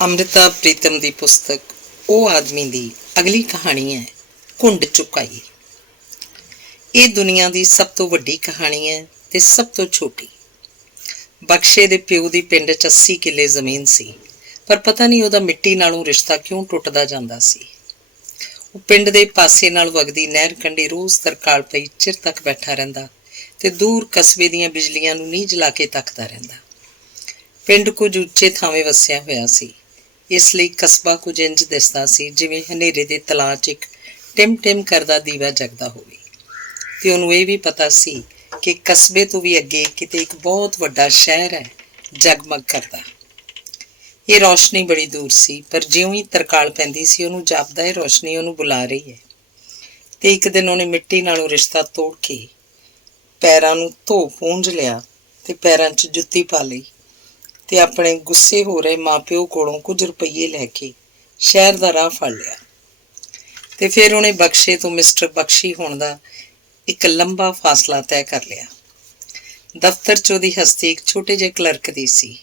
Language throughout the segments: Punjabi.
ਅੰਮ੍ਰਿਤਾ ਪ੍ਰੀਤਮ ਦੀ ਪੁਸਤਕ ਉਹ ਆਦਮੀ ਦੀ ਅਗਲੀ ਕਹਾਣੀ ਹੈ ਘੁੰਡ ਚੁਕਾਈ। ਇਹ ਦੁਨੀਆ ਦੀ ਸਭ ਤੋਂ ਵੱਡੀ ਕਹਾਣੀ ਹੈ ਤੇ ਸਭ ਤੋਂ ਛੋਟੀ। ਬਖਸ਼ੇ ਦੇ ਪਿਓ ਦੀ ਪਿੰਡ 'ਚ 80 ਕਿੱਲੇ ਜ਼ਮੀਨ ਸੀ, ਪਰ ਪਤਾ ਨਹੀਂ ਉਹਦਾ ਮਿੱਟੀ ਨਾਲੋਂ ਰਿਸ਼ਤਾ ਕਿਉਂ ਟੁੱਟਦਾ ਜਾਂਦਾ ਸੀ। ਉਹ ਪਿੰਡ ਦੇ ਪਾਸੇ ਨਾਲ ਵਗਦੀ ਨਹਿਰ ਕੰਢੇ ਰੋਜ਼ ਤਰਕਾਲ ਪਈ ਚਿਰ ਤੱਕ ਬੈਠਾ ਰਹਿੰਦਾ ਤੇ ਦੂਰ ਕਸਬੇ ਦੀਆਂ ਬਿਜਲੀਆਂ ਨੂੰ ਨੀਝ ਲਾ ਕੇ ਤੱਕਦਾ ਰਹਿੰਦਾ। ਪਿੰਡ ਕੁਝ ਉੱਚੇ ਥਾਵੇਂ ਵਸਿਆ ਹੋਇਆ ਸੀ, ਇਸ ਲਈ ਕਸਬਾ ਕੁਝ ਇੰਝ ਦਿਸਦਾ ਸੀ ਜਿਵੇਂ ਹਨੇਰੇ ਦੇ ਤਲਾਅ 'ਚ ਇੱਕ ਟਿਮ-ਟਿਮ ਕਰਦਾ ਦੀਵਾ ਜਗਦਾ ਹੋਵੇ। ਤੇ ਉਹਨੂੰ ਇਹ ਵੀ ਪਤਾ ਸੀ ਕਿ ਕਸਬੇ ਤੋਂ ਵੀ ਅੱਗੇ ਕਿਤੇ ਇੱਕ ਬਹੁਤ ਵੱਡਾ ਸ਼ਹਿਰ ਹੈ, ਜਗਮਗ ਕਰਦਾ। ਇਹ ਰੌਸ਼ਨੀ ਬੜੀ ਦੂਰ ਸੀ, ਪਰ ਜਿਉਂ ਹੀ ਤਰਕਾਲ ਪੈਂਦੀ ਸੀ ਉਹਨੂੰ ਜਾਪਦਾ ਇਹ ਰੌਸ਼ਨੀ ਉਹਨੂੰ ਬੁਲਾ ਰਹੀ ਹੈ। ਤੇ ਇੱਕ ਦਿਨ ਉਹਨੇ ਮਿੱਟੀ ਨਾਲੋਂ ਰਿਸ਼ਤਾ ਤੋੜ ਕੇ ਪੈਰਾਂ ਨੂੰ ਧੋ ਪੂੰਝ ਲਿਆ ਤੇ ਪੈਰਾਂ 'ਚ ਜੁੱਤੀ ਪਾ ਲਈ ਤੇ ਆਪਣੇ ਗੁੱਸੇ ਹੋ ਰਹੇ ਮਾਪਿਓ ਕੋਲੋਂ ਕੁਝ ਰੁਪਈਏ ਲੈ ਕੇ ਸ਼ਹਿਰ ਦਾ ਰਾਹ ਫੜ ਲਿਆ। ਤੇ ਫਿਰ ਉਹਨੇ ਬਖਸ਼ੇ ਤੋਂ ਮਿਸਟਰ ਬਖਸ਼ੀ ਹੋਣ ਦਾ ਇੱਕ ਲੰਬਾ ਫਾਸਲਾ ਤੈਅ ਕਰ ਲਿਆ। ਦਫ਼ਤਰ 'ਚ ਉਹਦੀ ਹਸਤੀ ਇੱਕ ਛੋਟੇ ਜਿਹੇ ਕਲਰਕ ਦੀ ਸੀ,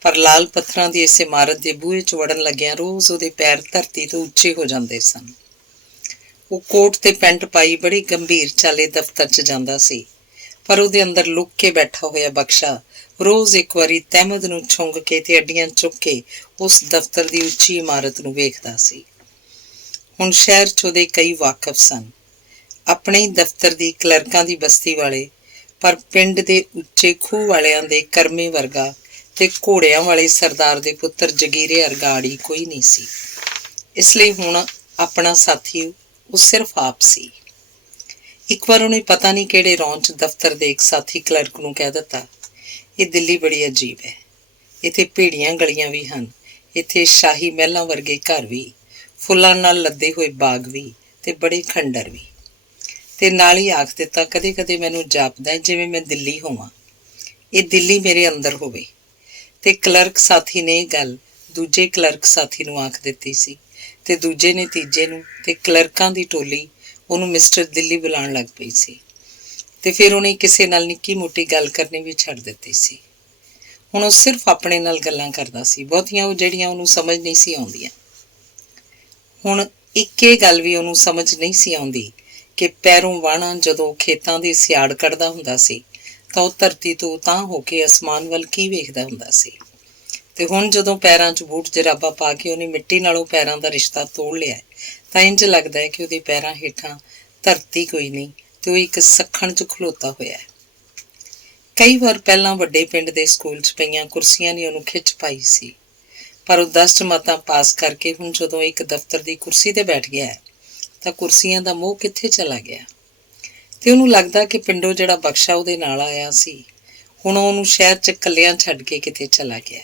ਪਰ ਲਾਲ ਪੱਥਰਾਂ ਦੀ ਇਸ ਇਮਾਰਤ ਦੇ ਬੂਹੇ 'ਚ ਵੜਨ ਲੱਗਿਆਂ ਰੋਜ਼ ਉਹਦੇ ਪੈਰ ਧਰਤੀ ਤੋਂ ਉੱਚੇ ਹੋ ਜਾਂਦੇ ਸਨ। ਉਹ ਕੋਟ ਤੇ ਪੈਂਟ ਪਾਈ ਬੜੀ ਗੰਭੀਰ ਚਾਲੇ ਦਫ਼ਤਰ 'ਚ ਜਾਂਦਾ ਸੀ, ਪਰ ਉਹਦੇ ਅੰਦਰ ਲੁੱਕ ਕੇ ਬੈਠਾ ਹੋਇਆ ਬਖਸ਼ਾ ਰੋਜ਼ ਇੱਕ ਵਾਰੀ ਤਹਿਮਦ ਨੂੰ ਛੁੰਘ ਕੇ ਤੇ ਅੱਡੀਆਂ ਚੁੱਕ ਕੇ ਉਸ ਦਫ਼ਤਰ ਦੀ ਉੱਚੀ ਇਮਾਰਤ ਨੂੰ ਵੇਖਦਾ ਸੀ। ਹੁਣ ਸ਼ਹਿਰ 'ਚ ਉਹਦੇ ਕਈ ਵਾਕਫ ਸਨ, ਆਪਣੇ ਹੀ ਦਫ਼ਤਰ ਦੀ ਕਲਰਕਾਂ ਦੀ ਬਸਤੀ ਵਾਲੇ, ਪਰ ਪਿੰਡ ਦੇ ਉੱਚੇ ਖੂਹ ਵਾਲਿਆਂ ਦੇ ਕਰਮੇ ਵਰਗਾ ਤੇ ਘੋੜਿਆਂ ਵਾਲੇ ਸਰਦਾਰ ਦੇ ਪੁੱਤਰ ਜਗੀਰੇ ਅਰਗਾੜੀ ਕੋਈ ਨਹੀਂ ਸੀ। ਇਸ ਲਈ ਹੁਣ ਆਪਣਾ ਸਾਥੀ ਉਹ ਸਿਰਫ ਆਪ ਸੀ। ਇੱਕ ਵਾਰ ਉਹਨੇ ਪਤਾ ਨਹੀਂ ਕਿਹੜੇ ਰੌਂਅ 'ਚ ਦਫ਼ਤਰ ਦੇ ਇੱਕ ਸਾਥੀ ਕਲਰਕ ਨੂੰ ਕਹਿ ਦਿੱਤਾ, ਇਹ ਦਿੱਲੀ ਬੜੀ ਅਜੀਬ ਹੈ। ਇੱਥੇ ਭੀੜੀਆਂ ਗਲੀਆਂ ਵੀ ਹਨ, ਇੱਥੇ ਸ਼ਾਹੀ ਮਹਿਲਾਂ ਵਰਗੇ ਘਰ ਵੀ, ਫੁੱਲਾਂ ਨਾਲ ਲੱਦੇ ਹੋਏ ਬਾਗ ਵੀ ਤੇ ਬੜੇ ਖੰਡਰ ਵੀ। ਤੇ ਨਾਲ ਹੀ ਆਖ ਦਿੱਤਾ, ਕਦੇ ਕਦੇ ਮੈਨੂੰ ਜਾਪਦਾ ਜਿਵੇਂ ਮੈਂ ਦਿੱਲੀ ਹੋਵਾਂ, ਇਹ ਦਿੱਲੀ ਮੇਰੇ ਅੰਦਰ ਹੋਵੇ। ਤੇ ਕਲਰਕ ਸਾਥੀ ਨੇ ਇਹ ਗੱਲ ਦੂਜੇ ਕਲਰਕ ਸਾਥੀ ਨੂੰ ਆਖ ਦਿੱਤੀ ਸੀ ਤੇ ਦੂਜੇ ਨੇ ਤੀਜੇ ਨੂੰ, ਤੇ ਕਲਰਕਾਂ ਦੀ ਟੋਲੀ ਉਹਨੂੰ ਮਿਸਟਰ ਦਿੱਲੀ ਬੁਲਾਉਣ ਲੱਗ ਪਈ ਸੀ। ਤੇ ਫਿਰ ਉਹਨੇ ਕਿਸੇ ਨਾਲ ਨਿੱਕੀ ਮੋਟੀ ਗੱਲ ਕਰਨੀ ਵੀ ਛੱਡ ਦਿੱਤੀ ਸੀ। ਹੁਣ ਉਹ ਸਿਰਫ ਆਪਣੇ ਨਾਲ ਗੱਲਾਂ ਕਰਦਾ ਸੀ, ਬਹੁਤੀਆਂ ਉਹ ਜਿਹੜੀਆਂ ਉਹਨੂੰ ਸਮਝ ਨਹੀਂ ਸੀ ਆਉਂਦੀਆਂ। ਹੁਣ ਇੱਕ ਇਹ ਗੱਲ ਵੀ ਉਹਨੂੰ ਸਮਝ ਨਹੀਂ ਸੀ ਆਉਂਦੀ ਕਿ ਪੈਰੋਂ ਵਾਹਣਾ ਜਦੋਂ ਖੇਤਾਂ ਦੀ ਸਿਆੜ ਕੱਢਦਾ ਹੁੰਦਾ ਸੀ ਤਾਂ ਉਹ ਧਰਤੀ ਤੋਂ ਤਾਂ ਹੋ ਕੇ ਅਸਮਾਨ ਵੱਲ ਕੀ ਵੇਖਦਾ ਹੁੰਦਾ ਸੀ। ਤੇ ਹੁਣ ਜਦੋਂ ਪੈਰਾਂ 'ਚ ਬੂਟ ਜਰਾਬਾ ਪਾ ਕੇ ਉਹਨੇ ਮਿੱਟੀ ਨਾਲੋਂ ਪੈਰਾਂ ਦਾ ਰਿਸ਼ਤਾ ਤੋੜ ਲਿਆ ਤਾਂ ਇੰਝ ਲੱਗਦਾ ਹੈ ਕਿ ਉਹਦੇ ਪੈਰਾਂ ਹੇਠਾਂ ਧਰਤੀ ਕੋਈ ਨਹੀਂ ਤੇ ਉਹ ਇੱਕ ਸੱਖਣ 'ਚ ਖਲੋਤਾ ਹੋਇਆ ਹੈ। ਕਈ ਵਾਰ ਪਹਿਲਾਂ ਵੱਡੇ ਪਿੰਡ ਦੇ ਸਕੂਲ 'ਚ ਪਈਆਂ ਕੁਰਸੀਆਂ ਨੇ ਉਹਨੂੰ ਖਿੱਚ ਪਾਈ ਸੀ, ਪਰ ਉਹ 10 ਜਮਾਤਾਂ ਪਾਸ ਕਰਕੇ ਹੁਣ ਜਦੋਂ ਇੱਕ ਦਫ਼ਤਰ ਦੀ ਕੁਰਸੀ ਤੇ ਬੈਠ ਗਿਆ ਹੈ ਤਾਂ ਕੁਰਸੀਆਂ ਦਾ ਮੋਹ ਕਿੱਥੇ ਚਲਾ ਗਿਆ। ਤੇ ਉਹਨੂੰ ਲੱਗਦਾ ਕਿ ਪਿੰਡੋਂ ਜਿਹੜਾ ਬਖਸ਼ਾ ਉਹਦੇ ਨਾਲ ਆਇਆ ਸੀ, ਹੁਣ ਉਹਨੂੰ ਸ਼ਹਿਰ 'ਚ ਇਕੱਲਿਆਂ ਛੱਡ ਕੇ ਕਿਤੇ ਚਲਾ ਗਿਆ।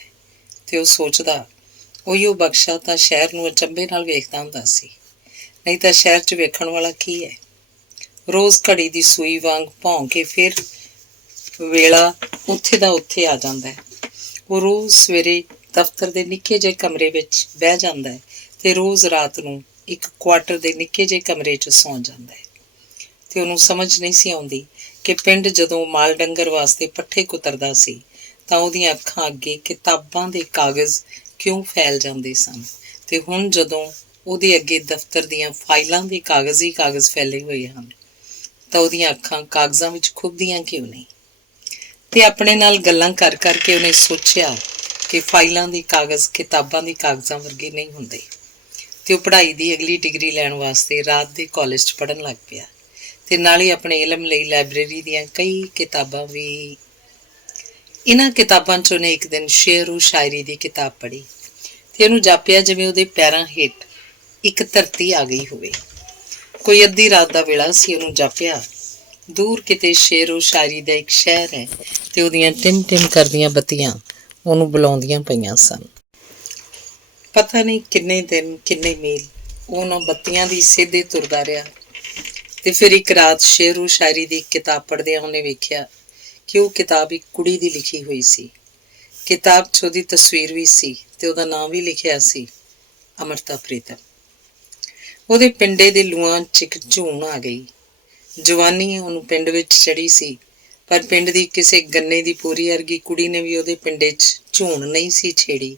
ਤੇ ਉਹ ਸੋਚਦਾ, ਉਹ ਬਖਸ਼ਾ ਤਾਂ ਸ਼ਹਿਰ ਨੂੰ ਅਚੰਭੇ ਨਾਲ ਵੇਖਦਾ ਹੁੰਦਾ ਸੀ, ਨਹੀਂ ਤਾਂ ਸ਼ਹਿਰ 'ਚ ਵੇਖਣ ਵਾਲਾ ਕੀ ਹੈ। ਰੋਜ਼ ਘੜੀ ਦੀ ਸੂਈ ਵਾਂਗ ਭੌਂ ਕੇ ਫਿਰ ਵੇਲਾ ਉੱਥੇ ਦਾ ਉੱਥੇ ਆ ਜਾਂਦਾ ਹੈ। ਉਹ ਰੋਜ਼ ਸਵੇਰੇ ਦਫ਼ਤਰ ਦੇ ਨਿੱਕੇ ਜਿਹੇ ਕਮਰੇ ਵਿੱਚ ਬਹਿ ਜਾਂਦਾ ਹੈ ਤੇ ਰੋਜ਼ ਰਾਤ ਨੂੰ ਇੱਕ ਕੁਆਟਰ ਦੇ ਨਿੱਕੇ ਜਿਹੇ ਕਮਰੇ 'ਚ ਸੌਂ ਜਾਂਦਾ ਹੈ। ਤੇ ਉਹਨੂੰ ਸਮਝ ਨਹੀਂ ਸੀ ਆਉਂਦੀ ਕਿ ਪਿੰਡ ਜਦੋਂ ਮਾਲ ਡੰਗਰ ਵਾਸਤੇ ਪੱਠੇ ਕੁਤਰਦਾ ਸੀ ਤਾਂ ਉਹਦੀਆਂ ਅੱਖਾਂ ਅੱਗੇ ਕਿਤਾਬਾਂ ਦੇ ਕਾਗਜ਼ ਕਿਉਂ ਫੈਲ ਜਾਂਦੇ ਸਨ, ਤੇ ਹੁਣ ਜਦੋਂ ਉਹਦੇ ਅੱਗੇ ਦਫ਼ਤਰ ਦੀਆਂ ਫਾਈਲਾਂ ਦੇ ਕਾਗਜ਼ ਹੀ ਕਾਗਜ਼ ਫੈਲੇ ਹੋਏ ਹਨ ਤਾਂ ਉਹਦੀਆਂ ਅੱਖਾਂ ਕਾਗਜ਼ਾਂ ਵਿੱਚ ਖੁੱਭਦੀਆਂ ਕਿਉਂ ਨਹੀਂ। ਤੇ ਆਪਣੇ ਨਾਲ ਗੱਲਾਂ ਕਰ ਕਰਕੇ ਉਹਨੇ ਸੋਚਿਆ ਕਿ ਫਾਈਲਾਂ ਦੇ ਕਾਗਜ਼ ਕਿਤਾਬਾਂ ਦੇ ਕਾਗਜ਼ਾਂ ਵਰਗੇ ਨਹੀਂ ਹੁੰਦੇ। ਤੇ ਉਹ ਪੜ੍ਹਾਈ ਦੀ ਅਗਲੀ ਡਿਗਰੀ ਲੈਣ ਵਾਸਤੇ ਰਾਤ ਦੇ ਕਾਲਜ 'ਚ ਪੜ੍ਹਨ ਲੱਗ ਪਿਆ ਤੇ ਨਾਲ ਹੀ ਆਪਣੇ ਇਲਮ ਲਈ ਲਾਇਬ੍ਰੇਰੀ ਦੀਆਂ ਕਈ ਕਿਤਾਬਾਂ ਵੀ। ਇਹਨਾਂ ਕਿਤਾਬਾਂ 'ਚ ਉਹਨੇ ਇੱਕ ਦਿਨ ਸ਼ੇਰ ਸ਼ਾਇਰੀ ਦੀ ਕਿਤਾਬ ਪੜ੍ਹੀ ਤੇ ਉਹਨੂੰ ਜਾਪਿਆ ਜਿਵੇਂ ਉਹਦੇ ਪੈਰਾਂ ਹੇਠ ਇੱਕ ਧਰਤੀ ਆ ਗਈ ਹੋਵੇ। ਕੋਈ ਅੱਧੀ ਰਾਤ ਦਾ ਵੇਲਾ ਸੀ, ਉਹਨੂੰ ਜਾਪਿਆ ਦੂਰ ਕਿਤੇ ਸ਼ੇਰ ਸ਼ਾਇਰੀ ਦਾ ਇੱਕ ਸ਼ਹਿਰ ਹੈ ਤੇ ਉਹਦੀਆਂ ਟਿਮ-ਟਿਮ ਕਰਦੀਆਂ ਬੱਤੀਆਂ ਉਹਨੂੰ ਬੁਲਾਉਂਦੀਆਂ ਪਈਆਂ ਸਨ। ਪਤਾ ਨਹੀਂ ਕਿੰਨੇ ਦਿਨ ਕਿੰਨੇ ਮੀਲ ਉਹ ਉਹਨਾਂ ਬੱਤੀਆਂ ਦੀ ਸੇਧੇ ਤੁਰਦਾ ਰਿਹਾ। ਤੇ ਫਿਰ ਇੱਕ ਰਾਤ ਸ਼ੇਰ ਸ਼ਾਇਰੀ ਦੀ ਕਿਤਾਬ ਪੜ੍ਹਦਿਆਂ ਉਹਨੇ ਵੇਖਿਆ ਕਿ ਉਹ ਕਿਤਾਬ ਇੱਕ ਕੁੜੀ ਦੀ ਲਿਖੀ ਹੋਈ ਸੀ। ਕਿਤਾਬ 'ਚ ਉਹਦੀ ਤਸਵੀਰ ਵੀ ਸੀ ਤੇ ਉਹਦਾ ਨਾਂ ਵੀ ਲਿਖਿਆ ਸੀ, ਅੰਮ੍ਰਿਤਾ ਪ੍ਰੀਤਮ। ਉਹਦੇ ਪਿੰਡੇ ਦੇ ਲੂਆਂ 'ਚ ਇੱਕ ਝੂਣ ਆ ਗਈ। ਜਵਾਨੀ ਉਹਨੂੰ ਪਿੰਡ ਵਿੱਚ ਚੜ੍ਹੀ ਸੀ, ਪਰ ਪਿੰਡ ਦੀ ਕਿਸੇ ਗੰਨੇ ਦੀ ਪੂਰੀ ਵਰਗੀ ਕੁੜੀ ਨੇ ਵੀ ਉਹਦੇ ਪਿੰਡੇ 'ਚ ਝੂਣ ਨਹੀਂ ਸੀ ਛੇੜੀ।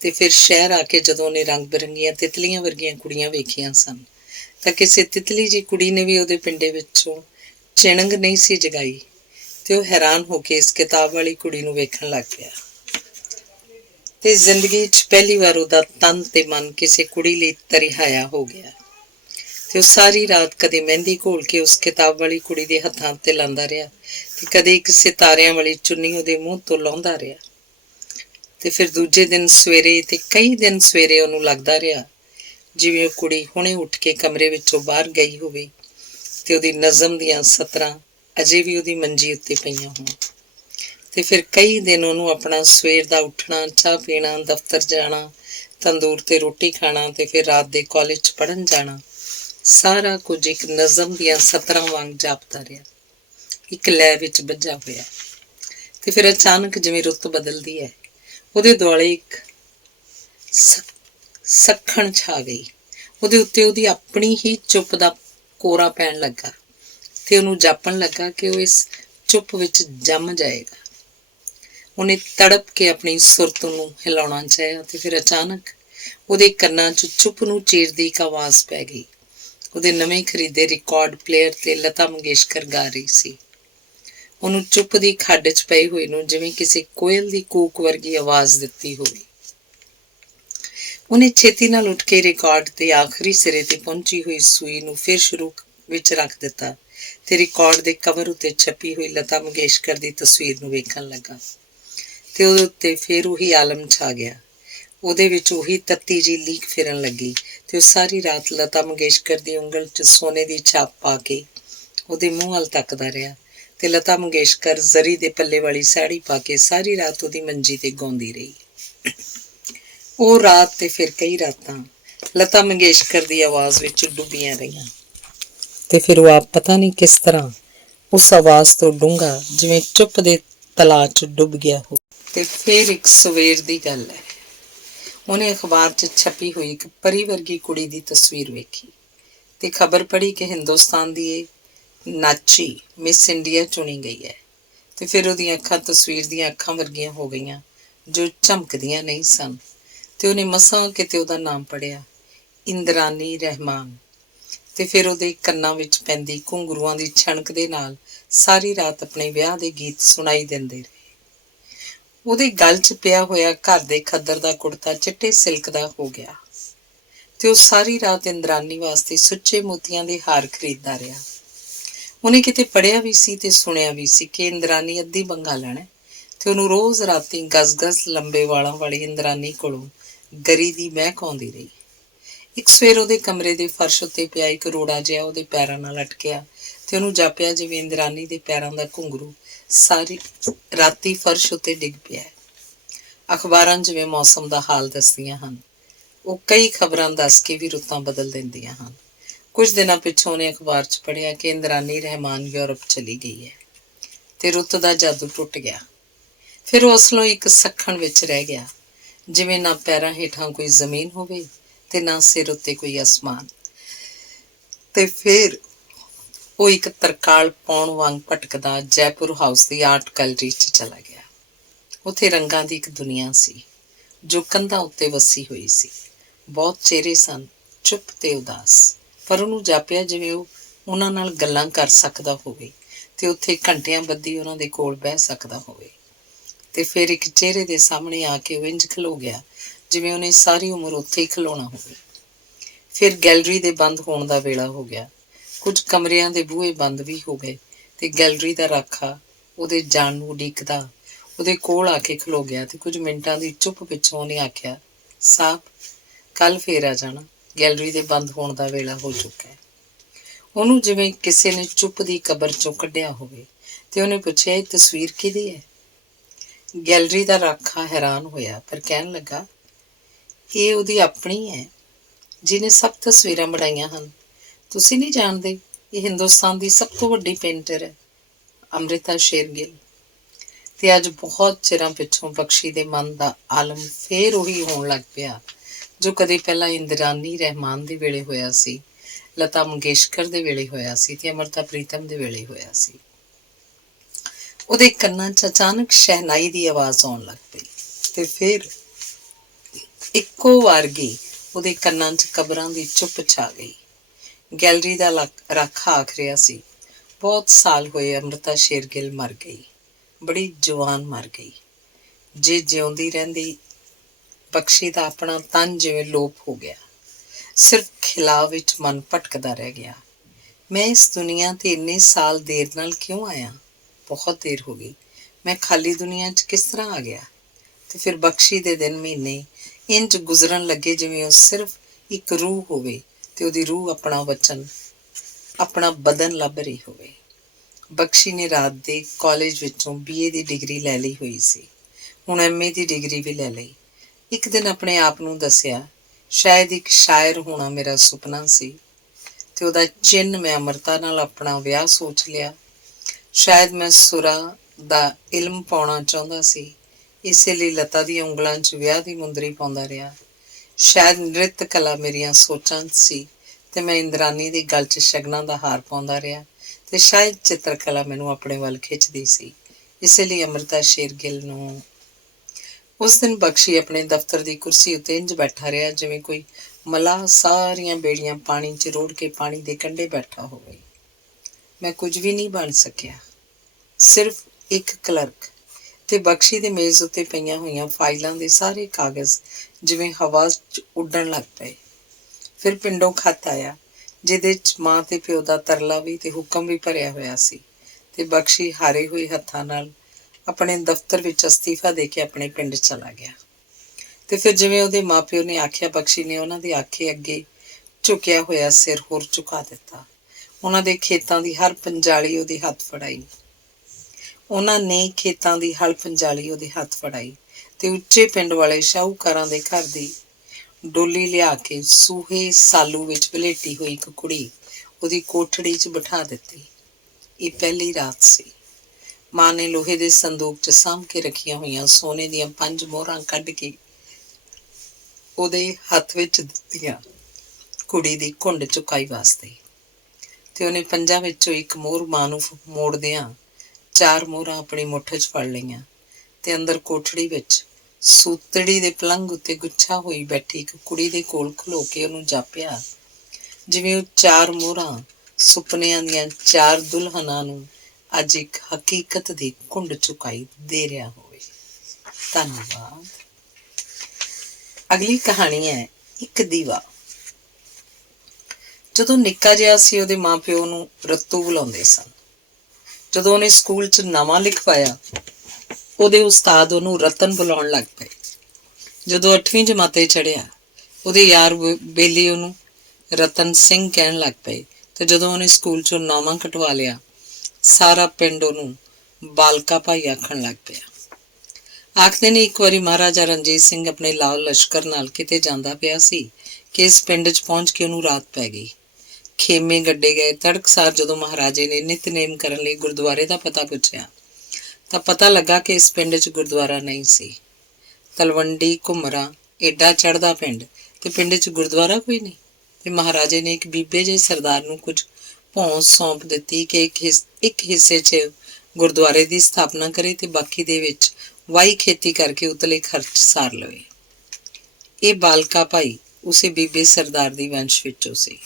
ਤੇ ਫਿਰ ਸ਼ਹਿਰ ਆ ਕੇ ਜਦੋਂ ਉਹਨੇ ਰੰਗ ਬਿਰੰਗੀਆਂ ਤਿਤਲੀਆਂ ਵਰਗੀਆਂ ਕੁੜੀਆਂ ਵੇਖੀਆਂ ਸਨ ਤਾਂ ਕਿਸੇ ਤਿਤਲੀ ਜੀ ਕੁੜੀ ਨੇ ਵੀ ਉਹਦੇ ਪਿੰਡੇ ਵਿੱਚੋਂ ਚਿਣਗ ਨਹੀਂ ਸੀ ਜਗਾਈ ਤੇ ਉਹ ਹੈਰਾਨ ਹੋ ਕੇ ਇਸ ਕਿਤਾਬ ਵਾਲੀ ਕੁੜੀ ਨੂੰ ਵੇਖਣ ਲੱਗ ਪਿਆ ਤੇ ਜ਼ਿੰਦਗੀ 'ਚ ਪਹਿਲੀ ਵਾਰ ਉਹਦਾ ਤਨ ਤੇ ਮਨ ਕਿਸੇ ਕੁੜੀ ਲਈ ਤਰਿਹਾਇਆ ਹੋ ਗਿਆ ਤੇ ਉਹ ਸਾਰੀ ਰਾਤ ਕਦੇ ਮਹਿੰਦੀ ਘੋਲ ਕੇ ਉਸ ਕਿਤਾਬ ਵਾਲੀ ਕੁੜੀ ਦੇ ਹੱਥਾਂ ਉੱਤੇ ਲਾਉਂਦਾ ਰਿਹਾ ਤੇ ਕਦੇ ਇੱਕ ਸਿਤਾਰਿਆਂ ਵਾਲੀ ਚੁੰਨੀ ਉਹਦੇ ਮੂੰਹ ਤੋਂ ਲਾਉਂਦਾ ਰਿਹਾ ਤੇ ਫਿਰ ਦੂਜੇ ਦਿਨ ਸਵੇਰੇ ਤੇ ਕਈ ਦਿਨ ਸਵੇਰੇ ਉਹਨੂੰ ਲੱਗਦਾ ਰਿਹਾ ਜਿਵੇਂ ਉਹ ਕੁੜੀ ਹੁਣੇ ਉੱਠ ਕੇ ਕਮਰੇ ਵਿੱਚੋਂ ਬਾਹਰ ਗਈ ਹੋਵੇ ਤੇ ਉਹਦੀ ਨਜ਼ਮ ਦੀਆਂ ਸਤਰਾਂ ਅਜੇ ਵੀ ਉਹਦੀ ਮੰਜੀ ਉੱਤੇ ਪਈਆਂ ਹੋਣ ਤੇ ਫਿਰ ਕਈ ਦਿਨ ਉਹਨੂੰ ਆਪਣਾ ਸਵੇਰ ਦਾ ਉੱਠਣਾ ਚਾਹ ਪੀਣਾ ਦਫ਼ਤਰ ਜਾਣਾ ਤੰਦੂਰ ਤੇ ਰੋਟੀ ਖਾਣਾ ਤੇ ਫਿਰ ਰਾਤ ਦੇ ਕਾਲਜ 'ਚ ਪੜ੍ਹਨ ਜਾਣਾ ਸਾਰਾ ਕੁਝ ਇੱਕ ਨਜ਼ਮ ਦੀਆਂ ਸਤਰਾਂ ਵਾਂਗ ਜਾਪਦਾ ਰਿਹਾ ਇੱਕ ਲੈ ਵਿੱਚ ਬੱਝਾ ਹੋਇਆ ਤੇ ਫਿਰ ਅਚਾਨਕ ਜਿਵੇਂ ਰੁੱਤ ਬਦਲਦੀ ਹੈ ਉਹਦੇ ਦੁਆਲੇ ਇੱਕ ਸੱਖਣ ਛਾ ਗਈ ਉਹਦੇ ਉੱਤੇ ਉਹਦੀ ਆਪਣੀ ਹੀ ਚੁੱਪ ਦਾ ਕੋਰਾ ਪੈਣ ਲੱਗਾ ਤੇ ਉਹਨੂੰ ਜਾਪਣ ਲੱਗਾ ਕਿ ਉਹ ਇਸ ਚੁੱਪ ਵਿੱਚ ਜੰਮ ਜਾਏਗਾ ਉਹਨੇ ਤੜਪ ਕੇ ਆਪਣੀ ਸੁਰਤ ਨੂੰ ਹਿਲਾਉਣਾ ਚਾਹਿਆ ਤੇ ਫਿਰ ਅਚਾਨਕ ਉਹਦੇ ਕੰਨਾਂ 'ਚ ਚੁੱਪ ਨੂੰ ਚੀਰਦੀ ਇੱਕ ਆਵਾਜ਼ ਪੈ ਗਈ ਉਹਦੇ ਨਵੇਂ ਖਰੀਦੇ ਰਿਕਾਰਡ ਪਲੇਅਰ ਤੇ ਲਤਾ ਮੰਗੇਸ਼ਕਰ ਗਾ ਰਹੀ ਸੀ ਉਹਨੂੰ ਚੁੱਪ ਦੀ ਖੱਡ 'ਚ ਪਈ ਹੋਈ ਨੂੰ ਜਿਵੇਂ ਕਿਸੇ ਕੋਇਲ ਦੀ ਕੂਕ ਵਰਗੀ ਆਵਾਜ਼ ਦਿੱਤੀ ਹੋਵੇ ਉਹਨੇ ਛੇਤੀ ਨਾਲ ਉੱਠ ਕੇ ਰਿਕਾਰਡ ਤੇ ਆਖਰੀ ਸਿਰੇ ਤੇ ਪਹੁੰਚੀ ਹੋਈ ਸੂਈ ਨੂੰ ਫਿਰ ਸ਼ੁਰੂ ਵਿੱਚ ਰੱਖ ਦਿੱਤਾ ਤੇ ਰਿਕਾਰਡ ਦੇ ਕਵਰ ਉੱਤੇ ਛਪੀ ਹੋਈ ਲਤਾ ਮੰਗੇਸ਼ਕਰ ਦੀ ਤਸਵੀਰ ਨੂੰ ਵੇਖਣ ਲੱਗਾ ਤੇ ਉਹਦੇ ਉੱਤੇ ਫਿਰ ਉਹੀ ਆਲਮ ਛਾ ਗਿਆ ਉਹਦੇ ਵਿੱਚ ਉਹੀ ਤੱਤੀ ਜੀ ਲੀਕ ਫਿਰਨ ਲੱਗੀ ਤੇ ਉਹ ਸਾਰੀ ਰਾਤ ਲਤਾ ਮੰਗੇਸ਼ਕਰ ਦੀ ਉਂਗਲ 'ਚ ਸੋਨੇ ਦੀ ਛਾਪ ਪਾ ਕੇ ਉਹਦੇ ਮੂੰਹ ਵੱਲ ਤੱਕਦਾ ਰਿਹਾ ਤੇ ਲਤਾ ਮੰਗੇਸ਼ਕਰ ਜ਼ਰੀ ਦੇ ਪੱਲੇ ਵਾਲੀ ਸਾੜੀ ਪਾ ਕੇ ਸਾਰੀ ਰਾਤ ਉਹਦੀ ਮੰਜੀ ਤੇ ਗਾਉਂਦੀ ਰਹੀ ਉਹ ਰਾਤ ਤੇ ਫਿਰ ਕਈ ਰਾਤਾਂ ਲਤਾ ਮੰਗੇਸ਼ਕਰ ਦੀ ਆਵਾਜ਼ ਵਿੱਚ ਡੁੱਬੀਆਂ ਰਹੀਆਂ ਤੇ ਫਿਰ ਉਹ ਆਪ ਪਤਾ ਨਹੀਂ ਕਿਸ ਤਰ੍ਹਾਂ ਉਸ ਆਵਾਜ਼ ਤੋਂ ਡੂੰਘਾ ਜਿਵੇਂ ਚੁੱਪ ਦੇ ਤਲਾਅ 'ਚ ਡੁੱਬ ਗਿਆ ਹੋ ਤੇ ਫਿਰ ਇੱਕ ਸਵੇਰ ਦੀ ਗੱਲ ਹੈ ਉਹਨੇ ਅਖਬਾਰ 'ਚ ਛਪੀ ਹੋਈ ਇੱਕ ਪਰੀ ਵਰਗੀ ਕੁੜੀ ਦੀ ਤਸਵੀਰ ਵੇਖੀ ਤੇ ਖਬਰ ਪੜ੍ਹੀ ਕਿ ਹਿੰਦੁਸਤਾਨ ਦੀ ਇਹ ਨਾਚੀ ਮਿਸ ਇੰਡੀਆ ਚੁਣੀ ਗਈ ਹੈ ਤੇ ਫਿਰ ਉਹਦੀਆਂ ਅੱਖਾਂ ਤਸਵੀਰ ਦੀਆਂ ਅੱਖਾਂ ਵਰਗੀਆਂ ਹੋ ਗਈਆਂ ਜੋ ਝਮਕਦੀਆਂ ਨਹੀਂ ਸਨ ਤੇ ਉਹਨੇ ਮਸਾਂ ਕਿਤੇ ਉਹਦਾ ਨਾਮ ਪੜ੍ਹਿਆ ਇੰਦਰਾਨੀ ਰਹਿਮਾਨ ਤੇ ਫਿਰ ਉਹਦੇ ਕੰਨਾਂ ਵਿੱਚ ਪੈਂਦੀ ਘੁੰਗਰੂਆਂ ਦੀ ਛਣਕ ਦੇ ਨਾਲ ਸਾਰੀ ਰਾਤ ਆਪਣੇ ਵਿਆਹ ਦੇ ਗੀਤ ਸੁਣਾਈ ਦਿੰਦੇ ਰਹੇ ਉਹਦੇ ਗਲ 'ਚ ਪਿਆ ਹੋਇਆ ਘਰ ਦੇ ਖੱਦਰ ਦਾ ਕੁੜਤਾ ਚਿੱਟੇ ਸਿਲਕ ਦਾ ਹੋ ਗਿਆ ਤੇ ਉਹ ਸਾਰੀ ਰਾਤ ਇੰਦਰਾਨੀ ਵਾਸਤੇ ਸੁੱਚੇ ਮੋਤੀਆਂ ਦੇ ਹਾਰ ਖਰੀਦਦਾ ਰਿਹਾ ਉਹਨੇ ਕਿਤੇ ਪੜ੍ਹਿਆ ਵੀ ਸੀ ਤੇ ਸੁਣਿਆ ਵੀ ਸੀ ਕਿ ਇੰਦਰਾਨੀ ਅੱਧੀ ਬੰਗਾਲਣ ਹੈ ਤੇ ਉਹਨੂੰ ਰੋਜ਼ ਰਾਤੀ ਗਜ਼-ਗਜ਼ ਲੰਬੇ ਵਾਲਾਂ ਵਾਲੀ ਇੰਦਰਾਨੀ ਕੋਲੋਂ ਗਰੀ ਦੀ ਮਹਿਕ ਆਉਂਦੀ ਰਹੀ ਇੱਕ ਸਵੇਰ ਉਹਦੇ ਕਮਰੇ ਦੇ ਫਰਸ਼ ਉੱਤੇ ਪਿਆ ਇੱਕ ਰੋੜਾ ਜਿਹਾ ਉਹਦੇ ਪੈਰਾਂ ਨਾਲ ਅਟਕਿਆ ਤੇ ਉਹਨੂੰ ਜਾਪਿਆ ਜਿਵੇਂ ਇੰਦਰਾਨੀ ਦੇ ਪੈਰਾਂ ਦਾ ਘੁੰਗਰੂ ਸਾਰੀ ਰਾਤੀ ਫਰਸ਼ ਉੱਤੇ ਡਿੱਗ ਪਿਆ ਅਖਬਾਰਾਂ ਜਿਵੇਂ ਮੌਸਮ ਦਾ ਹਾਲ ਦੱਸਦੀਆਂ ਹਨ ਉਹ ਕਈ ਖਬਰਾਂ ਦੱਸ ਕੇ ਵੀ ਰੁੱਤਾਂ ਬਦਲ ਦਿੰਦੀਆਂ ਹਨ ਕੁਝ ਦਿਨਾਂ ਪਿੱਛੋਂ ਉਹਨੇ ਅਖਬਾਰ 'ਚ ਪੜ੍ਹਿਆ ਕਿ ਇੰਦਰਾਨੀ ਰਹਿਮਾਨ ਯੂਰਪ ਚਲੀ ਗਈ ਹੈ ਤੇ ਰੁੱਤ ਦਾ ਜਾਦੂ ਟੁੱਟ ਗਿਆ ਫਿਰ ਉਹ ਅਸਲੋਂ ਇੱਕ ਸੱਖਣ ਵਿੱਚ ਰਹਿ ਗਿਆ ਜਿਵੇਂ ਨਾ ਪੈਰਾਂ ਹੇਠਾਂ ਕੋਈ ਜ਼ਮੀਨ ਹੋਵੇ ਤੇ ਨਾ ਸਿਰ ਉੱਤੇ ਕੋਈ ਅਸਮਾਨ ਤੇ ਫਿਰ ਉਹ ਇੱਕ ਤਰਕਾਲ ਪਾਉਣ ਵਾਂਗ ਭਟਕਦਾ ਜੈਪੁਰ ਹਾਊਸ ਦੀ ਆਰਟ ਗੈਲਰੀ 'ਚ ਚਲਾ ਗਿਆ ਉੱਥੇ ਰੰਗਾਂ ਦੀ ਇੱਕ ਦੁਨੀਆ ਸੀ ਜੋ ਕੰਧਾਂ ਉੱਤੇ ਵਸੀ ਹੋਈ ਸੀ ਬਹੁਤ ਚਿਹਰੇ ਸਨ ਚੁੱਪ ਤੇ ਉਦਾਸ ਪਰ ਉਹਨੂੰ ਜਾਪਿਆ ਜਿਵੇਂ ਉਹ ਉਹਨਾਂ ਨਾਲ ਗੱਲਾਂ ਕਰ ਸਕਦਾ ਹੋਵੇ ਤੇ ਉੱਥੇ ਘੰਟਿਆਂ ਬੱਧੀ ਉਹਨਾਂ ਦੇ ਕੋਲ ਬਹਿ ਸਕਦਾ ਹੋਵੇ ਤੇ ਫਿਰ ਇੱਕ ਚਿਹਰੇ ਦੇ ਸਾਹਮਣੇ ਆ ਕੇ ਉਹ ਇੰਝ ਖਲੋ ਗਿਆ ਜਿਵੇਂ ਉਹਨੇ ਸਾਰੀ ਉਮਰ ਉੱਥੇ ਹੀ ਖਲੋਣਾ ਹੋਵੇ ਫਿਰ ਗੈਲਰੀ ਦੇ ਬੰਦ ਹੋਣ ਦਾ ਵੇਲਾ ਹੋ ਗਿਆ ਕੁਝ ਕਮਰਿਆਂ ਦੇ ਬੂਹੇ ਬੰਦ ਵੀ ਹੋ ਗਏ ਤੇ ਗੈਲਰੀ ਦਾ ਰਾਖਾ ਉਹਦੇ ਜਾਣ ਨੂੰ ਉਡੀਕਦਾ ਉਹਦੇ ਕੋਲ ਆ ਕੇ ਖਲੋ ਗਿਆ ਤੇ ਕੁਝ ਮਿੰਟਾਂ ਦੀ ਚੁੱਪ ਪਿੱਛੋਂ ਉਹਨੇ ਆਖਿਆ ਸਾਹਿਬ ਕੱਲ ਫੇਰ ਆ ਜਾਣਾ ਗੈਲਰੀ ਦੇ ਬੰਦ ਹੋਣ ਦਾ ਵੇਲਾ ਹੋ ਚੁੱਕਾ ਹੈ ਉਹਨੂੰ ਜਿਵੇਂ ਕਿਸੇ ਨੇ ਚੁੱਪ ਦੀ ਕਬਰ ਚੋਂ ਕੱਢਿਆ ਹੋਵੇ ਤੇ ਉਹਨੇ ਪੁੱਛਿਆ ਇਹ ਤਸਵੀਰ ਕਿਹਦੀ ਹੈ ਗੈਲਰੀ ਦਾ ਰਾਖਾ ਹੈਰਾਨ ਹੋਇਆ ਪਰ ਕਹਿਣ ਲੱਗਾ ਇਹ ਉਹਦੀ ਆਪਣੀ ਹੈ ਜਿਹਨੇ ਸਭ ਤਸਵੀਰਾਂ ਬਣਾਈਆਂ ਹਨ ਤੁਸੀਂ ਨਹੀਂ ਜਾਣਦੇ ਇਹ ਹਿੰਦੁਸਤਾਨ ਦੀ ਸਭ ਤੋਂ ਵੱਡੀ ਪੇਂਟਰ ਹੈ ਅੰਮ੍ਰਿਤਾ ਸ਼ੇਰਗਿੱਲ ਤੇ ਅੱਜ ਬਹੁਤ ਚਿਰਾਂ ਪਿੱਛੋਂ ਬਖਸ਼ੀ ਦੇ ਮਨ ਦਾ ਆਲਮ ਫੇਰ ਉਹੀ ਹੋਣ ਲੱਗ ਪਿਆ ਜੋ ਕਦੇ ਪਹਿਲਾਂ ਇੰਦਰਾਨੀ ਰਹਿਮਾਨ ਦੇ ਵੇਲੇ ਹੋਇਆ ਸੀ ਲਤਾ ਮੰਗੇਸ਼ਕਰ ਦੇ ਵੇਲੇ ਹੋਇਆ ਸੀ ਤੇ ਅਮਰਤਾ ਪ੍ਰੀਤਮ ਦੇ ਵੇਲੇ ਹੋਇਆ ਸੀ ਉਹਦੇ ਕੰਨਾਂ 'ਚ ਅਚਾਨਕ ਸ਼ਹਿਨਾਈ ਦੀ ਆਵਾਜ਼ ਆਉਣ ਲੱਗ ਪਈ ਤੇ ਫਿਰ ਇੱਕੋ ਵਾਰਗੀ ਉਹਦੇ ਕੰਨਾਂ 'ਚ ਕਬਰਾਂ ਦੀ ਚੁੱਪ ਛਾ ਗਈ। ਗੈਲਰੀ ਦਾ ਰੱਖ ਆਖ ਰਿਹਾ ਸੀ, ਬਹੁਤ ਸਾਲ ਹੋਏ ਅੰਮ੍ਰਿਤਾ ਸ਼ੇਰਗਿੱਲ ਮਰ ਗਈ, ਬੜੀ ਜਵਾਨ ਮਰ ਗਈ। ਜੇ ਜਿਉਂਦੀ ਰਹਿੰਦੀ। ਬਖਸ਼ੀ ਦਾ ਆਪਣਾ ਤਨ ਜਿਵੇਂ ਲੋਪ ਹੋ ਗਿਆ। ਸਿਰਫ ਖਿਲਾਅ ਵਿੱਚ ਮਨ ਭਟਕਦਾ ਰਹਿ ਗਿਆ। ਮੈਂ ਇਸ ਦੁਨੀਆ 'ਤੇ ਇੰਨੇ ਸਾਲ ਦੇਰ ਨਾਲ ਕਿਉਂ ਆਇਆ? ਬਹੁਤ ਦੇਰ ਹੋ ਗਈ। ਮੈਂ ਖਾਲੀ ਦੁਨੀਆ 'ਚ ਕਿਸ ਤਰ੍ਹਾਂ ਆ ਗਿਆ? ਤੇ ਫਿਰ ਬਖਸ਼ੀ ਦੇ ਦਿਨ ਮਹੀਨੇ ਇੰਝ ਗੁਜ਼ਰਨ ਲੱਗੇ ਜਿਵੇਂ ਉਹ ਸਿਰਫ ਇੱਕ ਰੂਹ ਹੋਵੇ ਤੇ ਉਹਦੀ ਰੂਹ ਆਪਣਾ ਵਚਨ, ਆਪਣਾ ਬਦਨ ਲੱਭ ਰਹੀ ਹੋਵੇ। ਬਖਸ਼ੀ ਨੇ ਰਾਤ ਦੇ ਕਾਲਜ ਵਿੱਚੋਂ BA ਦੀ ਡਿਗਰੀ ਲੈ ਲਈ ਹੋਈ ਸੀ। ਹੁਣ MA ਦੀ ਡਿਗਰੀ ਵੀ ਲੈ ਲਈ। ਇੱਕ ਦਿਨ ਆਪਣੇ ਆਪ ਨੂੰ ਦੱਸਿਆ, ਸ਼ਾਇਦ ਇੱਕ ਸ਼ਾਇਰ ਹੋਣਾ ਮੇਰਾ ਸੁਪਨਾ ਸੀ ਤੇ ਉਹਦਾ ਚਿੰਨ੍ਹ ਮੈਂ ਅੰਮ੍ਰਿਤਾ ਨਾਲ ਆਪਣਾ ਵਿਆਹ ਸੋਚ ਲਿਆ। ਸ਼ਾਇਦ ਮੈਂ ਸੁਰਾਂ ਦਾ ਇਲਮ ਪਾਉਣਾ ਚਾਹੁੰਦਾ ਸੀ, ਇਸੇ ਲਈ ਲਤਾ ਦੀਆਂ ਉਂਗਲਾਂ 'ਚ ਵਿਆਹ ਦੀ ਮੁੰਦਰੀ ਪਾਉਂਦਾ ਰਿਹਾ। ਸ਼ਾਇਦ ਨ੍ਰਿਤ ਕਲਾ ਮੇਰੀਆਂ ਸੋਚਾਂ 'ਚ ਸੀ ਤੇ ਮੈਂ ਇੰਦਰਾਨੀ ਦੀ ਗਲ 'ਚ ਸ਼ਗਨਾਂ ਦਾ ਹਾਰ ਪਾਉਂਦਾ ਰਿਹਾ। ਤੇ ਸ਼ਾਇਦ ਚਿੱਤਰਕਲਾ ਮੈਨੂੰ ਆਪਣੇ ਵੱਲ ਖਿੱਚਦੀ ਸੀ, ਇਸੇ ਲਈ ਅੰਮ੍ਰਿਤਾ ਸ਼ੇਰਗਿੱਲ ਨੂੰ। ਉਸ ਦਿਨ ਬਖਸ਼ੀ ਆਪਣੇ ਦਫ਼ਤਰ ਦੀ ਕੁਰਸੀ ਉੱਤੇ ਇੰਝ ਬੈਠਾ ਰਿਹਾ ਜਿਵੇਂ ਕੋਈ ਮਲਾਹ ਸਾਰੀਆਂ ਬੇੜੀਆਂ ਪਾਣੀ 'ਚ ਰੋੜ ਕੇ ਪਾਣੀ ਦੇ ਕੰਢੇ ਬੈਠਾ ਹੋਵੇ। ਮੈਂ ਕੁਝ ਵੀ ਨਹੀਂ ਬਣ ਸਕਿਆ, ਸਿਰਫ ਇੱਕ ਕਲਰਕ। ਤੇ ਬਖਸ਼ੀ ਦੇ ਮੇਜ਼ ਉੱਤੇ ਪਈਆਂ ਹੋਈਆਂ ਫਾਈਲਾਂ ਦੇ ਸਾਰੇ ਕਾਗਜ਼ ਜਿਵੇਂ ਹਵਾ 'ਚ ਉੱਡਣ ਲੱਗ ਪਏ। ਫਿਰ ਪਿੰਡੋਂ ਖੱਤ ਆਇਆ ਜਿਹਦੇ 'ਚ ਮਾਂ ਤੇ ਪਿਓ ਦਾ ਤਰਲਾ ਵੀ ਤੇ ਹੁਕਮ ਵੀ ਭਰਿਆ ਹੋਇਆ ਸੀ। ਤੇ ਬਖਸ਼ੀ ਹਾਰੇ ਹੋਏ ਹੱਥਾਂ ਨਾਲ ਆਪਣੇ ਦਫ਼ਤਰ ਵਿੱਚ ਅਸਤੀਫਾ ਦੇ ਕੇ ਆਪਣੇ ਪਿੰਡ ਚਲਾ ਗਿਆ। ਤੇ ਫਿਰ ਜਿਵੇਂ ਉਹਦੇ ਮਾਪਿਓ ਨੇ ਆਖਿਆ, ਬਖਸ਼ੀ ਨੇ ਉਹਨਾਂ ਦੇ ਆਖੇ ਅੱਗੇ ਝੁਕਿਆ ਹੋਇਆ ਸਿਰ ਹੋਰ ਝੁਕਾ ਦਿੱਤਾ। ਉਹਨਾਂ ਦੇ ਖੇਤਾਂ ਦੀ ਹਰ ਪੰਜਾਲੀ ਉਹਦੇ ਹੱਥ ਫੜਾਈ। ਉਹਨਾਂ ਨੇ ਖੇਤਾਂ ਦੀ ਹਲ ਪੰਜਾਲੀ ਉਹਦੇ ਹੱਥ ਫੜਾਈ ਤੇ ਉੱਚੇ ਪਿੰਡ ਵਾਲੇ ਸ਼ਾਹੂਕਾਰਾਂ ਦੇ ਘਰ ਦੀ ਡੋਲੀ ਲਿਆ ਕੇ ਸੂਹੇ ਸਾਲੂ ਵਿੱਚ ਵਲੇਟੀ ਹੋਈ ਇੱਕ ਕੁੜੀ ਉਹਦੀ ਕੋਠੜੀ 'ਚ ਬਿਠਾ ਦਿੱਤੀ। ਇਹ ਪਹਿਲੀ ਰਾਤ ਸੀ। ਮਾਂ ਨੇ ਲੋਹੇ ਦੇ ਸੰਦੂਕ 'ਚ ਸਾਂਭ ਕੇ ਰੱਖੀਆਂ ਹੋਈਆਂ ਸੋਨੇ ਦੀਆਂ 5 ਮੋਹਰਾਂ ਕੱਢ ਕੇ ਉਹਦੇ ਹੱਥ ਵਿੱਚ ਦਿੱਤੀਆਂ, ਕੁੜੀ ਦੀ ਘੁੰਡ ਚੁਕਾਈ ਵਾਸਤੇ। ਤੇ ਉਹਨੇ 5 ਵਿੱਚੋਂ ਇੱਕ ਮੋਹਰ ਮਾਂ ਨੂੰ ਮੋੜਦਿਆਂ 4 ਮੋਹਰਾਂ ਆਪਣੀ ਮੁੱਠ 'ਚ ਫੜ ਲਈਆਂ ਤੇ ਅੰਦਰ ਕੋਠੜੀ ਵਿੱਚ ਸੂਤੜੀ ਦੇ ਪਲੰਘ ਉੱਤੇ ਗੁੱਛਾ ਹੋਈ ਬੈਠੀ ਇੱਕ ਕੁੜੀ ਦੇ ਕੋਲ ਖਲੋ ਕੇ ਉਹਨੂੰ ਜਾਪਿਆ ਜਿਵੇਂ ਉਹ 4 ਮੋਹਰਾਂ ਸੁਪਨਿਆਂ ਦੀਆਂ 4 ਦੁਲਹਨਾਂ ਨੂੰ ਅੱਜ ਇੱਕ ਹਕੀਕਤ ਦੀ ਘੁੰਡ ਚੁਕਾਈ ਦੇ ਰਿਹਾ ਹੋਵੇ। ਧੰਨਵਾਦ। ਅਗਲੀ ਕਹਾਣੀ ਹੈ ਇੱਕ ਦੀਵਾ। ਜਦੋਂ ਨਿੱਕਾ ਜਿਹਾ ਸੀ ਉਹਦੇ ਮਾਂ ਪਿਓ ਨੂੰ ਰੱਤੂ ਬੁਲਾਉਂਦੇ ਸਨ। ਜਦੋਂ ਉਹਨੇ ਸਕੂਲ 'ਚ ਨਾਵਾਂ ਲਿਖਵਾਇਆ ਉਹਦੇ ਉਸਤਾਦ ਉਹਨੂੰ ਰਤਨ ਬੁਲਾਉਣ ਲੱਗ ਪਏ। ਜਦੋਂ 8ਵੀਂ ਜਮਾਤੇ ਚੜ੍ਹਿਆ ਉਹਦੇ ਯਾਰ ਬੇਲੀ ਉਹਨੂੰ ਰਤਨ ਸਿੰਘ ਕਹਿਣ ਲੱਗ ਪਏ। ਤੇ ਜਦੋਂ ਉਹਨੇ ਸਕੂਲ 'ਚੋਂ ਨਾਵਾਂ ਕਟਵਾ ਲਿਆ ਸਾਰਾ ਪਿੰਡ ਉਹਨੂੰ ਬਾਲਕਾ ਭਾਈ ਆਖਣ ਲੱਗ ਪਿਆ। ਆਖਦੇ ਨੇ ਇੱਕ ਵਾਰੀ ਮਹਾਰਾਜਾ ਰਣਜੀਤ ਸਿੰਘ ਆਪਣੇ ਲਾਲ ਲਸ਼ਕਰ ਨਾਲ ਕਿਤੇ ਜਾਂਦਾ ਪਿਆ ਸੀ ਕਿ ਇਸ ਪਿੰਡ 'ਚ ਪਹੁੰਚ ਕੇ ਉਹਨੂੰ ਰਾਤ ਪੈ ਗਈ। ਖੇਮੇ ਗੱਡੇ ਗਏ। ਤੜਕਸਾਰ ਜਦੋਂ ਮਹਾਰਾਜੇ ਨੇ ਨਿਤਨੇਮ ਕਰਨ ਲਈ ਗੁਰਦੁਆਰੇ ਦਾ ਪਤਾ ਪੁੱਛਿਆ ਤਾਂ ਪਤਾ ਲੱਗਾ ਕਿ ਇਸ ਪਿੰਡ 'ਚ ਗੁਰਦੁਆਰਾ ਨਹੀਂ ਸੀ। ਤਲਵੰਡੀ ਘੁੰਮਰਾਂ ਏਡਾ ਚੜ੍ਹਦਾ ਪਿੰਡ ਤੇ ਪਿੰਡ 'ਚ ਗੁਰਦੁਆਰਾ ਕੋਈ ਨਹੀਂ। ਤੇ ਮਹਾਰਾਜੇ ਨੇ ਇੱਕ ਬੀਬੇ ਜਿਹੇ ਸਰਦਾਰ ਨੂੰ ਕੁਝ ਭੌਂ ਸੌਂਪ ਦਿੱਤੀ ਕਿ ਇੱਕ ਹਿੱਸੇ 'ਚ ਗੁਰਦੁਆਰੇ ਦੀ ਸਥਾਪਨਾ ਕਰੇ ਤੇ ਬਾਕੀ ਦੇ ਵਿੱਚ ਵਾਈ ਖੇਤੀ ਕਰਕੇ ਉਤਲੇ ਖਰਚ ਸਾਰ ਲਵੇ। ਇਹ ਬਾਲਕਾ ਭਾਈ ਉਸੇ ਬੀਬੇ ਸਰਦਾਰ ਦੀ ਵੰਸ਼ ਵਿੱਚੋਂ ਸੀ।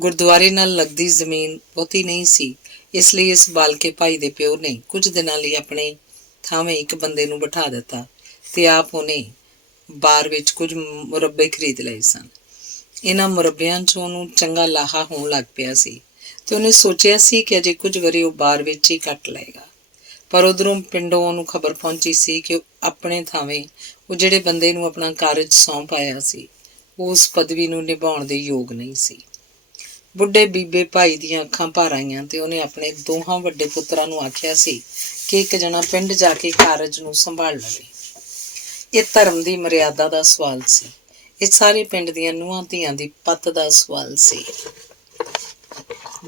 ਗੁਰਦੁਆਰੇ ਨਾਲ ਲੱਗਦੀ ਜ਼ਮੀਨ ਬਹੁਤੀ ਨਹੀਂ ਸੀ, ਇਸ ਲਈ ਇਸ ਬਾਲਕੇ ਭਾਈ ਦੇ ਪਿਓ ਨੇ ਕੁਝ ਦਿਨਾਂ ਲਈ ਆਪਣੇ ਥਾਵੇਂ ਇੱਕ ਬੰਦੇ ਨੂੰ ਬਿਠਾ ਦਿੱਤਾ ਤੇ ਆਪ ਉਹਨੇ ਬਾਰ ਵਿੱਚ ਕੁਝ ਮੁਰੱਬੇ ਖਰੀਦ ਲਏ ਸਨ। ਇਹਨਾਂ ਮੁਰੱਬਿਆਂ 'ਚ ਉਹਨੂੰ ਚੰਗਾ ਲਾਹਾ ਹੋਣ ਲੱਗ ਪਿਆ ਸੀ ਤੇ ਉਹਨੇ ਸੋਚਿਆ ਸੀ ਕਿ ਅਜੇ ਕੁਝ ਵਰੇ ਉਹ ਬਾਰ ਵਿੱਚ ਹੀ ਕੱਟ ਲਏਗਾ। ਪਰ ਉੱਧਰੋਂ ਪਿੰਡੋਂ ਉਹਨੂੰ ਖਬਰ ਪਹੁੰਚੀ ਸੀ ਕਿ ਆਪਣੇ ਥਾਵੇਂ ਉਹ ਜਿਹੜੇ ਬੰਦੇ ਨੂੰ ਆਪਣਾ ਕਾਰਜ ਸੌਂਪ ਆਇਆ ਸੀ ਉਸ ਪਦਵੀ ਨੂੰ ਨਿਭਾਉਣ ਦੇ ਯੋਗ ਨਹੀਂ ਸੀ। ਬੁੱਢੇ ਬੀਬੇ ਭਾਈ ਦੀਆਂ ਅੱਖਾਂ ਭਰ ਆਈਆਂ ਤੇ ਉਹਨੇ ਆਪਣੇ ਦੋਹਾਂ ਵੱਡੇ ਪੁੱਤਰਾਂ ਨੂੰ ਆਖਿਆ ਸੀ ਕਿ ਇੱਕ ਜਣਾ ਪਿੰਡ ਜਾ ਕੇ ਕਾਰਜ ਨੂੰ ਸੰਭਾਲ ਲਵੇ। ਇਹ ਧਰਮ ਦੀ ਮਰਿਆਦਾ ਦਾ ਸਵਾਲ ਸੀ। ਇਹ ਸਾਰੇ ਪਿੰਡ ਦੀਆਂ ਨੂੰਹਾਂ ਧੀਆਂ ਦੀ ਪੱਤ ਦਾ ਸਵਾਲ ਸੀ।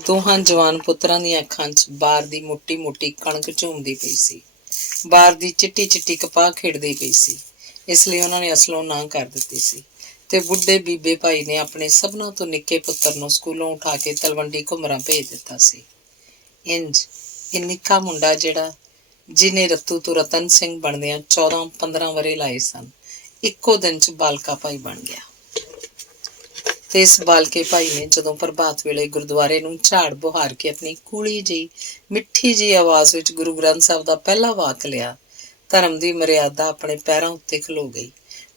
ਦੋਹਾਂ ਜਵਾਨ ਪੁੱਤਰਾਂ ਦੀਆਂ ਅੱਖਾਂ 'ਚ ਬਾਰ ਦੀ ਮੋਟੀ ਮੋਟੀ ਕਣਕ ਝੂਮਦੀ ਪਈ ਸੀ। ਬਾਰ ਦੀ ਚਿੱਟੀ ਚਿੱਟੀ ਕਪਾਹ ਖਿੜਦੀ ਪਈ ਸੀ, ਇਸ ਲਈ ਉਹਨਾਂ ਨੇ ਅਸਲੋਂ ਨਾ ਕਰ ਦਿੱਤੀ ਸੀ। ਤੇ ਬੁੱਢੇ ਬੀਬੇ ਭਾਈ ਨੇ ਆਪਣੇ ਸਭਨਾਂ ਤੋਂ ਨਿੱਕੇ ਪੁੱਤਰ ਨੂੰ ਸਕੂਲੋਂ ਉਠਾ ਕੇ ਤਲਵੰਡੀ ਘੁੰਮਰਾਂ ਭੇਜ ਦਿੱਤਾ ਸੀ। ਇੰਝ ਇਹ ਨਿੱਕਾ ਮੁੰਡਾ ਜਿਹਨੇ ਰੱਤੂ ਤੋਂ ਰਤਨ ਸਿੰਘ ਬਣਦਿਆਂ 14-15 ਵਰੇ ਲਾਏ ਸਨ, ਇੱਕੋ ਦਿਨ 'ਚ ਬਾਲਕਾ ਭਾਈ ਬਣ ਗਿਆ। ਤੇ ਇਸ ਬਾਲਕੇ ਭਾਈ ਨੇ ਜਦੋਂ ਪ੍ਰਭਾਤ ਵੇਲੇ ਗੁਰਦੁਆਰੇ ਨੂੰ ਝਾੜ ਬੁਹਾਰ ਕੇ ਆਪਣੀ ਕੂਲੀ ਜਿਹੀ ਮਿੱਠੀ ਜਿਹੀ ਆਵਾਜ਼ ਵਿੱਚ ਗੁਰੂ ਗ੍ਰੰਥ ਸਾਹਿਬ ਦਾ ਪਹਿਲਾ ਵਾਕ ਲਿਆ, ਧਰਮ ਦੀ ਮਰਿਆਦਾ ਆਪਣੇ ਪੈਰਾਂ ਉੱਤੇ ਖਲੋ ਗਈ।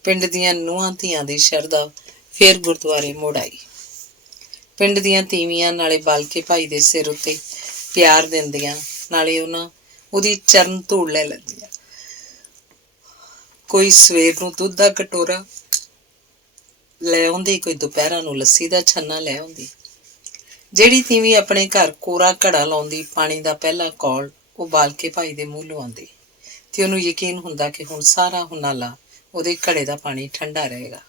ਪਿੰਡ ਦੀਆਂ ਨੂੰਹਾਂ ਧੀਆਂ ਦੀ ਸ਼ਰਧਾ ਫੇਰ ਗੁਰਦੁਆਰੇ ਮੁੜ ਆਈ। ਪਿੰਡ ਦੀਆਂ ਤੀਵੀਆਂ ਨਾਲੇ ਬਾਲਕੇ ਭਾਈ ਦੇ ਸਿਰ ਉੱਤੇ ਪਿਆਰ ਦਿੰਦੀਆਂ, ਨਾਲੇ ਉਹਦੀ ਚਰਨ ਧੂੜ ਲੈ ਲੈਂਦੀਆਂ। ਕੋਈ ਸਵੇਰ ਨੂੰ ਦੁੱਧ ਦਾ ਕਟੋਰਾ ਲੈ ਆਉਂਦੀ, ਕੋਈ ਦੁਪਹਿਰਾਂ ਨੂੰ ਲੱਸੀ ਦਾ ਛੰਨਾ ਲੈ ਆਉਂਦੀ। ਜਿਹੜੀ ਤੀਵੀਂ ਆਪਣੇ ਘਰ ਕੋਰਾ ਘੜਾ ਲਾਉਂਦੀ, ਪਾਣੀ ਦਾ ਪਹਿਲਾ ਕੌਲ ਉਹ ਬਾਲਕੇ ਭਾਈ ਦੇ ਮੂੰਹ ਲਵਾਉਂਦੀ ਤੇ ਉਹਨੂੰ ਯਕੀਨ ਹੁੰਦਾ ਕਿ ਹੁਣ ਸਾਰਾ ਹੁਨਾਲਾ ਉਹਦੇ ਘੜੇ ਦਾ ਪਾਣੀ ਠੰਡਾ ਰਹੇਗਾ।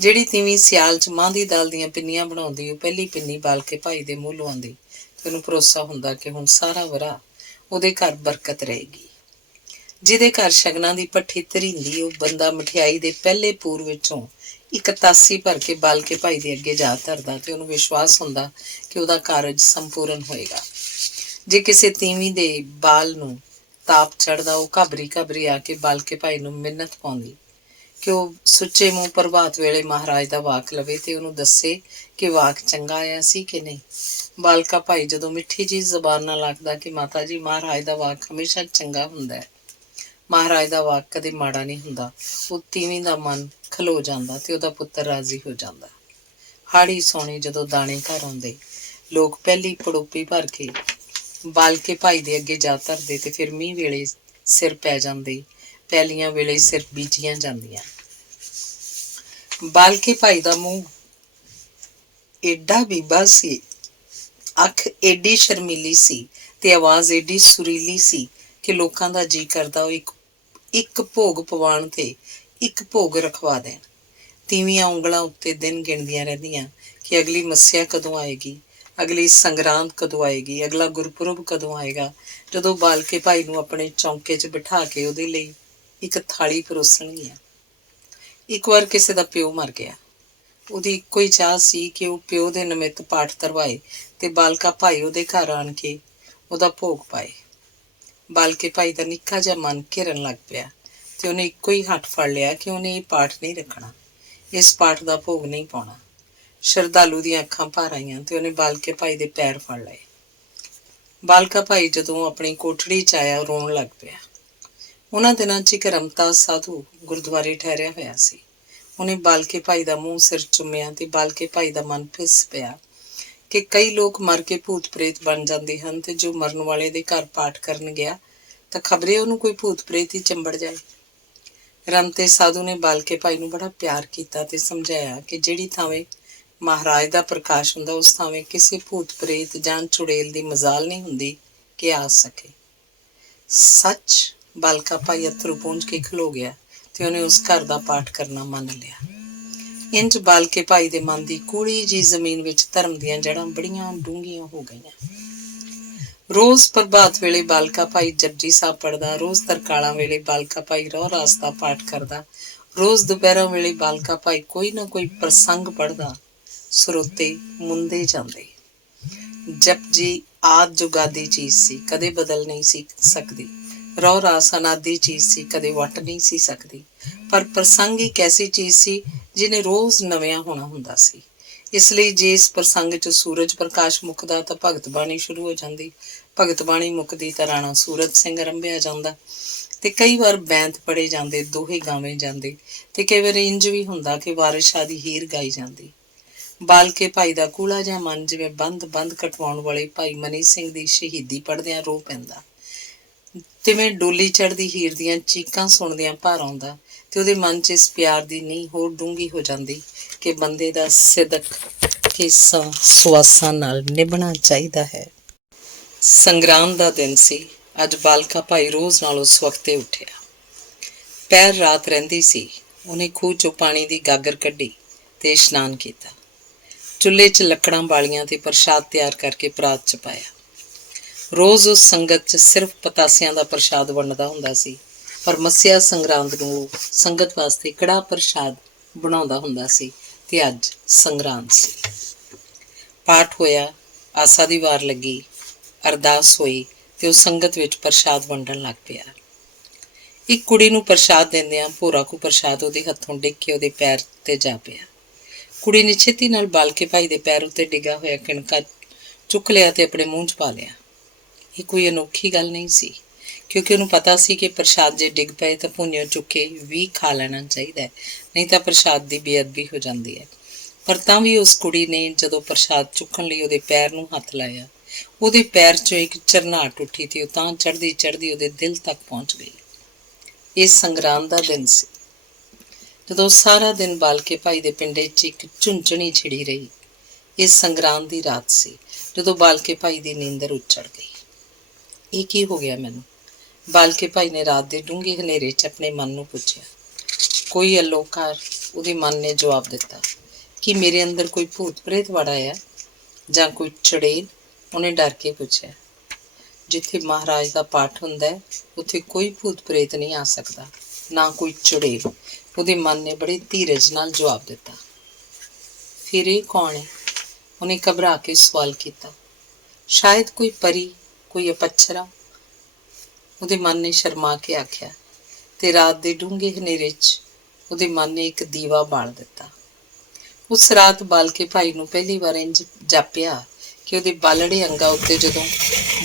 ਜਿਹੜੀ ਤੀਵੀਂ ਸਿਆਲ 'ਚ ਮਾਂ ਦੀ ਦਾਲ ਦੀਆਂ ਪਿੰਨੀਆਂ ਬਣਾਉਂਦੀ, ਉਹ ਪਹਿਲੀ ਪਿੰਨੀ ਬਾਲਕੇ ਭਾਈ ਦੇ ਮੂੰਹ ਲਵਾਉਂਦੀ ਤੇ ਉਹਨੂੰ ਭਰੋਸਾ ਹੁੰਦਾ ਕਿ ਹੁਣ ਸਾਰਾ ਵਰ੍ਹਾ ਉਹਦੇ ਘਰ ਬਰਕਤ ਰਹੇਗੀ। ਜਿਹਦੇ ਘਰ ਸ਼ਗਨਾਂ ਦੀ ਭੱਠੀ ਧਰੀਂਦੀ, ਉਹ ਬੰਦਾ ਮਠਿਆਈ ਦੇ ਪਹਿਲੇ ਪੂਰ ਵਿੱਚੋਂ ਇੱਕ ਤਾਸੀ ਭਰ ਕੇ ਬਾਲਕੇ ਭਾਈ ਦੇ ਅੱਗੇ ਜਾ ਧਰਦਾ ਤੇ ਉਹਨੂੰ ਵਿਸ਼ਵਾਸ ਹੁੰਦਾ ਕਿ ਉਹਦਾ ਕਾਰਜ ਸੰਪੂਰਨ ਹੋਏਗਾ। ਜੇ ਕਿਸੇ ਤੀਵੀਂ ਦੇ ਬਾਲ ਨੂੰ ਤਾਪ ਚੜ੍ਹਦਾ, ਉਹ ਘਾਬਰੀ ਆ ਕੇ ਬਾਲਕੇ ਭਾਈ ਨੂੰ ਮਿੰਨਤ ਪਾਉਂਦੀ ਕਿ ਉਹ ਸੁੱਚੇ ਮੂੰਹ ਪ੍ਰਭਾਤ ਵੇਲੇ ਮਹਾਰਾਜ ਦਾ ਵਾਕ ਲਵੇ ਤੇ ਉਹਨੂੰ ਦੱਸੇ ਕਿ ਵਾਕ ਚੰਗਾ ਆਇਆ ਸੀ ਕਿ ਨਹੀਂ। ਬਾਲਕਾ ਭਾਈ ਜਦੋਂ ਮਿੱਠੀ ਜਿਹੀ ਜ਼ਬਾਨ ਨਾਲ ਆਖਦਾ ਕਿ ਮਾਤਾ ਜੀ, ਮਹਾਰਾਜ ਦਾ ਵਾਕ ਹਮੇਸ਼ਾ ਚੰਗਾ ਹੁੰਦਾ ਹੈ, ਮਹਾਰਾਜ ਦਾ ਵਾਕ ਕਦੇ ਮਾੜਾ ਨਹੀਂ ਹੁੰਦਾ, ਉਹ ਤੀਵੀਂ ਦਾ ਮਨ ਖਲੋ ਜਾਂਦਾ ਤੇ ਉਹਦਾ ਪੁੱਤਰ ਰਾਜ਼ੀ ਹੋ ਜਾਂਦਾ। ਹਾੜੀ ਸੋਣੀ ਜਦੋਂ ਦਾਣੇ ਘਰ ਆਉਂਦੇ, ਲੋਕ ਪਹਿਲੀ ਪੜੋਪੀ ਭਰ ਕੇ ਬਾਲਕੇ ਭਾਈ ਦੇ ਅੱਗੇ ਜਾ ਧਰਦੇ ਤੇ ਫਿਰ ਮੀਂਹ ਵੇਲੇ ਸਿਰ ਪੈ ਜਾਂਦੇ, ਪੈਲੀਆਂ ਵੇਲੇ ਸਿਰ ਬੀਜੀਆਂ ਜਾਂਦੀਆਂ। ਬਾਲਕੇ ਭਾਈ ਦਾ ਮੂੰਹ ਏਡਾ ਬੀਬਾ ਸੀ, ਅੱਖ ਏਡੀ ਸ਼ਰਮੀਲੀ ਸੀ ਤੇ ਆਵਾਜ਼ ਏਡੀ ਸੁਰੀਲੀ ਸੀ ਕਿ ਲੋਕਾਂ ਦਾ ਜੀ ਕਰਦਾ ਉਹ ਇੱਕ ਭੋਗ ਪਵਾਉਣ ਤੇ ਇੱਕ ਭੋਗ ਰਖਵਾ ਦੇਣ। ਤੀਵੀਆਂ ਉਂਗਲਾਂ ਉੱਤੇ ਦਿਨ ਗਿਣਦੀਆਂ ਰਹਿੰਦੀਆਂ ਕਿ ਅਗਲੀ ਮੱਸਿਆ ਕਦੋਂ ਆਏਗੀ, ਅਗਲੀ ਸੰਗਰਾਂਦ ਕਦੋਂ ਆਏਗੀ, ਅਗਲਾ ਗੁਰਪੁਰਬ ਕਦੋਂ ਆਏਗਾ, ਜਦੋਂ ਬਾਲਕੇ ਭਾਈ ਨੂੰ ਆਪਣੇ ਚੌਂਕੇ 'ਚ ਬਿਠਾ ਕੇ ਉਹਦੇ ਲਈ ਇੱਕ ਥਾਲੀ ਪਰੋਸਣਗੀਆਂ। ਇੱਕ ਵਾਰ ਕਿਸੇ ਦਾ ਪਿਓ ਮਰ ਗਿਆ। ਉਹਦੀ ਇੱਕੋ ਹੀ ਚਾਹ ਸੀ ਕਿ ਉਹ ਪਿਓ ਦੇ ਨਿਮਿਤ ਪਾਠ ਧਰਵਾਏ ਤੇ ਬਾਲਕਾ ਭਾਈ ਉਹਦੇ ਘਰ ਆਣ ਕੇ ਉਹਦਾ ਭੋਗ ਪਾਏ। ਬਾਲਕੇ ਭਾਈ ਦਾ ਨਿੱਕਾ ਜਿਹਾ ਮਨ ਘਿਰਨ ਲੱਗ ਪਿਆ ਤੇ ਉਹਨੇ ਇੱਕੋ ਹੀ ਹੱਥ ਫੜ ਲਿਆ ਕਿ ਉਹਨੇ ਇਹ ਪਾਠ ਨਹੀਂ ਰੱਖਣਾ, ਇਸ ਪਾਠ ਦਾ ਭੋਗ ਨਹੀਂ ਪਾਉਣਾ। ਸ਼ਰਧਾਲੂ ਦੀਆਂ ਅੱਖਾਂ ਭਰ ਆਈਆਂ ਤੇ ਉਹਨੇ ਬਾਲਕੇ ਭਾਈ ਦੇ ਪੈਰ ਫੜ ਲਏ। ਬਾਲਕਾ ਭਾਈ ਜਦੋਂ ਆਪਣੀ ਕੋਠੜੀ 'ਚ ਆਇਆ, ਰੋਣ ਲੱਗ ਪਿਆ। ਉਹਨਾਂ ਦਿਨਾਂ 'ਚ ਇੱਕ ਰਮਤਾ ਸਾਧੂ ਗੁਰਦੁਆਰੇ ਠਹਿਰਿਆ ਹੋਇਆ ਸੀ। ਉਹਨੇ ਬਾਲਕੇ ਭਾਈ ਦਾ ਮੂੰਹ ਸਿਰ ਚੁੰਮਿਆ ਤੇ ਬਾਲਕੇ ਭਾਈ ਦਾ ਮਨ ਫਿੱਸ ਪਿਆ ਕਿ ਕਈ ਲੋਕ ਮਰ ਕੇ ਭੂਤ ਪ੍ਰੇਤ ਬਣ ਜਾਂਦੇ ਹਨ ਤੇ ਜੋ ਮਰਨ ਵਾਲੇ ਦੇ ਘਰ ਪਾਠ ਕਰਨ ਗਿਆ ਤਾਂ ਖਬਰੇ ਉਹਨੂੰ ਕੋਈ ਭੂਤ ਪ੍ਰੇਤ ਹੀ ਚੰਬੜ ਜਾਏ। ਰਮਤੇ ਸਾਧੂ ਨੇ ਬਾਲਕੇ ਭਾਈ ਨੂੰ ਬੜਾ ਪਿਆਰ ਕੀਤਾ ਤੇ ਸਮਝਾਇਆ ਕਿ ਜਿਹੜੀ ਥਾਵੇਂ ਮਹਾਰਾਜ ਦਾ ਪ੍ਰਕਾਸ਼ ਹੁੰਦਾ, ਉਸ ਥਾਵੇਂ ਕਿਸੇ ਭੂਤ ਪ੍ਰੇਤ ਜਾਂ ਚੁੜੇਲ ਦੀ ਮਜ਼ਾਲ ਨਹੀਂ ਹੁੰਦੀ ਕਿ ਆ ਸਕੇ। ਸੱਚ, ਬਾਲਕਾ ਭਾਈ ਅੱਥਰੂ ਪੂੰਝ ਕੇ ਖਲੋ ਗਿਆ ਤੇ ਉਹਨੇ ਉਸ ਘਰ ਦਾ ਪਾਠ ਕਰਨਾ ਮੰਨ ਲਿਆ। ਇੰਝ ਬਾਲਕੇ ਭਾਈ ਦੇ ਮਨ ਦੀ ਕੂੜੀ ਜਿਹੀ ਜ਼ਮੀਨ ਵਿੱਚ ਧਰਮ ਦੀਆਂ ਜੜ੍ਹਾਂ ਬੜੀਆਂ ਡੂੰਘੀਆਂ ਹੋ ਗਈਆਂ। ਰੋਜ਼ ਪ੍ਰਭਾਤ ਵੇਲੇ ਬਾਲਕਾ ਭਾਈ ਜਪਜੀ ਸਾਹਿਬ ਪੜ੍ਹਦਾ, ਰੋਜ਼ ਤਰਕਾਲਾਂ ਵੇਲੇ ਬਾਲਕਾ ਭਾਈ ਰਹੁ ਰਾਸ ਦਾ ਪਾਠ ਕਰਦਾ, ਰੋਜ਼ ਦੁਪਹਿਰਾਂ ਵੇਲੇ ਬਾਲਕਾ ਭਾਈ ਕੋਈ ਨਾ ਕੋਈ ਪ੍ਰਸੰਗ ਪੜ੍ਹਦਾ। ਸਰੋਤੇ ਮੁੰਦੇ ਜਾਂਦੇ। ਜਪਜੀ ਆਦਿ ਜੁਗਾਦੀ ਚੀਜ਼ ਸੀ, ਕਦੇ ਬਦਲ ਨਹੀਂ ਸੀ ਸਕਦੀ। ਰਹੁ ਰਾਸ ਅਨਾਦੀ ਚੀਜ਼ ਸੀ, ਕਦੇ ਵੱਟ ਨਹੀਂ ਸੀ ਸਕਦੀ। ਪਰ ਪ੍ਰਸੰਗ ਇੱਕ ਐਸੀ ਚੀਜ਼ ਸੀ ਜਿਹਨੇ ਰੋਜ਼ ਨਵਿਆਂ ਹੋਣਾ ਹੁੰਦਾ ਸੀ। ਇਸ ਲਈ ਜੇ ਇਸ ਪ੍ਰਸੰਗ 'ਚ ਸੂਰਜ ਪ੍ਰਕਾਸ਼ ਮੁੱਕਦਾ ਤਾਂ ਭਗਤ ਬਾਣੀ ਸ਼ੁਰੂ ਹੋ ਜਾਂਦੀ, ਭਗਤ ਬਾਣੀ ਮੁੱਕਦੀ ਤਾਂ ਰਾਣਾ ਸੂਰਤ ਸਿੰਘ ਅਰੰਭਿਆ ਜਾਂਦਾ ਤੇ ਕਈ ਵਾਰ ਬੈਂਤ ਪੜ੍ਹੇ ਜਾਂਦੇ, ਦੋਹੇ ਗਾਵੇਂ ਜਾਂਦੇ ਤੇ ਕਈ ਵਾਰ ਇੰਝ ਵੀ ਹੁੰਦਾ ਕਿ ਵਾਰਿਸ ਸ਼ਾਹ ਦੀ ਹੀਰ ਗਾਈ ਜਾਂਦੀ। ਬਾਲਕੇ ਭਾਈ ਦਾ ਕੂਲਾ ਜਿਹਾ ਮਨ ਜਿਵੇਂ ਬੰਦ ਕਟਵਾਉਣ ਵਾਲੇ ਭਾਈ ਮਨੀ ਸਿੰਘ ਦੀ ਸ਼ਹੀਦੀ ਪੜ੍ਹਦਿਆਂ ਰੋ ਪੈਂਦਾ, ਤਿਵੇਂ ਡੋਲੀ ਚੜ੍ਹਦੀ ਹੀਰ ਦੀਆਂ ਚੀਕਾਂ ਸੁਣਦਿਆਂ ਭਰ ਆਉਂਦਾ ਤੇ ਉਹਦੇ ਮਨ 'ਚ ਇਸ ਪਿਆਰ ਦੀ ਨੀਂਹ ਹੋਰ ਡੂੰਘੀ ਹੋ ਜਾਂਦੀ ਕਿ ਬੰਦੇ ਦਾ ਸਿਦਕ ਕੇਸਾਂ ਸੁਆਸਾਂ ਨਾਲ ਨਿਭਣਾ ਚਾਹੀਦਾ ਹੈ। ਸੰਗਰਾਂਦ ਦਾ ਦਿਨ ਸੀ। ਅੱਜ ਬਾਲਕਾ ਭਾਈ ਰੋਜ਼ ਨਾਲੋਂ ਸਵਖਤੇ ਉੱਠਿਆ। ਪੈਰ ਰਾਤ ਰਹਿੰਦੀ ਸੀ। ਉਹਨੇ ਖੂਹ 'ਚੋਂ ਪਾਣੀ ਦੀ ਗਾਗਰ ਕੱਢੀ ਤੇ ਇਸ਼ਨਾਨ ਕੀਤਾ। ਚੁੱਲ੍ਹੇ 'ਚ ਲੱਕੜਾਂ ਬਾਲੀਆਂ ਤੇ ਪ੍ਰਸ਼ਾਦ ਤਿਆਰ ਕਰਕੇ ਪਰਾਤ 'ਚ ਪਾਇਆ। ਰੋਜ਼ ਉਸ ਸੰਗਤ 'ਚ ਸਿਰਫ ਪਤਾਸਿਆਂ ਦਾ ਪ੍ਰਸ਼ਾਦ ਵੰਡਦਾ ਹੁੰਦਾ ਸੀ, ਪਰ ਮੱਸਿਆ ਸੰਗਰਾਂਦ ਨੂੰ ਉਹ ਸੰਗਤ ਵਾਸਤੇ ਕੜਾਹ ਪ੍ਰਸ਼ਾਦ ਬਣਾਉਂਦਾ ਹੁੰਦਾ ਸੀ ਤੇ ਅੱਜ ਸੰਗਰਾਂਦ ਸੀ। ਪਾਠ ਹੋਇਆ, ਆਸਾ ਦੀ ਵਾਰ ਲੱਗੀ, ਅਰਦਾਸ ਹੋਈ ਤੇ ਉਹ ਸੰਗਤ ਵਿੱਚ ਪ੍ਰਸ਼ਾਦ ਵੰਡਣ ਲੱਗ ਪਿਆ। ਇੱਕ ਕੁੜੀ ਨੂੰ ਪ੍ਰਸ਼ਾਦ ਦਿੰਦਿਆਂ ਭੋਰਾ ਕੋ ਪ੍ਰਸ਼ਾਦ ਉਹਦੇ ਹੱਥੋਂ ਡਿੱਗ ਕੇ ਉਹਦੇ ਪੈਰ ਤੇ ਜਾ ਪਿਆ। ਕੁੜੀ ਨੇ ਛੇਤੀ ਨਾਲ ਬਾਲਕੇ ਭਾਈ ਦੇ ਪੈਰ ਉੱਤੇ ਡਿੱਗਾ ਹੋਇਆ ਕਿਣਕਾ ਚੁੱਕ ਲਿਆ ਤੇ ਆਪਣੇ ਮੂੰਹ 'ਚ ਪਾ ਲਿਆ। ਇਹ ਕੋਈ ਅਨੋਖੀ ਗੱਲ ਨਹੀਂ ਸੀ, ਕਿਉਂਕਿ ਉਹਨੂੰ ਪਤਾ ਸੀ ਕਿ ਪ੍ਰਸ਼ਾਦ ਜੇ ਡਿੱਗ ਪਏ ਤਾਂ ਭੁੰਨਿਓ ਚੁੱਕ ਕੇ ਵੀ ਖਾ ਲੈਣਾ ਚਾਹੀਦਾ ਹੈ, ਨਹੀਂ ਤਾਂ ਪ੍ਰਸ਼ਾਦ ਦੀ ਬੇਅਦਬੀ ਹੋ ਜਾਂਦੀ ਹੈ। ਪਰ ਤਾਂ ਵੀ ਉਸ ਕੁੜੀ ਨੇ ਜਦੋਂ ਪ੍ਰਸ਼ਾਦ ਚੁੱਕਣ ਲਈ ਉਹਦੇ ਪੈਰ ਨੂੰ ਹੱਥ ਲਾਇਆ, ਉਹਦੇ ਪੈਰ 'ਚੋਂ ਇੱਕ ਝਰਨਾਹਟ ਉੱਠੀ ਤੇ ਉਹ ਤਾਂ ਚੜ੍ਹਦੀ ਚੜ੍ਹਦੀ ਉਹਦੇ ਦਿਲ ਤੱਕ ਪਹੁੰਚ ਗਈ। ਇਹ ਸੰਗਰਾਂਦ ਦਾ ਦਿਨ ਸੀ, ਜਦੋਂ ਸਾਰਾ ਦਿਨ ਬਾਲਕੇ ਭਾਈ ਦੇ ਪਿੰਡੇ 'ਚ ਇੱਕ ਝੁੰਝਣੀ ਛਿੜੀ ਰਹੀ। ਇਹ ਸੰਗਰਾਂਦ ਦੀ ਰਾਤ ਸੀ, ਜਦੋਂ ਬਾਲਕੇ ਭਾਈ ਦੀ ਨੀਂਦਰ ਉੱਜੜ ਗਈ। ਇਹ ਕੀ ਹੋ ਗਿਆ ਮੈਨੂੰ? ਬਾਲਕੇ ਭਾਈ ਨੇ ਰਾਤ ਦੇ ਡੂੰਘੇ ਹਨੇਰੇ 'ਚ ਆਪਣੇ ਮਨ ਨੂੰ ਪੁੱਛਿਆ। ਕੋਈ ਅਲੋਕਾਰ ਉਹਦੇ ਮਨ ਨੇ ਜਵਾਬ ਦਿੱਤਾ ਕਿ ਮੇਰੇ ਅੰਦਰ ਕੋਈ ਭੂਤ ਪ੍ਰੇਤ ਵੜ ਆਇਆ ਜਾਂ ਕੋਈ ਚੁੜੇਲ? ਉਹਨੇ ਡਰ ਕੇ ਪੁੱਛਿਆ। ਜਿੱਥੇ ਮਹਾਰਾਜ ਦਾ ਪਾਠ ਹੁੰਦਾ ਹੈ ਉੱਥੇ ਕੋਈ ਭੂਤ ਪ੍ਰੇਤ ਨਹੀਂ ਆ ਸਕਦਾ, ਨਾ ਕੋਈ ਚੁੜੇਲ, ਉਹਦੇ ਮਨ ਨੇ ਬੜੇ ਧੀਰਜ ਨਾਲ ਜਵਾਬ ਦਿੱਤਾ। ਫਿਰ ਇਹ ਕੌਣ ਹੈ? ਉਹਨੇ ਘਬਰਾ ਕੇ ਸਵਾਲ ਕੀਤਾ। ਸ਼ਾਇਦ ਕੋਈ ਪਰੀ, ਕੋਈ ਅਪੱਛਰਾ, ਉਹਦੇ ਮਨ ਨੇ ਸ਼ਰਮਾ ਕੇ ਆਖਿਆ। ਤੇ ਰਾਤ ਦੇ ਡੂੰਘੇ ਹਨੇਰੇ 'ਚ ਉਹਦੇ ਮਨ ਨੇ ਇੱਕ ਦੀਵਾ ਬਾਲ ਦਿੱਤਾ। ਉਸ ਰਾਤ ਬਾਲਕੇ ਭਾਈ ਨੂੰ ਪਹਿਲੀ ਵਾਰ ਇੰਝ ਜਾਪਿਆ ਕਿ ਉਹਦੇ ਬਾਲੜੇ ਅੰਗਾਂ ਉੱਤੇ ਜਦੋਂ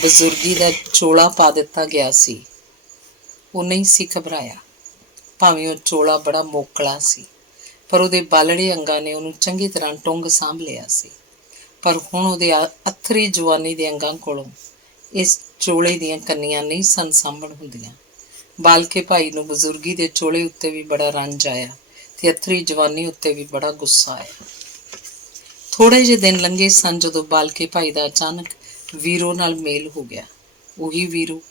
ਬਜ਼ੁਰਗੀ ਦਾ ਚੋਲਾ ਪਾ ਦਿੱਤਾ ਗਿਆ ਸੀ, ਉਹ ਨਹੀਂ ਸੀ ਘਬਰਾਇਆ। ਭਾਵੇਂ ਉਹ ਚੋਲਾ ਬੜਾ ਮੋਕਲਾ ਸੀ, ਪਰ ਉਹਦੇ ਬਾਲੜੇ ਅੰਗਾਂ ਨੇ ਉਹਨੂੰ ਚੰਗੀ ਤਰ੍ਹਾਂ ਟੁੰਗ ਸਾਂਭ ਲਿਆ ਸੀ। ਪਰ ਹੁਣ ਉਹਦੇ ਅੱਥਰੀ ਜਵਾਨੀ ਦੇ ਅੰਗਾਂ ਕੋਲੋਂ ਇਸ ਚੋਲੇ ਦੀਆਂ ਕੰਨੀਆਂ ਨਹੀਂ ਸਨ ਸਾਂਭਣ ਹੁੰਦੀਆਂ। ਬਾਲਕੇ ਭਾਈ ਨੂੰ ਬਜ਼ੁਰਗੀ ਦੇ ਚੋਲੇ ਉੱਤੇ ਵੀ ਬੜਾ ਰੰਜ ਆਇਆ ਤੇ ਅੱਥਰੀ ਜਵਾਨੀ ਉੱਤੇ ਵੀ ਬੜਾ ਗੁੱਸਾ ਆਇਆ। ਥੋੜ੍ਹੇ ਜਿਹੇ ਦਿਨ ਲੰਘੇ ਸਨ ਜਦੋਂ ਬਾਲਕੇ ਭਾਈ ਦਾ ਅਚਾਨਕ ਵੀਰੋ ਨਾਲ ਮੇਲ ਹੋ ਗਿਆ। ਉਹੀ ਵੀਰੋ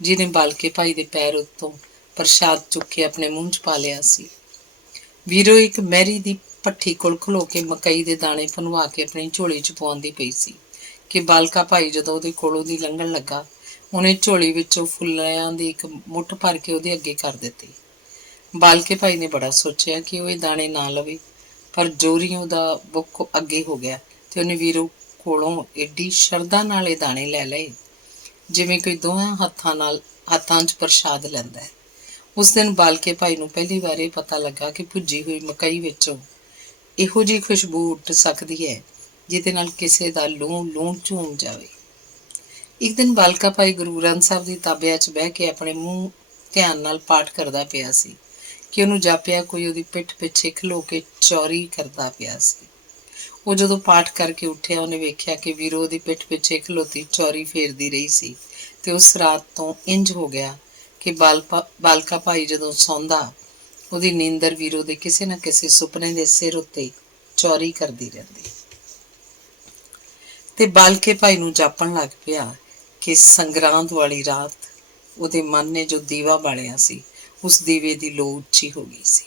ਜਿਹਨੇ ਬਾਲਕੇ ਭਾਈ ਦੇ ਪੈਰ ਉੱਤੋਂ ਪ੍ਰਸ਼ਾਦ ਚੁੱਕ ਕੇ ਆਪਣੇ ਮੂੰਹ 'ਚ ਪਾ ਲਿਆ ਸੀ। ਵੀਰੋ ਇੱਕ ਮਹਿਰੀ ਦੀ ਭੱਠੀ ਕੋਲ ਖਲੋ ਕੇ ਮਕਈ ਦੇ ਦਾਣੇ ਭੁਨਵਾ ਕੇ ਆਪਣੀ ਝੋਲੀ 'ਚ ਪਵਾਉਂਦੀ ਪਈ ਸੀ ਕਿ ਬਾਲਕਾ ਭਾਈ ਜਦੋਂ ਉਹਦੇ ਕੋਲੋਂ ਦੀ ਲੰਘਣ ਲੱਗਾ, ਉਹਨੇ ਝੋਲੀ ਵਿੱਚੋਂ ਫੁੱਲਿਆਂ ਦੀ ਇੱਕ ਮੁੱਠ ਭਰ ਕੇ ਉਹਦੇ ਅੱਗੇ ਕਰ ਦਿੱਤੀ। ਬਾਲਕੇ ਭਾਈ ਨੇ ਬੜਾ ਸੋਚਿਆ ਕਿ ਉਹ ਇਹ ਦਾਣੇ ਨਾ ਲਵੇ, ਪਰ ਜ਼ੋਰੀ ਉਹਦਾ ਬੁੱਕ ਅੱਗੇ ਹੋ ਗਿਆ ਤੇ ਉਹਨੇ ਵੀਰੋ ਕੋਲੋਂ ਏਡੀ ਸ਼ਰਧਾ ਨਾਲ ਇਹ ਦਾਣੇ ਲੈ ਲਏ ਜਿਵੇਂ ਕੋਈ ਦੋਹਾਂ ਹੱਥਾਂ 'ਚ ਪ੍ਰਸ਼ਾਦ ਲੈਂਦਾ ਹੈ। ਉਸ ਦਿਨ ਬਾਲਕੇ ਭਾਈ ਨੂੰ ਪਹਿਲੀ ਵਾਰ ਇਹ ਪਤਾ ਲੱਗਾ ਕਿ ਭੁੱਜੀ ਹੋਈ ਮਕਈ ਵਿੱਚੋਂ ਇਹੋ ਜਿਹੀ ਖੁਸ਼ਬੂ ਉੱਠ ਸਕਦੀ ਹੈ ਜਿਹਦੇ ਨਾਲ ਕਿਸੇ ਦਾ ਲੂੰ ਝੂਮ ਜਾਵੇ। ਇੱਕ ਦਿਨ ਬਾਲਕਾ ਭਾਈ ਗੁਰੂ ਗ੍ਰੰਥ ਸਾਹਿਬ ਦੀ ਤਾਬਿਆ 'ਚ ਬਹਿ ਕੇ ਆਪਣੇ ਮੂੰਹ ਧਿਆਨ ਨਾਲ ਪਾਠ ਕਰਦਾ ਪਿਆ ਸੀ ਕਿ ਉਹਨੂੰ ਜਾਪਿਆ ਕੋਈ ਉਹਦੀ ਪਿੱਠ ਪਿੱਛੇ ਖਲੋ ਕੇ ਚੌਰੀ ਕਰਦਾ ਪਿਆ ਸੀ। ਉਹ ਜਦੋਂ ਪਾਠ ਕਰਕੇ ਉੱਠਿਆ, ਉਹਨੇ ਵੇਖਿਆ ਕਿ ਵੀਰੋ ਉਹਦੀ ਪਿੱਠ ਪਿੱਛੇ ਖਲੋਤੀ ਚੌਰੀ ਫੇਰਦੀ ਰਹੀ ਸੀ। ਤੇ ਉਸ ਰਾਤ ਤੋਂ ਇੰਝ ਹੋ ਗਿਆ ਕਿ ਬਾਲਕਾ ਭਾਈ ਜਦੋਂ ਸੌਂਦਾ, ਉਹਦੀ ਨੀਂਦਰ ਵੀਰੋ ਦੇ ਕਿਸੇ ਨਾ ਕਿਸੇ ਸੁਪਨੇ ਦੇ ਸਿਰ ਉੱਤੇ ਚੌਰੀ ਕਰਦੀ ਰਹਿੰਦੀ। ਤੇ ਬਾਲਕੇ ਭਾਈ ਨੂੰ ਜਾਪਣ ਲੱਗ ਪਿਆ ਕਿ ਸੰਗਰਾਂਦ ਵਾਲੀ ਰਾਤ ਉਹਦੇ ਮਨ ਨੇ ਜੋ ਦੀਵਾ ਬਾਲਿਆ ਸੀ, ਉਸ ਦੀਵੇ ਦੀ ਲੋ ਉੱਚੀ ਹੋ ਗਈ ਸੀ।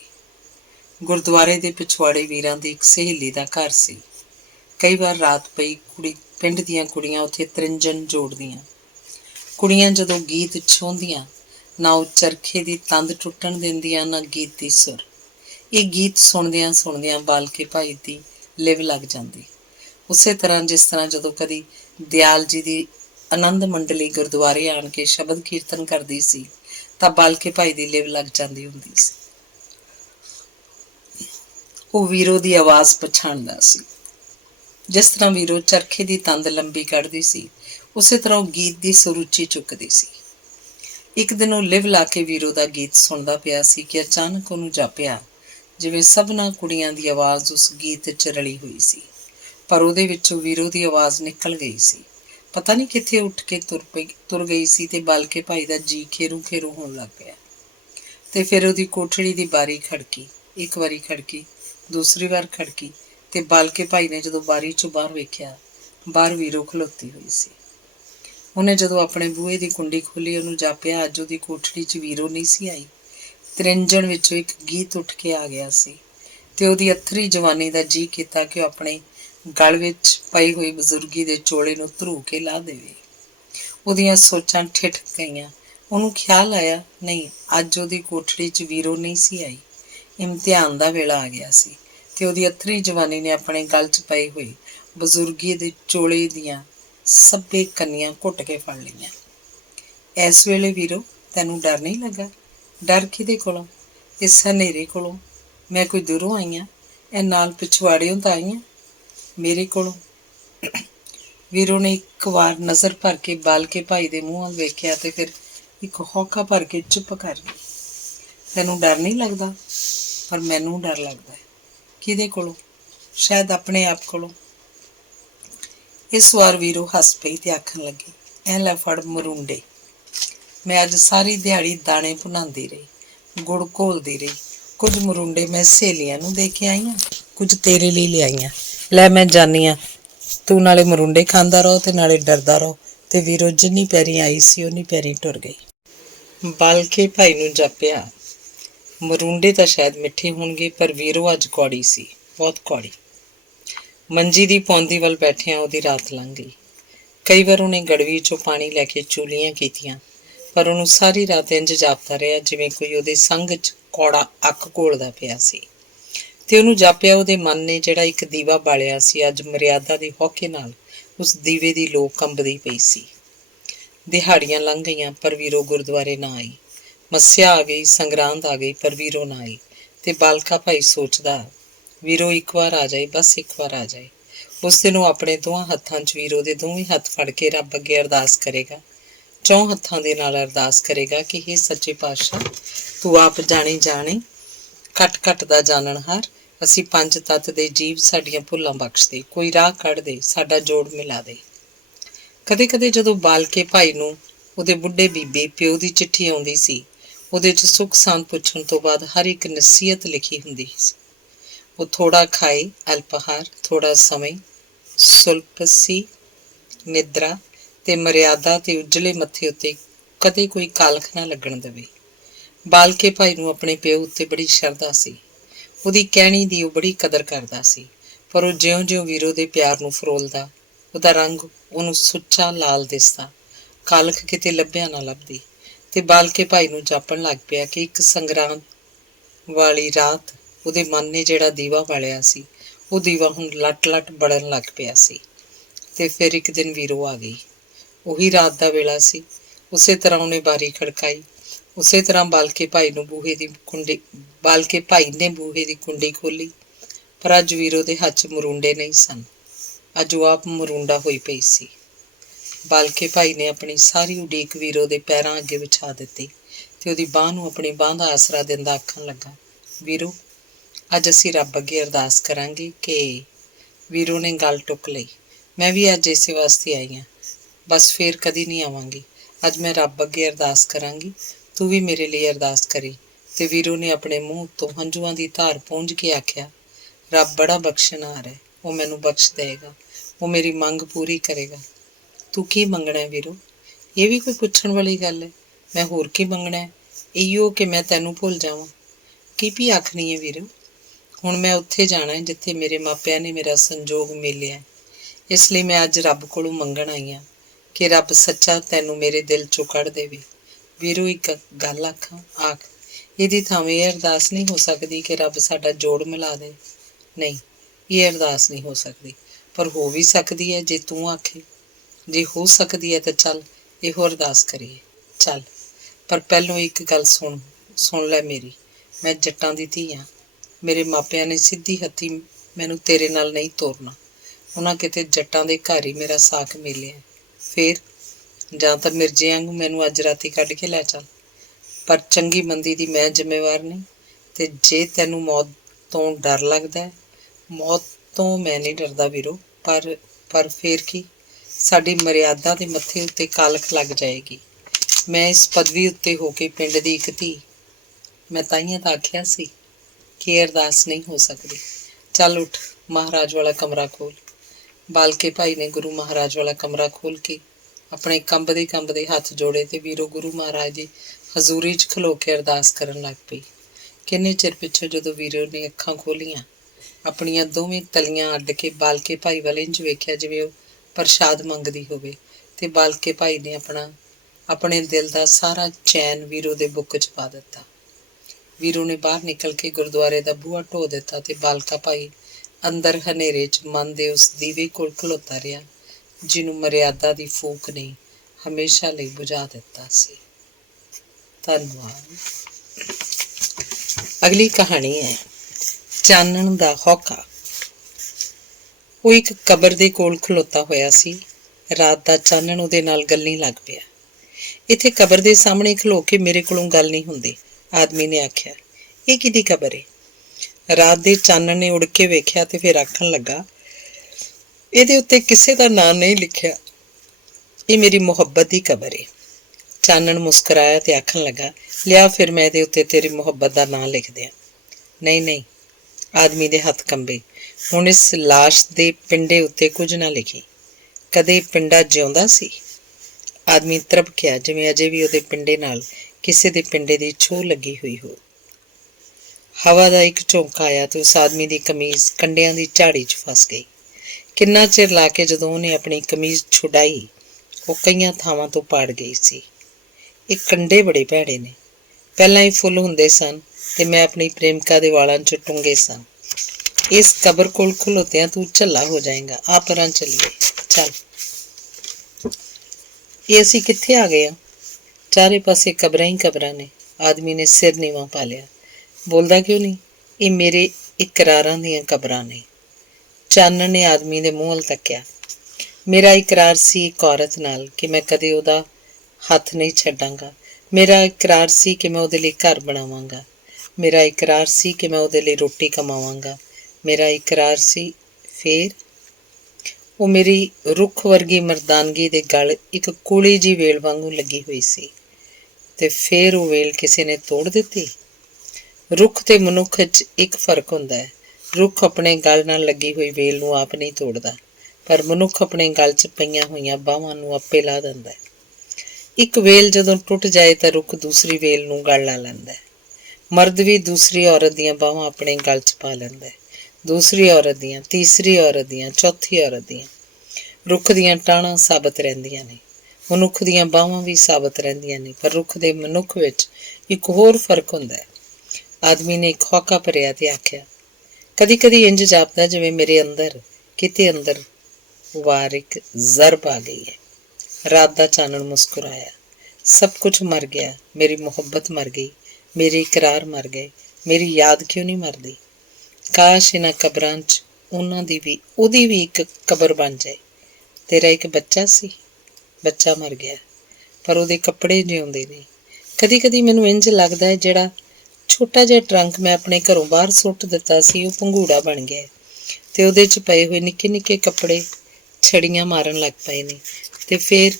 ਗੁਰਦੁਆਰੇ ਦੇ ਪਿਛਵਾੜੇ ਵੀਰਾਂ ਦੀ ਇੱਕ ਸਹੇਲੀ ਦਾ ਘਰ ਸੀ। ਕਈ ਵਾਰ ਰਾਤ ਪਈ ਪਿੰਡ ਦੀਆਂ ਕੁੜੀਆਂ ਉੱਥੇ ਤ੍ਰਿੰਜਣ ਜੋੜਦੀਆਂ। ਕੁੜੀਆਂ ਜਦੋਂ ਗੀਤ ਛੋਂਦੀਆਂ, ਨਾ ਉਹ ਚਰਖੇ ਦੀ ਤੰਦ ਟੁੱਟਣ ਦਿੰਦੀਆਂ, ਨਾ ਗੀਤ ਦੀ ਸੁਰ। ਇਹ ਗੀਤ ਸੁਣਦਿਆਂ ਸੁਣਦਿਆਂ ਬਾਲਕੇ ਭਾਈ ਦੀ ਲਿਵ ਲੱਗ ਜਾਂਦੀ। ਉਸੇ ਤਰ੍ਹਾਂ ਜਿਸ ਤਰ੍ਹਾਂ ਜਦੋਂ ਕਦੀ ਦਿਆਲ ਜੀ ਦੀ ਆਨੰਦ ਮੰਡਲੀ ਗੁਰਦੁਆਰੇ ਆਣ ਕੇ ਸ਼ਬਦ ਕੀਰਤਨ ਕਰਦੀ ਸੀ ਤਾਂ ਬਾਲਕੇ ਭਾਈ ਦੀ ਲਿਵ ਲੱਗ ਜਾਂਦੀ ਹੁੰਦੀ ਸੀ। ਉਹ ਵੀਰੋ ਦੀ ਆਵਾਜ਼ ਪਛਾਣਦਾ ਸੀ। ਜਿਸ ਤਰ੍ਹਾਂ ਵੀਰੋ ਚਰਖੇ ਦੀ ਤੰਦ ਲੰਬੀ ਕੱਢਦੀ ਸੀ, ਉਸੇ ਤਰ੍ਹਾਂ ਉਹ ਗੀਤ ਦੀ ਸੁਰ ਉੱਚੀ ਚੁੱਕਦੀ ਸੀ। ਇੱਕ ਦਿਨ ਉਹ ਲਿਵ ਲਾ ਕੇ ਵੀਰੋ ਦਾ ਗੀਤ ਸੁਣਦਾ ਪਿਆ ਸੀ ਕਿ ਅਚਾਨਕ ਉਹਨੂੰ ਜਾਪਿਆ ਜਿਵੇਂ ਸਭਨਾਂ ਕੁੜੀਆਂ ਦੀ ਆਵਾਜ਼ ਉਸ ਗੀਤ 'ਚ ਰਲੀ ਹੋਈ ਸੀ, ਪਰ ਉਹਦੇ ਵਿੱਚੋਂ ਵੀਰੋ ਦੀ ਆਵਾਜ਼ ਨਿਕਲ ਗਈ ਸੀ। ਪਤਾ ਨਹੀਂ ਕਿੱਥੇ ਉੱਠ ਕੇ ਤੁਰ ਗਈ ਸੀ ਤੇ ਬਾਲਕੇ ਭਾਈ ਦਾ ਜੀ ਖੇਰੂ ਖੇਰੂ ਹੋਣ ਲੱਗ ਪਿਆ। ਤੇ ਫਿਰ ਉਹਦੀ ਕੋਠੜੀ ਦੀ ਬਾਰੀ ਖੜਕੀ। ਇੱਕ ਵਾਰੀ ਖੜਕੀ, ਦੂਸਰੀ ਵਾਰ ਖੜਕੀ, ਤੇ ਬਾਲਕੇ ਭਾਈ ਨੇ ਜਦੋਂ ਬਾਰੀ 'ਚੋਂ ਬਾਹਰ ਵੇਖਿਆ, ਬਾਹਰ ਵੀਰੋ ਖਲੋਤੀ ਹੋਈ ਸੀ। ਉਹਨੇ ਜਦੋਂ ਆਪਣੇ ਬੂਹੇ ਦੀ ਕੁੰਡੀ ਖੋਲ੍ਹੀ, ਉਹਨੂੰ ਜਾਪਿਆ ਅੱਜ ਉਹਦੀ ਕੋਠੜੀ 'ਚ ਵੀਰੋ ਨਹੀਂ ਸੀ ਆਈ। ਤ੍ਰਿੰਜਣ ਵਿੱਚੋਂ ਇੱਕ ਗੀਤ ਉੱਠ ਕੇ ਆ ਗਿਆ ਸੀ ਤੇ ਉਹਦੀ ਅੱਥਰੀ ਜਵਾਨੀ ਦਾ ਜੀ ਕੀਤਾ ਕਿ ਉਹ ਆਪਣੇ ਗਲ ਵਿੱਚ ਪਈ ਹੋਈ ਬਜ਼ੁਰਗੀ ਦੇ ਚੋਲੇ ਨੂੰ ਧਰੂ ਕੇ ਲਾ ਦੇਵੇ। ਉਹਦੀਆਂ ਸੋਚਾਂ ਠਿਠਕ ਗਈਆਂ। ਉਹਨੂੰ ਖਿਆਲ ਆਇਆ, ਨਹੀਂ, ਅੱਜ ਉਹਦੀ ਕੋਠੜੀ 'ਚ ਵੀਰੋ ਨਹੀਂ ਸੀ ਆਈ। ਇਮਤਿਹਾਨ ਦਾ ਵੇਲਾ ਆ ਗਿਆ ਸੀ ਤੇ ਉਹਦੀ ਅੱਥਰੀ ਜਵਾਨੀ ਨੇ ਆਪਣੇ ਗਲ 'ਚ ਪਏ ਹੋਏ ਬਜ਼ੁਰਗੀ ਦੇ ਚੋਲੇ ਦੀਆਂ ਸਭੇ ਕੰਨੀਆਂ ਘੁੱਟ ਕੇ ਫੜ ਲਈਆਂ। ਇਸ ਵੇਲੇ ਵੀਰੋ, ਤੈਨੂੰ ਡਰ ਨਹੀਂ ਲੱਗਾ? ਡਰ ਕਿਹਦੇ ਕੋਲੋਂ? ਇਸ ਹਨੇਰੇ ਕੋਲੋਂ। ਮੈਂ ਕੋਈ ਦੂਰੋਂ ਆਈ ਹਾਂ? ਇਹ ਨਾਲ ਪਿਛਵਾੜਿਓਂ ਤਾਂ ਆਈ ਹਾਂ। ਮੇਰੇ ਕੋਲੋਂ। ਵੀਰੋ ਨੇ ਇੱਕ ਵਾਰ ਨਜ਼ਰ ਭਰ ਕੇ ਬਾਲਕੇ ਭਾਈ ਦੇ ਮੂੰਹ ਵੱਲ ਵੇਖਿਆ ਤੇ ਫਿਰ ਇੱਕ ਹੌਕਾ ਭਰ ਕੇ ਚੁੱਪ ਕਰ ਗਈ। ਤੈਨੂੰ ਡਰ ਨਹੀਂ ਲੱਗਦਾ? ਪਰ ਮੈਨੂੰ ਡਰ ਲੱਗਦਾ ਹੈ। ਕਿਹਦੇ ਕੋਲੋਂ? ਸ਼ਾਇਦ ਆਪਣੇ ਆਪ ਕੋਲੋਂ। ਇਸ ਵਾਰ ਵੀਰੋ ਹੱਸ ਪਈ ਤੇ ਆਖਣ ਲੱਗੀ, ਐ ਲੈ ਫੜ ਮਰੂੰਡੇ। ਮੈਂ ਅੱਜ ਸਾਰੀ ਦਿਹਾੜੀ ਦਾਣੇ ਭੁੰਨਾਉਂਦੀ ਰਹੀ, ਗੁੜ ਘੋਲਦੀ ਰਹੀ। ਕੁਝ ਮਰੂੰਡੇ ਮੈਂ ਸਹੇਲੀਆਂ ਨੂੰ ਦੇ ਕੇ ਆਈ ਹਾਂ, ਕੁਝ ਤੇਰੇ ਲਈ ਲਿਆਈ ਹਾਂ। ਲੈ ਮੈਂ ਜਾਨੀ ਹਾਂ, ਤੂੰ ਨਾਲੇ ਮਰੂੰਡੇ ਖਾਂਦਾ ਰਹੋ ਤੇ ਨਾਲੇ ਡਰਦਾ ਰਹੋ। ਤੇ ਵੀਰੋ ਜਿੰਨੀ ਪੈਰੀਂ ਆਈ ਸੀ ਓਨੀ ਪੈਰੀਂ ਟੁਰ ਗਈ। ਬਾਲਕੇ ਭਾਈ ਨੂੰ ਜਾਪਿਆ ਮਰੂੰਡੇ ਤਾਂ ਸ਼ਾਇਦ ਮਿੱਠੇ ਹੋਣਗੇ, ਪਰ ਵੀਰੋ ਅੱਜ ਕੌੜੀ ਸੀ, ਬਹੁਤ ਕੌੜੀ। ਮੰਜੀ ਦੀ ਪੌਂਦੀ ਵੱਲ ਬੈਠਿਆਂ ਉਹਦੀ ਰਾਤ ਲੰਘ ਗਈ। ਕਈ ਵਾਰ ਉਹਨੇ ਗੜਵੀ 'ਚੋਂ ਪਾਣੀ ਲੈ ਕੇ ਚੂਲੀਆਂ ਕੀਤੀਆਂ, ਪਰ ਉਹਨੂੰ ਸਾਰੀ ਰਾਤ ਇੰਝ ਜਾਪਦਾ ਰਿਹਾ ਜਿਵੇਂ ਕੋਈ ਉਹਦੇ ਸੰਗ 'ਚ ਕੌੜਾ ਅੱਕ ਘੋਲਦਾ ਪਿਆ ਸੀ। ਤੇ ਉਹਨੂੰ ਜਾਪਿਆ ਉਹਦੇ ਮਨ ਨੇ ਜਿਹੜਾ ਇੱਕ ਦੀਵਾ ਬਾਲਿਆ ਸੀ, ਅੱਜ ਮਰਿਆਦਾ ਦੇ ਹੌਕੇ ਨਾਲ ਉਸ ਦੀਵੇ ਦੀ ਲੋ ਕੰਬਦੀ ਪਈ ਸੀ। ਦਿਹਾੜੀਆਂ ਲੰਘ ਗਈਆਂ, ਪਰ ਵੀਰੋ ਗੁਰਦੁਆਰੇ ਨਾ ਆਈ। ਮੱਸਿਆ ਆ ਗਈ, ਸੰਗਰਾਂਦ ਆ ਗਈ, ਪਰ ਵੀਰੋ ਨਾ ਆਈ। ਤੇ ਬਾਲਕਾ ਭਾਈ ਸੋਚਦਾ, ਵੀਰੋ ਇੱਕ ਵਾਰ ਆ ਜਾਏ, ਬਸ ਇੱਕ ਵਾਰ ਆ ਜਾਏ। ਉਸ ਦਿਨ ਉਹ ਆਪਣੇ ਦੋਹਾਂ ਹੱਥਾਂ 'ਚ ਵੀਰੋ ਦੇ ਦੋਵੇਂ ਹੱਥ ਫੜ ਕੇ ਰੱਬ ਅੱਗੇ ਅਰਦਾਸ ਕਰੇਗਾ। ਚੌਂ ਹੱਥਾਂ ਦੇ ਨਾਲ ਅਰਦਾਸ ਕਰੇਗਾ ਕਿ ਹੇ ਸੱਚੇ ਪਾਤਸ਼ਾਹ, ਤੂੰ ਆਪ ਜਾਣੀ ਜਾਣੀ, ਘੱਟ ਘੱਟ ਦਾ ਜਾਣਨਹਾਰ, ਅਸੀਂ ਪੰਜ ਤੱਤ ਦੇ ਜੀਵ, ਸਾਡੀਆਂ ਭੁੱਲਾਂ ਬਖਸ਼ ਦੇ, ਕੋਈ ਰਾਹ ਕੱਢ ਦੇ, ਸਾਡਾ ਜੋੜ ਮਿਲਾ ਦੇ। ਕਦੇ ਕਦੇ ਜਦੋਂ ਬਾਲਕੇ ਭਾਈ ਨੂੰ ਉਹਦੇ ਬੁੱਢੇ ਬੀਬੇ ਪਿਓ ਦੀ ਚਿੱਠੀ ਆਉਂਦੀ ਸੀ, ਉਹਦੇ 'ਚ ਸੁੱਖ ਸਾਂਦ ਪੁੱਛਣ ਤੋਂ ਬਾਅਦ ਹਰ ਇੱਕ ਨਸੀਹਤ ਲਿਖੀ ਹੁੰਦੀ ਸੀ। ਉਹ ਥੋੜਾ ਖਾਏ ਅਲਪਹਾਰ, ਥੋੜਾ ਸਮੇਂ, ਸੁਲਪਸੀ ਨਿਦਰਾ ਤੇ ਮਰਿਆਦਾ ਤੇ ਉਜਲੇ ਮੱਥੇ ਉੱਤੇ ਕਦੇ ਕੋਈ ਕਾਲਖ ਨਾ ਲੱਗਣ ਦੇਵੇ। ਬਾਲਕੇ ਭਾਈ ਨੂੰ ਆਪਣੇ ਪਿਓ ਉੱਤੇ ਬੜੀ ਸ਼ਰਧਾ ਸੀ। ਉਹਦੀ ਕਹਿਣੀ ਦੀ ਉਹ ਬੜੀ ਕਦਰ ਕਰਦਾ ਸੀ, ਪਰ ਉਹ ਜਿਉਂ-ਜਿਉਂ ਵੀਰੋ ਦੇ ਪਿਆਰ ਨੂੰ ਫਰੋਲਦਾ, ਉਹਦਾ ਰੰਗ ਉਹਨੂੰ ਸੁੱਚਾ ਲਾਲ ਦਿਸਦਾ। ਕਾਲਖ ਕਿਤੇ ਲੱਭਿਆ ਨਾ ਲੱਭਦੀ। ਤੇ ਬਾਲਕੇ ਭਾਈ ਨੂੰ ਜਾਪਣ ਲੱਗ ਪਿਆ ਕਿ ਇੱਕ ਸੰਗਰਾਂਦ ਵਾਲੀ ਰਾਤ ਉਹਦੇ ਮਨ ਨੇ ਜਿਹੜਾ ਦੀਵਾ ਬਾਲਿਆ ਸੀ, ਉਹ ਦੀਵਾ ਹੁਣ ਲੱਟ-ਲੱਟ ਬਲਣ ਲੱਗ ਪਿਆ ਸੀ। ਤੇ ਫਿਰ ਇੱਕ ਦਿਨ ਵੀਰੋ ਆ ਗਈ। ਉਹੀ ਰਾਤ ਦਾ ਵੇਲਾ ਸੀ। ਉਸੇ ਤਰ੍ਹਾਂ ਉਹਨੇ ਬਾਰੀ ਖੜਕਾਈ, ਉਸੇ ਤਰ੍ਹਾਂ ਬਾਲਕੇ ਭਾਈ ਨੇ ਬੂਹੇ ਦੀ ਕੁੰਡੀ ਖੋਲ੍ਹੀ। ਪਰ ਅੱਜ ਵੀਰੋ ਦੇ ਹੱਥ 'ਚ ਮਰੂੰਡੇ ਨਹੀਂ ਸਨ। ਅੱਜ ਉਹ ਆਪ ਮਰੂੰਡਾ ਹੋਈ ਪਈ ਸੀ। ਬਾਲਕੇ ਭਾਈ ਨੇ ਆਪਣੀ ਸਾਰੀ ਉਡੀਕ ਵੀਰੋ ਦੇ ਪੈਰਾਂ ਅੱਗੇ ਵਿਛਾ ਦਿੱਤੀ ਤੇ ਉਹਦੀ ਬਾਂਹ ਨੂੰ ਆਪਣੀ ਬਾਂਹ ਦਾ ਆਸਰਾ ਦਿੰਦਾ ਆਖਣ ਲੱਗਾ, ਵੀਰੋ, ਅੱਜ ਅਸੀਂ ਰੱਬ ਅੱਗੇ ਅਰਦਾਸ ਕਰਾਂਗੇ ਕਿ... ਵੀਰੋ ਨੇ ਗੱਲ ਟੁੱਕ ਲਈ। ਮੈਂ ਵੀ ਅੱਜ ਇਸੇ ਵਾਸਤੇ ਆਈ ਹਾਂ, ਬਸ ਫੇਰ ਕਦੀ ਨਹੀਂ ਆਵਾਂਗੀ। ਅੱਜ ਮੈਂ ਰੱਬ ਅੱਗੇ ਅਰਦਾਸ ਕਰਾਂਗੀ, ਤੂੰ ਵੀ ਮੇਰੇ ਲਈ ਅਰਦਾਸ ਕਰੀ। ਤੇ ਵੀਰੋ ਨੇ ਆਪਣੇ ਮੂੰਹ ਉੱਤੋਂ ਹੰਝੂਆਂ ਦੀ ਧਾਰ ਪੂੰਝ ਕੇ ਆਖਿਆ, ਰੱਬ ਬੜਾ ਬਖਸ਼ਣਹਾਰ ਹੈ, ਉਹ ਮੈਨੂੰ ਬਖਸ਼ ਦੇਵੇਗਾ, ਉਹ ਮੇਰੀ ਮੰਗ ਪੂਰੀ ਕਰੇਗਾ। ਤੂੰ ਕੀ ਮੰਗਣਾ ਹੈ ਵੀਰੋ? ਇਹ ਵੀ ਕੋਈ ਪੁੱਛਣ ਵਾਲੀ ਗੱਲ ਹੈ? ਮੈਂ ਹੋਰ ਕੀ ਮੰਗਣਾ ਹੈ? ਇਹੀਓ ਕਿ ਮੈਂ ਤੈਨੂੰ ਭੁੱਲ ਜਾਵਾਂ। ਕੀ ਵੀ ਆਖਣੀ ਹੈ ਵੀਰੋ? ਹੁਣ ਮੈਂ ਉੱਥੇ ਜਾਣਾ ਹੈ ਜਿੱਥੇ ਮੇਰੇ ਮਾਪਿਆਂ ਨੇ ਮੇਰਾ ਸੰਜੋਗ ਮੇਲਿਆ। ਇਸ ਲਈ ਮੈਂ ਅੱਜ ਰੱਬ ਕੋਲੋਂ ਮੰਗਣ ਆਈ ਹਾਂ ਕਿ ਰੱਬ ਸੱਚਾ ਤੈਨੂੰ ਮੇਰੇ ਦਿਲ 'ਚੋਂ ਕੱਢ ਦੇਵੇ। ਵੀਰੋ, ਇੱਕ ਗੱਲ ਆਖਾਂ? ਆਖ। ਇਹਦੀ ਥਾਵੇਂ ਇਹ ਅਰਦਾਸ ਨਹੀਂ ਹੋ ਸਕਦੀ ਕਿ ਰੱਬ ਸਾਡਾ ਜੋੜ ਮਿਲਾ ਦੇ। ਨਹੀਂ, ਇਹ ਅਰਦਾਸ ਨਹੀਂ ਹੋ ਸਕਦੀ, ਪਰ ਹੋ ਵੀ ਸਕਦੀ ਹੈ ਜੇ ਤੂੰ ਆਖੇ। ਜੇ ਹੋ ਸਕਦੀ ਹੈ ਤਾਂ ਚੱਲ ਇਹੋ ਅਰਦਾਸ ਕਰੀਏ, ਚੱਲ। ਪਰ ਪਹਿਲੋਂ ਇੱਕ ਗੱਲ ਸੁਣ ਲੈ ਮੇਰੀ। ਮੈਂ ਜੱਟਾਂ ਦੀ ਧੀ ਹਾਂ। ਮੇਰੇ ਮਾਪਿਆਂ ਨੇ ਸਿੱਧੀ ਹੱਥੀਂ ਮੈਨੂੰ ਤੇਰੇ ਨਾਲ ਨਹੀਂ ਤੋਰਨਾ। ਉਹਨਾਂ ਕਿਤੇ ਜੱਟਾਂ ਦੇ ਘਰ ਹੀ ਮੇਰਾ ਸਾਕ ਮੇਲਿਆ। ਫੇਰ ਜਾਂ ਤਾਂ ਮਿਰਜ਼ੇ ਵਾਂਗੂ ਮੈਨੂੰ ਅੱਜ ਰਾਤੀ ਕੱਢ ਕੇ ਲੈ ਚੱਲ, ਪਰ ਚੰਗੀ ਮੰਦੀ ਦੀ ਮੈਂ ਜ਼ਿੰਮੇਵਾਰ ਨਹੀਂ। ਤੇ ਜੇ ਤੈਨੂੰ ਮੌਤ ਤੋਂ ਡਰ ਲੱਗਦਾ, ਮੌਤ ਤੋਂ ਮੈਂ ਨਹੀਂ ਡਰਦਾ ਵੀਰੋ, ਪਰ ਫੇਰ ਕੀ? ਸਾਡੀ ਮਰਿਆਦਾ ਦੇ ਮੱਥੇ ਉੱਤੇ ਕਾਲਖ ਲੱਗ ਜਾਏਗੀ। ਮੈਂ ਇਸ ਪਦਵੀ ਉੱਤੇ ਹੋ ਕੇ ਪਿੰਡ ਦੀ ਇੱਕ ਧੀ, ਮੈਂ ਤਾਈਆਂ ਤਾਂ ਆਖਿਆ ਸੀ ਕਿ ਅਰਦਾਸ ਨਹੀਂ ਹੋ ਸਕਦੀ। ਚੱਲ ਉੱਠ, ਮਹਾਰਾਜ ਵਾਲਾ ਕਮਰਾ ਖੋਲ। ਬਾਲਕੇ ਭਾਈ ਨੇ ਗੁਰੂ ਮਹਾਰਾਜ ਵਾਲਾ ਕਮਰਾ ਖੋਲ੍ਹ ਕੇ ਆਪਣੇ ਕੰਬਦੇ ਹੱਥ ਜੋੜੇ ਤੇ ਵੀਰੋ ਗੁਰੂ ਮਹਾਰਾਜ ਦੀ ਹਜ਼ੂਰੀ 'ਚ ਖਲੋ ਕੇ ਅਰਦਾਸ ਕਰਨ ਲੱਗ ਪਈ। ਕਿੰਨੇ ਚਿਰ ਪਿੱਛੋਂ ਜਦੋਂ ਵੀਰੋ ਨੇ ਅੱਖਾਂ ਖੋਲ੍ਹੀਆਂ, ਆਪਣੀਆਂ ਦੋਵੇਂ ਤਲੀਆਂ ਅੱਡ ਕੇ ਬਾਲਕੇ ਭਾਈ ਵੱਲ ਇੰਝ ਵੇਖਿਆ ਜਿਵੇਂ ਉਹ ਪ੍ਰਸ਼ਾਦ ਮੰਗਦੀ ਹੋਵੇ। ਤੇ ਬਾਲਕੇ ਭਾਈ ਨੇ ਆਪਣੇ ਦਿਲ ਦਾ ਸਾਰਾ ਚੈਨ ਵੀਰੋ ਦੇ ਬੁੱਕ 'ਚ ਪਾ ਦਿੱਤਾ। ਵੀਰੋ ਨੇ ਬਾਹਰ ਨਿਕਲ ਕੇ ਗੁਰਦੁਆਰੇ ਦਾ ਬੂਹਾ ਢੋ ਦਿੱਤਾ ਤੇ ਬਾਲਕਾ ਭਾਈ ਅੰਦਰ ਹਨੇਰੇ 'ਚ ਮਨ ਦੇ ਉਸ ਦੀਵੇ ਕੋਲ ਖਲੋਤਾ ਰਿਹਾ ਜਿਹਨੂੰ ਮਰਿਆਦਾ ਦੀ ਫੂਕ ਨੇ ਹਮੇਸ਼ਾ ਲਈ ਬੁਝਾ ਦਿੱਤਾ ਸੀ। ਧੰਨਵਾਦ। ਅਗਲੀ ਕਹਾਣੀ ਹੈ ਚਾਨਣ ਦਾ ਹੌਕਾ। ਉਹ ਇੱਕ ਕਬਰ ਦੇ ਕੋਲ ਖਲੋਤਾ ਹੋਇਆ ਸੀ। ਰਾਤ ਦਾ ਚਾਨਣ ਉਹਦੇ ਨਾਲ ਗੱਲੀਂ ਲੱਗ ਪਿਆ। ਇੱਥੇ ਕਬਰ ਦੇ ਸਾਹਮਣੇ ਖਲੋ ਕੇ ਮੇਰੇ ਕੋਲੋਂ ਗੱਲ ਨਹੀਂ ਹੁੰਦੀ, ਆਦਮੀ ਨੇ ਆਖਿਆ। ਇਹ ਕਿਹਦੀ ਕਬਰ ਹੈ? ਰਾਤ ਦੇ ਚਾਨਣ ਨੇ ਉੜ ਕੇ ਵੇਖਿਆ ਤੇ ਫਿਰ ਆਖਣ ਲੱਗਾ, ਇਹਦੇ ਉੱਤੇ ਕਿਸੇ ਦਾ ਨਾਂ ਨਹੀਂ ਲਿਖਿਆ, ਇਹ ਮੇਰੀ ਮੁਹੱਬਤ ਦੀ ਕਬਰ ਹੈ। ਚਾਨਣ ਮੁਸਕਰਾਇਆ ਤੇ ਆਖਣ ਲੱਗਾ, ਲਿਆ ਫਿਰ ਮੈਂ ਇਹਦੇ ਉੱਤੇ ਤੇਰੀ ਮੁਹੱਬਤ ਦਾ ਨਾਂ ਲਿਖ ਦਿਆਂ। ਨਹੀਂ ਨਹੀਂ, ਆਦਮੀ ਦੇ ਹੱਥ ਕੰਬੇ। ਹੁਣ ਇਸ ਲਾਸ਼ ਦੇ ਪਿੰਡੇ ਉੱਤੇ ਕੁਝ ਨਾ ਲਿਖੀ। ਕਦੇ ਪਿੰਡਾ ਜਿਉਂਦਾ ਸੀ? ਆਦਮੀ ਤ੍ਰਭਕਿਆ, ਜਿਵੇਂ ਅਜੇ ਵੀ ਉਹਦੇ ਪਿੰਡੇ ਨਾਲ ਕਿਸੇ ਦੇ ਪਿੰਡੇ ਦੀ ਛੋਹ ਲੱਗੀ ਹੋਈ ਹੋ। ਹਵਾ ਦਾ ਇੱਕ ਝੋਂਕਾ ਆਇਆ ਤੇ ਉਸ ਆਦਮੀ ਦੀ ਕਮੀਜ਼ ਕੰਡਿਆਂ ਦੀ ਝਾੜੀ 'ਚ ਫਸ ਗਈ। ਕਿੰਨਾ ਚਿਰ ਲਾ ਕੇ ਜਦੋਂ ਉਹਨੇ ਆਪਣੀ ਕਮੀਜ਼ ਛੁਡਾਈ, ਉਹ ਕਈਆਂ ਥਾਵਾਂ ਤੋਂ ਪਾੜ ਗਈ ਸੀ। ਇਹ ਕੰਡੇ ਬੜੇ ਭੈੜੇ ਨੇ। ਪਹਿਲਾਂ ਹੀ ਫੁੱਲ ਹੁੰਦੇ ਸਨ ਤੇ ਮੈਂ ਆਪਣੀ ਪ੍ਰੇਮਿਕਾ ਦੇ ਵਾਲਾਂ 'ਚ ਟੁੰਗੇ ਸਨ। ਇਸ ਕਬਰ ਕੋਲ ਖਲੋਤਿਆਂ ਤੂੰ ਝੱਲਾ ਹੋ ਜਾਏਗਾ। ਆ ਪਰਾਂ ਚੱਲੀਏ, ਚੱਲ। ਇਹ ਅਸੀਂ ਕਿੱਥੇ ਆ ਗਏ ਹਾਂ? ਚਾਰੇ ਪਾਸੇ ਕਬਰਾਂ ਹੀ ਕਬਰਾਂ ਨੇ। ਆਦਮੀ ਨੇ ਸਿਰ ਨੀਵਾਂ ਪਾ ਲਿਆ। ਬੋਲਦਾ ਕਿਉਂ ਨਹੀਂ? ਇਹ ਮੇਰੇ ਇਕਰਾਰਾਂ ਦੀਆਂ ਕਬਰਾਂ ਨੇ। ਚਾਨਣ ਨੇ ਆਦਮੀ ਦੇ ਮੂੰਹ ਵੱਲ ਤੱਕਿਆ। ਮੇਰਾ ਇਕਰਾਰ ਸੀ ਇੱਕ ਔਰਤ ਨਾਲ ਕਿ ਮੈਂ ਕਦੇ ਉਹਦਾ ਹੱਥ ਨਹੀਂ ਛੱਡਾਂਗਾ। ਮੇਰਾ ਇਕਰਾਰ ਸੀ ਕਿ ਮੈਂ ਉਹਦੇ ਲਈ ਘਰ ਬਣਾਵਾਂਗਾ। ਮੇਰਾ ਇਕਰਾਰ ਸੀ ਕਿ ਮੈਂ ਉਹਦੇ ਲਈ ਰੋਟੀ ਕਮਾਵਾਂਗਾ। ਮੇਰਾ ਇਕਰਾਰ ਸੀ। ਫੇਰ ਉਹ ਮੇਰੀ ਰੁੱਖ ਵਰਗੀ ਮਰਦਾਨਗੀ ਦੇ ਗਲ ਇੱਕ ਕੂਲੀ ਜਿਹੀ ਵੇਲ ਵਾਂਗੂ ਲੱਗੀ ਹੋਈ ਸੀ। ਤੇ ਫੇਰ ਉਹ ਵੇਲ ਕਿਸੇ ਨੇ ਤੋੜ ਦਿੱਤੀ। ਰੁੱਖ ਤੇ ਮਨੁੱਖ 'ਚ ਇੱਕ ਫਰਕ ਹੁੰਦਾ ਹੈ। ਰੁੱਖ ਆਪਣੇ ਗਲ ਨਾਲ ਲੱਗੀ ਹੋਈ ਵੇਲ ਨੂੰ ਆਪ ਨਹੀਂ ਤੋੜਦਾ, ਪਰ ਮਨੁੱਖ ਆਪਣੇ ਗਲ 'ਚ ਪਈਆਂ ਹੋਈਆਂ ਬਾਹਾਂ ਨੂੰ ਆਪੇ ਲਾ ਦਿੰਦਾ ਹੈ। ਇੱਕ ਵੇਲ ਜਦੋਂ ਟੁੱਟ ਜਾਏ ਤਾਂ ਰੁੱਖ ਦੂਸਰੀ ਵੇਲ ਨੂੰ ਗਲ ਲਾ ਲੈਂਦਾ ਹੈ। ਮਰਦ ਵੀ ਦੂਸਰੀ ਔਰਤ ਦੀਆਂ ਬਾਹਾਂ ਆਪਣੇ ਗਲ 'ਚ ਪਾ ਲੈਂਦਾ ਹੈ। ਦੂਸਰੀ ਔਰਤ ਦੀਆਂ, ਤੀਸਰੀ ਔਰਤ ਦੀਆਂ, ਚੌਥੀ ਔਰਤ ਦੀਆਂ। ਰੁੱਖ ਦੀਆਂ ਟਾਹਣਾਂ ਸਾਬਤ ਰਹਿੰਦੀਆਂ ਨੇ, ਮਨੁੱਖ ਦੀਆਂ ਬਾਹਾਂ ਵੀ ਸਾਬਤ ਰਹਿੰਦੀਆਂ ਨੇ, ਪਰ ਰੁੱਖ ਦੇ ਮਨੁੱਖ ਵਿੱਚ ਇੱਕ ਹੋਰ ਫਰਕ ਹੁੰਦਾ ਹੈ। ਆਦਮੀ ਨੇ ਇੱਕ ਹੌਕਾ ਭਰਿਆ ਤੇ ਆਖਿਆ, ਕਦੀ ਕਦੀ ਇੰਝ ਜਾਪਦਾ ਜਿਵੇਂ ਮੇਰੇ ਅੰਦਰ, ਕਿਤੇ ਅੰਦਰ ਵਾਰ ਇੱਕ ਜ਼ਰਬ ਆ ਗਈ ਹੈ। ਰਾਤ ਦਾ ਚਾਨਣ ਮੁਸਕਰਾਇਆ। ਸਭ ਕੁਝ ਮਰ ਗਿਆ। ਮੇਰੀ ਮੁਹੱਬਤ ਮਰ ਗਈ, ਮੇਰੇ ਇਕਰਾਰ ਮਰ ਗਏ, ਮੇਰੀ ਯਾਦ ਕਿਉਂ ਨਹੀਂ ਮਰਦੀ? ਕਾਸ਼ ਇਹਨਾਂ ਕਬਰਾਂ 'ਚ ਉਹਦੀ ਵੀ ਇੱਕ ਕਬਰ ਬਣ ਜਾਏ। ਤੇਰਾ ਇੱਕ ਬੱਚਾ ਸੀ, ਬੱਚਾ ਮਰ ਗਿਆ, ਪਰ ਉਹਦੇ ਕੱਪੜੇ ਜਿਉਂਦੇ ਨੇ। ਕਦੀ ਕਦੀ ਮੈਨੂੰ ਇੰਝ ਲੱਗਦਾ ਹੈ ਜਿਹੜਾ ਛੋਟਾ ਜਿਹਾ ਟਰੰਕ ਮੈਂ ਆਪਣੇ ਘਰੋਂ ਬਾਹਰ ਸੁੱਟ ਦਿੱਤਾ ਸੀ, ਉਹ ਭੰਗੂੜਾ ਬਣ ਗਿਆ ਤੇ ਉਹਦੇ 'ਚ ਪਏ ਹੋਏ ਨਿੱਕੇ ਨਿੱਕੇ ਕੱਪੜੇ ਛੜੀਆਂ ਮਾਰਨ ਲੱਗ ਪਏ ਨੇ। ਤੇ ਫਿਰ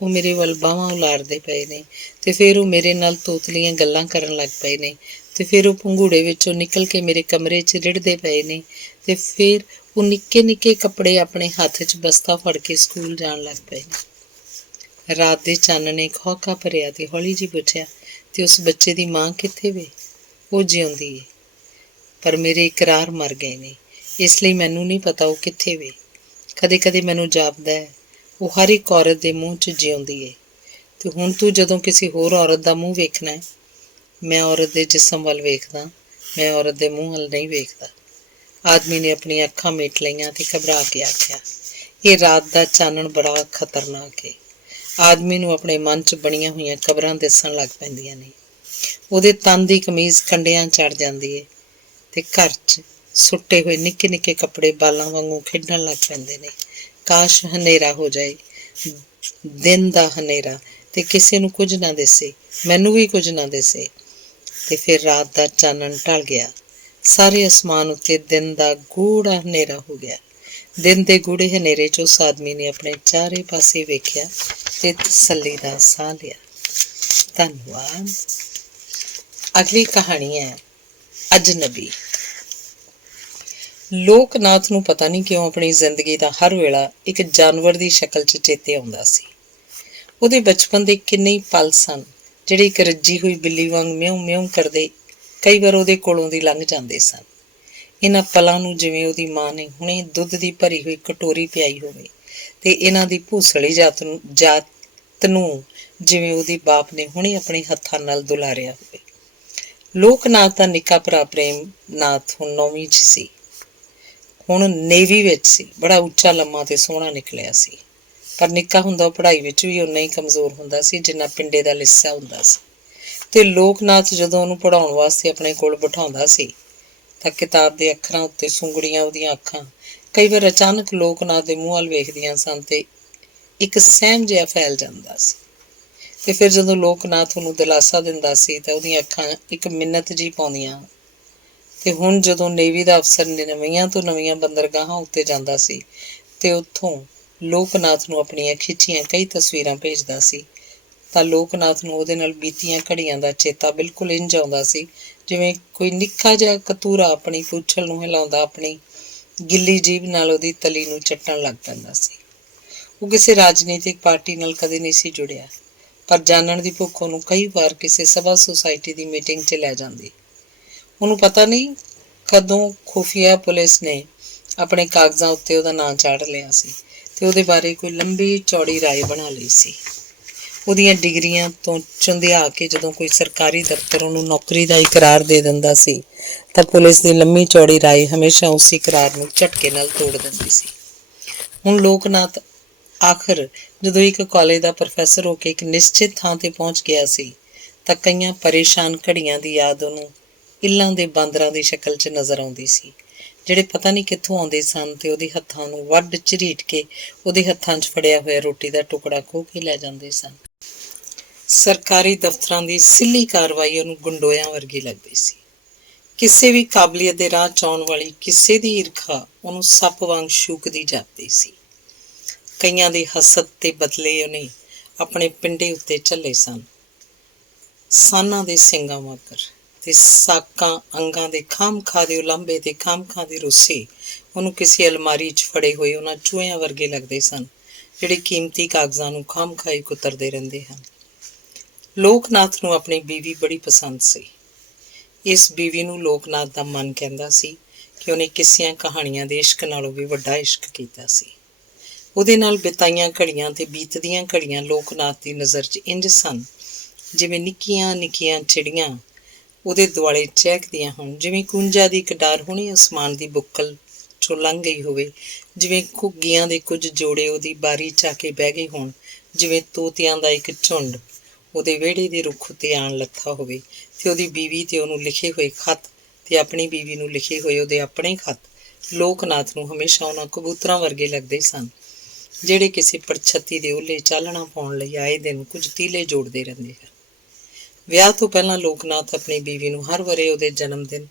ਉਹ ਮੇਰੇ ਵੱਲ ਬਾਹਾਂ ਉਲਾਰਦੇ ਪਏ ਨੇ, ਤੇ ਫਿਰ ਉਹ ਮੇਰੇ ਨਾਲ ਤੋਤਲੀਆਂ ਗੱਲਾਂ ਕਰਨ ਲੱਗ ਪਏ ਨੇ, ਤੇ ਫਿਰ ਉਹ ਭੰਗੂੜੇ ਵਿੱਚੋਂ ਨਿਕਲ ਕੇ ਮੇਰੇ ਕਮਰੇ 'ਚ ਰਿੜ੍ਹਦੇ ਪਏ ਨੇ, ਤੇ ਫਿਰ ਉਹ ਨਿੱਕੇ ਨਿੱਕੇ ਕੱਪੜੇ ਆਪਣੇ ਹੱਥ 'ਚ ਬਸਤਾ ਫੜ ਕੇ ਸਕੂਲ ਜਾਣ ਲੱਗ ਪਏ ਨੇ। ਰਾਤ ਦੇ ਚਾਨਣ ਨੇ ਇੱਕ ਹੌਕਾ ਭਰਿਆ ਤੇ ਹੌਲੀ ਜਿਹੀ ਪੁੱਛਿਆ, ਤੇ ਉਸ ਬੱਚੇ ਦੀ ਮਾਂ ਕਿੱਥੇ ਵੇ? ਉਹ ਜਿਉਂਦੀ ਏ, ਪਰ ਮੇਰੇ ਇਕਰਾਰ ਮਰ ਗਏ ਨੇ, ਇਸ ਲਈ ਮੈਨੂੰ ਨਹੀਂ ਪਤਾ ਉਹ ਕਿੱਥੇ ਵੇ। ਕਦੇ ਕਦੇ ਮੈਨੂੰ ਜਾਪਦਾ ਹੈ ਉਹ ਹਰ ਇੱਕ ਔਰਤ ਦੇ ਮੂੰਹ 'ਚ ਜਿਉਂਦੀ ਏ। ਤੇ ਹੁਣ ਤੂੰ ਜਦੋਂ ਕਿਸੇ ਹੋਰ ਔਰਤ ਦਾ ਮੂੰਹ ਵੇਖਣਾ ਹੈ, ਮੈਂ ਔਰਤ ਦੇ ਜਿਸਮ ਵੱਲ ਵੇਖਦਾ, ਮੈਂ ਔਰਤ ਦੇ ਮੂੰਹ ਵੱਲ ਨਹੀਂ ਵੇਖਦਾ। ਆਦਮੀ ਨੇ ਆਪਣੀਆਂ ਅੱਖਾਂ ਮੀਟ ਲਈਆਂ ਤੇ ਘਬਰਾ ਕੇ ਆਖਿਆ, ਇਹ ਰਾਤ ਦਾ ਚਾਨਣ ਬੜਾ ਖਤਰਨਾਕ ਏ। ਆਦਮੀ ਨੂੰ ਆਪਣੇ ਮਨ 'ਚ ਬਣੀਆਂ ਹੋਈਆਂ ਕਬਰਾਂ ਦਿਸਣ ਲੱਗ ਪੈਂਦੀਆਂ ਨੇ। ਉਹਦੇ ਤਨ ਦੀ ਕਮੀਜ਼ ਕੰਡਿਆਂ ਚੜ੍ਹ ਜਾਂਦੀ ਏ ਤੇ ਘਰ 'ਚ ਸੁੱਟੇ ਹੋਏ ਨਿੱਕੇ ਨਿੱਕੇ ਕੱਪੜੇ ਬਾਲਾਂ ਵਾਂਗੂ ਖੇਡਣ ਲੱਗ ਪੈਂਦੇ ਨੇ। ਕਾਸ਼ ਹਨੇਰਾ ਹੋ ਜਾਏ, ਦਿਨ ਦਾ ਹਨੇਰਾ, ਤੇ ਕਿਸੇ ਨੂੰ ਕੁਝ ਨਾ ਦਿਸੇ, ਮੈਨੂੰ ਵੀ ਕੁਝ ਨਾ ਦਿਸੇ। ਤੇ ਫਿਰ ਰਾਤ ਦਾ ਚਾਨਣ ਢਲ ਗਿਆ। ਸਾਰੇ ਅਸਮਾਨ ਉੱਤੇ ਦਿਨ ਦਾ ਗੂੜਾ ਹਨੇਰਾ ਹੋ ਗਿਆ। ਦਿਨ ਦੇ ਗੂੜੇ ਹਨੇਰੇ 'ਚ ਉਸ ਆਦਮੀ ਨੇ ਆਪਣੇ ਚਾਰੇ ਪਾਸੇ ਵੇਖਿਆ ਤੇ ਤਸੱਲੀ ਦਾ ਸਾਹ ਲਿਆ। ਧੰਨਵਾਦ। ਅਗਲੀ ਕਹਾਣੀ ਹੈ ਅਜਨਬੀ। ਲੋਕਨਾਥ ਨੂੰ ਪਤਾ ਨਹੀਂ ਕਿਉਂ ਆਪਣੀ ਜ਼ਿੰਦਗੀ ਦਾ ਹਰ ਵੇਲਾ ਇੱਕ ਜਾਨਵਰ ਦੀ ਸ਼ਕਲ 'ਚ ਚੇਤੇ ਆਉਂਦਾ ਸੀ। ਉਹਦੇ ਬਚਪਨ ਦੇ ਕਿੰਨੇ ਹੀ ਪਲ ਸਨ ਜਿਹੜੇ ਇੱਕ ਰੱਜੀ ਹੋਈ ਬਿੱਲੀ ਵਾਂਗ ਮਿਉਂ ਮਿਉਂ ਕਰਦੇ ਕਈ ਵਾਰ ਉਹਦੇ ਕੋਲੋਂ ਦੀ ਲੰਘ ਜਾਂਦੇ ਸਨ। ਇਹਨਾਂ ਪਲਾਂ ਨੂੰ ਜਿਵੇਂ ਉਹਦੀ ਮਾਂ ਨੇ ਹੁਣੇ ਦੁੱਧ ਦੀ ਭਰੀ ਹੋਈ ਕਟੋਰੀ ਪਿਆਈ ਹੋਵੇ, ਤੇ ਇਹਨਾਂ ਦੀ ਭੂਸਲੀ ਜਾਤ ਨੂੰ ਜਿਵੇਂ ਉਹਦੀ ਬਾਪ ਨੇ ਹੁਣੇ ਆਪਣੇ ਹੱਥਾਂ ਨਾਲ ਦੁਲਾਰਿਆ ਹੋਵੇ। ਲੋਕਨਾਥ ਦਾ ਨਿੱਕਾ ਭਰਾ ਪ੍ਰੇਮ ਨਾਥ ਹੁਣ 9ਵੀਂ 'ਚ ਸੀ। ਹੁਣ ਨੇਵੀ ਵਿੱਚ ਸੀ। ਬੜਾ ਉੱਚਾ ਲੰਮਾ ਤੇ ਸੋਹਣਾ ਨਿਕਲਿਆ ਸੀ, ਪਰ ਨਿੱਕਾ ਹੁੰਦਾ ਉਹ ਪੜ੍ਹਾਈ ਵਿੱਚ ਵੀ ਓਨਾ ਹੀ ਕਮਜ਼ੋਰ ਹੁੰਦਾ ਸੀ ਜਿੰਨਾ ਪਿੰਡੇ ਦਾ ਲਿੱਸਾ ਹੁੰਦਾ ਸੀ। ਤੇ ਲੋਕਨਾਥ ਜਦੋਂ ਉਹਨੂੰ ਪੜ੍ਹਾਉਣ ਵਾਸਤੇ ਆਪਣੇ ਕੋਲ ਬਿਠਾਉਂਦਾ ਸੀ ਤਾਂ ਕਿਤਾਬ ਦੇ ਅੱਖਰਾਂ ਉੱਤੇ ਸੁੰਗੜੀਆਂ ਉਹਦੀਆਂ ਅੱਖਾਂ ਕਈ ਵਾਰ ਅਚਾਨਕ ਲੋਕਨਾਥ ਦੇ ਮੂੰਹ ਵੱਲ ਵੇਖਦੀਆਂ ਸਨ ਤੇ ਇੱਕ ਸਹਿਮ ਜਿਹਾ ਫੈਲ ਜਾਂਦਾ ਸੀ। ਤੇ ਫਿਰ ਜਦੋਂ ਲੋਕਨਾਥ ਉਹਨੂੰ ਦਿਲਾਸਾ ਦਿੰਦਾ ਸੀ ਤਾਂ ਉਹਦੀਆਂ ਅੱਖਾਂ ਇੱਕ ਮਿੰਨਤ ਜਿਹੀ ਪਾਉਂਦੀਆਂ। ਤੇ ਹੁਣ ਜਦੋਂ ਨੇਵੀ ਦਾ ਅਫਸਰ ਨਵੀਆਂ ਤੋਂ ਨਵੀਆਂ ਬੰਦਰਗਾਹਾਂ ਉੱਤੇ ਜਾਂਦਾ ਸੀ ਤੇ ਉੱਥੋਂ ਲੋਕਨਾਥ ਨੂੰ ਆਪਣੀਆਂ ਖਿੱਚੀਆਂ ਕਈ ਤਸਵੀਰਾਂ ਭੇਜਦਾ ਸੀ ਤਾਂ ਲੋਕਨਾਥ ਨੂੰ ਉਹਦੇ ਨਾਲ ਬੀਤੀਆਂ ਘੜੀਆਂ ਦਾ ਚੇਤਾ ਬਿਲਕੁਲ ਇੰਝ ਆਉਂਦਾ ਸੀ ਜਿਵੇਂ ਕੋਈ ਨਿੱਕਾ ਜਿਹਾ ਕਤੂਰਾ ਆਪਣੀ ਪੂਛਲ ਨੂੰ ਹਿਲਾਉਂਦਾ ਆਪਣੀ ਗਿੱਲੀ ਜੀਭ ਨਾਲ ਉਹਦੀ ਤਲੀ ਨੂੰ ਚੱਟਣ ਲੱਗ ਪੈਂਦਾ ਸੀ। ਉਹ ਕਿਸੇ ਰਾਜਨੀਤਿਕ ਪਾਰਟੀ ਨਾਲ ਕਦੇ ਨਹੀਂ ਸੀ ਜੁੜਿਆ, ਪਰ ਜਾਣਨ ਦੀ ਭੁੱਖ ਉਹਨੂੰ ਕਈ ਵਾਰ ਕਿਸੇ ਸਭਾ ਸੁਸਾਇਟੀ ਦੀ ਮੀਟਿੰਗ 'ਚ ਲੈ ਜਾਂਦੀ। ਉਹਨੂੰ ਪਤਾ ਨਹੀਂ ਕਦੋਂ ਖੁਫੀਆ ਪੁਲਿਸ ਨੇ ਆਪਣੇ ਕਾਗਜ਼ਾਂ ਉੱਤੇ ਉਹਦਾ ਨਾਂ ਚਾੜ ਲਿਆ ਸੀ ਤੇ ਉਹਦੇ ਬਾਰੇ ਕੋਈ ਲੰਬੀ ਚੌੜੀ ਰਾਏ ਬਣਾ ਲਈ ਸੀ। ਉਹਦੀਆਂ ਡਿਗਰੀਆਂ ਤੋਂ ਚੁੰਧਿਆ ਕੇ ਜਦੋਂ ਕੋਈ ਸਰਕਾਰੀ ਦਫ਼ਤਰ ਉਹਨੂੰ ਨੌਕਰੀ ਦਾ ਇਕਰਾਰ ਦੇ ਦਿੰਦਾ ਸੀ ਤਾਂ ਪੁਲਿਸ ਦੀ ਲੰਮੀ ਚੌੜੀ ਰਾਏ ਹਮੇਸ਼ਾ ਉਸ ਇਕਰਾਰ ਨੂੰ ਝਟਕੇ ਨਾਲ ਤੋੜ ਦਿੰਦੀ ਸੀ। ਹੁਣ ਲੋਕਨਾਥ ਆਖਰ ਜਦੋਂ ਇੱਕ ਕਾਲਜ ਦਾ ਪ੍ਰੋਫੈਸਰ ਹੋ ਕੇ ਇੱਕ ਨਿਸ਼ਚਿਤ ਥਾਂ ਤੇ ਪਹੁੰਚ ਗਿਆ ਸੀ ਤਾਂ ਕਈਆਂ ਪਰੇਸ਼ਾਨ ਘੜੀਆਂ ਦੀ ਯਾਦ ਉਹਨੂੰ ਇੱਲਾਂ ਦੇ ਬਾਂਦਰਾਂ ਦੀ ਸ਼ਕਲ 'ਚ ਨਜ਼ਰ ਆਉਂਦੀ ਸੀ, ਜਿਹੜੇ ਪਤਾ ਨਹੀਂ ਕਿੱਥੋਂ ਆਉਂਦੇ ਸਨ ਤੇ ਉਹਦੇ ਹੱਥਾਂ ਨੂੰ ਵੱਢ ਝਰੀਟ ਕੇ ਉਹਦੇ ਹੱਥਾਂ 'ਚ ਫੜਿਆ ਹੋਇਆ ਰੋਟੀ ਦਾ ਟੁਕੜਾ ਖੋਹ ਕੇ ਲੈ ਜਾਂਦੇ ਸਨ। ਸਰਕਾਰੀ ਦਫ਼ਤਰਾਂ ਦੀ ਸਿੱਲੀ ਕਾਰਵਾਈ ਉਹਨੂੰ ਗੁੰਡੋਇਆਂ ਵਰਗੀ ਲੱਗਦੀ ਸੀ। ਕਿਸੇ ਵੀ ਕਾਬਲੀਅਤ ਦੇ ਰਾਹ 'ਚ ਆਉਣ ਵਾਲੀ ਕਿਸੇ ਦੀ ਈਰਖਾ ਉਹਨੂੰ ਸੱਪ ਵਾਂਗ ਸ਼ੂਕਦੀ ਜਾਪਦੀ ਸੀ। ਕਈਆਂ ਦੇ ਹਸਦ ਤੇ ਬਦਲੇ ਉਹਨੇ ਆਪਣੇ ਪਿੰਡੇ ਉੱਤੇ ਝੱਲੇ ਸਨ। ਸਾਨਾਂ ਦੇ ਸਿੰਗਾਂ ਵਾਂਗਰ ਤੇ ਸਾਕਾਂ ਅੰਗਾਂ ਦੇ ਖਾਮਖਾਹ ਦੇ ਉਲਾਂਭੇ ਤੇ ਖਾਮਖਾਹ ਦੇ ਰੁੱਸੇ ਉਹਨੂੰ ਕਿਸੇ ਅਲਮਾਰੀ 'ਚ ਫੜੇ ਹੋਏ ਉਹਨਾਂ ਚੂਹਿਆਂ ਵਰਗੇ ਲੱਗਦੇ ਸਨ ਜਿਹੜੇ ਕੀਮਤੀ ਕਾਗਜ਼ਾਂ ਨੂੰ ਖਾਮਖਾਹ ਕੁਤਰਦੇ ਰਹਿੰਦੇ ਹਨ। ਲੋਕਨਾਥ ਨੂੰ ਆਪਣੀ ਬੀਵੀ ਬੜੀ ਪਸੰਦ ਸੀ। ਇਸ ਬੀਵੀ ਨੂੰ ਲੋਕਨਾਥ ਦਾ ਮਨ ਕਹਿੰਦਾ ਸੀ ਕਿ ਉਹਨੇ ਕਿੱਸਿਆਂ ਕਹਾਣੀਆਂ ਦੇ ਇਸ਼ਕ ਨਾਲੋਂ ਵੀ ਵੱਡਾ ਇਸ਼ਕ ਕੀਤਾ ਸੀ। ਉਹਦੇ ਨਾਲ ਬਿਤਾਈਆਂ ਘੜੀਆਂ ਤੇ ਬੀਤਦੀਆਂ ਘੜੀਆਂ ਲੋਕਨਾਥ ਦੀ ਨਜ਼ਰ 'ਚ ਇੰਝ ਸਨ ਜਿਵੇਂ ਨਿੱਕੀਆਂ ਨਿੱਕੀਆਂ ਚਿੜੀਆਂ ਉਹਦੇ ਦੁਆਲੇ ਚਹਿਕਦੀਆਂ ਹੋਣ, ਜਿਵੇਂ ਕੂੰਜਾਂ ਦੀ ਇੱਕ ਡਾਰ ਹੁਣੇ ਅਸਮਾਨ ਦੀ ਬੁੱਕਲ 'ਚੋਂ ਲੰਘ ਗਈ ਹੋਵੇ, ਜਿਵੇਂ ਘੁੱਗੀਆਂ ਦੇ ਕੁਝ ਜੋੜੇ ਉਹਦੀ ਬਾਰੀ 'ਚ ਆ ਕੇ ਬਹਿ ਗਏ ਹੋਣ, ਜਿਵੇਂ ਤੋਤਿਆਂ ਦਾ ਇੱਕ ਝੁੰਡ ਉਹਦੇ ਵਿਹੜੇ ਦੇ ਰੁੱਖ ਉੱਤੇ ਆਣ ਲੱਥਾ ਹੋਵੇ ਤੇ ਉਹਦੀ ਬੀਵੀ ਤੇ ਉਹਨੂੰ ਲਿਖੇ ਹੋਏ ਖੱਤ ਤੇ ਆਪਣੀ ਬੀਵੀ ਨੂੰ ਲਿਖੇ ਹੋਏ ਉਹਦੇ ਆਪਣੇ ਖੱਤ ਲੋਕਨਾਥ ਨੂੰ ਹਮੇਸ਼ਾ ਉਹਨਾਂ ਕਬੂਤਰਾਂ ਵਰਗੇ ਲੱਗਦੇ ਸਨ ਜਿਹੜੇ ਕਿਸੇ ਪਰਛਤੀ ਦੇ ਓਹਲੇ ਚਾਲਣਾ ਪਾਉਣ ਲਈ ਆਏ ਦਿਨ ਕੁਝ ਤੀਲੇ ਜੋੜਦੇ ਰਹਿੰਦੇ ਹਨ। ਵਿਆਹ ਤੋਂ ਪਹਿਲਾਂ ਲੋਕਨਾਥ ਆਪਣੀ ਬੀਵੀ ਨੂੰ ਹਰ ਵਰੇ ਉਹਦੇ ਜਨਮ ਦਿਨ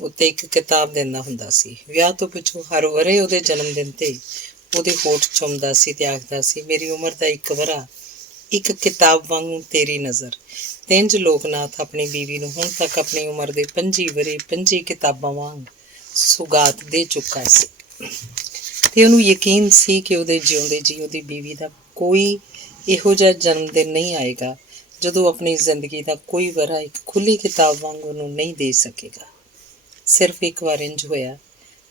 ਉੱਤੇ ਇੱਕ ਕਿਤਾਬ ਦਿੰਦਾ ਹੁੰਦਾ ਸੀ। ਵਿਆਹ ਤੋਂ ਪਿੱਛੋਂ ਹਰ ਵਰੇ ਉਹਦੇ ਜਨਮ ਦਿਨ ਤੇ ਉਹਦੇ ਹੋਠ ਚੁੰਮਦਾ ਸੀ ਤੇ ਆਖਦਾ ਸੀ, ਮੇਰੀ ਉਮਰ ਦਾ ਇੱਕ ਵਰਾ ਇੱਕ ਕਿਤਾਬ ਵਾਂਗੂ ਤੇਰੀ ਨਜ਼ਰ। ਤੇ ਇੰਝ ਲੋਕਨਾਥ ਆਪਣੀ ਬੀਵੀ ਨੂੰ ਹੁਣ ਤੱਕ ਆਪਣੀ ਉਮਰ ਦੇ 25 ਵਰੇ 25 ਕਿਤਾਬਾਂ ਵਾਂਗ ਸੁਗਾਤ ਦੇ ਚੁੱਕਾ ਸੀ ਤੇ ਉਹਨੂੰ ਯਕੀਨ ਸੀ ਕਿ ਉਹਦੇ ਜਿਉਂਦੇ ਜੀ ਉਹਦੀ ਬੀਵੀ ਦਾ ਕੋਈ ਇਹੋ ਜਿਹਾ ਜਨਮ ਦਿਨ ਨਹੀਂ ਆਏਗਾ ਜਦੋਂ ਆਪਣੀ ਜ਼ਿੰਦਗੀ ਦਾ ਕੋਈ ਵਰਾ ਇੱਕ ਖੁੱਲ੍ਹੀ ਕਿਤਾਬ ਵਾਂਗ ਉਹਨੂੰ ਨਹੀਂ ਦੇ ਸਕੇਗਾ। ਸਿਰਫ ਇੱਕ ਵਾਰ ਇੰਝ ਹੋਇਆ।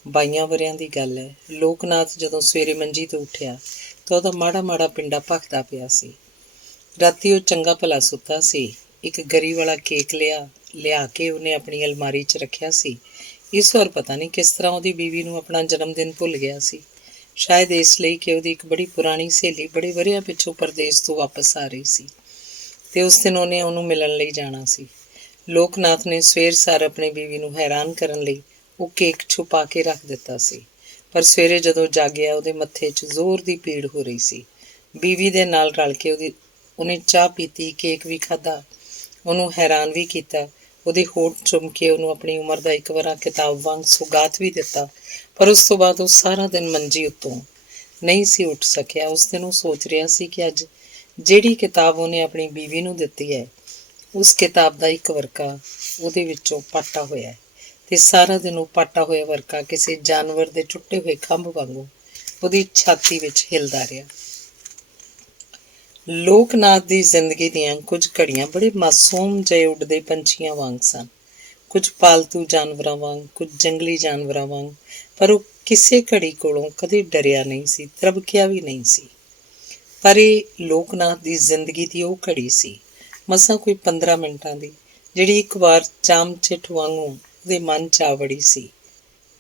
22 ਵਰਿਆਂ ਦੀ ਗੱਲ ਹੈ। ਲੋਕਨਾਥ ਜਦੋਂ ਸਵੇਰੇ ਮੰਜੀ ਤੋਂ ਉੱਠਿਆ ਤਾਂ ਉਹਦਾ ਮਾੜਾ ਮਾੜਾ ਪਿੰਡਾ ਭਖਦਾ ਪਿਆ ਸੀ। ਰਾਤੀ ਉਹ ਚੰਗਾ ਭਲਾ ਸੁੱਤਾ ਸੀ। ਇੱਕ ਗਰੀ ਵਾਲਾ ਕੇਕ ਲਿਆ ਕੇ ਉਹਨੇ ਆਪਣੀ ਅਲਮਾਰੀ 'ਚ ਰੱਖਿਆ ਸੀ। ਇਸ ਵਾਰ ਪਤਾ ਨਹੀਂ ਕਿਸ ਤਰ੍ਹਾਂ ਉਹਦੀ ਬੀਵੀ ਨੂੰ ਆਪਣਾ ਜਨਮ ਦਿਨ ਭੁੱਲ ਗਿਆ ਸੀ। ਸ਼ਾਇਦ ਇਸ ਲਈ ਕਿ ਉਹਦੀ ਇੱਕ ਬੜੀ ਪੁਰਾਣੀ ਸਹੇਲੀ ਬੜੇ ਵਰ੍ਹਿਆਂ ਪਿੱਛੋਂ ਪਰਦੇਸ ਤੋਂ ਵਾਪਸ ਆ ਰਹੀ ਸੀ ਤੇ ਉਸ ਦਿਨ ਉਹਨੇ ਉਹਨੂੰ ਮਿਲਣ ਲਈ ਜਾਣਾ ਸੀ। ਲੋਕਨਾਥ ਨੇ ਸਵੇਰ ਸਾਰ ਆਪਣੀ ਬੀਵੀ ਨੂੰ ਹੈਰਾਨ ਕਰਨ ਲਈ ਉਹ ਕੇਕ ਛੁਪਾ ਕੇ ਰੱਖ ਦਿੱਤਾ ਸੀ, ਪਰ ਸਵੇਰੇ ਜਦੋਂ ਜਾਗਿਆ ਉਹਦੇ ਮੱਥੇ 'ਚ ਜ਼ੋਰ ਦੀ ਪੀੜ ਹੋ ਰਹੀ ਸੀ। ਬੀਵੀ ਦੇ ਨਾਲ ਰਲ ਕੇ ਉਹਨੇ ਚਾਹ ਪੀਤੀ, ਕੇਕ ਵੀ ਖਾਧਾ, ਉਹਨੂੰ ਹੈਰਾਨ ਵੀ ਕੀਤਾ, ਉਹਦੇ ਹੋਠ ਚੁੰਮ ਕੇ ਉਹਨੂੰ ਆਪਣੀ ਉਮਰ ਦਾ ਇੱਕ ਵਰਾ ਕਿਤਾਬ ਵਾਂਗ ਸੁਗਾਤ ਵੀ ਦਿੱਤਾ। ਪਰ ਉਸ ਤੋਂ ਬਾਅਦ ਉਹ ਸਾਰਾ ਦਿਨ ਮੰਜੀ ਉੱਤੋਂ ਨਹੀਂ ਸੀ ਉੱਠ ਸਕਿਆ। ਉਸ ਦਿਨ ਉਹ ਸੋਚ ਰਿਹਾ ਸੀ ਕਿ ਅੱਜ ਜਿਹੜੀ ਕਿਤਾਬ ਉਹਨੇ ਆਪਣੀ ਬੀਵੀ ਨੂੰ ਦਿੱਤੀ ਹੈ ਉਸ ਕਿਤਾਬ ਦਾ ਇੱਕ ਵਰਕਾ ਉਹਦੇ ਵਿੱਚੋਂ ਪਾਟਾ ਹੋਇਆ ਤੇ ਸਾਰਾ ਦਿਨ ਉਹ ਪਾਟਾ ਹੋਇਆ ਵਰਕਾ ਕਿਸੇ ਜਾਨਵਰ ਦੇ ਟੁੱਟੇ ਹੋਏ ਖੰਭ ਵਾਂਗੂ ਉਹਦੀ ਛਾਤੀ ਵਿੱਚ ਹਿਲਦਾ ਰਿਹਾ। ਲੋਕਨਾਥ ਦੀ ਜ਼ਿੰਦਗੀ ਦੀਆਂ ਕੁਝ ਘੜੀਆਂ ਬੜੇ ਮਾਸੂਮ ਜਿਹੇ ਉੱਡਦੇ ਪੰਛੀਆਂ ਵਾਂਗ ਸਨ, ਕੁਝ ਪਾਲਤੂ ਜਾਨਵਰਾਂ ਵਾਂਗ, ਕੁਝ ਜੰਗਲੀ ਜਾਨਵਰਾਂ ਵਾਂਗ, ਪਰ ਉਹ ਕਿਸੇ ਘੜੀ ਕੋਲੋਂ ਕਦੇ ਡਰਿਆ ਨਹੀਂ ਸੀ, ਤਰਬਕਿਆ ਵੀ ਨਹੀਂ ਸੀ। ਪਰ ਇਹ ਲੋਕਨਾਥ ਦੀ ਜ਼ਿੰਦਗੀ ਦੀ ਉਹ ਘੜੀ ਸੀ, ਮਸਾਂ ਕੋਈ 15 ਮਿੰਟਾਂ ਦੀ, ਜਿਹੜੀ ਇੱਕ ਵਾਰ ਚਾਮ-ਚਿੱਠ ਵਾਂਗੂ ਉਹਦੇ ਮਨ 'ਚ ਆ ਵੜੀ ਸੀ।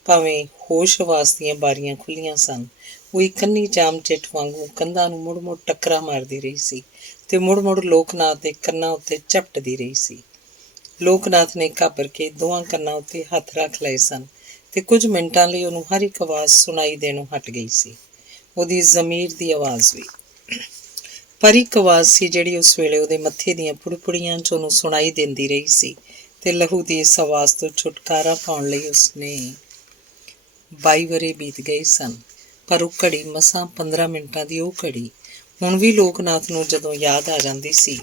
ਭਾਵੇਂ ਹੋਸ਼ ਹਵਾਸ ਦੀਆਂ ਬਾਰੀਆਂ ਖੁੱਲ੍ਹੀਆਂ ਸਨ, ਉਹ ਇੱਕ ਕੰਨੀ ਚਾਮ-ਚਿੱਠ ਵਾਂਗੂ ਕੰਧਾਂ ਨੂੰ ਮੁੜ-ਮੁੜ ਟੱਕਰਾਂ ਮਾਰਦੀ ਰਹੀ ਸੀ ਤੇ ਮੁੜ-ਮੁੜ ਲੋਕਨਾਥ ਦੇ ਕੰਨਾਂ ਉੱਤੇ ਝਪਟਦੀ ਰਹੀ ਸੀ। ਲੋਕਨਾਥ ਨੇ ਘਾਬਰ ਕੇ ਦੋਵਾਂ ਕੰਨਾਂ ਉੱਤੇ ਹੱਥ ਰੱਖ ਲਏ ਸਨ ਤੇ ਕੁਝ ਮਿੰਟਾਂ ਲਈ ਉਹਨੂੰ ਹਰ ਇੱਕ ਆਵਾਜ਼ ਸੁਣਾਈ ਦੇਣੋਂ ਹਟ ਗਈ ਸੀ, ਉਹਦੀ ਜ਼ਮੀਰ ਦੀ ਆਵਾਜ਼ ਵੀ। ਪਰ ਇੱਕ ਆਵਾਜ਼ ਸੀ ਜਿਹੜੀ ਉਸ ਵੇਲੇ ਉਹਦੇ ਮੱਥੇ ਦੀਆਂ ਪੁੜਪੁੜੀਆਂ 'ਚ ਉਹਨੂੰ ਸੁਣਾਈ ਦਿੰਦੀ ਰਹੀ ਸੀ ਤੇ ਲਹੂ ਦੀ ਇਸ ਆਵਾਜ਼ ਤੋਂ ਛੁਟਕਾਰਾ ਪਾਉਣ ਲਈ ਉਸਨੇ 22 ਵਰ੍ਹੇ ਬੀਤ ਗਏ ਸਨ। ਪਰ ਉਹ ਘੜੀ ਮਸਾਂ 15 ਮਿੰਟਾਂ ਦੀ ਉਹ ਘੜੀ ਹੁਣ ਵੀ ਲੋਕਨਾਥ ਨੂੰ ਜਦੋਂ ਯਾਦ ਆ ਜਾਂਦੀ ਸੀ,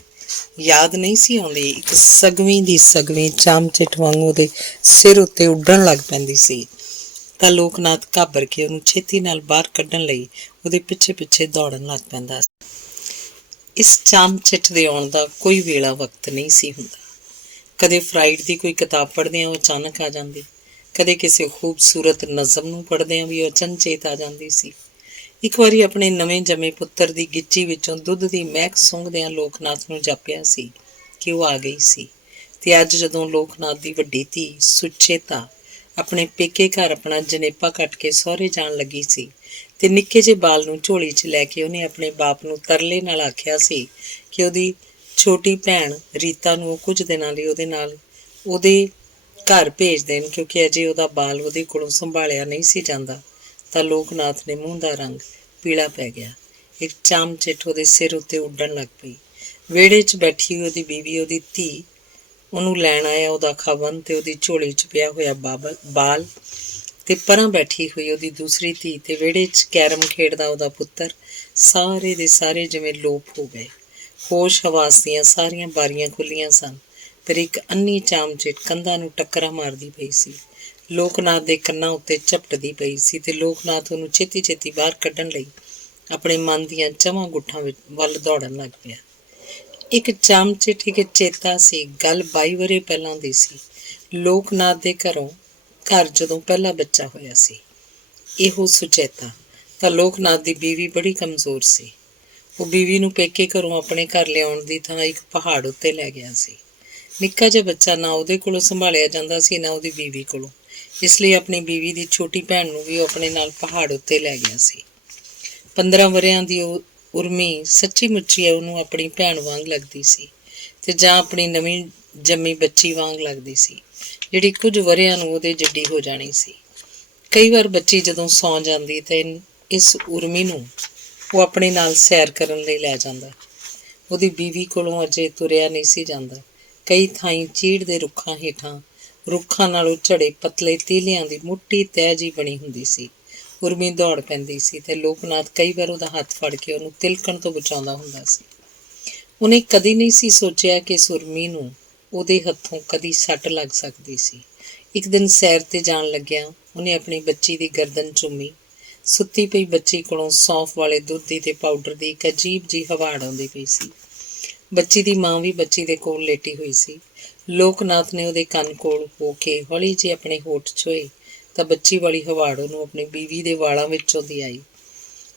ਯਾਦ ਨਹੀਂ ਸੀ ਆਉਂਦੀ, ਇੱਕ ਸਗਵੀਂ ਦੀ ਸਗਵੀਂ ਚਾਮਚਿੱਟ ਵਾਂਗ ਉਹਦੇ ਸਿਰ ਉੱਤੇ ਉੱਡਣ ਲੱਗ ਪੈਂਦੀ ਸੀ ਤਾਂ ਲੋਕਨਾਥ ਘਾਬਰ ਕੇ ਉਹਨੂੰ ਛੇਤੀ ਨਾਲ ਬਾਹਰ ਕੱਢਣ ਲਈ ਉਹਦੇ ਪਿੱਛੇ ਪਿੱਛੇ ਦੌੜਨ ਲੱਗ ਪੈਂਦਾ। ਇਸ ਚਾਮਚਿੱਟ ਦੇ ਆਉਣ ਦਾ ਕੋਈ ਵੇਲਾ ਵਕਤ ਨਹੀਂ ਸੀ ਹੁੰਦਾ। ਕਦੇ ਫਰਾਈਡ ਦੀ ਕੋਈ ਕਿਤਾਬ ਪੜ੍ਹਦਿਆਂ ਉਹ ਅਚਾਨਕ ਆ ਜਾਂਦੀ, ਕਦੇ ਕਿਸੇ ਖੂਬਸੂਰਤ ਨਜ਼ਮ ਨੂੰ ਪੜ੍ਹਦਿਆਂ ਵੀ ਉਹ ਅਚਨਚੇਤ ਆ ਜਾਂਦੀ ਸੀ। ਇੱਕ ਵਾਰੀ ਆਪਣੇ ਨਵੇਂ ਜੰਮੇ ਪੁੱਤਰ ਦੀ ਗਿੱਚੀ ਵਿੱਚੋਂ ਦੁੱਧ ਦੀ ਮਹਿਕ ਸੁੰਘਦਿਆਂ ਲੋਕਨਾਥ ਨੂੰ ਜਾਪਿਆ ਸੀ ਕਿ ਉਹ ਆ ਗਈ ਸੀ। ਤੇ ਅੱਜ ਜਦੋਂ ਲੋਕਨਾਥ ਦੀ ਵੱਡੀ ਧੀ ਸੁਚੇਤਾ ਆਪਣੇ ਪੇਕੇ ਘਰ ਆਪਣਾ ਜਨੇਪਾ ਕੱਟ ਕੇ ਸਹੁਰੇ ਜਾਣ ਲੱਗੀ ਸੀ ਤੇ ਨਿੱਕੇ ਜਿਹੇ ਬਾਲ ਨੂੰ ਝੋਲੀ 'ਚ ਲੈ ਕੇ ਉਹਨੇ ਆਪਣੇ ਬਾਪ ਨੂੰ ਤਰਲੇ ਨਾਲ ਆਖਿਆ ਸੀ ਕਿ ਉਹਦੀ ਛੋਟੀ ਭੈਣ ਰੀਤਾ ਨੂੰ ਉਹ ਕੁਝ ਦਿਨਾਂ ਲਈ ਉਹਦੇ ਨਾਲ ਉਹਦੇ ਘਰ ਭੇਜ ਦੇਣ, ਕਿਉਂਕਿ ਅਜੇ ਉਹਦਾ ਬਾਲ ਉਹਦੇ ਕੋਲੋਂ ਸੰਭਾਲਿਆ ਨਹੀਂ ਸੀ ਜਾਂਦਾ, ਤਾਂ ਲੋਕਨਾਥ ਦੇ ਮੂੰਹ ਦਾ ਰੰਗ ਪੀਲਾ ਪੈ ਗਿਆ। ਇੱਕ ਚਾਮਚਿੱਟ ਉਹਦੇ ਸਿਰ ਉੱਤੇ ਉੱਡਣ ਲੱਗ ਪਈ। ਵਿਹੜੇ 'ਚ ਬੈਠੀ ਉਹਦੀ ਬੀਵੀ, ਉਹਦੀ ਧੀ, ਉਹਨੂੰ ਲੈਣ ਆਇਆ ਉਹਦਾ ਖਾਵਨ ਤੇ ਉਹਦੀ ਝੋਲੀ 'ਚ ਪਿਆ ਹੋਇਆ ਬਾਲ ਤੇ ਪਰਾਂ ਬੈਠੀ ਹੋਈ ਉਹਦੀ ਦੂਸਰੀ ਧੀ ਤੇ ਵਿਹੜੇ 'ਚ ਕੈਰਮ ਖੇਡਦਾ ਉਹਦਾ ਪੁੱਤਰ, ਸਾਰੇ ਦੇ ਸਾਰੇ ਜਿਵੇਂ ਲੋਪ ਹੋ ਗਏ। ਹੋਸ਼ ਹਵਾਸ ਦੀਆਂ ਸਾਰੀਆਂ ਬਾਰੀਆਂ ਖੁੱਲੀਆਂ ਸਨ, ਪਰ ਇੱਕ ਅੰਨੀ ਚਾਮਚਿੱਟ ਕੰਧਾਂ ਨੂੰ ਟੱਕਰਾਂ ਮਾਰਦੀ ਪਈ ਸੀ, ਲੋਕਨਾਥ ਦੇ ਕੰਨਾਂ ਉੱਤੇ ਝਪਟਦੀ ਪਈ ਸੀ ਤੇ ਲੋਕਨਾਥ ਉਹਨੂੰ ਛੇਤੀ ਛੇਤੀ ਬਾਹਰ ਕੱਢਣ ਲਈ ਆਪਣੇ ਮਨ ਦੀਆਂ ਚਵਾਂ ਗੁੱਠਾਂ ਵੱਲ ਦੌੜਨ ਲੱਗ ਪਿਆ। ਇੱਕ ਚਾਮਚਿੱਟ ਇੱਕ ਚੇਤਾ ਸੀ। ਗੱਲ 22 ਵਰ੍ਹੇ ਪਹਿਲਾਂ ਦੀ ਸੀ। ਲੋਕਨਾਥ ਦੇ ਘਰ ਜਦੋਂ ਪਹਿਲਾ ਬੱਚਾ ਹੋਇਆ ਸੀ। ਇਹੋ ਸੁਚੇਤਾ। ਤਾਂ ਲੋਕਨਾਥ ਦੀ ਬੀਵੀ ਬੜੀ ਕਮਜ਼ੋਰ ਸੀ। ਉਹ ਬੀਵੀ ਨੂੰ ਪੇਕੇ ਘਰੋਂ ਆਪਣੇ ਘਰ ਲਿਆਉਣ ਦੀ ਥਾਂ ਇੱਕ ਪਹਾੜ ਉੱਤੇ ਲੈ ਗਿਆ ਸੀ। ਨਿੱਕਾ ਜਿਹਾ ਬੱਚਾ ਨਾ ਉਹਦੇ ਕੋਲੋਂ ਸੰਭਾਲਿਆ ਜਾਂਦਾ ਸੀ, ਨਾ ਉਹਦੀ ਬੀਵੀ ਕੋਲੋਂ। ਇਸ ਲਈ ਆਪਣੀ ਬੀਵੀ ਦੀ ਛੋਟੀ ਭੈਣ ਨੂੰ ਵੀ ਉਹ ਆਪਣੇ ਨਾਲ ਪਹਾੜ ਉੱਤੇ ਲੈ ਗਿਆ ਸੀ। 15 ਵਰ੍ਹਿਆਂ ਦੀ ਉਹ ਉਰਮੀ ਸੱਚੀ ਮੁੱਚੀ ਉਹਨੂੰ ਆਪਣੀ ਭੈਣ ਵਾਂਗ ਲੱਗਦੀ ਸੀ ਤੇ ਜਾਂ ਆਪਣੀ ਨਵੀਂ ਜੰਮੀ ਬੱਚੀ ਵਾਂਗ ਲੱਗਦੀ ਸੀ, ਜਿਹੜੀ ਕੁਝ ਵਰ੍ਹਿਆਂ ਨੂੰ ਉਹਦੇ ਜਿੱਡੀ ਹੋ ਜਾਣੀ ਸੀ। ਕਈ ਵਾਰ ਬੱਚੀ ਜਦੋਂ ਸੌਂ ਜਾਂਦੀ ਤਾਂ ਇਸ ਉਰਮੀ ਨੂੰ ਉਹ ਆਪਣੇ ਨਾਲ ਸੈਰ ਕਰਨ ਲਈ ਲੈ ਜਾਂਦਾ। ਉਹਦੀ ਬੀਵੀ ਕੋਲੋਂ ਅਜੇ ਤੁਰਿਆ ਨਹੀਂ ਸੀ ਜਾਂਦਾ। ਕਈ ਥਾਈਂ ਚੀੜ ਦੇ ਰੁੱਖਾਂ ਹੇਠਾਂ ਰੁੱਖਾਂ ਨਾਲੋਂ ਝੜੇ ਪਤਲੇ ਤੀਲਿਆਂ ਦੀ ਮੋਟੀ ਤਹਿ ਜਿਹੀ ਬਣੀ ਹੁੰਦੀ ਸੀ। ਉਰਮੀ ਦੌੜ ਪੈਂਦੀ ਸੀ ਤੇ ਲੋਕਨਾਥ ਕਈ ਵਾਰ ਉਹਦਾ ਹੱਥ ਫੜ ਕੇ ਉਹਨੂੰ ਤਿਲਕਣ ਤੋਂ ਬਚਾਉਂਦਾ ਹੁੰਦਾ ਸੀ। ਉਹਨੇ ਕਦੀ ਨਹੀਂ ਸੀ ਸੋਚਿਆ ਕਿ ਇਸ ਉਰਮੀ ਨੂੰ ਉਹਦੇ ਹੱਥੋਂ ਕਦੀ ਸੱਟ ਲੱਗ ਸਕਦੀ ਸੀ। ਇੱਕ ਦਿਨ ਸੈਰ ਤੇ ਜਾਣ ਲੱਗਿਆ ਉਹਨੇ ਆਪਣੀ ਬੱਚੀ ਦੀ ਗਰਦਨ ਚੁੰਮੀ। ਸੁੱਤੀ ਪਈ ਬੱਚੀ ਕੋਲੋਂ ਸੌਂਫ ਵਾਲੇ ਦੁੱਧ ਦੀ ਤੇ ਪਾਊਡਰ ਦੀ ਇੱਕ ਅਜੀਬ ਜਿਹੀ ਹਵਾੜ ਆਉਂਦੀ ਪਈ ਸੀ। ਬੱਚੀ ਦੀ ਮਾਂ ਵੀ ਬੱਚੀ ਦੇ ਕੋਲ ਲੇਟੀ ਹੋਈ ਸੀ। ਲੋਕਨਾਥ ਨੇ ਉਹਦੇ ਕੰਨ ਕੋਲ ਹੋ ਕੇ ਹੌਲੀ ਜਿਹੀ ਆਪਣੇ ਹੋਠ ਛੋਏ ਤਾਂ ਬੱਚੀ ਵਾਲੀ ਹਵਾੜ ਉਹਨੂੰ ਆਪਣੀ ਬੀਵੀ ਦੇ ਵਾਲਾਂ ਵਿੱਚੋਂ ਦੀ ਆਈ।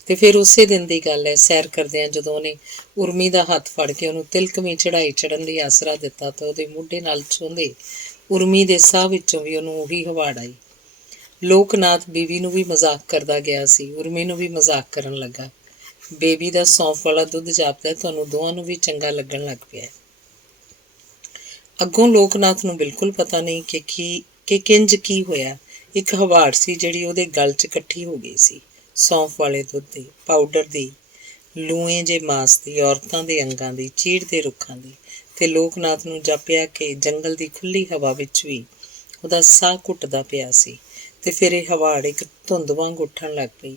ਤੇ ਫਿਰ ਉਸੇ ਦਿਨ ਦੀ ਗੱਲ ਹੈ, ਸੈਰ ਕਰਦਿਆਂ ਜਦੋਂ ਉਹਨੇ ਉਰਮੀ ਦਾ ਹੱਥ ਫੜ ਕੇ ਉਹਨੂੰ ਤਿਲਕਵੀਂ ਚੜ੍ਹਾਈ ਚੜ੍ਹਨ ਲਈ ਆਸਰਾ ਦਿੱਤਾ ਤਾਂ ਉਹਦੇ ਮੋਢੇ ਨਾਲ ਛੂੰਹਦੇ ਉਰਮੀ ਦੇ ਸਾਹ ਵਿੱਚੋਂ ਵੀ ਉਹਨੂੰ ਉਹੀ ਹਵਾੜ ਆਈ। ਲੋਕਨਾਥ ਬੀਵੀ ਨੂੰ ਵੀ ਮਜ਼ਾਕ ਕਰਦਾ ਗਿਆ ਸੀ, ਉਰਮੀ ਨੂੰ ਵੀ ਮਜ਼ਾਕ ਕਰਨ ਲੱਗਾ। ਬੇਬੀ ਦਾ ਸੌਂਫ ਵਾਲਾ ਦੁੱਧ ਜਾਪਦਾ ਤੁਹਾਨੂੰ ਦੋਵਾਂ ਨੂੰ ਵੀ ਚੰਗਾ ਲੱਗਣ ਲੱਗ ਪਿਆ। ਅੱਗੋਂ ਲੋਕਨਾਥ ਨੂੰ ਬਿਲਕੁਲ ਪਤਾ ਨਹੀਂ ਕਿ ਕਿੰਜ ਕੀ ਹੋਇਆ। ਇੱਕ ਹਵਾੜ ਸੀ ਜਿਹੜੀ ਉਹਦੇ ਗਲ 'ਚ ਇਕੱਠੀ ਹੋ ਗਈ ਸੀ, ਸੌਂਫ ਵਾਲੇ ਦੁੱਧ ਦੀ, ਪਾਊਡਰ ਦੀ, ਲੂਏ ਜੇ ਮਾਸ ਦੀ, ਔਰਤਾਂ ਦੇ ਅੰਗਾਂ ਦੀ, ਚੀੜ ਦੇ ਰੁੱਖਾਂ ਦੀ। ਤੇ ਲੋਕਨਾਥ ਨੂੰ ਜਾਪਿਆ ਕਿ ਜੰਗਲ ਦੀ ਖੁੱਲ੍ਹੀ ਹਵਾ ਵਿੱਚ ਵੀ ਉਹਦਾ ਸਾਹ ਘੁੱਟਦਾ ਪਿਆ ਸੀ। ਤੇ ਫਿਰ ਇਹ ਹਵਾੜ ਇੱਕ ਧੁੰਦ ਵਾਂਗ ਉੱਠਣ ਲੱਗ ਪਈ,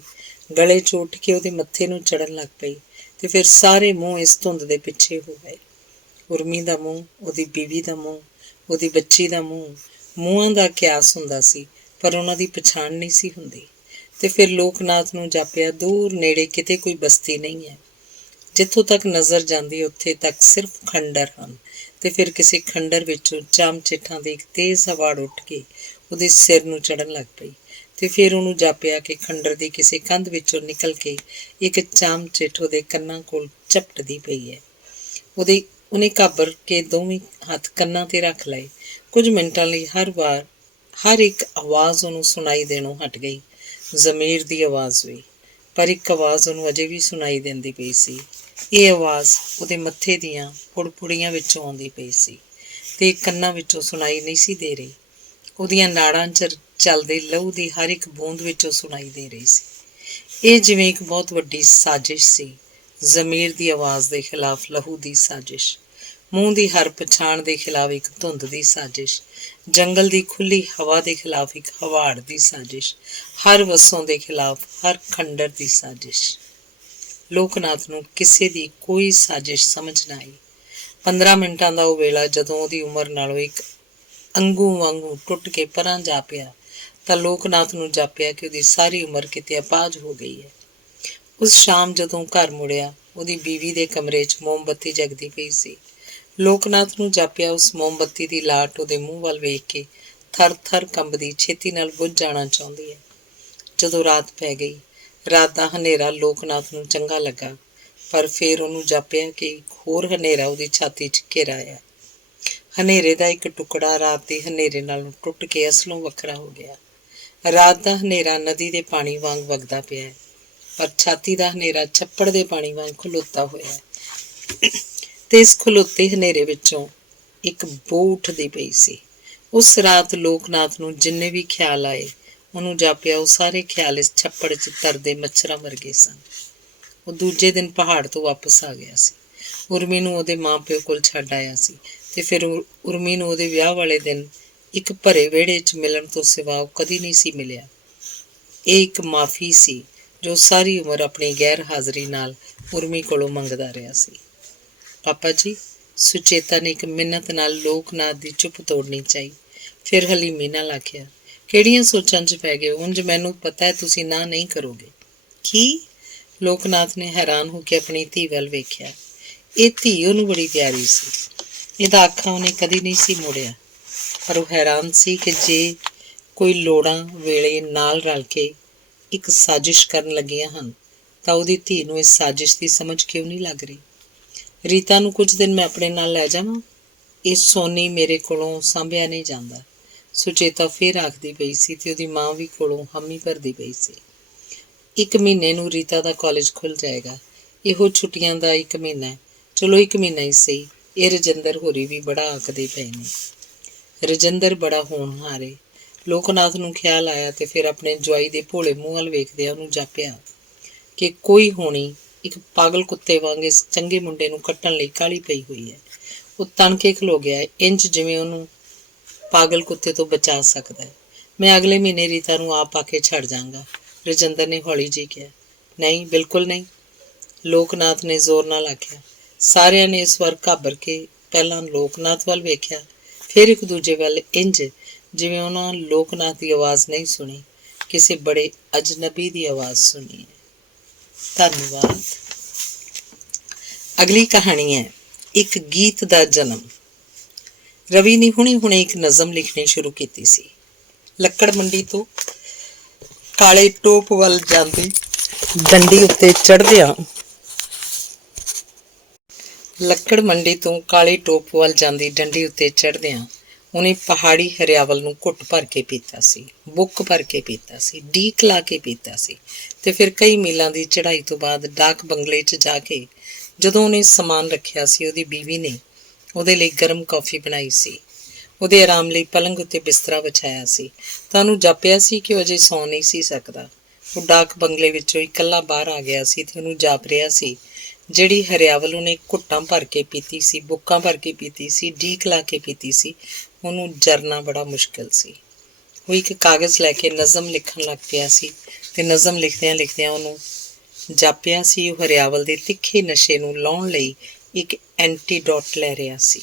ਗਲੇ 'ਚ ਉੱਠ ਕੇ ਉਹਦੇ ਮੱਥੇ ਨੂੰ ਚੜ੍ਹਨ ਲੱਗ ਪਈ ਤੇ ਫਿਰ ਸਾਰੇ ਮੂੰਹ ਇਸ ਧੁੰਦ ਦੇ ਪਿੱਛੇ ਹੋ ਗਏ। ਉਰਮੀ ਦਾ ਮੂੰਹ, ਉਹਦੀ ਬੀਵੀ ਦਾ ਮੂੰਹ, ਉਹਦੀ ਬੱਚੀ ਦਾ ਮੂੰਹ। ਮੂੰਹਾਂ ਦਾ ਕਿਆਸ ਹੁੰਦਾ ਸੀ ਪਰ ਉਹਨਾਂ ਦੀ ਪਛਾਣ ਨਹੀਂ ਸੀ ਹੁੰਦੀ। ਤੇ ਫਿਰ ਲੋਕਨਾਥ ਨੂੰ ਜਾਪਿਆ ਦੂਰ ਨੇੜੇ ਕਿਤੇ ਕੋਈ ਬਸਤੀ ਨਹੀਂ ਹੈ। ਜਿੱਥੋਂ ਤੱਕ ਨਜ਼ਰ ਜਾਂਦੀ ਉੱਥੇ ਤੱਕ ਸਿਰਫ ਖੰਡਰ ਹਨ। ਤੇ ਫਿਰ ਕਿਸੇ ਖੰਡਰ ਵਿੱਚੋਂ ਚਾਮਚਿੱਠਾਂ ਦੀ ਇੱਕ ਤੇਜ਼ ਹਵਾੜ ਉੱਠ ਕੇ ਉਹਦੇ ਸਿਰ ਨੂੰ ਚੜ੍ਹਨ ਲੱਗ ਪਈ ਤੇ ਫਿਰ ਉਹਨੂੰ ਜਾਪਿਆ ਕਿ ਖੰਡਰ ਦੀ ਕਿਸੇ ਕੰਧ ਵਿੱਚੋਂ ਨਿਕਲ ਕੇ ਇੱਕ ਚਾਮਚਿੱਠ ਉਹਦੇ ਕੰਨਾਂ ਕੋਲ ਝਪਟਦੀ ਪਈ ਹੈ। ਉਹਨੇ ਘਾਬਰ ਕੇ ਦੋਵੇਂ ਹੱਥ ਕੰਨਾਂ 'ਤੇ ਰੱਖ ਲਏ। ਕੁਝ ਮਿੰਟਾਂ ਲਈ ਹਰ ਇੱਕ ਆਵਾਜ਼ ਉਹਨੂੰ ਸੁਣਾਈ ਦੇਣੋਂ ਹਟ ਗਈ, ਜ਼ਮੀਰ ਦੀ ਆਵਾਜ਼ ਵੀ। ਪਰ ਇੱਕ ਆਵਾਜ਼ ਉਹਨੂੰ ਅਜੇ ਵੀ ਸੁਣਾਈ ਦਿੰਦੀ ਪਈ ਸੀ। ਇਹ ਆਵਾਜ਼ ਉਹਦੇ ਮੱਥੇ ਦੀਆਂ ਪੁੜਪੁੜੀਆਂ ਵਿੱਚੋਂ ਆਉਂਦੀ ਪਈ ਸੀ। ਤੇ ਕੰਨਾਂ ਵਿੱਚੋਂ ਸੁਣਾਈ ਨਹੀਂ ਸੀ ਦੇ ਰਹੀ। ਉਹਦੀਆਂ ਨਾੜਾਂ 'ਚ ਚੱਲਦੇ ਲਹੂ ਦੀ ਹਰ ਇੱਕ ਬੂੰਦ ਵਿੱਚੋਂ ਸੁਣਾਈ ਦੇ ਰਹੀ ਸੀ। ਇਹ ਜਿਵੇਂ ਇੱਕ ਬਹੁਤ ਵੱਡੀ ਸਾਜ਼ਿਸ਼ ਸੀ, ਜ਼ਮੀਰ ਦੀ ਆਵਾਜ਼ ਦੇ ਖਿਲਾਫ ਲਹੂ ਦੀ ਸਾਜ਼ਿਸ਼, ਮੂੰਹ ਦੀ ਹਰ ਪਛਾਣ ਦੇ ਖਿਲਾਫ ਇੱਕ ਧੁੰਦ ਦੀ ਸਾਜ਼ਿਸ਼, ਜੰਗਲ ਦੀ ਖੁੱਲ੍ਹੀ ਹਵਾ ਦੇ ਖਿਲਾਫ ਇੱਕ ਹਵਾੜ ਦੀ ਸਾਜ਼ਿਸ਼, ਹਰ ਵੱਸੋਂ ਦੇ ਖਿਲਾਫ ਹਰ ਖੰਡਰ ਦੀ ਸਾਜ਼ਿਸ਼। ਲੋਕਨਾਥ ਨੂੰ ਕਿਸੇ ਦੀ ਕੋਈ ਸਾਜ਼ਿਸ਼ ਸਮਝ ਨਾ ਆਈ। 15 ਮਿੰਟਾਂ ਦਾ ਉਹ ਵੇਲਾ ਜਦੋਂ ਉਹਦੀ ਉਮਰ ਨਾਲੋਂ ਇੱਕ ਅੰਗੂ ਵਾਂਗੂ ਟੁੱਟ ਕੇ ਪਰਾਂ ਜਾ ਪਿਆ, ਤਾਂ ਲੋਕਨਾਥ ਨੂੰ ਜਾਪਿਆ ਕਿ ਉਹਦੀ ਸਾਰੀ ਉਮਰ ਕਿਤੇ ਅਪਾਹਜ ਹੋ ਗਈ ਹੈ। ਉਸ ਸ਼ਾਮ ਜਦੋਂ ਘਰ ਮੁੜਿਆ, ਉਹਦੀ ਬੀਵੀ ਦੇ ਕਮਰੇ 'ਚ ਮੋਮਬੱਤੀ ਜਗਦੀ ਪਈ ਸੀ। ਲੋਕਨਾਥ ਨੂੰ ਜਾਪਿਆ ਉਸ ਮੋਮਬੱਤੀ ਦੀ ਲਾਟ ਉਹਦੇ ਮੂੰਹ ਵੱਲ ਵੇਖ ਕੇ ਥਰ-ਥਰ ਕੰਬਦੀ, ਛੇਤੀ ਨਾਲ ਬੁੱਝ ਜਾਣਾ ਚਾਹੁੰਦੀ ਹੈ। ਜਦੋਂ ਰਾਤ ਪੈ ਗਈ, ਰਾਤ ਦਾ ਹਨੇਰਾ ਲੋਕਨਾਥ ਨੂੰ ਚੰਗਾ ਲੱਗਾ, ਪਰ ਫਿਰ ਉਹਨੂੰ ਜਾਪਿਆ ਕਿ ਇੱਕ ਹੋਰ ਹਨੇਰਾ ਉਹਦੀ ਛਾਤੀ 'ਚ ਘੇਰਾ ਆਇਆ। ਹਨੇਰੇ ਦਾ ਇੱਕ ਟੁਕੜਾ ਰਾਤ ਦੇ ਹਨੇਰੇ ਨਾਲੋਂ ਟੁੱਟ ਕੇ ਅਸਲੋਂ ਵੱਖਰਾ ਹੋ ਗਿਆ। ਰਾਤ ਦਾ ਹਨੇਰਾ ਨਦੀ ਦੇ ਪਾਣੀ ਵਾਂਗ ਵਗਦਾ ਪਿਆ ਹੈ, ਪਰ ਛਾਤੀ ਦਾ ਹਨੇਰਾ ਛੱਪੜ ਦੇ ਪਾਣੀ ਵਾਂਗ ਖਲੋਤਾ ਹੋਇਆ ਹੈ। ਤੇ ਇਸ ਖਲੋਤੇ ਹਨੇਰੇ ਵਿੱਚੋਂ ਇੱਕ ਬੋ ਉੱਠਦੀ ਪਈ ਸੀ। ਉਸ ਰਾਤ ਲੋਕਨਾਥ ਨੂੰ ਜਿੰਨੇ ਵੀ ਖਿਆਲ ਆਏ, ਉਹਨੂੰ ਜਾਪਿਆ ਉਹ ਸਾਰੇ ਖਿਆਲ ਇਸ ਛੱਪੜ 'ਚ ਤਰਦੇ ਮੱਛਰਾਂ ਵਰਗੇ ਸਨ। ਉਹ ਦੂਜੇ ਦਿਨ ਪਹਾੜ ਤੋਂ ਵਾਪਸ ਆ ਗਿਆ ਸੀ। ਉਰਮੀ ਨੂੰ ਉਹਦੇ ਮਾਂ-ਪਿਓ ਕੋਲ ਛੱਡ ਆਇਆ ਸੀ, ਤੇ ਫਿਰ ਉਰਮੀ ਨੂੰ ਉਹਦੇ ਵਿਆਹ ਵਾਲੇ ਦਿਨ ਇੱਕ ਭਰੇ ਵਿਹੜੇ 'ਚ ਮਿਲਣ ਤੋਂ ਸਿਵਾ ਉਹ ਕਦੀ ਨਹੀਂ ਸੀ ਮਿਲਿਆ। ਇਹ ਇੱਕ ਮਾਫੀ ਸੀ ਜੋ ਸਾਰੀ ਉਮਰ ਆਪਣੀ ਗੈਰ ਹਾਜ਼ਰੀ ਨਾਲ ਉਰਮੀ ਕੋਲੋਂ ਮੰਗਦਾ ਰਿਹਾ ਸੀ। ਪਾਪਾ ਜੀ, ਸੁਚੇਤਾ ਨੇ ਇੱਕ ਮਿੰਨਤ ਨਾਲ ਲੋਕਨਾਥ ਦੀ ਚੁੱਪ ਤੋੜਨੀ ਚਾਹੀ। ਫਿਰ ਹਲੀਮੀ ਨਾਲ ਆਖਿਆ, ਕਿਹੜੀਆਂ ਸੋਚਾਂ 'ਚ ਪੈ ਗਏ? ਉਂਝ ਮੈਨੂੰ ਪਤਾ ਹੈ ਤੁਸੀਂ ਨਾ ਨਹੀਂ ਕਰੋਗੇ। ਕੀ? ਲੋਕਨਾਥ ਨੇ ਹੈਰਾਨ ਹੋ ਕੇ ਆਪਣੀ ਧੀ ਵੱਲ ਵੇਖਿਆ। ਇਹ ਧੀ ਉਹਨੂੰ ਬੜੀ ਪਿਆਰੀ ਸੀ। ਇਹਦਾ ਅੱਖਾਂ ਉਹਨੇ ਕਦੀ ਨਹੀਂ ਸੀ ਮੋੜਿਆ, ਪਰ ਉਹ ਹੈਰਾਨ ਸੀ ਕਿ ਜੇ ਕੋਈ ਲੋੜਾਂ ਵੇਲੇ ਨਾਲ ਰਲ ਕੇ ਇੱਕ ਸਾਜ਼ਿਸ਼ ਕਰਨ ਲੱਗੀਆਂ ਹਨ, ਤਾਂ ਉਹਦੀ ਧੀ ਨੂੰ ਇਸ ਸਾਜ਼ਿਸ਼ ਦੀ ਸਮਝ ਕਿਉਂ ਨਹੀਂ ਲੱਗ ਰਹੀ। ਰੀਤਾ ਨੂੰ ਕੁਝ ਦਿਨ ਮੈਂ ਆਪਣੇ ਨਾਲ ਲੈ ਜਾਵਾਂ? ਇਹ ਸੋਨੀ ਮੇਰੇ ਕੋਲੋਂ ਸਾਂਭਿਆ ਨਹੀਂ ਜਾਂਦਾ, ਸੁਚੇਤਾ ਫਿਰ ਆਖਦੀ ਪਈ ਸੀ, ਤੇ ਉਹਦੀ ਮਾਂ ਵੀ ਕੋਲੋਂ ਹਾਮੀ ਭਰਦੀ ਪਈ ਸੀ। 1 ਮਹੀਨੇ ਨੂੰ ਰੀਤਾ ਦਾ ਕਾਲਜ ਖੁੱਲ੍ਹ ਜਾਏਗਾ। ਇਹੋ ਛੁੱਟੀਆਂ ਦਾ 1 ਮਹੀਨਾ ਹੈ। ਚਲੋ 1 ਮਹੀਨਾ ਹੀ ਸਹੀ। ਇਹ ਰਜਿੰਦਰ ਹੋਰੀ ਵੀ ਬੜਾ ਆਖਦੇ ਪਏ ਨੇ। ਰਜਿੰਦਰ ਬੜਾ ਹੋਣਹਾਰ ਏ। ਲੋਕਨਾਥ ਨੂੰ ਖਿਆਲ ਆਇਆ, ਤੇ ਫਿਰ ਆਪਣੇ ਜਵਾਈ ਦੇ ਭੋਲੇ ਮੂੰਹ ਵੱਲ ਵੇਖਦਿਆਂ ਉਹਨੂੰ ਜਾਪਿਆ ਕਿ ਕੋਈ ਹੋਣੀ ਇੱਕ ਪਾਗਲ ਕੁੱਤੇ ਵਾਂਗ ਇਸ ਚੰਗੇ ਮੁੰਡੇ ਨੂੰ ਕੱਟਣ ਲਈ ਕਾਹਲੀ ਪਈ ਹੋਈ ਹੈ। ਉਹ ਤਣ ਕੇ ਖਲੋ ਗਿਆ, ਇੰਝ ਜਿਵੇਂ ਉਹਨੂੰ ਪਾਗਲ ਕੁੱਤੇ ਤੋਂ ਬਚਾ ਸਕਦਾ ਹੈ। ਮੈਂ ਅਗਲੇ ਮਹੀਨੇ ਰੀਤਾ ਨੂੰ ਆਪ ਆ ਕੇ ਛੱਡ ਜਾਵਾਂਗਾ, ਰਜਿੰਦਰ ਨੇ ਹੌਲੀ ਜਿਹੀ ਕਿਹਾ। ਨਹੀਂ, ਬਿਲਕੁਲ ਨਹੀਂ, ਲੋਕਨਾਥ ਨੇ ਜ਼ੋਰ ਨਾਲ ਆਖਿਆ। ਸਾਰਿਆਂ ਨੇ ਇਸ ਵਾਰ ਘਾਬਰ ਕੇ ਪਹਿਲਾਂ ਲੋਕਨਾਥ ਵੱਲ ਵੇਖਿਆ, ਫਿਰ ਇੱਕ ਦੂਜੇ ਵੱਲ, ਇੰਝ ਜਿਵੇਂ ਉਹਨਾਂ ਲੋਕਨਾਥ ਦੀ ਆਵਾਜ਼ ਨਹੀਂ ਸੁਣੀ, ਕਿਸੇ ਬੜੇ ਅਜਨਬੀ ਦੀ ਆਵਾਜ਼ ਸੁਣੀ ਹੈ। ਧੰਨਵਾਦ। ਅਗਲੀ ਕਹਾਣੀ ਹੈ ਇੱਕ ਗੀਤ ਦਾ ਜਨਮ। ਰਵੀ ਨੇ ਹੁਣੇ ਇੱਕ ਨਜ਼ਮ ਲਿਖਣੀ ਸ਼ੁਰੂ ਕੀਤੀ ਸੀ। ਲੱਕੜ ਮੰਡੀ ਤੋਂ ਕਾਲੇ ਟੋਪ ਵੱਲ ਜਾਂਦੀ ਡੰਡੀ ਉੱਤੇ ਚੜ੍ਹਦਿਆਂ ਉਹਨੇ ਪਹਾੜੀ ਹਰਿਆਵਲ ਨੂੰ ਘੁੱਟ ਭਰ ਕੇ ਪੀਤਾ ਸੀ, ਬੁੱਕ ਭਰ ਕੇ ਪੀਤਾ ਸੀ, ਡੀਕ ਲਾ ਕੇ ਪੀਤਾ ਸੀ। ਤੇ ਫਿਰ ਕਈ ਮੀਲਾਂ ਦੀ ਚੜ੍ਹਾਈ ਤੋਂ ਬਾਅਦ ਡਾਕ ਬੰਗਲੇ 'ਚ ਜਾ ਕੇ ਜਦੋਂ ਉਹਨੇ ਸਮਾਨ ਰੱਖਿਆ ਸੀ, ਉਹਦੀ ਬੀਵੀ ਨੇ ਉਹਦੇ ਲਈ ਗਰਮ ਕੌਫੀ ਬਣਾਈ ਸੀ। ਉਹਦੇ ਆਰਾਮ ਲਈ ਪਲੰਘ ਉੱਤੇ ਬਿਸਤਰਾ ਵਿਛਾਇਆ ਸੀ, ਤਾਂ ਉਹਨੂੰ ਜਾਪਿਆ ਸੀ ਕਿ ਉਹ ਅਜੇ ਸੌਂ ਨਹੀਂ ਸੀ ਸਕਦਾ। ਉਹ ਡਾਕ ਬੰਗਲੇ ਵਿੱਚੋਂ ਇਕੱਲਾ ਬਾਹਰ ਆ ਗਿਆ ਸੀ, ਤੇ ਉਹਨੂੰ ਜਾਪ ਰਿਹਾ ਸੀ ਜਿਹੜੀ ਹਰਿਆਵਲ ਉਹਨੇ ਘੁੱਟਾਂ ਭਰ ਕੇ ਪੀਤੀ ਸੀ, ਬੁੱਕਾਂ ਭਰ ਕੇ ਪੀਤੀ ਸੀ, ਡੀਕ ਲਾ ਕੇ ਪੀਤੀ ਸੀ, ਉਹਨੂੰ ਜਰਨਾ ਬੜਾ ਮੁਸ਼ਕਿਲ ਸੀ। ਉਹ ਇੱਕ ਕਾਗਜ਼ ਲੈ ਕੇ ਨਜ਼ਮ ਲਿਖਣ ਲੱਗ ਪਿਆ ਸੀ, ਤੇ ਨਜ਼ਮ ਲਿਖਦਿਆਂ ਲਿਖਦਿਆਂ ਉਹਨੂੰ ਜਾਪਿਆ ਸੀ ਉਹ ਹਰਿਆਵਲ ਦੇ ਤਿੱਖੇ ਨਸ਼ੇ ਨੂੰ ਲਾਉਣ ਲਈ ਇੱਕ ਐਂਟੀਡੋਟ ਲੈ ਰਿਹਾ ਸੀ।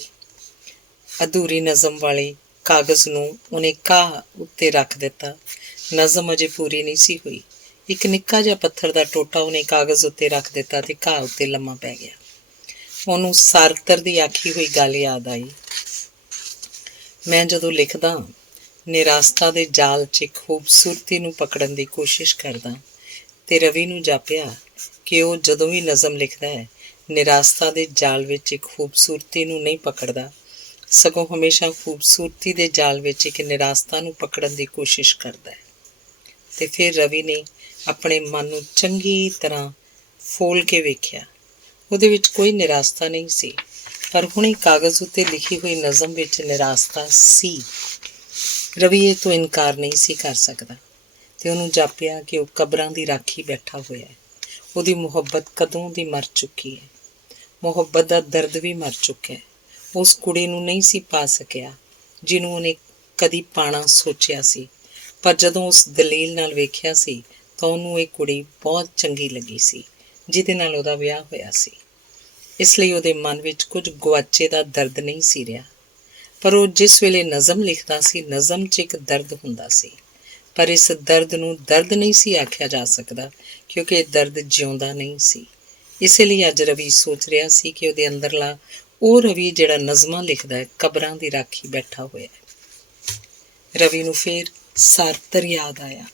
ਅਧੂਰੀ ਨਜ਼ਮ ਵਾਲੇ ਕਾਗਜ਼ ਨੂੰ ਉਹਨੇ ਘਾਹ ਉੱਤੇ ਰੱਖ ਦਿੱਤਾ। ਨਜ਼ਮ ਅਜੇ ਪੂਰੀ ਨਹੀਂ ਸੀ ਹੋਈ। ਇੱਕ ਨਿੱਕਾ ਜਿਹਾ ਪੱਥਰ ਦਾ ਟੋਟਾ ਉਹਨੇ ਕਾਗਜ਼ ਉੱਤੇ ਰੱਖ ਦਿੱਤਾ, ਤੇ ਘਾਹ ਉੱਤੇ ਲੰਮਾ ਪੈ ਗਿਆ। ਉਹਨੂੰ ਸਾਰਤਰ ਦੀ ਆਖੀ ਹੋਈ ਗੱਲ ਯਾਦ ਆਈ। ਮੈਂ ਜਦੋਂ ਲਿਖਦਾ, ਨਿਰਾਸਤਾ ਦੇ ਜਾਲ 'ਚ ਖੂਬਸੂਰਤੀ ਨੂੰ ਪਕੜਨ ਦੀ ਕੋਸ਼ਿਸ਼ ਕਰਦਾ, ਤੇ ਰਵੀ ਨੂੰ ਜਾਪਿਆ ਕਿ ਉਹ ਜਦੋਂ ਵੀ ਨਜ਼ਮ ਲਿਖਦਾ ਹੈ, ਨਿਰਾਸਤਾ ਦੇ ਜਾਲ ਵਿੱਚ ਇੱਕ ਖੂਬਸੂਰਤੀ ਨੂੰ ਨਹੀਂ ਪਕੜਦਾ, ਸਗੋਂ ਹਮੇਸ਼ਾ ਖੂਬਸੂਰਤੀ ਦੇ ਜਾਲ ਵਿੱਚ ਇੱਕ ਨਿਰਾਸਤਾ ਨੂੰ ਪਕੜਨ ਦੀ ਕੋਸ਼ਿਸ਼ ਕਰਦਾ ਹੈ। ਤੇ ਫਿਰ ਰਵੀ ਨੇ ਆਪਣੇ ਮਨ ਨੂੰ ਚੰਗੀ ਤਰ੍ਹਾਂ ਫੋਲ ਕੇ ਵੇਖਿਆ। ਉਹਦੇ ਵਿੱਚ ਕੋਈ ਨਿਰਾਸਤਾ ਨਹੀਂ ਸੀ, ਪਰ ਹੁਣੇ ਕਾਗਜ਼ ਉੱਤੇ ਲਿਖੀ ਹੋਈ ਨਜ਼ਮ ਵਿੱਚ ਨਿਰਾਸਤਾ ਸੀ। ਰਵੀ ਇਹ ਤੋਂ ਇਨਕਾਰ ਨਹੀਂ ਸੀ ਕਰ ਸਕਦਾ ਤੇ ਉਹਨੂੰ ਜਾਪਿਆ ਕਿ ਉਹ ਕਬਰਾਂ ਦੀ ਰਾਖੀ ਬੈਠਾ ਹੋਇਆ ਹੈ। ਉਹਦੀ ਮੁਹੱਬਤ ਕਦੋਂ ਦੀ ਮਰ ਚੁੱਕੀ ਹੈ। ਮੁਹੱਬਤ ਦਾ ਦਰਦ ਵੀ ਮਰ ਚੁੱਕਿਆ ਹੈ। ਉਸ ਕੁੜੀ ਨੂੰ ਨਹੀਂ ਸੀ ਪਾ ਸਕਿਆ ਜਿਹਨੂੰ ਉਹਨੇ ਕਦੀ ਪਾਣਾ ਸੋਚਿਆ ਸੀ, ਪਰ ਜਦੋਂ ਉਸ ਦਲੀਲ ਨਾਲ ਵੇਖਿਆ ਸੀ ਤਾਂ ਉਹਨੂੰ ਇਹ ਕੁੜੀ ਬਹੁਤ ਚੰਗੀ ਲੱਗੀ ਸੀ ਜਿਹਦੇ ਨਾਲ ਉਹਦਾ ਵਿਆਹ ਹੋਇਆ ਸੀ। ਇਸ ਲਈ ਉਹਦੇ ਮਨ ਵਿੱਚ ਕੁਝ ਗੁਆਚੇ ਦਾ ਦਰਦ ਨਹੀਂ ਸੀ ਰਿਹਾ। ਪਰ ਉਹ ਜਿਸ ਵੇਲੇ ਨਜ਼ਮ ਲਿਖਦਾ ਸੀ, ਨਜ਼ਮ 'ਚ ਇੱਕ ਦਰਦ ਹੁੰਦਾ ਸੀ, ਪਰ ਇਸ ਦਰਦ ਨੂੰ ਦਰਦ ਨਹੀਂ ਸੀ ਆਖਿਆ ਜਾ ਸਕਦਾ ਕਿਉਂਕਿ ਇਹ ਦਰਦ ਜਿਉਂਦਾ ਨਹੀਂ ਸੀ। ਇਸੇ ਲਈ ਅੱਜ ਰਵੀ ਸੋਚ ਰਿਹਾ ਸੀ ਕਿ ਉਹਦੇ ਅੰਦਰਲਾ ਉਹ ਰਵੀ ਜਿਹੜਾ ਨਜ਼ਮਾਂ ਲਿਖਦਾ ਹੈ, ਕਬਰਾਂ ਦੀ ਰਾਖੀ ਬੈਠਾ ਹੋਇਆ ਹੈ। ਰਵੀ ਨੂੰ ਫਿਰ ਸਾਰਤਰ ਯਾਦ ਆਇਆ।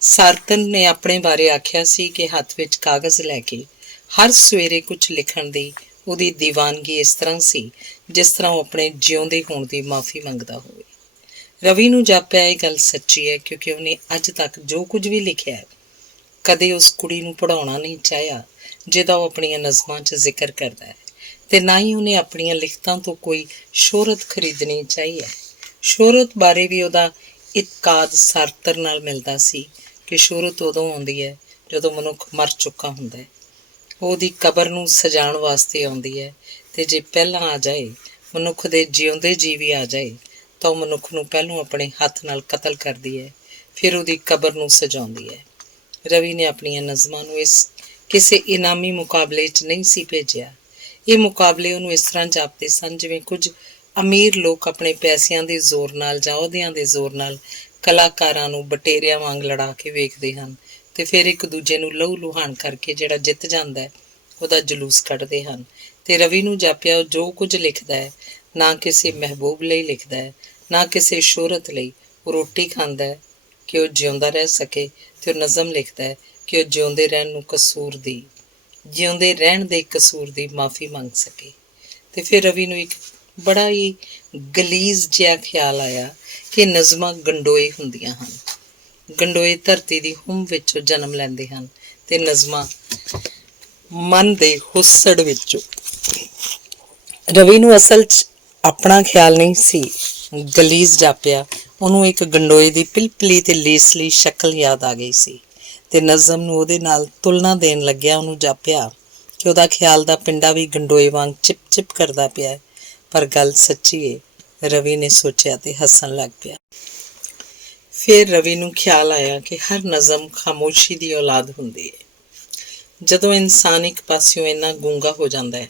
ਸਾਰਤਰ ਨੇ ਆਪਣੇ ਬਾਰੇ ਆਖਿਆ ਸੀ ਕਿ ਹੱਥ ਵਿੱਚ ਕਾਗਜ਼ ਲੈ ਕੇ ਹਰ ਸਵੇਰੇ ਕੁਝ ਲਿਖਣ ਦੀ ਉਹਦੀ ਦੀਵਾਨਗੀ ਇਸ ਤਰ੍ਹਾਂ ਸੀ ਜਿਸ ਤਰ੍ਹਾਂ ਉਹ ਆਪਣੇ ਜਿਉਂਦੇ ਹੋਣ ਦੀ ਮਾਫੀ ਮੰਗਦਾ ਹੋਵੇ। ਰਵੀ ਨੂੰ ਜਾਪਿਆ ਇਹ ਗੱਲ ਸੱਚੀ ਹੈ ਕਿਉਂਕਿ ਉਹਨੇ ਅੱਜ ਤੱਕ ਜੋ ਕੁਝ ਵੀ ਲਿਖਿਆ ਹੈ ਕਦੇ ਉਸ ਕੁੜੀ ਨੂੰ ਪੜ੍ਹਾਉਣਾ ਨਹੀਂ ਚਾਹਿਆ ਜਿਹਦਾ ਉਹ ਆਪਣੀਆਂ ਨਜ਼ਮਾਂ 'ਚ ਜ਼ਿਕਰ ਕਰਦਾ ਹੈ, ਤੇ ਨਾ ਹੀ ਉਹਨੇ ਆਪਣੀਆਂ ਲਿਖਤਾਂ ਤੋਂ ਕੋਈ ਸ਼ੋਹਰਤ ਖਰੀਦਣੀ ਚਾਹੀ ਹੈ। ਸ਼ੋਹਰਤ ਬਾਰੇ ਵੀ ਉਹਦਾ ਇਤਕਾਦ ਸਾਰਤਰ ਨਾਲ ਮਿਲਦਾ ਸੀ ਕਿ ਸ਼ੋਹਰਤ ਉਦੋਂ ਆਉਂਦੀ ਹੈ ਜਦੋਂ ਮਨੁੱਖ ਮਰ ਚੁੱਕਾ ਹੁੰਦਾ ਹੈ। ਉਹਦੀ ਕਬਰ ਨੂੰ ਸਜਾਉਣ ਵਾਸਤੇ ਆਉਂਦੀ ਹੈ, ਤੇ ਜੇ ਪਹਿਲਾਂ ਆ ਜਾਏ, ਮਨੁੱਖ ਦੇ ਜਿਉਂਦੇ ਜੀ ਵੀ ਆ ਜਾਏ, ਤਾਂ ਉਹ ਮਨੁੱਖ ਨੂੰ ਪਹਿਲੋਂ ਆਪਣੇ ਹੱਥ ਨਾਲ ਕਤਲ ਕਰਦੀ ਹੈ, ਫਿਰ ਉਹਦੀ ਕਬਰ ਨੂੰ ਸਜਾਉਂਦੀ ਹੈ। ਰਵੀ ਨੇ ਆਪਣੀਆਂ ਨਜ਼ਮਾਂ ਨੂੰ ਇਸ ਕਿਸੇ ਇਨਾਮੀ ਮੁਕਾਬਲੇ 'ਚ ਨਹੀਂ ਸੀ ਭੇਜਿਆ। ਇਹ ਮੁਕਾਬਲੇ ਉਹਨੂੰ ਇਸ ਤਰ੍ਹਾਂ ਜਾਪਦੇ ਸਨ ਜਿਵੇਂ ਕੁਝ ਅਮੀਰ ਲੋਕ ਆਪਣੇ ਪੈਸਿਆਂ ਦੇ ਜ਼ੋਰ ਨਾਲ ਜਾਂ ਅਹੁਦਿਆਂ ਦੇ ਜ਼ੋਰ ਨਾਲ ਕਲਾਕਾਰਾਂ ਨੂੰ ਬਟੇਰਿਆਂ ਵਾਂਗ ਲੜਾ ਕੇ ਵੇਖਦੇ ਹਨ ਤੇ ਫਿਰ ਇੱਕ ਦੂਜੇ ਨੂੰ ਲਹੂ ਲੁਹਾਨ ਕਰਕੇ ਜਿਹੜਾ ਜਿੱਤ ਜਾਂਦਾ ਹੈ ਉਹਦਾ ਜਲੂਸ ਕੱਢਦੇ ਹਨ। ਤੇ ਰਵੀ ਨੂੰ ਜਾਪਿਆ ਜੋ ਕੁਝ ਲਿਖਦਾ ਹੈ ਨਾ ਕਿਸੇ ਮਹਿਬੂਬ ਲਈ ਲਿਖਦਾ ਹੈ, ਨਾ ਕਿਸੇ ਸ਼ੋਹਰਤ ਲਈ। ਉਹ ਰੋਟੀ ਖਾਂਦਾ ਹੈ ਕਿ ਉਹ ਜਿਉਂਦਾ ਰਹਿ ਸਕੇ, ਤੇ ਉਹ ਨਜ਼ਮ ਲਿਖਦਾ ਹੈ ਕਿ ਉਹ ਜਿਉਂਦੇ ਰਹਿਣ ਦੇ ਕਸੂਰ ਦੀ ਮਾਫੀ ਮੰਗ ਸਕੇ। ਤੇ ਫਿਰ ਰਵੀ ਨੂੰ ਇੱਕ ਬੜਾ ਹੀ ਗਲੀਜ਼ ਜਿਹਾ ਖਿਆਲ ਆਇਆ ਕਿ ਨਜ਼ਮਾਂ ਗੰਡੋਏ ਹੁੰਦੀਆਂ ਹਨ। ਗੰਡੋਏ ਧਰਤੀ ਦੀ ਹੁੰਮ ਵਿੱਚੋਂ ਜਨਮ ਲੈਂਦੇ ਹਨ ਤੇ ਨਜ਼ਮਾਂ ਮਨ ਦੇ ਹੁੱਸੜ ਵਿੱਚੋਂ। ਰਵੀ ਨੂੰ ਅਸਲ 'ਚ ਆਪਣਾ ਖਿਆਲ ਨਹੀਂ ਸੀ ਗਲੀਜ਼ ਜਾਪਿਆ। ਉਹਨੂੰ ਇੱਕ ਗੰਡੋਏ ਦੀ ਪਿਲਪਲੀ ਤੇ ਲੇਸਲੀ ਸ਼ਕਲ ਯਾਦ ਆ ਗਈ ਸੀ ਤੇ ਨਜ਼ਮ ਨੂੰ ਉਹਦੇ ਨਾਲ ਤੁਲਨਾ ਦੇਣ ਲੱਗਿਆ ਉਹਨੂੰ ਜਾਪਿਆ ਕਿ ਉਹਦਾ ਖਿਆਲ ਦਾ ਪਿੰਡਾ ਵੀ ਗੰਡੋਏ ਵਾਂਗ ਚਿਪ ਚਿਪ ਕਰਦਾ ਪਿਆ ਹੈ। ਪਰ ਗੱਲ ਸੱਚੀ ਏ, ਰਵੀ ਨੇ ਸੋਚਿਆ ਤੇ ਹੱਸਣ ਲੱਗ ਪਿਆ। ਫਿਰ ਰਵੀ ਨੂੰ ਖਿਆਲ ਆਇਆ ਕਿ ਹਰ ਨਜ਼ਮ ਖਾਮੋਸ਼ੀ ਦੀ ਔਲਾਦ ਹੁੰਦੀ ਹੈ। ਜਦੋਂ ਇਨਸਾਨ ਇੱਕ ਪਾਸਿਓਂ ਇੰਨਾ ਗੂੰਗਾ ਹੋ ਜਾਂਦਾ ਹੈ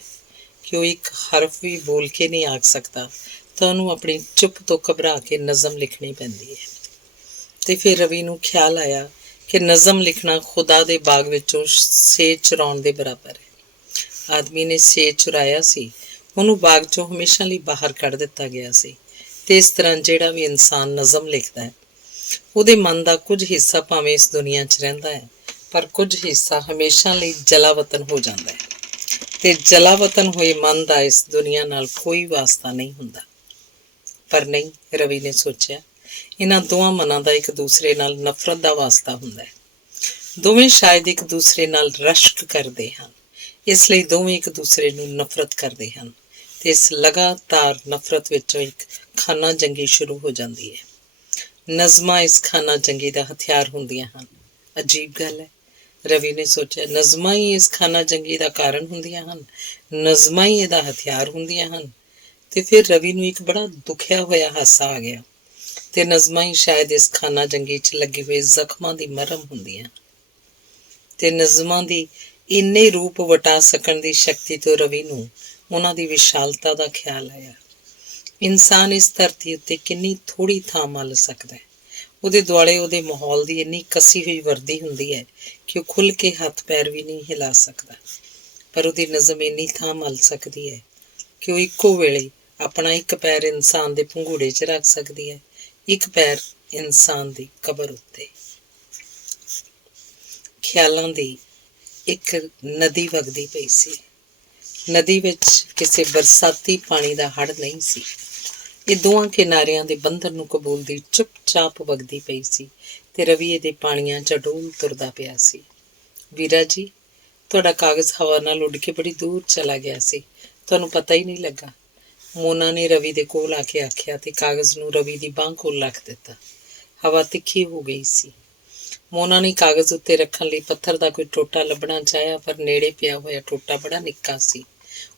ਕਿ ਉਹ ਇੱਕ ਹਰਫ ਵੀ ਬੋਲ ਕੇ ਨਹੀਂ ਆਖ ਸਕਦਾ, ਤਾਂ ਉਹਨੂੰ ਆਪਣੀ ਚੁੱਪ ਤੋਂ ਘਬਰਾ ਕੇ ਨਜ਼ਮ ਲਿਖਣੀ ਪੈਂਦੀ ਹੈ। ਤੇ ਫਿਰ ਰਵੀ ਨੂੰ ਖਿਆਲ ਆਇਆ ਕਿ ਨਜ਼ਮ ਲਿਖਣਾ ਖੁਦਾ ਦੇ ਬਾਗ ਵਿੱਚੋਂ ਸੇਜ ਚੁਰਾਉਣ ਦੇ ਬਰਾਬਰ ਹੈ। ਆਦਮੀ ਨੇ ਸੇਜ ਚੁਰਾਇਆ ਸੀ, ਉਹਨੂੰ ਬਾਗ 'ਚੋਂ ਹਮੇਸ਼ਾ ਲਈ ਬਾਹਰ ਕੱਢ ਦਿੱਤਾ ਗਿਆ ਸੀ। ਤੇ ਇਸ ਤਰ੍ਹਾਂ ਜਿਹੜਾ ਵੀ ਇਨਸਾਨ ਨਜ਼ਮ ਲਿਖਦਾ ਹੈ ਉਹਦੇ ਮਨ ਦਾ ਕੁਝ ਹਿੱਸਾ ਭਾਵੇਂ ਇਸ ਦੁਨੀਆ 'ਚ ਰਹਿੰਦਾ ਹੈ, ਪਰ ਕੁਝ ਹਿੱਸਾ ਹਮੇਸ਼ਾ ਲਈ ਜਲਾਵਤਨ ਹੋ ਜਾਂਦਾ ਹੈ, ਤੇ ਜਲਾਵਤਨ ਹੋਏ ਮਨ ਦਾ ਇਸ ਦੁਨੀਆ ਨਾਲ ਕੋਈ ਵਾਸਤਾ ਨਹੀਂ ਹੁੰਦਾ। ਪਰ ਨਹੀਂ, ਰਵੀ ਨੇ ਸੋਚਿਆ, ਇਹਨਾਂ ਦੋਵਾਂ ਮਨਾਂ ਦਾ ਇੱਕ ਦੂਸਰੇ ਨਾਲ ਨਫ਼ਰਤ ਦਾ ਵਾਸਤਾ ਹੁੰਦਾ ਹੈ। ਦੋਵੇਂ ਸ਼ਾਇਦ ਇੱਕ ਦੂਸਰੇ ਨਾਲ ਰਸ਼ਕ ਕਰਦੇ ਹਨ, ਇਸ ਲਈ ਦੋਵੇਂ ਇੱਕ ਦੂਸਰੇ ਨੂੰ ਨਫ਼ਰਤ ਕਰਦੇ ਹਨ, ਤੇ ਇਸ ਲਗਾਤਾਰ ਨਫ਼ਰਤ ਵਿੱਚੋਂ ਇੱਕ ਖਾਨਾ ਜੰਗੀ ਸ਼ੁਰੂ ਹੋ ਜਾਂਦੀ ਹੈ। ਨਜ਼ਮਾਂ ਇਸ ਖਾਨਾ ਜੰਗੀ ਦਾ ਹਥਿਆਰ ਹੁੰਦੀਆਂ ਹਨ। ਅਜੀਬ ਗੱਲ ਹੈ, ਰਵੀ ਨੇ ਸੋਚਿਆ, ਨਜ਼ਮਾਂ ਹੀ ਇਸ ਖਾਨਾ ਜੰਗੀ ਦਾ ਕਾਰਨ ਹੁੰਦੀਆਂ ਹਨ, ਨਜ਼ਮਾਂ ਹੀ ਇਹਦਾ ਹਥਿਆਰ ਹੁੰਦੀਆਂ ਹਨ। ਤੇ ਫਿਰ ਰਵੀ ਨੂੰ ਇੱਕ ਬੜਾ ਦੁਖਿਆ ਹੋਇਆ ਹਾਸਾ ਆ ਗਿਆ, ਤੇ ਨਜ਼ਮਾਂ ਹੀ ਸ਼ਾਇਦ ਇਸ ਖਾਨਾ ਜੰਗੀ 'ਚ ਲੱਗੇ ਹੋਏ ਜ਼ਖਮਾਂ ਦੀ ਮਰਹਮ ਹੁੰਦੀਆਂ। ਤੇ ਨਜ਼ਮਾਂ ਦੀ ਇੰਨੇ ਰੂਪ ਵਟਾ ਸਕਣ ਦੀ ਸ਼ਕਤੀ ਤੋਂ ਰਵੀ ਨੂੰ ਉਹਨਾਂ ਦੀ ਵਿਸ਼ਾਲਤਾ ਦਾ ਖਿਆਲ ਆਇਆ। ਇਨਸਾਨ ਇਸ ਧਰਤੀ ਉੱਤੇ ਕਿੰਨੀ ਥੋੜ੍ਹੀ ਥਾਂ ਮੱਲ ਸਕਦਾ ਹੈ। ਉਹਦੇ ਦੁਆਲੇ ਉਹਦੇ ਮਾਹੌਲ ਦੀ ਇੰਨੀ ਕੱਸੀ ਹੋਈ ਵਰਦੀ ਹੁੰਦੀ ਹੈ ਕਿ ਉਹ ਖੁੱਲ੍ਹ ਕੇ ਹੱਥ ਪੈਰ ਵੀ ਨਹੀਂ ਹਿਲਾ ਸਕਦਾ, ਪਰ ਉਹਦੀ ਨਜ਼ਮ ਇੰਨੀ ਥਾਂ ਮੱਲ ਸਕਦੀ ਹੈ ਕਿ ਉਹ ਇੱਕੋ ਵੇਲੇ ਆਪਣਾ ਇੱਕ ਪੈਰ ਇਨਸਾਨ ਦੇ ਪੰਘੂੜੇ 'ਚ ਰੱਖ ਸਕਦੀ ਹੈ, ਇੱਕ ਪੈਰ ਇਨਸਾਨ ਦੀ ਕਬਰ ਉੱਤੇ। ਖਿਆਲਾਂ ਦੀ ਇੱਕ ਨਦੀ ਵਗਦੀ ਪਈ ਸੀ। ਨਦੀ ਵਿੱਚ ਕਿਸੇ ਬਰਸਾਤੀ ਪਾਣੀ ਦਾ ਹੜ੍ਹ ਨਹੀਂ ਸੀ। ਇਹ ਦੋਵਾਂ ਕਿਨਾਰਿਆਂ ਦੇ ਬੰਦਰ ਨੂੰ ਕਬੂਲਦੀ ਚੁੱਪ-ਚਾਪ ਵਗਦੀ ਪਈ ਸੀ, ਤੇ ਰਵੀ ਇਹਦੇ ਪਾਣੀਆਂ 'ਚ ਡੋਲ ਤੁਰਦਾ ਪਿਆ ਸੀ। ਵੀਰਾ ਜੀ, ਤੁਹਾਡਾ ਕਾਗਜ਼ ਹਵਾ ਨਾਲ ਉੱਡ ਕੇ ਬੜੀ ਦੂਰ ਚਲਾ ਗਿਆ ਸੀ, ਤੁਹਾਨੂੰ ਪਤਾ ਹੀ ਨਹੀਂ ਲੱਗਾ। ਮੋਨਾ ਨੇ ਰਵੀ ਦੇ ਕੋਲ ਆ ਕੇ ਆਖਿਆ ਤੇ ਕਾਗਜ਼ ਨੂੰ ਰਵੀ ਦੀ ਬਾਂਹ ਕੋਲ ਰੱਖ ਦਿੱਤਾ। ਹਵਾ ਤਿੱਖੀ ਹੋ ਗਈ ਸੀ। ਮੋਨਾ ਨੇ ਕਾਗਜ਼ ਉੱਤੇ ਰੱਖਣ ਲਈ ਪੱਥਰ ਦਾ ਕੋਈ ਟੋਟਾ ਲੱਭਣਾ ਚਾਹਿਆ, ਪਰ ਨੇੜੇ ਪਿਆ ਹੋਇਆ ਟੋਟਾ ਬੜਾ ਨਿੱਕਾ ਸੀ।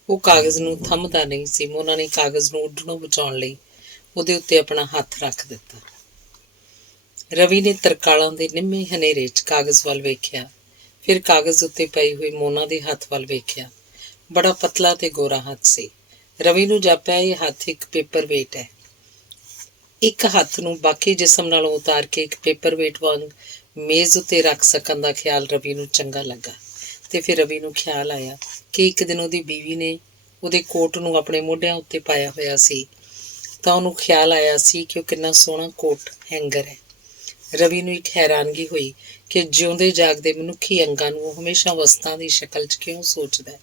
ਉਹ ਕਾਗਜ਼ ਨੂੰ ਥੰਮਦਾ ਨਹੀਂ ਸੀ। ਮੋਨਾ ਨੇ ਕਾਗਜ਼ ਨੂੰ ਉੱਡਣੋਂ ਬਚਾਉਣ ਲਈ ਉਹਦੇ ਉੱਤੇ ਆਪਣਾ ਹੱਥ ਰੱਖ ਦਿੱਤਾ। ਰਵੀ ਨੇ ਤਰਕਾਲਾਂ ਦੇ ਨਿੰਮੇ ਹਨੇਰੇ 'ਚ ਕਾਗਜ਼ ਵੱਲ ਵੇਖਿਆ, ਫਿਰ ਕਾਗਜ਼ ਉੱਤੇ ਪਈ ਹੋਈ ਮੋਨਾ ਦੇ ਹੱਥ ਵੱਲ ਵੇਖਿਆ। ਬੜਾ ਪਤਲਾ ਤੇ ਗੋਰਾ ਹੱਥ ਸੀ। ਰਵੀ ਨੂੰ ਜਾਪਿਆ ਇਹ ਹੱਥ ਇੱਕ ਪੇਪਰ ਵੇਟ ਹੈ। ਇੱਕ ਹੱਥ ਨੂੰ ਬਾਕੀ ਜਿਸਮ ਨਾਲੋਂ ਉਤਾਰ ਕੇ ਇੱਕ ਪੇਪਰ ਵੇਟ ਵਾਂਗ ਮੇਜ਼ ਉੱਤੇ ਰੱਖ ਸਕਣ ਦਾ ਖਿਆਲ ਰਵੀ ਨੂੰ ਚੰਗਾ ਲੱਗਾ। ਤੇ ਫਿਰ ਰਵੀ ਨੂੰ ਖਿਆਲ ਆਇਆ ਕਿ ਇੱਕ ਦਿਨ ਉਹਦੀ ਬੀਵੀ ਨੇ ਉਹਦੇ ਕੋਟ ਨੂੰ ਆਪਣੇ ਮੋਢਿਆਂ ਉੱਤੇ ਪਾਇਆ ਹੋਇਆ ਸੀ, ਤਾਂ ਉਹਨੂੰ ਖਿਆਲ ਆਇਆ ਸੀ ਕਿ ਉਹ ਕਿੰਨਾ ਸੋਹਣਾ ਕੋਟ ਹੈਂਗਰ ਹੈ। ਰਵੀ ਨੂੰ ਇੱਕ ਹੈਰਾਨਗੀ ਹੋਈ ਕਿ ਜਿਉਂਦੇ ਜਾਗਦੇ ਮਨੁੱਖੀ ਅੰਗਾਂ ਨੂੰ ਉਹ ਹਮੇਸ਼ਾ ਵਸਤਾਂ ਦੀ ਸ਼ਕਲ 'ਚ ਕਿਉਂ ਸੋਚਦਾ ਹੈ।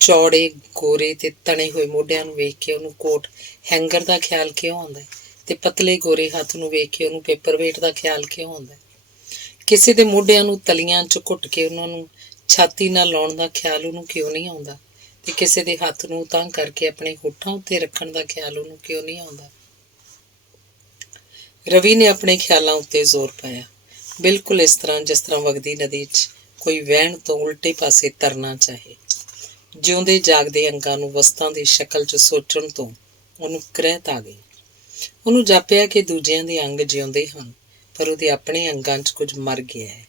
ਚੌੜੇ ਗੋਰੇ ਤੇ ਤਣੇ ਹੋਏ ਮੋਢਿਆਂ ਨੂੰ ਵੇਖ ਕੇ ਉਹਨੂੰ ਕੋਟ ਹੈਂਗਰ ਦਾ ਖਿਆਲ ਕਿਉਂ ਆਉਂਦਾ ਹੈ, ਤੇ ਪਤਲੇ ਗੋਰੇ ਹੱਥ ਨੂੰ ਵੇਖ ਕੇ ਉਹਨੂੰ ਪੇਪਰ ਵੇਟ ਦਾ ਖਿਆਲ ਕਿਉਂ ਆਉਂਦਾ ਹੈ। ਕਿਸੇ ਦੇ ਮੋਢਿਆਂ ਨੂੰ ਤਲੀਆਂ 'ਚ ਘੁੱਟ ਕੇ ਉਹਨਾਂ ਨੂੰ ਛਾਤੀ ਨਾਲ ਲਾਉਣ ਦਾ ਖਿਆਲ ਉਹਨੂੰ ਕਿਉਂ ਨਹੀਂ ਆਉਂਦਾ, ਤੇ ਕਿਸੇ ਦੇ ਹੱਥ ਨੂੰ ਉਤਾਂਹ ਕਰਕੇ ਆਪਣੇ ਹੋਠਾਂ ਉੱਤੇ ਰੱਖਣ ਦਾ ਖਿਆਲ ਉਹਨੂੰ ਕਿਉਂ ਨਹੀਂ ਆਉਂਦਾ। ਰਵੀ ਨੇ ਆਪਣੇ ਖਿਆਲਾਂ ਉੱਤੇ ਜ਼ੋਰ ਪਾਇਆ, ਬਿਲਕੁਲ ਇਸ ਤਰ੍ਹਾਂ ਜਿਸ ਤਰ੍ਹਾਂ ਵਗਦੀ ਨਦੀ 'ਚ ਕੋਈ ਵਹਿਣ ਤੋਂ ਉਲਟੇ ਪਾਸੇ ਤਰਨਾ ਚਾਹੇ। ਜਿਉਂਦੇ ਜਾਗਦੇ ਅੰਗਾਂ ਨੂੰ ਵਸਤਾਂ ਦੀ ਸ਼ਕਲ 'ਚ ਸੋਚਣ ਤੋਂ ਉਹਨੂੰ ਕ੍ਰਹਿਤ ਆ ਗਈ। ਉਹਨੂੰ ਜਾਪਿਆ ਕਿ ਦੂਜਿਆਂ ਦੇ ਅੰਗ ਜਿਉਂਦੇ ਹਨ, ਪਰ ਉਹਦੇ ਆਪਣੇ ਅੰਗਾਂ 'ਚ ਕੁਝ ਮਰ ਗਿਆ ਹੈ।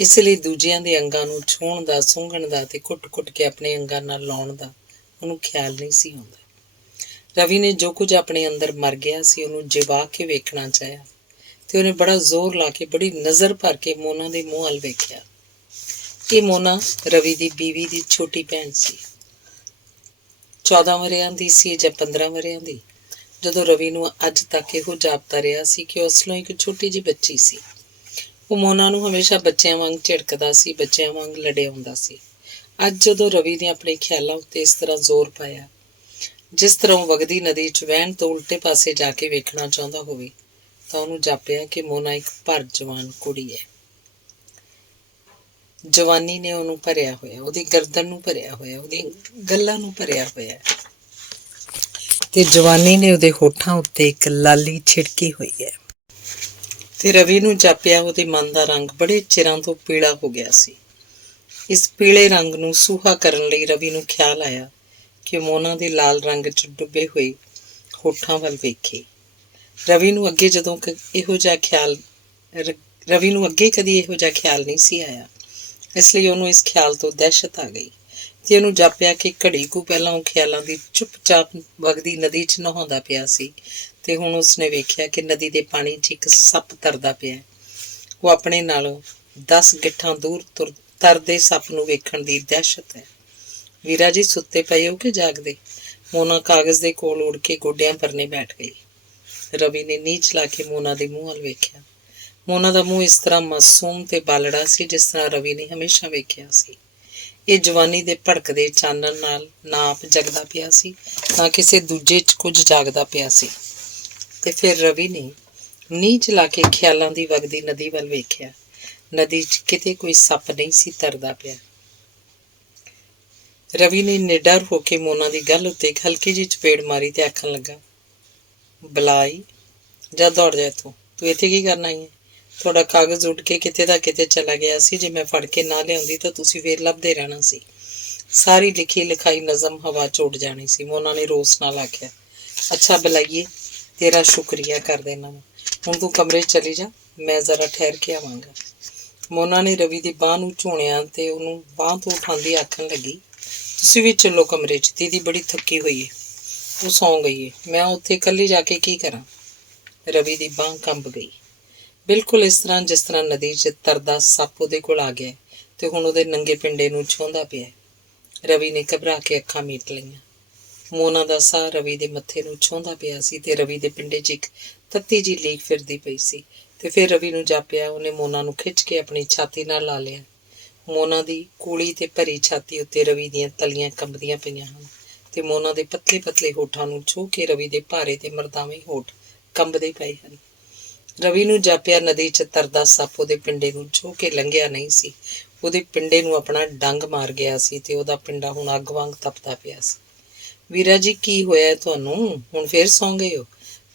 ਇਸ ਲਈ ਦੂਜਿਆਂ ਦੇ ਅੰਗਾਂ ਨੂੰ ਛੂਹਣ ਦਾ, ਸੁੰਘਣ ਦਾ ਤੇ ਘੁੱਟ-ਘੁੱਟ ਕੇ ਆਪਣੇ ਅੰਗਾਂ ਨਾਲ ਲਾਉਣ ਦਾ ਉਹਨੂੰ ਖਿਆਲ ਨਹੀਂ ਸੀ ਆਉਂਦਾ। ਰਵੀ ਨੇ ਜੋ ਕੁਝ ਆਪਣੇ ਅੰਦਰ ਮਰ ਗਿਆ ਸੀ ਉਹਨੂੰ ਜਿਵਾ ਕੇ ਵੇਖਣਾ ਚਾਹਿਆ, ਤੇ ਉਹਨੇ ਬੜਾ ਜ਼ੋਰ ਲਾ ਕੇ, ਬੜੀ ਨਜ਼ਰ ਭਰ ਕੇ ਮੋਨਾ ਦੇ ਮੂੰਹ ਵੱਲ ਵੇਖਿਆ। ਇਹ ਮੋਨਾ ਰਵੀ ਦੀ ਬੀਵੀ ਦੀ ਛੋਟੀ ਭੈਣ ਸੀ। 14 ਵਰ੍ਹਿਆਂ ਦੀ ਸੀ ਜਾਂ 15 ਵਰ੍ਹਿਆਂ ਦੀ। ਜਦੋਂ ਰਵੀ ਨੂੰ ਅੱਜ ਤੱਕ ਇਹੋ ਜਾਪਦਾ ਰਿਹਾ ਸੀ ਕਿ ਉਹ ਅਸਲੋਂ ਇੱਕ ਛੋਟੀ ਜਿਹੀ ਬੱਚੀ ਸੀ। ਉਹ ਮੋਨਾ ਨੂੰ ਹਮੇਸ਼ਾ ਬੱਚਿਆਂ ਵਾਂਗ ਝਿੜਕਦਾ ਸੀ, ਬੱਚਿਆਂ ਵਾਂਗ ਲੜਿਆਉਂਦਾ ਸੀ। ਅੱਜ ਜਦੋਂ ਰਵੀ ਨੇ ਆਪਣੇ ਖਿਆਲਾਂ ਉੱਤੇ ਇਸ ਤਰ੍ਹਾਂ ਜ਼ੋਰ ਪਾਇਆ, ਜਿਸ ਤਰ੍ਹਾਂ ਉਹ ਵਗਦੀ ਨਦੀ 'ਚ ਵਹਿਣ ਤੋਂ ਉਲਟੇ ਪਾਸੇ ਜਾ ਕੇ ਵੇਖਣਾ ਚਾਹੁੰਦਾ ਹੋਵੇ, ਤਾਂ ਉਹਨੂੰ ਜਾਪਿਆ ਕਿ ਮੋਨਾ ਇੱਕ ਭਰ ਜਵਾਨ ਕੁੜੀ ਹੈ। ਜਵਾਨੀ ਨੇ ਉਹਨੂੰ ਭਰਿਆ ਹੋਇਆ, ਉਹਦੀ ਗਰਦਨ ਨੂੰ ਭਰਿਆ ਹੋਇਆ, ਉਹਦੀ ਗੱਲਾਂ ਨੂੰ ਭਰਿਆ ਹੋਇਆ, ਤੇ ਜਵਾਨੀ ਨੇ ਉਹਦੇ ਹੋਠਾਂ ਉੱਤੇ ਇੱਕ ਲਾਲੀ ਛਿੜਕੀ ਹੋਈ ਹੈ। ਤੇ ਰਵੀ ਨੂੰ ਜਾਪਿਆ ਉਹਦੇ ਮਨ ਦਾ ਰੰਗ ਬੜੇ ਚਿਰਾਂ ਤੋਂ ਪੀਲਾ ਹੋ ਗਿਆ ਸੀ। ਇਸ ਪੀਲੇ ਰੰਗ ਨੂੰ ਸੂਹਾ ਕਰਨ ਲਈ ਰਵੀ ਨੂੰ ਖਿਆਲ ਆਇਆ ਕਿ ਮੋਨਾ ਦੇ ਲਾਲ ਰੰਗ 'ਚ ਡੁੱਬੇ ਹੋਏ ਹੋਠਾਂ ਵੱਲ ਵੇਖੇ। ਰਵੀ ਨੂੰ ਅੱਗੇ ਕਦੀ ਇਹੋ ਜਿਹਾ ਖਿਆਲ ਨਹੀਂ ਸੀ ਆਇਆ, ਇਸ ਲਈ ਉਹਨੂੰ ਇਸ ਖਿਆਲ ਤੋਂ ਦਹਿਸ਼ਤ ਆ ਗਈ, ਤੇ ਉਹਨੂੰ ਜਾਪਿਆ ਕਿ ਘੜੀ ਕੁ ਪਹਿਲਾਂ ਉਹ ਖਿਆਲਾਂ ਦੀ ਚੁੱਪ-ਚਾਪ ਵਗਦੀ ਨਦੀ 'ਚ ਨਹਾਉਂਦਾ ਪਿਆ ਸੀ, ਤੇ ਹੁਣ ਉਸਨੇ ਵੇਖਿਆ ਕਿ ਨਦੀ ਦੇ ਪਾਣੀ 'ਚ ਇੱਕ ਸੱਪ ਤਰਦਾ ਪਿਆ। ਉਹ ਆਪਣੇ ਨਾਲੋਂ 10 ਗਿੱਠਾਂ ਦੂਰ ਤਰਦੇ ਸੱਪ ਨੂੰ ਵੇਖਣ ਦੀ ਦਹਿਸ਼ਤ ਹੈ। ਵੀਰਾ ਜੀ ਸੁੱਤੇ ਪਏ ਹੋ ਕਿ ਜਾਗਦੇ? ਮੋਨਾ ਕਾਗਜ਼ ਦੇ ਕੋਲ ਉੜ ਕੇ ਗੋਡਿਆਂ ਪਰਨੇ ਬੈਠ ਗਈ। ਰਵੀ ਨੇ ਨੀਚ ਲਾ ਕੇ ਮੋਨਾ ਦੇ ਮੂੰਹ ਵੱਲ ਵੇਖਿਆ। ਮੋਨਾ ਦਾ ਮੂੰਹ ਇਸ ਤਰ੍ਹਾਂ ਮਾਸੂਮ ਤੇ ਬਾਲੜਾ ਸੀ ਜਿਸ ਤਰ੍ਹਾਂ ਰਵੀ ਨੇ ਹਮੇਸ਼ਾ ਵੇਖਿਆ ਸੀ। ਇਹ ਜਵਾਨੀ ਦੇ ਭੜਕਦੇ ਚਾਨਣ ਨਾਲ ਨਾ ਆਪ ਜਗਦਾ ਪਿਆ ਸੀ, ਨਾ ਕਿਸੇ ਦੂਜੇ 'ਚ ਕੁਝ ਜਾਗਦਾ ਪਿਆ ਸੀ। ਤੇ ਫਿਰ ਰਵੀ ਨੇ ਨੀਚ ਲਾ ਕੇ ਖਿਆਲਾਂ ਦੀ ਵਗਦੀ ਨਦੀ ਵੱਲ ਵੇਖਿਆ। ਨਦੀ 'ਚ ਕਿਤੇ ਕੋਈ ਸੱਪ ਨਹੀਂ ਸੀ ਤਰਦਾ ਪਿਆ। ਰਵੀ ਨੇ ਨਿਡਰ ਹੋ ਕੇ ਮੋਨਾ ਦੀ ਗੱਲ ਉੱਤੇ ਇੱਕ ਹਲਕੀ ਜਿਹੀ ਚਪੇੜ ਮਾਰੀ ਤੇ ਆਖਣ ਲੱਗਾ, ਬਲਾਈ ਜਾ, ਦੌੜ ਜਾ ਇੱਥੋਂ। ਤੂੰ ਇੱਥੇ ਕੀ ਕਰਨਾ ਹੈ? ਤੁਹਾਡਾ ਕਾਗਜ਼ ਉੱਡ ਕੇ ਕਿਤੇ ਦਾ ਕਿਤੇ ਚਲਾ ਗਿਆ ਸੀ। ਜੇ ਮੈਂ ਫੜ ਕੇ ਨਾ ਲਿਆਉਂਦੀ ਤਾਂ ਤੁਸੀਂ ਫੇਰ ਲੱਭਦੇ ਰਹਿਣਾ ਸੀ। ਸਾਰੀ ਲਿਖੀ ਲਿਖਾਈ ਨਜ਼ਮ ਹਵਾ 'ਚ ਉੱਡ ਜਾਣੀ ਸੀ। ਮੋਨਾ ਨੇ ਰੋਸ ਨਾਲ ਆਖਿਆ, ਅੱਛਾ ਬਲਾਈਏ, ਤੇਰਾ ਸ਼ੁਕਰੀਆ ਕਰ ਦੇਣਾ ਵਾ। ਹੁਣ ਤੂੰ ਕਮਰੇ 'ਚ ਚਲੀ ਜਾ, ਮੈਂ ਜ਼ਰਾ ਠਹਿਰ ਕੇ ਆਵਾਂਗਾ। ਮੋਨਾ ਨੇ ਰਵੀ ਦੀ ਬਾਂਹ ਨੂੰ ਝੂਣਿਆ ਤੇ ਉਹਨੂੰ ਬਾਂਹ ਤੋਂ ਉਠਾਉਂਦੀ ਆਖਣ ਲੱਗੀ, ਤੁਸੀਂ ਵੀ ਚੱਲੋ ਕਮਰੇ 'ਚ, ਦੀਦੀ ਬੜੀ ਥੱਕੀ ਹੋਈ ਹੈ, ਉਹ ਸੌਂ ਗਈ ਹੈ, ਮੈਂ ਉੱਥੇ ਇਕੱਲੀ ਜਾ ਕੇ ਕੀ ਕਰਾਂ। ਰਵੀ ਦੀ ਬਾਂਹ ਕੰਬ ਗਈ, ਬਿਲਕੁਲ ਇਸ ਤਰ੍ਹਾਂ ਜਿਸ ਤਰ੍ਹਾਂ ਨਦੀ 'ਚ ਤਰਦਾ ਸੱਪ ਉਹਦੇ ਕੋਲ ਆ ਗਿਆ ਤੇ ਹੁਣ ਉਹਦੇ ਨੰਗੇ ਪਿੰਡੇ ਨੂੰ ਛੂੰਹਦਾ ਪਿਆ। ਰਵੀ ਨੇ ਘਬਰਾ ਕੇ ਅੱਖਾਂ ਮੀਟ ਲਈਆਂ। ਮੋਨਾ ਦਾ ਸਾਹ ਰਵੀ ਦੇ ਮੱਥੇ ਨੂੰ ਛੂੰਹਦਾ ਪਿਆ ਸੀ ਤੇ ਰਵੀ ਦੇ ਪਿੰਡੇ 'ਚ ਇੱਕ ਤੱਤੀ ਜਿਹੀ ਲੀਕ ਫਿਰਦੀ ਪਈ ਸੀ। ਤੇ ਫਿਰ ਰਵੀ ਨੂੰ ਜਾਪਿਆ ਉਹਨੇ ਮੋਨਾ ਨੂੰ ਖਿੱਚ ਕੇ ਆਪਣੀ ਛਾਤੀ ਨਾਲ ਲਾ ਲਿਆ। ਮੋਨਾ ਦੀ ਕੂਲੀ ਤੇ ਭਰੀ ਛਾਤੀ ਉੱਤੇ ਰਵੀ ਦੀਆਂ ਤਲੀਆਂ ਕੰਬਦੀਆਂ ਪਈਆਂ ਹਨ, ਤੇ ਮੋਨਾ ਦੇ ਪਤਲੇ ਪਤਲੇ ਹੋਠਾਂ ਨੂੰ ਛੂਹ ਕੇ ਰਵੀ ਦੇ ਭਾਰੇ ਤੇ ਮਰਦਾਵੇਂ ਹੋਠ ਕੰਬਦੇ ਪਏ ਹਨ। ਰਵੀ ਨੂੰ ਜਾਪਿਆ ਨਦੀ 'ਚ ਤਰਦਾ ਸੱਪ ਉਹਦੇ ਪਿੰਡੇ ਨੂੰ ਛੂਹ ਕੇ ਲੰਘਿਆ ਨਹੀਂ ਸੀ, ਉਹਦੇ ਪਿੰਡੇ ਨੂੰ ਆਪਣਾ ਡੰਗ ਮਾਰ ਗਿਆ ਸੀ ਤੇ ਉਹਦਾ ਪਿੰਡਾ ਹੁਣ ਅੱਗ ਵਾਂਗ ਤਪਦਾ ਪਿਆ ਸੀ। ਵੀਰਾ ਜੀ, ਕੀ ਹੋਇਆ ਤੁਹਾਨੂੰ? ਹੁਣ ਫੇਰ ਸੌਂ ਗਏ ਹੋ?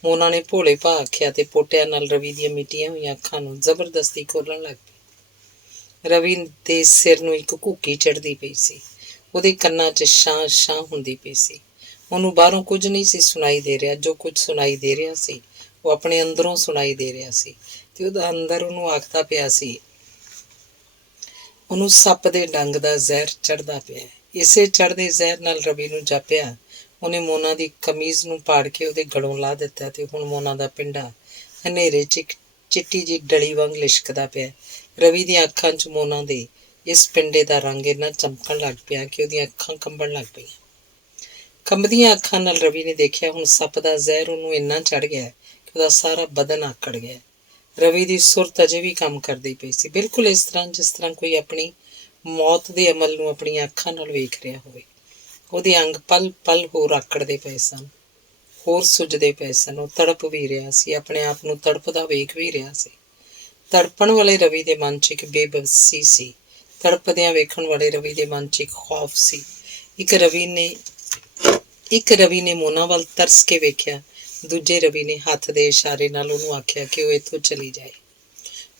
ਮੋਨਾ ਨੇ ਭੋਲੇ ਭਾਅ ਆਖਿਆ ਤੇ ਪੋਟਿਆਂ ਨਾਲ ਰਵੀ ਦੀਆਂ ਮਿਟੀਆਂ ਹੋਈਆਂ ਅੱਖਾਂ ਨੂੰ ਜ਼ਬਰਦਸਤੀ ਖੋਲਣ ਲੱਗ ਪਈ। ਰਵੀ ਦੇ ਸਿਰ ਨੂੰ ਇੱਕ ਘੂਕੀ ਚੜ੍ਹਦੀ ਪਈ ਸੀ। ਉਹਦੇ ਕੰਨਾਂ 'ਚ ਛਾਂ ਛਾਂ ਹੁੰਦੀ ਪਈ ਸੀ। ਉਹਨੂੰ ਬਾਹਰੋਂ ਕੁਝ ਨਹੀਂ ਸੀ ਸੁਣਾਈ ਦੇ ਰਿਹਾ। ਜੋ ਕੁਝ ਸੁਣਾਈ ਦੇ ਰਿਹਾ ਸੀ ਉਹ ਆਪਣੇ ਅੰਦਰੋਂ ਸੁਣਾਈ ਦੇ ਰਿਹਾ ਸੀ ਤੇ ਉਹਦਾ ਅੰਦਰ ਉਹਨੂੰ ਆਖਦਾ ਪਿਆ ਸੀ, ਉਹਨੂੰ ਸੱਪ ਦੇ ਡੰਗ ਦਾ ਜ਼ਹਿਰ ਚੜ੍ਹਦਾ ਪਿਆ। ਇਸੇ ਚੜ੍ਹਦੇ ਜ਼ਹਿਰ ਨਾਲ ਰਵੀ ਨੂੰ ਜਾਪਿਆ। ਉਹਨੇ ਮੋਨਾ ਦੀ ਕਮੀਜ਼ ਨੂੰ ਪਾੜ ਕੇ ਉਹਦੇ ਗਲੋਂ ਲਾ ਦਿੱਤਾ ਤੇ ਹੁਣ ਮੋਨਾ ਦਾ ਪਿੰਡਾ ਹਨੇਰੇ 'ਚ ਇੱਕ ਚਿੱਟੀ ਜਿਹੀ ਡਲੀ ਵਾਂਗ ਲਿਸ਼ਕਦਾ ਪਿਆ। ਰਵੀ ਦੀਆਂ ਅੱਖਾਂ 'ਚ ਮੋਨਾ ਦੇ ਇਸ ਪਿੰਡੇ ਦਾ ਰੰਗ ਇੰਨਾ ਚਮਕਣ ਲੱਗ ਪਿਆ ਕਿ ਉਹਦੀਆਂ ਅੱਖਾਂ ਕੰਬਣ ਲੱਗ ਪਈਆਂ। ਕੰਬਦੀਆਂ ਅੱਖਾਂ ਨਾਲ ਰਵੀ ਨੇ ਦੇਖਿਆ ਹੁਣ ਸੱਪ ਦਾ ਜ਼ਹਿਰ ਉਹਨੂੰ ਇੰਨਾ ਚੜ੍ਹ ਗਿਆ ਕਿ ਉਹਦਾ ਸਾਰਾ ਬਦਨ ਆਕੜ ਗਿਆ। ਰਵੀ ਦੀ ਸੁਰਤ ਅਜੇ ਵੀ ਕੰਮ ਕਰਦੀ ਪਈ ਸੀ, ਬਿਲਕੁਲ ਇਸ ਤਰ੍ਹਾਂ ਜਿਸ ਤਰ੍ਹਾਂ ਕੋਈ ਆਪਣੀ ਮੌਤ ਦੇ ਅਮਲ ਨੂੰ ਆਪਣੀਆਂ ਅੱਖਾਂ ਨਾਲ ਵੇਖ ਰਿਹਾ ਹੋਵੇ। ਉਹਦੇ ਅੰਗ ਪਲ ਪਲ ਹੋਰ ਆਕੜਦੇ ਪਏ ਸਨ, ਹੋਰ ਸੁੱਜਦੇ ਪਏ ਸਨ। ਉਹ ਤੜਪ ਵੀ ਰਿਹਾ ਸੀ, ਆਪਣੇ ਆਪ ਨੂੰ ਤੜਪਦਾ ਵੇਖ ਵੀ ਰਿਹਾ ਸੀ। ਤੜਪਣ ਵਾਲੇ ਰਵੀ ਦੇ ਮਨ 'ਚ ਇੱਕ ਬੇਬਸੀ ਸੀ। ਤੜਪਦਿਆਂ ਵੇਖਣ ਵਾਲੇ ਰਵੀ ਦੇ ਮਨ 'ਚ ਇੱਕ ਖੌਫ ਸੀ। ਇੱਕ ਰਵੀ ਨੇ ਮੋਨਾ ਵੱਲ ਤਰਸ ਕੇ ਵੇਖਿਆ। ਦੂਜੇ ਰਵੀ ਨੇ ਹੱਥ ਦੇ ਇਸ਼ਾਰੇ ਨਾਲ ਉਹਨੂੰ ਆਖਿਆ ਕਿ ਉਹ ਇੱਥੋਂ ਚਲੀ ਜਾਏ।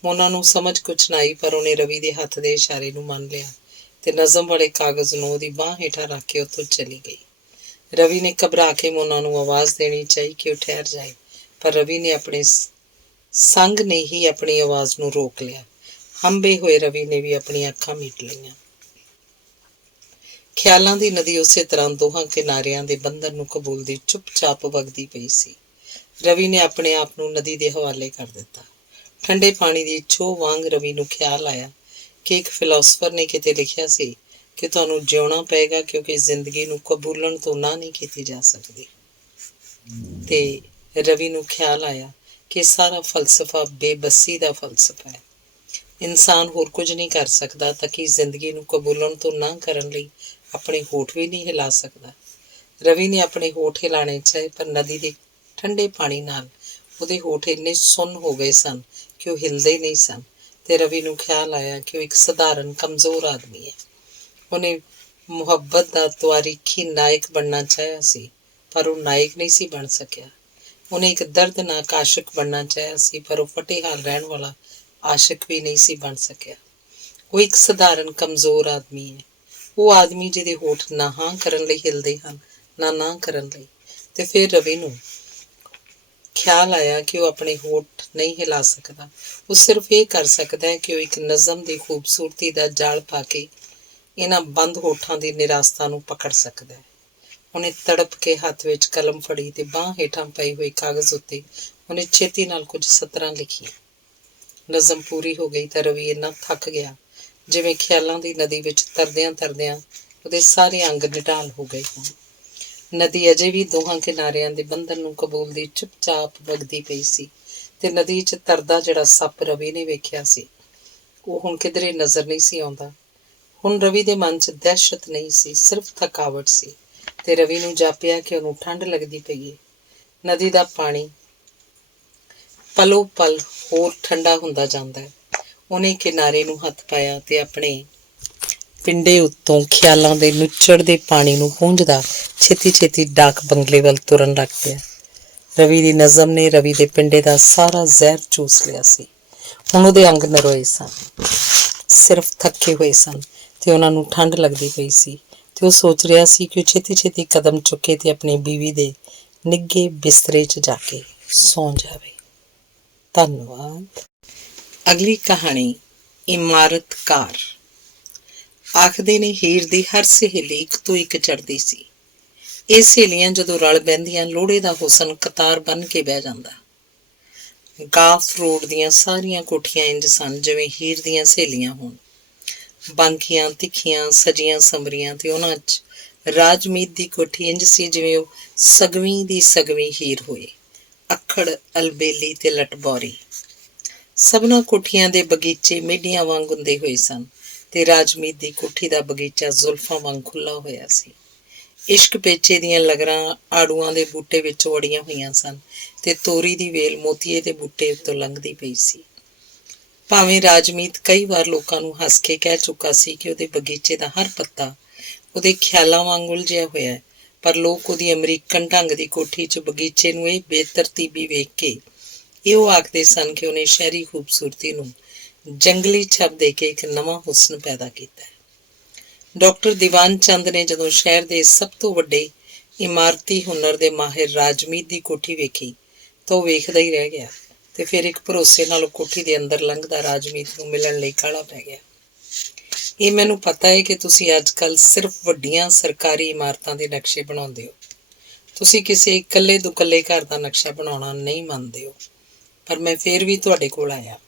ਮੋਨਾ ਨੂੰ ਸਮਝ ਕੁਛ ਨਾ ਆਈ, ਪਰ ਉਹਨੇ ਰਵੀ ਦੇ ਹੱਥ ਦੇ ਇਸ਼ਾਰੇ ਨੂੰ ਮੰਨ ਲਿਆ ਤੇ ਨਜ਼ਮ ਵਾਲੇ ਕਾਗਜ਼ ਨੂੰ ਉਹਦੀ ਬਾਂਹ ਹੇਠਾਂ ਰੱਖ ਕੇ ਉੱਥੋਂ ਚਲੀ ਗਈ। ਰਵੀ ਨੇ ਘਬਰਾ ਕੇ ਮੋਨਾ ਨੂੰ ਆਵਾਜ਼ ਦੇਣੀ ਚਾਹੀ ਕਿ ਉਹ ਠਹਿਰ ਜਾਏ, ਪਰ ਰਵੀ ਨੇ ਆਪਣੇ ਸੰਗ ਨੇ ਹੀ ਆਪਣੀ ਆਵਾਜ਼ ਨੂੰ ਰੋਕ ਲਿਆ। ਹੰਭੇ ਹੋਏ ਰਵੀ ਨੇ ਵੀ ਆਪਣੀਆਂ ਅੱਖਾਂ ਮੀਟ ਲਈਆਂ। ਖਿਆਲਾਂ ਦੀ ਨਦੀ ਉਸੇ ਤਰ੍ਹਾਂ ਦੋਹਾਂ ਕਿਨਾਰਿਆਂ ਦੇ ਬੰਧਨ ਨੂੰ ਕਬੂਲਦੀ ਚੁੱਪਚਾਪ ਵਗਦੀ ਪਈ ਸੀ। ਰਵੀ ਨੇ ਆਪਣੇ ਆਪ ਨੂੰ ਨਦੀ ਦੇ ਹਵਾਲੇ ਕਰ ਦਿੱਤਾ। ਠੰਡੇ ਪਾਣੀ ਦੀ ਛੋਹ ਵਾਂਗ ਰਵੀ ਨੂੰ ਖਿਆਲ ਆਇਆ ਕਿ ਇੱਕ ਫਿਲਾਸਫਰ ਨੇ ਕਿਤੇ ਲਿਖਿਆ ਸੀ ਕਿ ਤੁਹਾਨੂੰ ਜਿਉਣਾ ਪਏਗਾ ਕਿਉਂਕਿ ਜ਼ਿੰਦਗੀ ਨੂੰ ਕਬੂਲਣ ਤੋਂ ਨਾ ਨਹੀਂ ਕੀਤੀ ਜਾ ਸਕਦੀ। ਤੇ ਰਵੀ ਨੂੰ ਖਿਆਲ ਆਇਆ ਕਿ ਸਾਰਾ ਫਲਸਫਾ ਬੇਬਸੀ ਦਾ ਫਲਸਫਾ ਹੈ। ਇਨਸਾਨ ਹੋਰ ਕੁਝ ਨਹੀਂ ਕਰ ਸਕਦਾ ਤਾਂ ਕਿ ਜ਼ਿੰਦਗੀ ਨੂੰ ਕਬੂਲਣ ਤੋਂ ਨਾ ਕਰਨ ਲਈ ਆਪਣੇ ਹੋਠ ਵੀ ਨਹੀਂ ਹਿਲਾ ਸਕਦਾ। ਰਵੀ ਨੇ ਆਪਣੇ ਹੋਠ ਹਿਲਾਣੇ ਚਾਹੇ, ਪਰ ਨਦੀ ਦੇ ਠੰਡੇ ਪਾਣੀ ਨਾਲ ਉਹਦੇ ਹੋਠ ਇੰਨੇ ਸੁੰਨ ਹੋ ਗਏ ਸਨ ਕਿ ਉਹ ਹਿਲਦੇ ਨਹੀਂ ਸਨ। ਤੇ ਰਵੀ ਨੂੰ ਖਿਆਲ ਆਇਆ ਕਿ ਉਹ ਇੱਕ ਸਧਾਰਨ ਕਮਜ਼ੋਰ ਆਦਮੀ ਹੈ। ਉਹਨੇ ਮੁਹੱਬਤ ਦਾ ਤਵਾਰੀਖੀ ਨਾਇਕ ਬਣਨਾ ਚਾਹਿਆ ਸੀ, ਪਰ ਉਹ ਨਾਇਕ ਨਹੀਂ ਸੀ ਬਣ ਸਕਿਆ। ਉਹਨੇ ਇੱਕ ਦਰਦਨਾਕ ਆਸ਼ਿਕ ਬਣਨਾ ਚਾਹਿਆ ਸੀ, ਪਰ ਉਹ ਫਟੇ ਹਾਲ ਰਹਿਣ ਵਾਲਾ ਆਸ਼ਿਕ ਵੀ ਨਹੀਂ ਸੀ ਬਣ ਸਕਿਆ। ਉਹ ਇੱਕ ਸਧਾਰਨ ਕਮਜ਼ੋਰ ਆਦਮੀ ਹੈ। ਉਹ ਆਦਮੀ ਜਿਹਦੇ ਹੋਠ ਨਾ ਹਾਂ ਕਰਨ ਲਈ ਹਿਲਦੇ ਹਨ, ਨਾ ਕਰਨ ਲਈ। ਤੇ ਫਿਰ ਰਵੀ ਨੂੰ ਖਿਆਲ ਆਇਆ ਕਿ ਉਹ ਆਪਣੇ ਹੋਠ ਨਹੀਂ ਹਿਲਾ ਸਕਦਾ। ਉਹ ਸਿਰਫ ਇਹ ਕਰ ਸਕਦਾ ਹੈ ਕਿ ਉਹ ਇੱਕ ਨਜ਼ਮ ਦੀ ਖੂਬਸੂਰਤੀ ਦਾ ਜਾਲ ਪਾ ਕੇ ਇਹਨਾਂ ਬੰਦ ਹੋਠਾਂ ਦੀ ਨਿਰਾਸਤਾ ਨੂੰ ਪਕੜ ਸਕਦਾ ਹੈ। ਉਹਨੇ ਤੜਪ ਕੇ ਹੱਥ ਵਿੱਚ ਕਲਮ ਫੜੀ ਤੇ ਬਾਂਹ ਹੇਠਾਂ ਪਈ ਹੋਈ ਕਾਗਜ਼ ਉੱਤੇ ਉਹਨੇ ਛੇਤੀ ਨਾਲ ਕੁਝ ਸਤਰਾਂ ਲਿਖੀਆਂ। ਨਜ਼ਮ ਪੂਰੀ ਹੋ ਗਈ ਤਾਂ ਰਵੀ ਇੰਨਾ ਥੱਕ ਗਿਆ ਜਿਵੇਂ ਖਿਆਲਾਂ ਦੀ ਨਦੀ ਵਿੱਚ ਤਰਦਿਆਂ ਤਰਦਿਆਂ ਉਹਦੇ ਸਾਰੇ ਅੰਗ ਨਿਢਾਲ ਹੋ ਗਏ ਹੋਣ। ਨਦੀ ਅਜੇ ਵੀ ਦੋਹਾਂ ਕਿਨਾਰਿਆਂ ਦੇ ਬੰਧਨ ਨੂੰ ਕਬੂਲਦੀ ਚੁੱਪਚਾਪ ਵਗਦੀ ਪਈ ਸੀ ਤੇ ਨਦੀ 'ਚ ਤਰਦਾ ਜਿਹੜਾ ਸੱਪ ਰਵੀ ਨੇ ਵੇਖਿਆ ਸੀ ਉਹ ਹੁਣ ਕਿਧਰੇ ਨਜ਼ਰ ਨਹੀਂ ਸੀ ਆਉਂਦਾ। ਹੁਣ ਰਵੀ ਦੇ ਮਨ 'ਚ ਦਹਿਸ਼ਤ ਨਹੀਂ ਸੀ, ਸਿਰਫ ਥਕਾਵਟ ਸੀ। ਤੇ ਰਵੀ ਨੂੰ ਜਾਪਿਆ ਕਿ ਉਹਨੂੰ ਠੰਡ ਲੱਗਦੀ ਪਈ ਹੈ। ਨਦੀ ਦਾ ਪਾਣੀ ਪਲੋ ਪਲ ਹੋਰ ਠੰਡਾ ਹੁੰਦਾ ਜਾਂਦਾ ਹੈ। ਉਹਨੇ ਕਿਨਾਰੇ ਨੂੰ ਹੱਥ ਪਾਇਆ ਤੇ ਆਪਣੇ ਪਿੰਡੇ ਉੱਤੋਂ ਖਿਆਲਾਂ ਦੇ ਨੁੱਚੜਦੇ ਪਾਣੀ ਨੂੰ ਪੂੰਝਦਾ ਛੇਤੀ ਛੇਤੀ ਡਾਕ ਬੰਗਲੇ ਵੱਲ ਤੁਰਨ ਲੱਗ ਪਿਆ। ਰਵੀ ਦੀ ਨਜ਼ਮ ਨੇ ਰਵੀ ਦੇ ਪਿੰਡੇ ਦਾ ਸਾਰਾ ਜ਼ਹਿਰ ਚੂਸ ਲਿਆ ਸੀ। ਹੁਣ ਉਹਦੇ ਅੰਗ ਨਰੋਏ ਸਨ, ਸਿਰਫ ਥੱਕੇ ਹੋਏ ਸਨ ਤੇ ਉਹਨਾਂ ਨੂੰ ਠੰਡ ਲੱਗਦੀ ਪਈ ਸੀ। ਤੇ ਉਹ ਸੋਚ ਰਿਹਾ ਸੀ ਕਿ ਉਹ ਛੇਤੀ ਛੇਤੀ ਕਦਮ ਚੁੱਕੇ ਤੇ ਆਪਣੀ ਬੀਵੀ ਦੇ ਨਿੱਘੇ ਬਿਸਤਰੇ 'ਚ ਜਾ ਕੇ ਸੌਂ ਜਾਵੇ। ਧੰਨਵਾਦ। ਅਗਲੀ ਕਹਾਣੀ ਇਮਾਰਤਕਾਰ। ਆਖਦੇ ਨੇ ਹੀਰ ਦੀ ਹਰ ਸਹੇਲੀ ਇੱਕ ਤੋਂ ਇੱਕ ਚੜ੍ਹਦੀ ਸੀ। ਇਹ ਸਹੇਲੀਆਂ ਜਦੋਂ ਰਲ ਬਹਿੰਦੀਆਂ ਲੋਹੜੇ ਦਾ ਹੁਸਨ ਕਤਾਰ ਬੰਨ੍ਹ ਕੇ ਬਹਿ ਜਾਂਦਾ। ਗਾਫ ਰੋਡ ਦੀਆਂ ਸਾਰੀਆਂ ਕੋਠੀਆਂ ਇੰਝ ਸਨ ਜਿਵੇਂ ਹੀਰ ਦੀਆਂ ਸਹੇਲੀਆਂ ਹੋਣ, ਬਾਂਕੀਆਂ ਤਿੱਖੀਆਂ ਸਜੀਆਂ ਸੰਵਰੀਆਂ, ਤੇ ਉਹਨਾਂ 'ਚ ਰਾਜਮੀਤ ਦੀ ਕੋਠੀ ਇੰਝ ਸੀ ਜਿਵੇਂ ਉਹ ਸਗਵੀਂ ਦੀ ਸਗਵੀਂ ਹੀਰ ਹੋਏ, ਅੱਖੜ ਅਲਬੇਲੀ ਤੇ ਲਟਬੌਰੀ। ਸਭਨਾਂ ਕੋਠੀਆਂ ਦੇ ਬਗੀਚੇ ਮੇਢੀਆਂ ਵਾਂਗ ਹੁੰਦੇ ਹੋਏ ਸਨ ਤੇ ਰਾਜਮੀਤ ਦੀ ਕੋਠੀ ਦਾ ਬਗੀਚਾ ਜ਼ੁਲਫਾਂ ਵਾਂਗ ਖੁੱਲ੍ਹਾ ਹੋਇਆ ਸੀ। ਇਸ਼ਕ ਪੇਚੇ ਦੀਆਂ ਲਗਰਾਂ ਆੜੂਆਂ ਦੇ ਬੂਟੇ ਵਿੱਚੋਂ ਅੜੀਆਂ ਹੋਈਆਂ ਸਨ ਤੇ ਤੋਰੀ ਦੀ ਵੇਲ ਮੋਤੀਏ ਦੇ ਬੂਟੇ ਉੱਤੋਂ ਲੰਘਦੀ ਪਈ ਸੀ। ਭਾਵੇਂ ਰਾਜਮੀਤ ਕਈ ਵਾਰ ਲੋਕਾਂ ਨੂੰ ਹੱਸ ਕੇ ਕਹਿ ਚੁੱਕਾ ਸੀ ਕਿ ਉਹਦੇ ਬਗੀਚੇ ਦਾ ਹਰ ਪੱਤਾ ਉਹਦੇ ਖਿਆਲਾਂ ਵਾਂਗ ਉਲਝਿਆ ਹੋਇਆ ਹੈ, ਪਰ ਲੋਕ ਉਹਦੀ ਅਮਰੀਕਨ ਢੰਗ ਦੀ ਕੋਠੀ 'ਚ ਬਗੀਚੇ ਨੂੰ ਇਹ ਬੇਤਰਤੀਬੀ ਵੇਖ ਕੇ ਇਹੋ ਆਖਦੇ ਸਨ ਕਿ ਉਹਨੇ ਸ਼ਹਿਰੀ ਖੂਬਸੂਰਤੀ ਨੂੰ ਜੰਗਲੀ ਛੱਪ ਦੇ ਕੇ ਇੱਕ ਨਵਾਂ ਹੁਸਨ ਪੈਦਾ ਕੀਤਾ। ਡਾਕਟਰ ਦੀਵਾਨ ਚੰਦ ਨੇ ਜਦੋਂ ਸ਼ਹਿਰ ਦੇ ਸਭ ਤੋਂ ਵੱਡੇ ਇਮਾਰਤੀ ਹੁਨਰ ਦੇ ਮਾਹਿਰ ਰਾਜਮੀਤ ਦੀ ਕੋਠੀ ਵੇਖੀ ਤਾਂ ਉਹ ਵੇਖਦਾ ਹੀ ਰਹਿ ਗਿਆ ਤੇ ਫਿਰ ਇੱਕ ਭਰੋਸੇ ਨਾਲ ਉਹ ਕੋਠੀ ਦੇ ਅੰਦਰ ਲੰਘਦਾ ਰਾਜਮੀਤ ਨੂੰ ਮਿਲਣ ਲਈ ਕਾਹਲਾ ਪੈ ਗਿਆ। ਇਹ ਮੈਨੂੰ ਪਤਾ ਹੈ ਕਿ ਤੁਸੀਂ ਅੱਜ ਕੱਲ੍ਹ ਸਿਰਫ ਵੱਡੀਆਂ ਸਰਕਾਰੀ ਇਮਾਰਤਾਂ ਦੇ ਨਕਸ਼ੇ ਬਣਾਉਂਦੇ ਹੋ। ਤੁਸੀਂ ਕਿਸੇ ਇਕੱਲੇ ਦੁਕੱਲੇ ਘਰ ਦਾ ਨਕਸ਼ਾ ਬਣਾਉਣਾ ਨਹੀਂ ਮੰਨਦੇ ਹੋ, ਪਰ ਮੈਂ ਫਿਰ ਵੀ ਤੁਹਾਡੇ ਕੋਲ ਆਇਆ।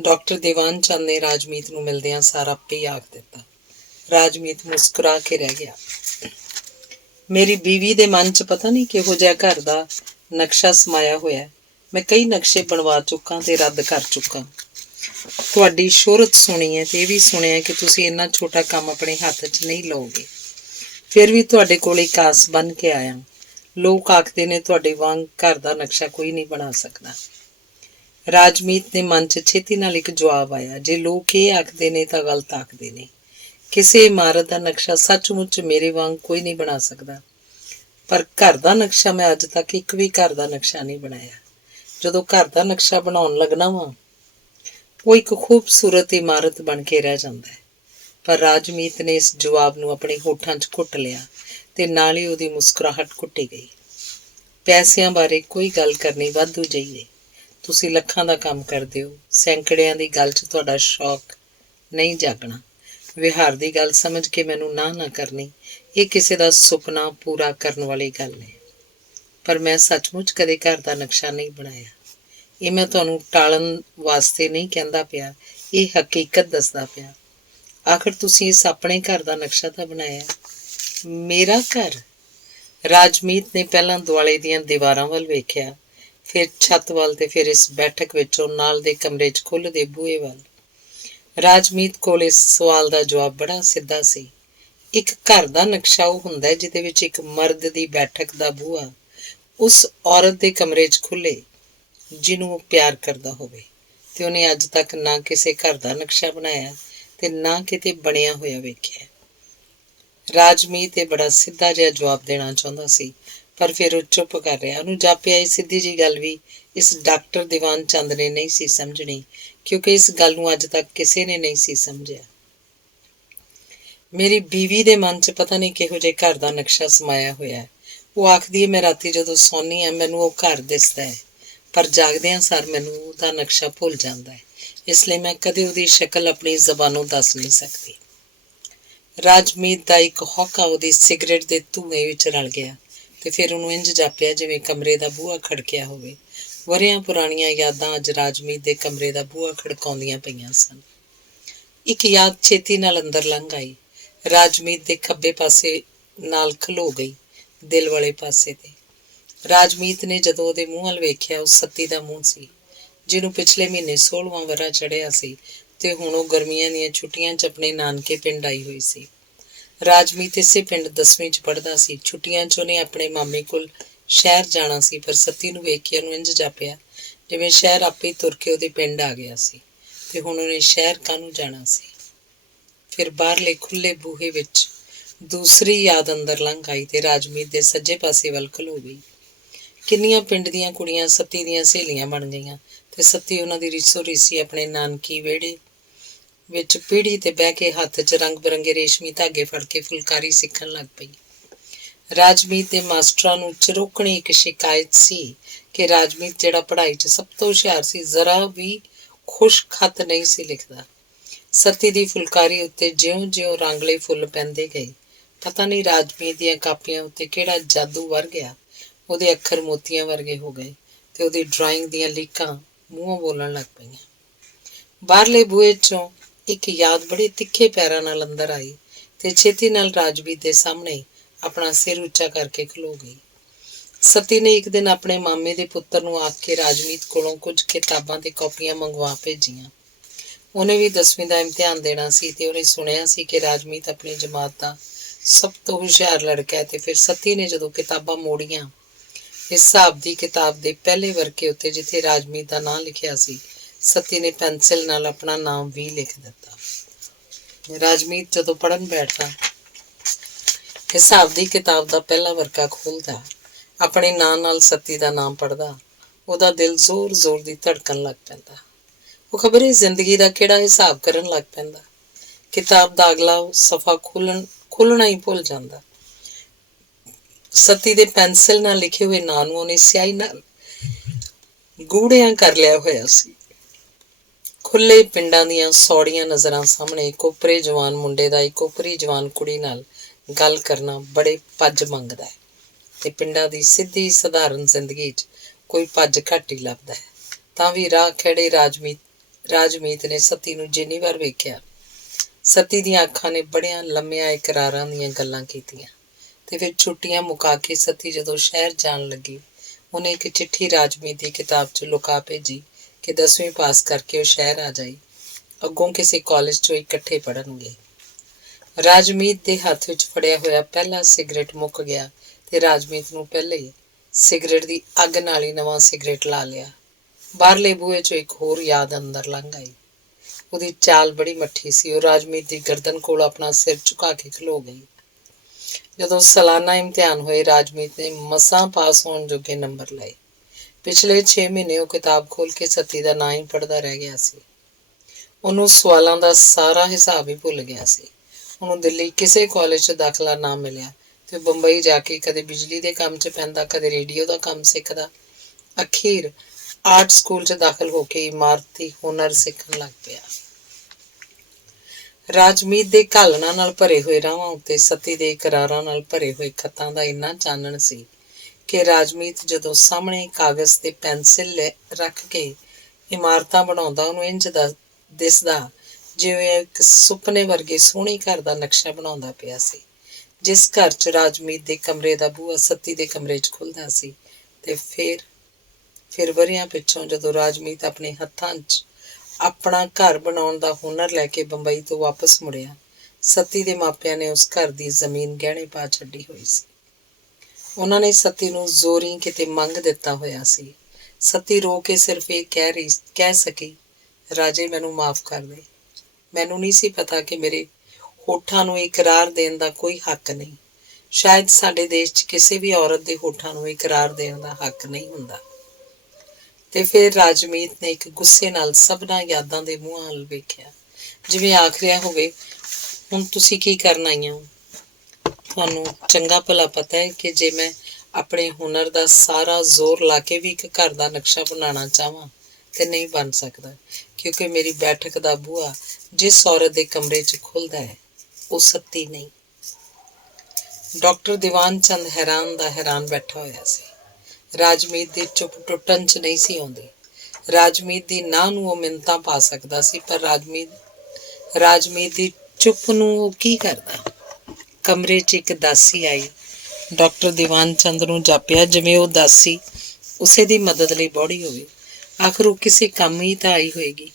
ਡਾਕਟਰ ਦੀਵਾਨ ਚੰਦ ਨੇ ਰਾਜਮੀਤ ਨੂੰ ਮਿਲਦਿਆਂ ਸਾਰ ਆਪੇ ਹੀ ਆਖ ਦਿੱਤਾ। ਰਾਜਮੀਤ ਮੁਸਕਰਾ ਕੇ ਰਹਿ ਗਿਆ। ਮੇਰੀ ਬੀਵੀ ਦੇ ਮਨ 'ਚ ਪਤਾ ਨਹੀਂ ਕਿਹੋ ਜਿਹਾ ਘਰ ਦਾ ਨਕਸ਼ਾ ਸਮਾਇਆ ਹੋਇਆ। ਮੈਂ ਕਈ ਨਕਸ਼ੇ ਬਣਵਾ ਚੁੱਕਾ ਤੇ ਰੱਦ ਕਰ ਚੁੱਕਾ। ਤੁਹਾਡੀ ਸ਼ੋਹਰਤ ਸੁਣੀ ਹੈ ਤੇ ਇਹ ਵੀ ਸੁਣਿਆ ਕਿ ਤੁਸੀਂ ਇੰਨਾ ਛੋਟਾ ਕੰਮ ਆਪਣੇ ਹੱਥ 'ਚ ਨਹੀਂ ਲਓਗੇ। ਫਿਰ ਵੀ ਤੁਹਾਡੇ ਕੋਲ ਇੱਕ ਆਸ ਬਣ ਕੇ ਆਇਆ। ਲੋਕ ਆਖਦੇ ਨੇ ਤੁਹਾਡੇ ਵਾਂਗ ਘਰ ਦਾ ਨਕਸ਼ਾ ਕੋਈ ਨਹੀਂ ਬਣਾ ਸਕਦਾ। ਰਾਜਮੀਤ ਦੇ ਮਨ 'ਚ ਛੇਤੀ ਨਾਲ ਇੱਕ ਜਵਾਬ ਆਇਆ। ਜੇ ਲੋਕ ਇਹ ਆਖਦੇ ਨੇ ਤਾਂ ਗਲਤ ਆਖਦੇ ਨੇ। ਕਿਸੇ ਇਮਾਰਤ ਦਾ ਨਕਸ਼ਾ ਸੱਚਮੁੱਚ ਮੇਰੇ ਵਾਂਗ ਕੋਈ ਨਹੀਂ ਬਣਾ ਸਕਦਾ, ਪਰ ਘਰ ਦਾ ਨਕਸ਼ਾ ਮੈਂ ਅੱਜ ਤੱਕ ਇੱਕ ਵੀ ਘਰ ਦਾ ਨਕਸ਼ਾ ਨਹੀਂ ਬਣਾਇਆ। ਜਦੋਂ ਘਰ ਦਾ ਨਕਸ਼ਾ ਬਣਾਉਣ ਲੱਗਣਾ ਵਾਂ ਉਹ ਇੱਕ ਖੂਬਸੂਰਤ ਇਮਾਰਤ ਬਣ ਕੇ ਰਹਿ ਜਾਂਦਾ ਹੈ। ਪਰ ਰਾਜਮੀਤ ਨੇ ਇਸ ਜਵਾਬ ਨੂੰ ਆਪਣੇ ਹੋਠਾਂ 'ਚ ਘੁੱਟ ਲਿਆ ਤੇ ਨਾਲ ਹੀ ਉਹਦੀ ਮੁਸਕਰਾਹਟ ਘੁੱਟੀ ਗਈ। ਪੈਸਿਆਂ ਬਾਰੇ ਕੋਈ ਗੱਲ ਕਰਨੀ ਵਾਧੂ ਜਿਹੀ ਹੈ। ਤੁਸੀਂ ਲੱਖਾਂ ਦਾ ਕੰਮ ਕਰਦੇ ਹੋ, ਸੈਂਕੜਿਆਂ ਦੀ ਗੱਲ 'ਚ ਤੁਹਾਡਾ ਸ਼ੌਕ ਨਹੀਂ ਜਾਗਣਾ। ਵਿਹਾਰ ਦੀ ਗੱਲ ਸਮਝ ਕੇ ਮੈਨੂੰ ਨਾ ਕਰਨੀ, ਇਹ ਕਿਸੇ ਦਾ ਸੁਪਨਾ ਪੂਰਾ ਕਰਨ ਵਾਲੀ ਗੱਲ ਹੈ। ਪਰ ਮੈਂ ਸੱਚਮੁੱਚ ਕਦੇ ਘਰ ਦਾ ਨਕਸ਼ਾ ਨਹੀਂ ਬਣਾਇਆ। ਇਹ ਮੈਂ ਤੁਹਾਨੂੰ ਟਾਲਣ ਵਾਸਤੇ ਨਹੀਂ ਕਹਿੰਦਾ ਪਿਆ, ਇਹ ਹਕੀਕਤ ਦੱਸਦਾ ਪਿਆ। ਆਖਰ ਤੁਸੀਂ ਇਸ ਆਪਣੇ ਘਰ ਦਾ ਨਕਸ਼ਾ ਤਾਂ ਬਣਾਇਆ। ਮੇਰਾ ਘਰ? ਰਾਜਮੀਤ ਨੇ ਪਹਿਲਾਂ ਦੁਆਲੇ ਦੀਆਂ ਦੀਵਾਰਾਂ ਵੱਲ ਵੇਖਿਆ, ਫਿਰ ਛੱਤ ਵੱਲ ਤੇ ਫਿਰ ਇਸ ਬੈਠਕ ਵਿੱਚੋਂ ਨਾਲ ਦੇ ਕਮਰੇ 'ਚ ਖੁੱਲ੍ਹਦੇ ਬੂਹੇ ਵੱਲ। ਰਾਜਮੀਤ ਕੋਲ ਇਸ ਸਵਾਲ ਦਾ ਜਵਾਬ ਬੜਾ ਸਿੱਧਾ ਸੀ। ਇੱਕ ਘਰ ਦਾ ਨਕਸ਼ਾ ਉਹ ਹੁੰਦਾ ਜਿਹਦੇ ਵਿੱਚ ਇੱਕ ਮਰਦ ਦੀ ਬੈਠਕ ਦਾ ਬੂਹਾ ਉਸ ਔਰਤ ਦੇ ਕਮਰੇ 'ਚ ਖੁੱਲ੍ਹੇ ਜਿਹਨੂੰ ਉਹ ਪਿਆਰ ਕਰਦਾ ਹੋਵੇ। ਤੇ ਉਹਨੇ ਅੱਜ ਤੱਕ ਨਾ ਕਿਸੇ ਘਰ ਦਾ ਨਕਸ਼ਾ ਬਣਾਇਆ ਤੇ ਨਾ ਕਿਤੇ ਬਣਿਆ ਹੋਇਆ ਵੇਖਿਆ। ਰਾਜਮੀਤ ਇਹ ਬੜਾ ਸਿੱਧਾ ਜਿਹਾ ਜਵਾਬ ਦੇਣਾ ਚਾਹੁੰਦਾ ਸੀ, ਪਰ ਫਿਰ ਉਹ ਚੁੱਪ ਕਰ ਰਿਹਾ। ਉਹਨੂੰ ਜਾਪਿਆ ਇਹ ਸਿੱਧੀ ਜਿਹੀ ਗੱਲ ਵੀ ਇਸ ਡਾਕਟਰ ਦੀਵਾਨ ਚੰਦ ਨੇ ਨਹੀਂ ਸੀ ਸਮਝਣੀ, ਕਿਉਂਕਿ ਇਸ ਗੱਲ ਨੂੰ ਅੱਜ ਤੱਕ ਕਿਸੇ ਨੇ ਨਹੀਂ ਸੀ ਸਮਝਿਆ। ਮੇਰੀ ਬੀਵੀ ਦੇ ਮਨ 'ਚ ਪਤਾ ਨਹੀਂ ਕਿਹੋ ਜਿਹੇ ਘਰ ਦਾ ਨਕਸ਼ਾ ਸਮਾਇਆ ਹੋਇਆ ਹੈ। ਉਹ ਆਖਦੀ ਹੈ ਮੈਂ ਰਾਤੀ ਜਦੋਂ ਸੌਂਦੀ ਹਾਂ ਮੈਨੂੰ ਉਹ ਘਰ ਦਿਸਦਾ ਹੈ, ਪਰ ਜਾਗਦਿਆਂ ਸਾਰ ਮੈਨੂੰ ਉਹਦਾ ਨਕਸ਼ਾ ਭੁੱਲ ਜਾਂਦਾ ਹੈ। ਇਸ ਲਈ ਮੈਂ ਕਦੇ ਉਹਦੀ ਸ਼ਕਲ ਆਪਣੀ ਜ਼ਬਾਨੋਂ ਦੱਸ ਨਹੀਂ ਸਕਦੀ। ਰਾਜਮੀਤ ਦਾ ਇੱਕ ਹੌਕਾ ਉਹਦੀ ਸਿਗਰਟ ਦੇ ਧੂਏ ਵਿੱਚ ਰਲ ਗਿਆ ਤੇ ਫਿਰ ਉਹਨੂੰ ਇੰਝ ਜਾਪਿਆ ਜਿਵੇਂ ਕਮਰੇ ਦਾ ਬੂਹਾ ਖੜਕਿਆ ਹੋਵੇ। ਵਰ੍ਹਿਆਂ ਪੁਰਾਣੀਆਂ ਯਾਦਾਂ ਅੱਜ ਰਾਜਮੀਤ ਦੇ ਕਮਰੇ ਦਾ ਬੂਹਾ ਖੜਕਾਉਂਦੀਆਂ ਪਈਆਂ ਸਨ। ਇੱਕ ਯਾਦ ਛੇਤੀ ਨਾਲ ਅੰਦਰ ਲੰਘ ਆਈ। ਰਾਜਮੀਤ ਦੇ ਖੱਬੇ ਪਾਸੇ ਨਾਲ ਖਲੋ ਗਈ, ਦਿਲ ਵਾਲੇ ਪਾਸੇ ਤੇ। ਰਾਜਮੀਤ ਨੇ ਜਦੋਂ ਉਹਦੇ ਮੂੰਹ ਵੱਲ ਵੇਖਿਆ, ਉਹ ਸੱਤੀ ਦਾ ਮੂੰਹ ਸੀ ਜਿਹਨੂੰ ਪਿਛਲੇ ਮਹੀਨੇ 16ਵਾਂ ਵਰ੍ਹਾ ਚੜ੍ਹਿਆ ਸੀ ਤੇ ਹੁਣ ਉਹ ਗਰਮੀਆਂ ਦੀਆਂ ਛੁੱਟੀਆਂ 'ਚ ਆਪਣੇ ਨਾਨਕੇ ਪਿੰਡ ਆਈ ਹੋਈ ਸੀ। ਰਾਜਮੀਤ ਇਸੇ ਪਿੰਡ 10ਵੀਂ 'ਚ ਪੜ੍ਹਦਾ ਸੀ। ਛੁੱਟੀਆਂ 'ਚ ਉਹਨੇ ਆਪਣੇ ਮਾਮੇ ਕੋਲ ਸ਼ਹਿਰ ਜਾਣਾ ਸੀ, ਪਰ ਸੱਤੀ ਨੂੰ ਵੇਖ ਕੇ ਉਹਨੂੰ ਇੰਝ ਜਾਪਿਆ ਜਿਵੇਂ ਸ਼ਹਿਰ ਆਪੇ ਤੁਰ ਕੇ ਉਹਦੇ ਪਿੰਡ ਆ ਗਿਆ ਸੀ ਤੇ ਹੁਣ ਉਹਨੇ ਸ਼ਹਿਰ ਕਾਹਨੂੰ ਜਾਣਾ ਸੀ। ਫਿਰ ਬਾਹਰਲੇ ਖੁੱਲ੍ਹੇ ਬੂਹੇ ਵਿੱਚ ਦੂਸਰੀ ਯਾਦ ਅੰਦਰ ਲੰਘ ਆਈ ਤੇ ਰਾਜਮੀਤ ਦੇ ਸੱਜੇ ਪਾਸੇ ਵੱਲ ਖਲੋ ਗਈ। ਕਿੰਨੀਆਂ ਪਿੰਡ ਦੀਆਂ ਕੁੜੀਆਂ ਸੱਤੀ ਦੀਆਂ ਸਹੇਲੀਆਂ ਬਣ ਗਈਆਂ ਤੇ ਸੱਤੀ ਉਹਨਾਂ ਦੀ ਰੀਸੋ ਰੀਸੀ ਆਪਣੇ ਨਾਨਕੀ ਵਿਹੜੇ ਵਿੱਚ ਪੀੜ੍ਹੀ ਤੇ ਬਹਿ ਕੇ ਹੱਥ 'ਚ ਰੰਗ ਬਿਰੰਗੇ ਰੇਸ਼ਮੀ ਧਾਗੇ ਫੜ ਕੇ ਫੁਲਕਾਰੀ ਸਿੱਖਣ ਲੱਗ ਪਈ। ਰਾਜਮੀਤ ਦੇ ਮਾਸਟਰਾਂ ਨੂੰ ਚਿਰੋਕਣੀ ਇੱਕ ਸ਼ਿਕਾਇਤ ਸੀ ਕਿ ਰਾਜਮੀਤ ਜਿਹੜਾ ਪੜ੍ਹਾਈ 'ਚ ਸਭ ਤੋਂ ਹੁਸ਼ਿਆਰ ਸੀ, ਜ਼ਰਾ ਵੀ ਖੁਸ਼ ਖੱਤ ਨਹੀਂ ਸੀ ਲਿਖਦਾ। ਸੱਤੀ ਦੀ ਫੁਲਕਾਰੀ ਉੱਤੇ ਜਿਉਂ-ਜਿਉਂ ਰੰਗਲੇ ਫੁੱਲ ਪੈਂਦੇ ਗਏ, ਪਤਾ ਨਹੀਂ ਰਾਜਮੀਤ ਦੀਆਂ ਕਾਪੀਆਂ ਉੱਤੇ ਕਿਹੜਾ ਜਾਦੂ ਵਰ ਗਿਆ। ਉਹਦੇ ਅੱਖਰ ਮੋਤੀਆਂ ਵਰਗੇ ਹੋ ਗਏ ਤੇ ਉਹਦੀ ਡਰਾਇੰਗ ਦੀਆਂ ਲੀਕਾਂ ਮੂੰਹੋਂ ਬੋਲਣ ਲੱਗ ਪਈਆਂ। ਬਾਹਰਲੇ ਬੂਹੇ 'ਚੋਂ ਇੱਕ ਯਾਦ ਬੜੇ ਤਿੱਖੇ ਪੈਰਾਂ ਨਾਲ ਅੰਦਰ ਆਈ ਤੇ ਛੇਤੀ ਨਾਲ ਰਾਜਮੀਤ ਦੇ ਸਾਹਮਣੇ ਆਪਣਾ ਸਿਰ ਉੱਚਾ ਕਰਕੇ ਖਲੋ ਗਈ। ਸਤੀ ਨੇ ਇੱਕ ਦਿਨ ਆਪਣੇ ਮਾਮੇ ਦੇ ਪੁੱਤਰ ਨੂੰ ਆਖ ਕੇ ਰਾਜਮੀਤ ਕੋਲੋਂ ਕੁਝ ਕਿਤਾਬਾਂ ਤੇ ਕਾਪੀਆਂ ਮੰਗਵਾ ਭੇਜੀਆਂ। ਉਹਨੇ ਵੀ 10ਵੀਂ ਦਾ ਇਮਤਿਹਾਨ ਦੇਣਾ ਸੀ ਤੇ ਉਹਨੇ ਸੁਣਿਆ ਸੀ ਕਿ ਰਾਜਮੀਤ ਆਪਣੀ ਜਮਾਤ ਦਾ ਸਭ ਤੋਂ ਹੁਸ਼ਿਆਰ ਲੜਕਾ ਹੈ। ਤੇ ਫਿਰ ਸਤੀ ਨੇ ਜਦੋਂ ਕਿਤਾਬਾਂ ਮੋੜੀਆਂ, ਹਿਸਾਬ ਦੀ ਕਿਤਾਬ ਦੇ ਪਹਿਲੇ ਵਰਕੇ ਉੱਤੇ ਜਿੱਥੇ ਰਾਜਮੀਤ ਦਾ ਨਾਂ ਲਿਖਿਆ ਸੀ, ਸਤੀ ਨੇ ਪੈਨਸਿਲ ਨਾਲ ਆਪਣਾ ਨਾਮ ਵੀ ਲਿਖ ਦਿੱਤਾ। ਰਾਜਮੀਤ ਜਦੋਂ ਪੜ੍ਹਨ ਬੈਠਦਾ ਹਿਸਾਬ ਦੀ ਕਿਤਾਬ ਦਾ ਪਹਿਲਾ ਵਰਕਾ ਖੋਲ੍ਹਦਾ, ਆਪਣੇ ਨਾਂ ਨਾਲ ਸੱਤੀ ਦਾ ਨਾਮ ਪੜ੍ਹਦਾ, ਉਹਦਾ ਦਿਲ ਜ਼ੋਰ-ਜ਼ੋਰ ਦੀ ਧੜਕਣ ਲੱਗ ਪੈਂਦਾ। ਉਹ ਖਬਰੇ ਜ਼ਿੰਦਗੀ ਦਾ ਕਿਹੜਾ ਹਿਸਾਬ ਕਰਨ ਲੱਗ ਪੈਂਦਾ। ਕਿਤਾਬ ਦਾ ਅਗਲਾ ਸਫ਼ਾ ਖੋਲ੍ਹਣਾ ਹੀ ਭੁੱਲ ਜਾਂਦਾ। ਸੱਤੀ ਦੇ ਪੈਨਸਿਲ ਨਾਲ ਲਿਖੇ ਹੋਏ ਨਾਂ ਨੂੰ ਉਹਨੇ ਸਿਆਹੀ ਨਾਲ ਗੂੜ੍ਹਿਆਂ ਕਰ ਲਿਆ ਹੋਇਆ ਸੀ। ਖੁੱਲ੍ਹੇ ਪਿੰਡਾਂ ਦੀਆਂ ਸੌੜੀਆਂ ਨਜ਼ਰਾਂ ਸਾਹਮਣੇ ਇੱਕ ਓਪਰੇ ਜਵਾਨ ਮੁੰਡੇ ਦਾ ਇੱਕ ਓਪਰੀ ਜਵਾਨ ਕੁੜੀ ਨਾਲ ਗੱਲ ਕਰਨਾ ਬੜੇ ਪੱਜ ਮੰਗਦਾ ਹੈ, ਤੇ ਪਿੰਡਾਂ ਦੀ ਸਿੱਧੀ ਸਧਾਰਨ ਜ਼ਿੰਦਗੀ 'ਚ ਕੋਈ ਪੱਜ ਘੱਟ ਹੀ ਲੱਭਦਾ ਹੈ। ਤਾਂ ਵੀ ਰਾਹ ਖੇੜੇ ਰਾਜਮੀਤ ਨੇ ਸੱਤੀ ਨੂੰ ਜਿੰਨੀ ਵਾਰ ਵੇਖਿਆ, ਸੱਤੀ ਦੀਆਂ ਅੱਖਾਂ ਨੇ ਬੜਿਆਂ ਲੰਮਿਆਂ ਇਕਰਾਰਾਂ ਦੀਆਂ ਗੱਲਾਂ ਕੀਤੀਆਂ। ਤੇ ਫਿਰ ਛੁੱਟੀਆਂ ਮੁਕਾ ਕੇ ਸੱਤੀ ਜਦੋਂ ਸ਼ਹਿਰ ਜਾਣ ਲੱਗੀ, ਉਹਨੇ ਇੱਕ ਚਿੱਠੀ ਰਾਜਮੀਤ ਦੀ ਕਿਤਾਬ 'ਚ ਲੁਕਾ ਭੇਜੀ ਕਿ 10ਵੀਂ ਪਾਸ ਕਰਕੇ ਉਹ ਸ਼ਹਿਰ ਆ ਜਾਈ, ਅੱਗੋਂ ਕਿਸੇ ਕਾਲਜ 'ਚੋਂ ਇਕੱਠੇ ਪੜ੍ਹਨਗੇ। ਰਾਜਮੀਤ ਦੇ ਹੱਥ ਵਿੱਚ ਫੜਿਆ ਹੋਇਆ ਪਹਿਲਾ ਸਿਗਰਟ ਮੁੱਕ ਗਿਆ ਤੇ ਰਾਜਮੀਤ ਨੂੰ ਪਹਿਲੇ ਹੀ ਸਿਗਰਟ ਦੀ ਅੱਗ ਨਾਲ ਹੀ ਨਵਾਂ ਸਿਗਰਟ ਲਾ ਲਿਆ। ਬਾਹਰਲੇ ਬੂਹੇ 'ਚੋਂ ਇੱਕ ਹੋਰ ਯਾਦ ਅੰਦਰ ਲੰਘ ਆਈ। ਉਹਦੀ ਚਾਲ ਬੜੀ ਮੱਠੀ ਸੀ। ਉਹ ਰਾਜਮੀਤ ਦੀ ਗਰਦਨ ਕੋਲ ਆਪਣਾ ਸਿਰ ਝੁਕਾ ਕੇ ਖਲੋ ਗਈ। ਜਦੋਂ ਸਾਲਾਨਾ ਇਮਤਿਹਾਨ ਹੋਏ, ਰਾਜਮੀਤ ਨੇ ਮਸਾਂ ਪਾਸ ਹੋਣ ਜੋਗੇ ਨੰਬਰ ਲਏ। ਪਿਛਲੇ 6 ਮਹੀਨੇ ਉਹ ਕਿਤਾਬ ਖੋਲ੍ਹ ਕੇ ਸੱਤੀ ਦਾ ਨਾਂ ਹੀ ਪੜ੍ਹਦਾ ਰਹਿ ਗਿਆ ਸੀ। ਉਹਨੂੰ ਸਵਾਲਾਂ ਦਾ ਸਾਰਾ ਹਿਸਾਬ ਹੀ ਭੁੱਲ ਗਿਆ ਸੀ। ਉਹਨੂੰ ਦਿੱਲੀ ਕਿਸੇ ਕਾਲਜ 'ਚ ਦਾਖਲਾ ਨਾ ਮਿਲਿਆ ਤੇ ਬੰਬਈ ਜਾ ਕੇ ਕਦੇ ਬਿਜਲੀ ਦੇ ਕੰਮ 'ਚ ਪੈਂਦਾ, ਕਦੇ ਰੇਡੀਓ ਦਾ ਕੰਮ ਸਿੱਖਦਾ। ਅਖੀਰ ਆਰਟ ਸਕੂਲ 'ਚ ਦਾਖਲ ਹੋ ਕੇ ਇਮਾਰਤੀ ਹੁਨਰ ਸਿੱਖਣ ਲੱਗ ਪਿਆ। ਰਾਜਮੀਤ ਦੇ ਘਾਲਣਾ ਨਾਲ ਭਰੇ ਹੋਏ ਰਾਹਾਂ ਉੱਤੇ ਸੱਤੀ ਦੇ ਇਕਰਾਰਾਂ ਨਾਲ ਭਰੇ ਹੋਏ ਖੱਤਾਂ ਦਾ ਇੰਨਾ ਚਾਨਣ ਸੀ ਕਿ ਰਾਜਮੀਤ ਜਦੋਂ ਸਾਹਮਣੇ ਕਾਗਜ਼ ਤੇ ਪੈਨਸਿਲ ਰੱਖ ਕੇ ਇਮਾਰਤਾਂ ਬਣਾਉਂਦਾ, ਉਹਨੂੰ ਇੰਝ ਦਿਸਦਾ ਜਿਵੇਂ ਇੱਕ ਸੁਪਨੇ ਵਰਗੇ ਸੋਹਣੇ ਘਰ ਦਾ ਨਕਸ਼ਾ ਬਣਾਉਂਦਾ ਪਿਆ ਸੀ। ਜਿਸ ਘਰ 'ਚ ਰਾਜਮੀਤ ਦੇ ਕਮਰੇ ਦਾ ਬੂਹਾ ਸੱਤੀ ਦੇ ਕਮਰੇ 'ਚ ਖੁੱਲ੍ਹਦਾ ਸੀ। ਤੇ ਫਿਰ ਵਰ੍ਹਿਆਂ ਪਿੱਛੋਂ ਜਦੋਂ ਰਾਜਮੀਤ ਆਪਣੇ ਹੱਥਾਂ 'ਚ ਆਪਣਾ ਘਰ ਬਣਾਉਣ ਦਾ ਹੁਨਰ ਲੈ ਕੇ ਬੰਬਈ ਤੋਂ ਵਾਪਸ ਮੁੜਿਆ, ਸੱਤੀ ਦੇ ਮਾਪਿਆਂ ਨੇ ਉਸ ਘਰ ਦੀ ਜ਼ਮੀਨ ਗਹਿਣੇ ਪਾ ਛੱਡੀ ਹੋਈ ਸੀ। ਉਹਨਾਂ ਨੇ ਸੱਤੀ ਨੂੰ ਜ਼ੋਰੀ ਕਿਤੇ ਮੰਗ ਦਿੱਤਾ ਹੋਇਆ ਸੀ। ਸੱਤੀ ਰੋ ਕੇ ਸਿਰਫ ਇਹ ਕਹਿ ਸਕੀ, ਰਾਜੇ ਮੈਨੂੰ ਮਾਫ਼ ਕਰ ਦੇ। ਮੈਨੂੰ ਨਹੀਂ ਸੀ ਪਤਾ ਕਿ ਮੇਰੇ ਹੋਠਾਂ ਨੂੰ ਇਕਰਾਰ ਦੇਣ ਦਾ ਕੋਈ ਹੱਕ ਨਹੀਂ। ਸ਼ਾਇਦ ਸਾਡੇ ਦੇਸ਼ 'ਚ ਕਿਸੇ ਵੀ ਔਰਤ ਦੇ ਹੋਠਾਂ ਨੂੰ ਇਕਰਾਰ ਦੇਣ ਦਾ ਹੱਕ ਨਹੀਂ ਹੁੰਦਾ। ਤੇ ਫਿਰ ਰਾਜਮੀਤ ਨੇ ਇੱਕ ਗੁੱਸੇ ਨਾਲ ਸਭਨਾਂ ਯਾਦਾਂ ਦੇ ਮੂੰਹਾਂ ਵੱਲ ਵੇਖਿਆ, ਜਿਵੇਂ ਆਖ ਰਿਹਾ ਹੋਵੇ, ਹੁਣ ਤੁਸੀਂ ਕੀ ਕਰਨ ਆਈਆਂ ਹੋ? ਤੁਹਾਨੂੰ ਚੰਗਾ ਭਲਾ ਪਤਾ ਹੈ ਕਿ ਜੇ ਮੈਂ ਆਪਣੇ ਹੁਨਰ ਦਾ ਸਾਰਾ ਜ਼ੋਰ ਲਾ ਕੇ ਵੀ ਇੱਕ ਘਰ ਦਾ ਨਕਸ਼ਾ ਬਣਾਉਣਾ ਚਾਹਵਾਂ ਤੇ ਨਹੀਂ ਬਣ ਸਕਦਾ, ਕਿਉਂਕਿ ਮੇਰੀ ਬੈਠਕ ਦਾ ਬੂਹਾ ਜਿਸ ਔਰਤ ਦੇ ਕਮਰੇ 'ਚ ਖੁੱਲ੍ਹਦਾ ਹੈ, ਉਹ ਸੱਤੀ ਨਹੀਂ। ਡਾਕਟਰ ਦੀਵਾਨ ਚੰਦ ਹੈਰਾਨ ਦਾ ਹੈਰਾਨ ਬੈਠਾ ਹੋਇਆ ਸੀ। ਰਾਜਮੀਤ ਦੀ ਚੁੱਪ ਟੁੱਟਣ 'ਚ ਨਹੀਂ ਸੀ ਆਉਂਦੀ। ਰਾਜਮੀਤ ਦੀ ਨਾਂਹ ਨੂੰ ਉਹ ਮਿੰਨਤਾਂ ਪਾ ਸਕਦਾ ਸੀ, ਪਰ ਰਾਜਮੀਤ ਦੀ ਚੁੱਪ ਨੂੰ ਉਹ ਕੀ ਕਰਦਾ। ਕਮਰੇ 'ਚ ਇੱਕ ਦਾਸੀ ਆਈ। ਡਾਕਟਰ ਦੀਵਾਨ ਚੰਦ ਨੂੰ ਜਾਪਿਆ ਜਿਵੇਂ ਉਹ ਦਾਸੀ ਉਸੇ ਦੀ ਮਦਦ ਲਈ ਬੌੜੀ ਹੋਵੇ। ਆਖਰ ਉਹ ਕਿਸੇ ਕੰਮ ਹੀ ਤਾਂ ਆਈ ਹੋਏਗੀ।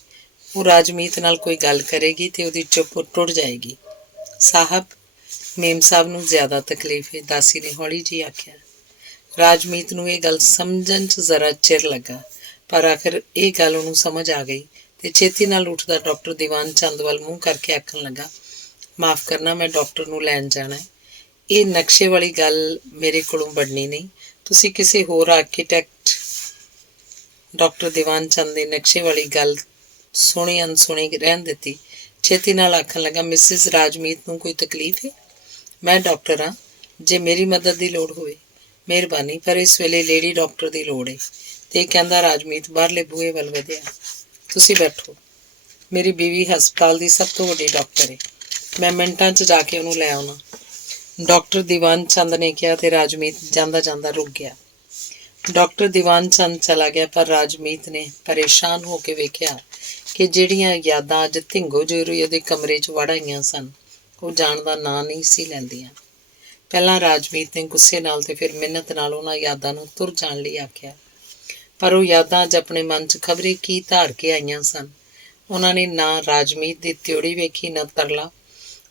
ਉਹ ਰਾਜਮੀਤ ਨਾਲ ਕੋਈ ਗੱਲ ਕਰੇਗੀ ਤੇ ਉਹਦੀ ਚੁੱਪ ਟੁੱਟ ਜਾਏਗੀ। ਸਾਹਿਬ, ਮੇਮ ਸਾਹਿਬ ਨੂੰ ਜ਼ਿਆਦਾ ਤਕਲੀਫ ਹੈ, ਦਾਸੀ ਨੇ ਹੌਲੀ ਜਿਹੀ ਆਖਿਆ। ਰਾਜਮੀਤ ਨੂੰ ਇਹ ਗੱਲ ਸਮਝਣ 'ਚ ਜ਼ਰਾ ਚਿਰ ਲੱਗਾ, ਪਰ ਆਖਰ ਇਹ ਗੱਲ ਉਹਨੂੰ ਸਮਝ ਆ ਗਈ ਤੇ ਛੇਤੀ ਨਾਲ ਉੱਠਦਾ ਡਾਕਟਰ ਦੀਵਾਨ ਚੰਦ ਵੱਲ ਮੂੰਹ ਕਰਕੇ ਆਖਣ ਲੱਗਾ, ਮਾਫ਼ ਕਰਨਾ, ਮੈਂ ਡਾਕਟਰ ਨੂੰ ਲੈਣ ਜਾਣਾ ਹੈ। ਇਹ ਨਕਸ਼ੇ ਵਾਲੀ ਗੱਲ ਮੇਰੇ ਕੋਲੋਂ ਬਣਨੀ ਨਹੀਂ, ਤੁਸੀਂ ਕਿਸੇ ਹੋਰ ਆਰਕੀਟੈਕਟ। ਡਾਕਟਰ ਦੀਵਾਨ ਚੰਦ ਨੇ ਨਕਸ਼ੇ ਵਾਲੀ ਗੱਲ ਸੁਣੀ ਅਣਸੁਣੀ ਰਹਿਣ ਦਿੱਤੀ। ਛੇਤੀ ਨਾਲ ਆਖਣ ਲੱਗਾ, ਮਿਸਿਜ਼ ਰਾਜਮੀਤ ਨੂੰ ਕੋਈ ਤਕਲੀਫ ਹੈ? ਮੈਂ ਡਾਕਟਰ ਹਾਂ, ਜੇ ਮੇਰੀ ਮਦਦ ਦੀ ਲੋੜ ਹੋਵੇ। ਮਿਹਰਬਾਨੀ, ਪਰ ਇਸ ਵੇਲੇ ਲੇਡੀ ਡਾਕਟਰ ਦੀ ਲੋੜ ਹੈ। ਤੇ ਕਹਿੰਦਾ ਰਾਜਮੀਤ ਬਾਹਰਲੇ ਬੂਹੇ ਵੱਲ ਵਧਿਆ। ਤੁਸੀਂ ਬੈਠੋ, ਮੇਰੀ ਬੀਵੀ ਹਸਪਤਾਲ ਦੀ ਸਭ ਤੋਂ ਵੱਡੀ ਡਾਕਟਰ ਹੈ, ਮੈਂ ਮਿੰਟਾਂ 'ਚ ਜਾ ਕੇ ਉਹਨੂੰ ਲੈ ਆਉਣਾ, ਡਾਕਟਰ ਦੀਵਾਨ ਚੰਦ ਨੇ ਕਿਹਾ ਤੇ ਰਾਜਮੀਤ ਜਾਂਦਾ ਜਾਂਦਾ ਰੁਕ ਗਿਆ। ਡਾਕਟਰ ਦੀਵਾਨ ਚੰਦ ਚਲਾ ਗਿਆ, ਪਰ ਰਾਜਮੀਤ ਨੇ ਪਰੇਸ਼ਾਨ ਹੋ ਕੇ ਵੇਖਿਆ ਕਿ ਜਿਹੜੀਆਂ ਯਾਦਾਂ ਅੱਜ ਧਿੰਗੋ ਜੋਰੀ ਉਹਦੇ ਕਮਰੇ 'ਚ ਵੜ ਆਈਆਂ ਸਨ, ਉਹ ਜਾਣ ਦਾ ਨਾਂ ਨਹੀਂ ਸੀ ਲੈਂਦੀਆਂ। ਪਹਿਲਾਂ ਰਾਜਮੀਤ ਨੇ ਗੁੱਸੇ ਨਾਲ ਤੇ ਫਿਰ ਮਿੰਨਤ ਨਾਲ ਉਹਨਾਂ ਯਾਦਾਂ ਨੂੰ ਤੁਰ ਜਾਣ ਲਈ ਆਖਿਆ, ਪਰ ਉਹ ਯਾਦਾਂ ਅੱਜ ਆਪਣੇ ਮਨ 'ਚ ਖਬਰੇ ਕੀ ਧਾਰ ਕੇ ਆਈਆਂ ਸਨ। ਉਹਨਾਂ ਨੇ ਨਾ ਰਾਜਮੀਤ ਦੀ ਤਿਉੜੀ ਵੇਖੀ, ਨਾ ਤਰਲਾ।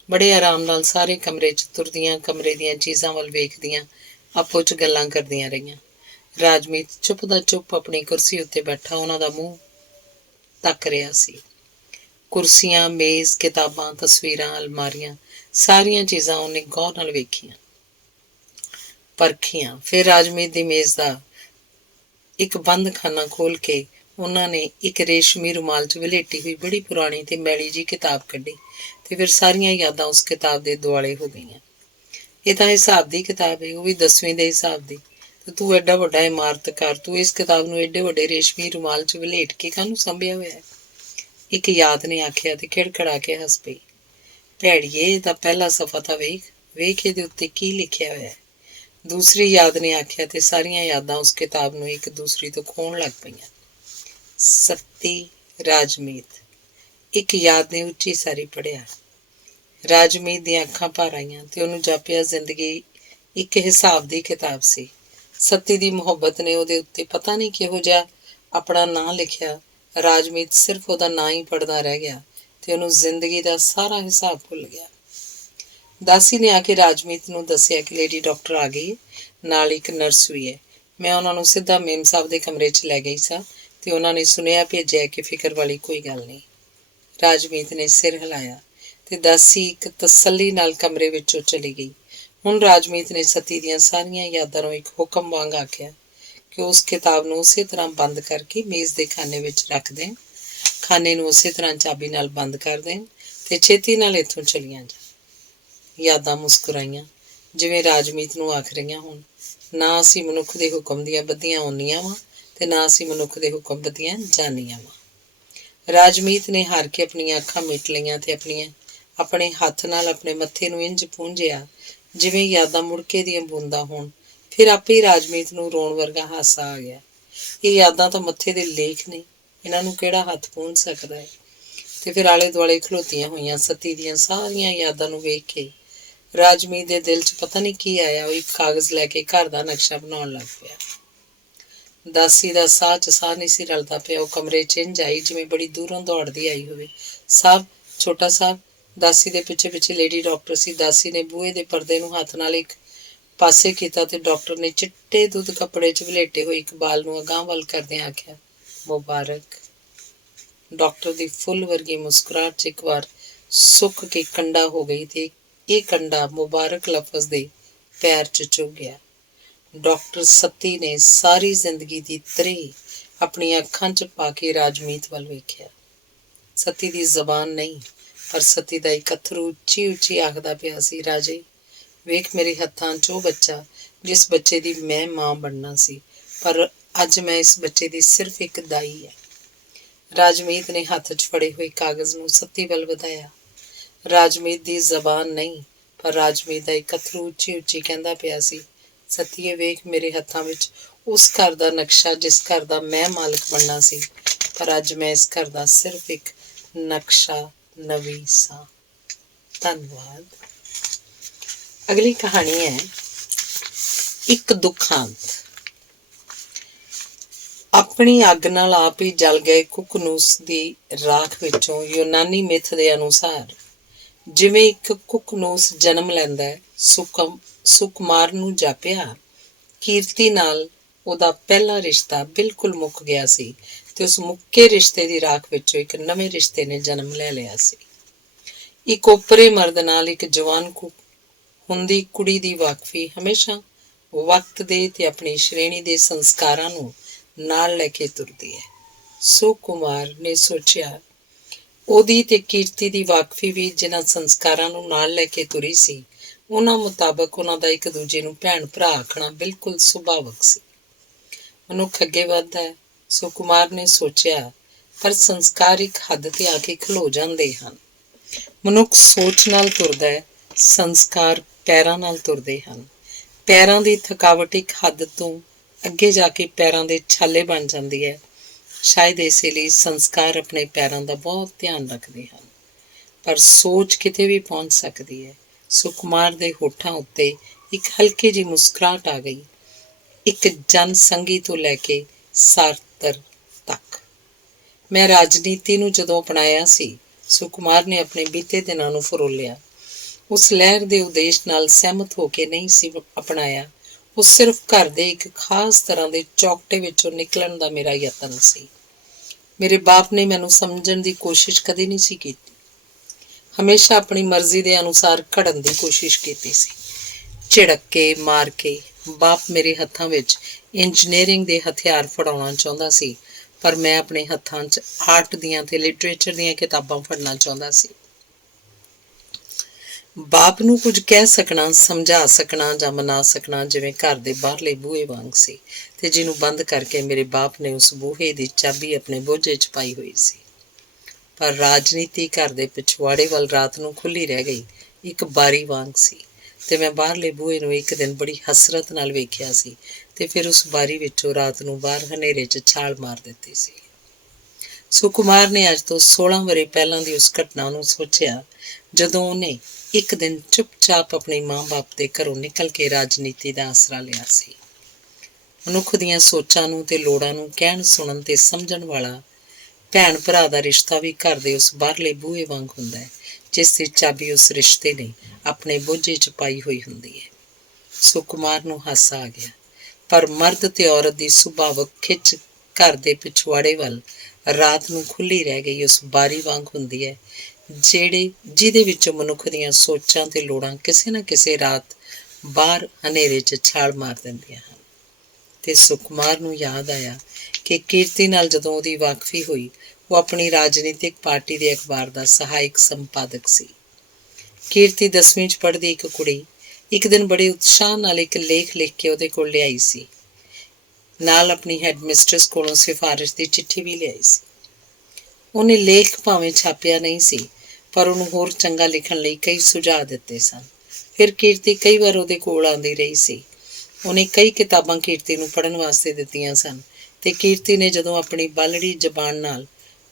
ਬੜੇ ਆਰਾਮ ਨਾਲ ਸਾਰੇ ਕਮਰੇ 'ਚ ਤੁਰਦੀਆਂ, ਕਮਰੇ ਦੀਆਂ ਚੀਜ਼ਾਂ ਵੱਲ ਵੇਖਦੀਆਂ, ਆਪੋ 'ਚ ਗੱਲਾਂ ਕਰਦੀਆਂ ਰਹੀਆਂ। ਰਾਜਮੀਤ ਚੁੱਪ ਦਾ ਚੁੱਪ ਆਪਣੀ ਕੁਰਸੀ ਉੱਤੇ ਬੈਠਾ ਉਹਨਾਂ ਦਾ ਮੂੰਹ ਤੱਕ ਰਿਹਾ ਸੀ। ਕੁਰਸੀਆਂ, ਮੇਜ਼, ਕਿਤਾਬਾਂ, ਤਸਵੀਰਾਂ, ਅਲਮਾਰੀਆਂ, ਸਾਰੀਆਂ ਚੀਜ਼ਾਂ ਉਹਨੇ ਗੌਰ ਨਾਲ ਵੇਖੀਆਂ। ਪਰਖੀਆਂ। ਫਿਰ ਰਾਜਮੀਤ ਦੀ ਮੇਜ਼ ਦਾ ਇੱਕ ਬੰਦ ਖਾਨਾ ਖੋਲ ਕੇ ਉਹਨਾਂ ਨੇ ਇੱਕ ਰੇਸ਼ਮੀ ਰੁਮਾਲ 'ਚ ਵਲੇਟੀ ਹੋਈ ਬੜੀ ਪੁਰਾਣੀ ਤੇ ਮੈਲੀ ਜਿਹੀ ਕਿਤਾਬ ਕੱਢੀ ਤੇ ਫਿਰ ਸਾਰੀਆਂ ਯਾਦਾਂ ਉਸ ਕਿਤਾਬ ਦੇ ਦੁਆਲੇ ਹੋ ਗਈਆਂ। ਇਹ ਤਾਂ ਹਿਸਾਬ ਦੀ ਕਿਤਾਬ ਹੈ, ਉਹ ਵੀ 10ਵੀਂ ਦੇ ਹਿਸਾਬ ਦੀ। ਤੇ ਤੂੰ ਐਡਾ ਵੱਡਾ ਇਮਾਰਤਕਾਰ, ਤੂੰ ਇਸ ਕਿਤਾਬ ਨੂੰ ਐਡੇ ਵੱਡੇ ਰੇਸ਼ਮੀ ਰੁਮਾਲ 'ਚ ਵਲੇਟ ਕੇ ਕਾਹਨੂੰ ਸਾਂਭਿਆ ਹੋਇਆ ਹੈ? ਇੱਕ ਯਾਦ ਨੇ ਆਖਿਆ ਤੇ ਖਿੜਖੜਾ ਕੇ ਹੱਸ ਪਈ। ਭੈੜੀਏ, ਇਹਦਾ ਪਹਿਲਾ ਸਫ਼ਾ ਤਾਂ ਵੇਖ, ਵੇਖ ਇਹਦੇ ਉੱਤੇ ਕੀ ਲਿਖਿਆ ਹੋਇਆ ਹੈ। ਦੂਸਰੀ ਯਾਦ ਨੇ ਆਖਿਆ ਤੇ ਸਾਰੀਆਂ ਯਾਦਾਂ ਉਸ ਕਿਤਾਬ ਨੂੰ ਇੱਕ ਦੂਸਰੀ ਤੋਂ ਖੋਹਣ ਲੱਗ ਪਈਆਂ। ਸੱਤੀ, ਰਾਜਮੀਤ, ਇੱਕ ਯਾਦ ਨੇ ਉੱਚੀ ਸਾਰੀ ਪੜ੍ਹਿਆ। ਰਾਜਮੀਤ ਦੀਆਂ ਅੱਖਾਂ ਭਰ ਆਈਆਂ ਤੇ ਉਹਨੂੰ ਜਾਪਿਆ ਜ਼ਿੰਦਗੀ ਇੱਕ ਹਿਸਾਬ ਦੀ ਕਿਤਾਬ ਸੀ। ਸੱਤੀ ਦੀ ਮੁਹੱਬਤ ਨੇ ਉਹਦੇ ਉੱਤੇ ਪਤਾ ਨਹੀਂ ਕਿਹੋ ਜਿਹਾ ਆਪਣਾ ਨਾਂ ਲਿਖਿਆ। ਰਾਜਮੀਤ ਸਿਰਫ ਉਹਦਾ ਨਾਂ ਹੀ ਪੜ੍ਹਦਾ ਰਹਿ ਗਿਆ ਤੇ ਉਹਨੂੰ ਜ਼ਿੰਦਗੀ ਦਾ ਸਾਰਾ ਹਿਸਾਬ ਭੁੱਲ ਗਿਆ। ਦਾਸੀ ਨੇ ਆ ਕੇ ਰਾਜਮੀਤ ਨੂੰ ਦੱਸਿਆ ਕਿ ਲੇਡੀ ਡਾਕਟਰ ਆ ਗਈ, ਨਾਲ ਇੱਕ ਨਰਸ ਵੀ ਹੈ। ਮੈਂ ਉਹਨਾਂ ਨੂੰ ਸਿੱਧਾ ਮੇਮ ਸਾਹਿਬ ਦੇ ਕਮਰੇ 'ਚ ਲੈ ਗਈ ਸਾਂ ਤੇ ਉਹਨਾਂ ਨੇ ਸੁਨੇਹਾ ਭੇਜਿਆ ਕਿ ਫਿਕਰ ਵਾਲੀ ਕੋਈ ਗੱਲ ਨਹੀਂ। ਰਾਜਮੀਤ ਨੇ ਸਿਰ ਹਿਲਾਇਆ ਤੇ ਦਾਸੀ ਇੱਕ ਤਸੱਲੀ ਨਾਲ ਕਮਰੇ ਵਿੱਚੋਂ ਚਲੀ ਗਈ। ਹੁਣ ਰਾਜਮੀਤ ਨੇ ਸਤੀ ਦੀਆਂ ਸਾਰੀਆਂ ਯਾਦਾਂ ਨੂੰ ਇੱਕ ਹੁਕਮ ਵਾਂਗ ਆਖਿਆ ਕਿ ਉਸ ਕਿਤਾਬ ਨੂੰ ਉਸੇ ਤਰ੍ਹਾਂ ਬੰਦ ਕਰਕੇ ਮੇਜ਼ ਦੇ ਖਾਨੇ ਵਿੱਚ ਰੱਖ ਦੇਣ, ਖਾਨੇ ਨੂੰ ਉਸੇ ਤਰ੍ਹਾਂ ਚਾਬੀ ਨਾਲ ਬੰਦ ਕਰ ਦੇਣ ਤੇ ਛੇਤੀ ਨਾਲ ਇੱਥੋਂ ਚਲੀਆਂ ਜਾਣ। ਯਾਦਾਂ ਮੁਸਕਰਾਈਆਂ, ਜਿਵੇਂ ਰਾਜਮੀਤ ਨੂੰ ਆਖ ਰਹੀਆਂ ਹੋਣ, ਨਾ ਅਸੀਂ ਮਨੁੱਖ ਦੇ ਹੁਕਮ ਦੀਆਂ ਬੱਧੀਆਂ ਆਉਂਦੀਆਂ ਵਾਂ ਤੇ ਨਾ ਅਸੀਂ ਮਨੁੱਖ ਦੇ ਹੁਕਮ ਬੱਧੀਆਂ ਜਾਣੀਆਂ ਵਾਂ। ਰਾਜਮੀਤ ਨੇ ਹਾਰ ਕੇ ਆਪਣੀਆਂ ਅੱਖਾਂ ਮੀਟ ਲਈਆਂ ਤੇ ਆਪਣੇ ਹੱਥ ਨਾਲ ਆਪਣੇ ਮੱਥੇ ਨੂੰ ਇੰਝ ਪੂੰਝਿਆ ਜਿਵੇਂ ਯਾਦਾਂ ਮੁੜਕੇ ਦੀਆਂ ਬੂੰਦਾਂ ਹੋਣ। ਫਿਰ ਆਪੇ ਹੀ ਰਾਜਮੀਤ ਨੂੰ ਰੋਣ ਵਰਗਾ ਹਾਸਾ ਆ ਗਿਆ। ਇਹ ਯਾਦਾਂ ਤਾਂ ਮੱਥੇ ਦੇ ਲੇਖ ਨੇ, ਇਹਨਾਂ ਨੂੰ ਕਿਹੜਾ ਹੱਥ ਪੂੰਝ ਸਕਦਾ ਹੈ? ਤੇ ਫਿਰ ਆਲੇ ਦੁਆਲੇ ਖਲੋਤੀਆਂ ਹੋਈਆਂ ਸਤੀ ਦੀਆਂ ਸਾਰੀਆਂ ਯਾਦਾਂ ਨੂੰ ਵੇਖ ਕੇ ਰਾਜਮੀਤ ਦੇ ਦਿਲ 'ਚ ਪਤਾ ਨਹੀਂ ਕੀ ਆਇਆ। ਉਹ ਇੱਕ ਕਾਗਜ਼ ਲੈ ਕੇ ਘਰ ਦਾ ਨਕਸ਼ਾ ਬਣਾਉਣ ਲੱਗ ਪਿਆ। ਦਾਸੀ ਦਾ ਸਾਹ 'ਚ ਸਾਹ ਨਹੀਂ ਸੀ ਰਲਦਾ ਪਿਆ। ਉਹ ਕਮਰੇ 'ਚ ਇੰਝ ਆਈ ਜਿਵੇਂ ਬੜੀ ਦੂਰੋਂ ਦੌੜਦੀ ਆਈ ਹੋਵੇ। ਸਾਹਿਬ, ਛੋਟਾ ਸਾਹਿਬ। ਦਾਸੀ ਦੇ ਪਿੱਛੇ ਪਿੱਛੇ ਲੇਡੀ ਡਾਕਟਰ ਸੀ। ਦਾਸੀ ਨੇ ਬੂਹੇ ਦੇ ਪਰਦੇ ਨੂੰ ਹੱਥ ਨਾਲ ਇੱਕ ਪਾਸੇ ਕੀਤਾ ਤੇ ਡਾਕਟਰ ਨੇ ਚਿੱਟੇ ਦੁੱਧ ਕੱਪੜੇ 'ਚ ਵਲੇਟੇ ਹੋਏ ਇਕਬਾਲ ਨੂੰ ਅਗਾਂਹ ਵੱਲ ਕਰਦਿਆਂ ਆਖਿਆ, ਮੁਬਾਰਕ। ਡਾਕਟਰ ਦੀ ਫੁੱਲ ਵਰਗੀ ਮੁਸਕਰਾਹਟ 'ਚ ਇੱਕ ਵਾਰ ਸੁੱਕ ਕੇ ਕੰਡਾ ਹੋ ਗਈ ਤੇ ਇਹ ਕੰਡਾ ਮੁਬਾਰਕ ਲਫ਼ਜ਼ ਦੇ ਪੈਰ 'ਚ ਚੁੱਭ ਗਿਆ। ਡਾਕਟਰ ਸਤੀ ਨੇ ਸਾਰੀ ਜ਼ਿੰਦਗੀ ਦੀ ਤ੍ਰੇਹ ਆਪਣੀਆਂ ਅੱਖਾਂ 'ਚ ਪਾ ਕੇ ਰਾਜਮੀਤ ਵੱਲ ਵੇਖਿਆ। ਸਤੀ ਦੀ ਜ਼ਬਾਨ ਨਹੀਂ, ਪਰ ਸਤੀ ਦਾ ਇੱਕ ਅੱਥਰੂ ਉੱਚੀ ਉੱਚੀ ਆਖਦਾ ਪਿਆ ਸੀ, ਰਾਜੇ ਵੇਖ ਮੇਰੇ ਹੱਥਾਂ 'ਚ ਉਹ ਬੱਚਾ ਜਿਸ ਬੱਚੇ ਦੀ ਮੈਂ ਮਾਂ ਬਣਨਾ ਸੀ, ਪਰ ਅੱਜ ਮੈਂ ਇਸ ਬੱਚੇ ਦੀ ਸਿਰਫ ਇੱਕ ਦਾਈ ਹੈ। ਰਾਜਮੀਤ ਨੇ ਹੱਥ 'ਚ ਫੜੇ ਹੋਏ ਕਾਗਜ਼ ਨੂੰ ਸਤੀ ਵੱਲ ਵਧਾਇਆ। ਰਾਜਮੀਤ ਦੀ ਜ਼ਬਾਨ ਨਹੀਂ, ਪਰ ਰਾਜਮੀਤ ਦਾ ਇੱਕ ਅੱਥਰੂ ਉੱਚੀ ਉੱਚੀ ਕਹਿੰਦਾ ਪਿਆ ਸੀ, ਸਤੀਏ ਵੇਖ ਮੇਰੇ ਹੱਥਾਂ ਵਿੱਚ ਉਸ ਘਰ ਦਾ ਨਕਸ਼ਾ ਜਿਸ ਘਰ ਦਾ ਮੈਂ ਮਾਲਕ ਬਣਨਾ ਸੀ, ਪਰ ਅੱਜ ਮੈਂ ਇਸ ਘਰ ਦਾ ਸਿਰਫ ਇੱਕ ਨਕਸ਼ਾ ਨਵੀਂ ਸਾਂ। ਧੰਨਵਾਦ। ਅਗਲੀ ਕਹਾਣੀ ਹੈ ਇੱਕ ਦੁਖਾਂਤ। ਆਪਣੀ ਅੱਗ ਨਾਲ ਆਪ ਹੀ ਜਲ ਗਏ ਕੁਕਨੂਸ ਦੀ ਰਾਖ ਵਿੱਚੋਂ ਯੂਨਾਨੀ ਮਿੱਥ ਦੇ ਅਨੁਸਾਰ ਜਿਵੇਂ ਇੱਕ ਕੁਕਨੂਸ ਜਨਮ ਲੈਂਦਾ ਹੈ, ਸੁਕੁਮਾਰ ਨੂੰ ਜਾਪਿਆ ਕੀਰਤੀ ਨਾਲ ਉਹਦਾ ਪਹਿਲਾ ਰਿਸ਼ਤਾ ਬਿਲਕੁਲ ਮੁੱਕ ਗਿਆ ਸੀ ਤੇ ਉਸ ਮੁੱਕੇ ਰਿਸ਼ਤੇ ਦੀ ਰਾਖ ਵਿੱਚੋਂ ਇੱਕ ਨਵੇਂ ਰਿਸ਼ਤੇ ਨੇ ਜਨਮ ਲੈ ਲਿਆ ਸੀ। ਇੱਕ ਓਪਰੇ ਮਰਦ ਨਾਲ ਇੱਕ ਜਵਾਨ ਹੁੰਦੀ ਕੁੜੀ ਦੀ ਵਾਕਫੀ ਹਮੇਸ਼ਾ ਵਕਤ ਦੇ ਤੇ ਆਪਣੀ ਸ਼੍ਰੇਣੀ ਦੇ ਸੰਸਕਾਰਾਂ ਨੂੰ ਨਾਲ ਲੈ ਕੇ ਤੁਰਦੀ ਹੈ। ਸੁਕੁਮਾਰ ਨੇ ਸੋਚਿਆ ਉਹਦੀ ਤੇ ਕੀਰਤੀ ਦੀ ਵਾਕਫੀ ਵੀ ਜਿਨ੍ਹਾਂ ਸੰਸਕਾਰਾਂ ਨੂੰ ਨਾਲ ਲੈ ਕੇ ਤੁਰੀ ਸੀ, ਉਹਨਾਂ ਮੁਤਾਬਕ ਉਹਨਾਂ ਦਾ ਇੱਕ ਦੂਜੇ ਨੂੰ ਭੈਣ ਭਰਾ ਆਖਣਾ ਬਿਲਕੁਲ ਸੁਭਾਵਕ ਸੀ। ਮਨੁੱਖ ਅੱਗੇ ਵੱਧਦਾ ਹੈ, ਸੁਕੁਮਾਰ ਨੇ ਸੋਚਿਆ, ਪਰ ਸੰਸਕਾਰ ਇੱਕ ਹੱਦ ਤੇ ਆ ਕੇ ਖਲੋ ਜਾਂਦੇ ਹਨ। ਮਨੁੱਖ ਸੋਚ ਨਾਲ ਤੁਰਦਾ ਹੈ, ਸੰਸਕਾਰ ਪੈਰਾਂ ਨਾਲ ਤੁਰਦੇ ਹਨ। ਪੈਰਾਂ ਦੀ ਥਕਾਵਟ ਇੱਕ ਹੱਦ ਤੋਂ ਅੱਗੇ ਜਾ ਕੇ ਪੈਰਾਂ ਦੇ ਛਾਲੇ ਬਣ ਜਾਂਦੀ ਹੈ। ਸ਼ਾਇਦ ਇਸੇ ਲਈ ਸੰਸਕਾਰ ਆਪਣੇ ਪੈਰਾਂ ਦਾ ਬਹੁਤ ਧਿਆਨ ਰੱਖਦੇ ਹਨ, ਪਰ ਸੋਚ ਕਿਤੇ ਵੀ ਪਹੁੰਚ ਸਕਦੀ ਹੈ। ਸੁਕੁਮਾਰ ਦੇ ਹੋਠਾਂ ਉੱਤੇ ਇੱਕ ਹਲਕੀ ਜਿਹੀ ਮੁਸਕਰਾਹਟ ਆ ਗਈ। ਇੱਕ ਜਨ ਸੰਗੀ ਤੋਂ ਲੈ ਕੇ ਸਾਰਤਰ ਤੱਕ। ਮੈਂ ਰਾਜਨੀਤੀ ਨੂੰ ਜਦੋਂ ਅਪਣਾਇਆ ਸੀ, ਸੁਕੁਮਾਰ ਨੇ ਆਪਣੇ ਬੀਤੇ ਦਿਨਾਂ ਨੂੰ ਫਰੋਲਿਆ। ਉਸ ਲਹਿਰ ਦੇ ਉਦੇਸ਼ ਨਾਲ ਸਹਿਮਤ ਹੋ ਕੇ ਨਹੀਂ ਸੀ ਅਪਣਾਇਆ। ਉਹ ਸਿਰਫ ਘਰ ਦੇ ਇੱਕ ਖਾਸ ਤਰ੍ਹਾਂ ਦੇ ਚੌਕਟੇ ਵਿੱਚੋਂ ਨਿਕਲਣ ਦਾ ਮੇਰਾ ਯਤਨ ਸੀ। ਮੇਰੇ ਬਾਪ ਨੇ ਮੈਨੂੰ ਸਮਝਣ ਦੀ ਕੋਸ਼ਿਸ਼ ਕਦੇ ਨਹੀਂ ਸੀ ਕੀਤੀ। ਹਮੇਸ਼ਾ ਆਪਣੀ ਮਰਜ਼ੀ ਦੇ ਅਨੁਸਾਰ ਘੜਨ ਦੀ ਕੋਸ਼ਿਸ਼ ਕੀਤੀ ਸੀ। ਝਿੜਕ ਕੇ, ਮਾਰ ਕੇ, ਬਾਪ ਮੇਰੇ ਹੱਥਾਂ ਵਿੱਚ ਇੰਜੀਨੀਅਰਿੰਗ ਦੇ ਹਥਿਆਰ ਫੜਾਉਣਾ ਚਾਹੁੰਦਾ ਸੀ, ਪਰ ਮੈਂ ਆਪਣੇ ਹੱਥਾਂ 'ਚ ਆਰਟ ਦੀਆਂ ਤੇ ਲਿਟਰੇਚਰ ਦੀਆਂ ਕਿਤਾਬਾਂ ਫੜਨਾ ਚਾਹੁੰਦਾ ਸੀ। ਬਾਪ ਨੂੰ ਕੁਝ ਕਹਿ ਸਕਣਾ, ਸਮਝਾ ਸਕਣਾ ਜਾਂ ਮਨਾ ਸਕਣਾ ਜਿਵੇਂ ਘਰ ਦੇ ਬਾਹਰਲੇ ਬੂਹੇ ਵਾਂਗ ਸੀ, ਤੇ ਜਿਹਨੂੰ ਬੰਦ ਕਰਕੇ ਮੇਰੇ ਬਾਪ ਨੇ ਉਸ ਬੂਹੇ ਦੀ ਚਾਬੀ ਆਪਣੇ ਬੋਝੇ 'ਚ ਪਾਈ ਹੋਈ ਸੀ। ਪਰ ਰਾਜਨੀਤੀ ਘਰ ਦੇ ਪਿਛਵਾੜੇ ਵੱਲ ਰਾਤ ਨੂੰ ਖੁੱਲ੍ਹੀ ਰਹਿ ਗਈ, ਇੱਕ ਬਾਰੀ ਵਾਂਗ ਸੀ, ਤੇ ਮੈਂ ਬਾਹਰਲੇ ਬੂਹੇ ਨੂੰ ਇੱਕ ਦਿਨ ਬੜੀ ਹਸਰਤ ਨਾਲ ਵੇਖਿਆ ਸੀ, ਤੇ ਫਿਰ ਉਸ ਬਾਰੀ ਵਿੱਚੋਂ ਰਾਤ ਨੂੰ ਬਾਹਰ ਹਨੇਰੇ 'ਚ ਛਾਲ ਮਾਰ ਦਿੱਤੀ ਸੀ। ਸੁਕੁਮਾਰ ਨੇ ਅੱਜ ਤੋਂ 16 ਵਰ੍ਹੇ ਪਹਿਲਾਂ ਦੀ ਉਸ ਘਟਨਾ ਨੂੰ ਸੋਚਿਆ, ਜਦੋਂ ਉਹਨੇ ਇੱਕ ਦਿਨ ਚੁੱਪਚਾਪ ਆਪਣੇ ਮਾਂ-ਬਾਪ ਦੇ ਘਰੋਂ ਨਿਕਲ ਕੇ ਰਾਜਨੀਤੀ ਦਾ ਆਸਰਾ ਲਿਆ ਸੀ। ਮਨੁੱਖ ਦੀਆਂ ਸੋਚਾਂ ਨੂੰ ਤੇ ਲੋੜਾਂ ਨੂੰ ਕਹਿਣ, ਸੁਣਨ ਤੇ ਸਮਝਣ ਵਾਲਾ ਭੈਣ ਭਰਾ ਦਾ ਰਿਸ਼ਤਾ ਵੀ ਘਰ ਦੇ ਉਸ ਬਾਹਰਲੇ ਬੂਹੇ ਵਾਂਗ ਹੁੰਦਾ ਹੈ, ਜਿਸ ਦੀ ਚਾਬੀ ਉਸ ਰਿਸ਼ਤੇ ਨੇ ਆਪਣੇ ਬੋਝੇ 'ਚ ਪਾਈ ਹੋਈ ਹੁੰਦੀ ਹੈ। ਸੁਕੁਮਾਰ ਨੂੰ ਹਾਸਾ ਆ ਗਿਆ, ਪਰ ਮਰਦ ਤੇ ਔਰਤ ਦੀ ਸੁਭਾਵਕ ਖਿੱਚ ਘਰ ਦੇ ਪਿਛਵਾੜੇ ਵੱਲ ਰਾਤ ਨੂੰ ਖੁੱਲ੍ਹੀ ਰਹਿ ਗਈ ਉਸ ਬਾਰੀ ਵਾਂਗ ਹੁੰਦੀ ਹੈ, ਜਿਹਦੇ ਵਿੱਚੋਂ ਮਨੁੱਖ ਦੀਆਂ ਸੋਚਾਂ ਤੇ ਲੋੜਾਂ ਕਿਸੇ ਨਾ ਕਿਸੇ ਰਾਤ ਬਾਹਰ ਹਨੇਰੇ 'ਚ ਛਾਲ ਮਾਰ ਦਿੰਦੀਆਂ ਹਨ। ਤੇ ਸੁਕੁਮਾਰ ਨੂੰ ਯਾਦ ਆਇਆ ਕਿ ਕੀਰਤੀ ਨਾਲ ਜਦੋਂ ਉਹਦੀ ਵਾਕਫੀ ਹੋਈ, ਉਹ ਆਪਣੀ ਰਾਜਨੀਤਿਕ ਪਾਰਟੀ ਦੇ ਅਖਬਾਰ ਦਾ ਸਹਾਇਕ ਸੰਪਾਦਕ ਸੀ। ਕੀਰਤੀ 10ਵੀਂ 'ਚ ਪੜ੍ਹਦੀ ਇੱਕ ਕੁੜੀ ਇੱਕ ਦਿਨ ਬੜੇ ਉਤਸ਼ਾਹ ਨਾਲ ਇੱਕ ਲੇਖ ਲਿਖ ਕੇ ਉਹਦੇ ਕੋਲ ਲਿਆਈ ਸੀ। ਨਾਲ ਆਪਣੀ ਹੈਡ ਮਿਸਟਰਸ ਕੋਲੋਂ ਸਿਫਾਰਿਸ਼ ਦੀ ਚਿੱਠੀ ਵੀ ਲਿਆਈ ਸੀ। ਉਹਨੇ ਲੇਖ ਭਾਵੇਂ ਛਾਪਿਆ ਨਹੀਂ ਸੀ, ਪਰ ਉਹਨੂੰ ਹੋਰ ਚੰਗਾ ਲਿਖਣ ਲਈ ਕਈ ਸੁਝਾਅ ਦਿੱਤੇ ਸਨ। ਫਿਰ ਕੀਰਤੀ ਕਈ ਵਾਰ ਉਹਦੇ ਕੋਲ ਆਉਂਦੀ ਰਹੀ ਸੀ। ਉਹਨੇ ਕਈ ਕਿਤਾਬਾਂ ਕੀਰਤੀ ਨੂੰ ਪੜ੍ਹਨ ਵਾਸਤੇ ਦਿੱਤੀਆਂ ਸਨ, ਤੇ ਕੀਰਤੀ ਨੇ ਜਦੋਂ ਆਪਣੀ ਬਾਲੜੀ ਜ਼ਬਾਨ ਨਾਲ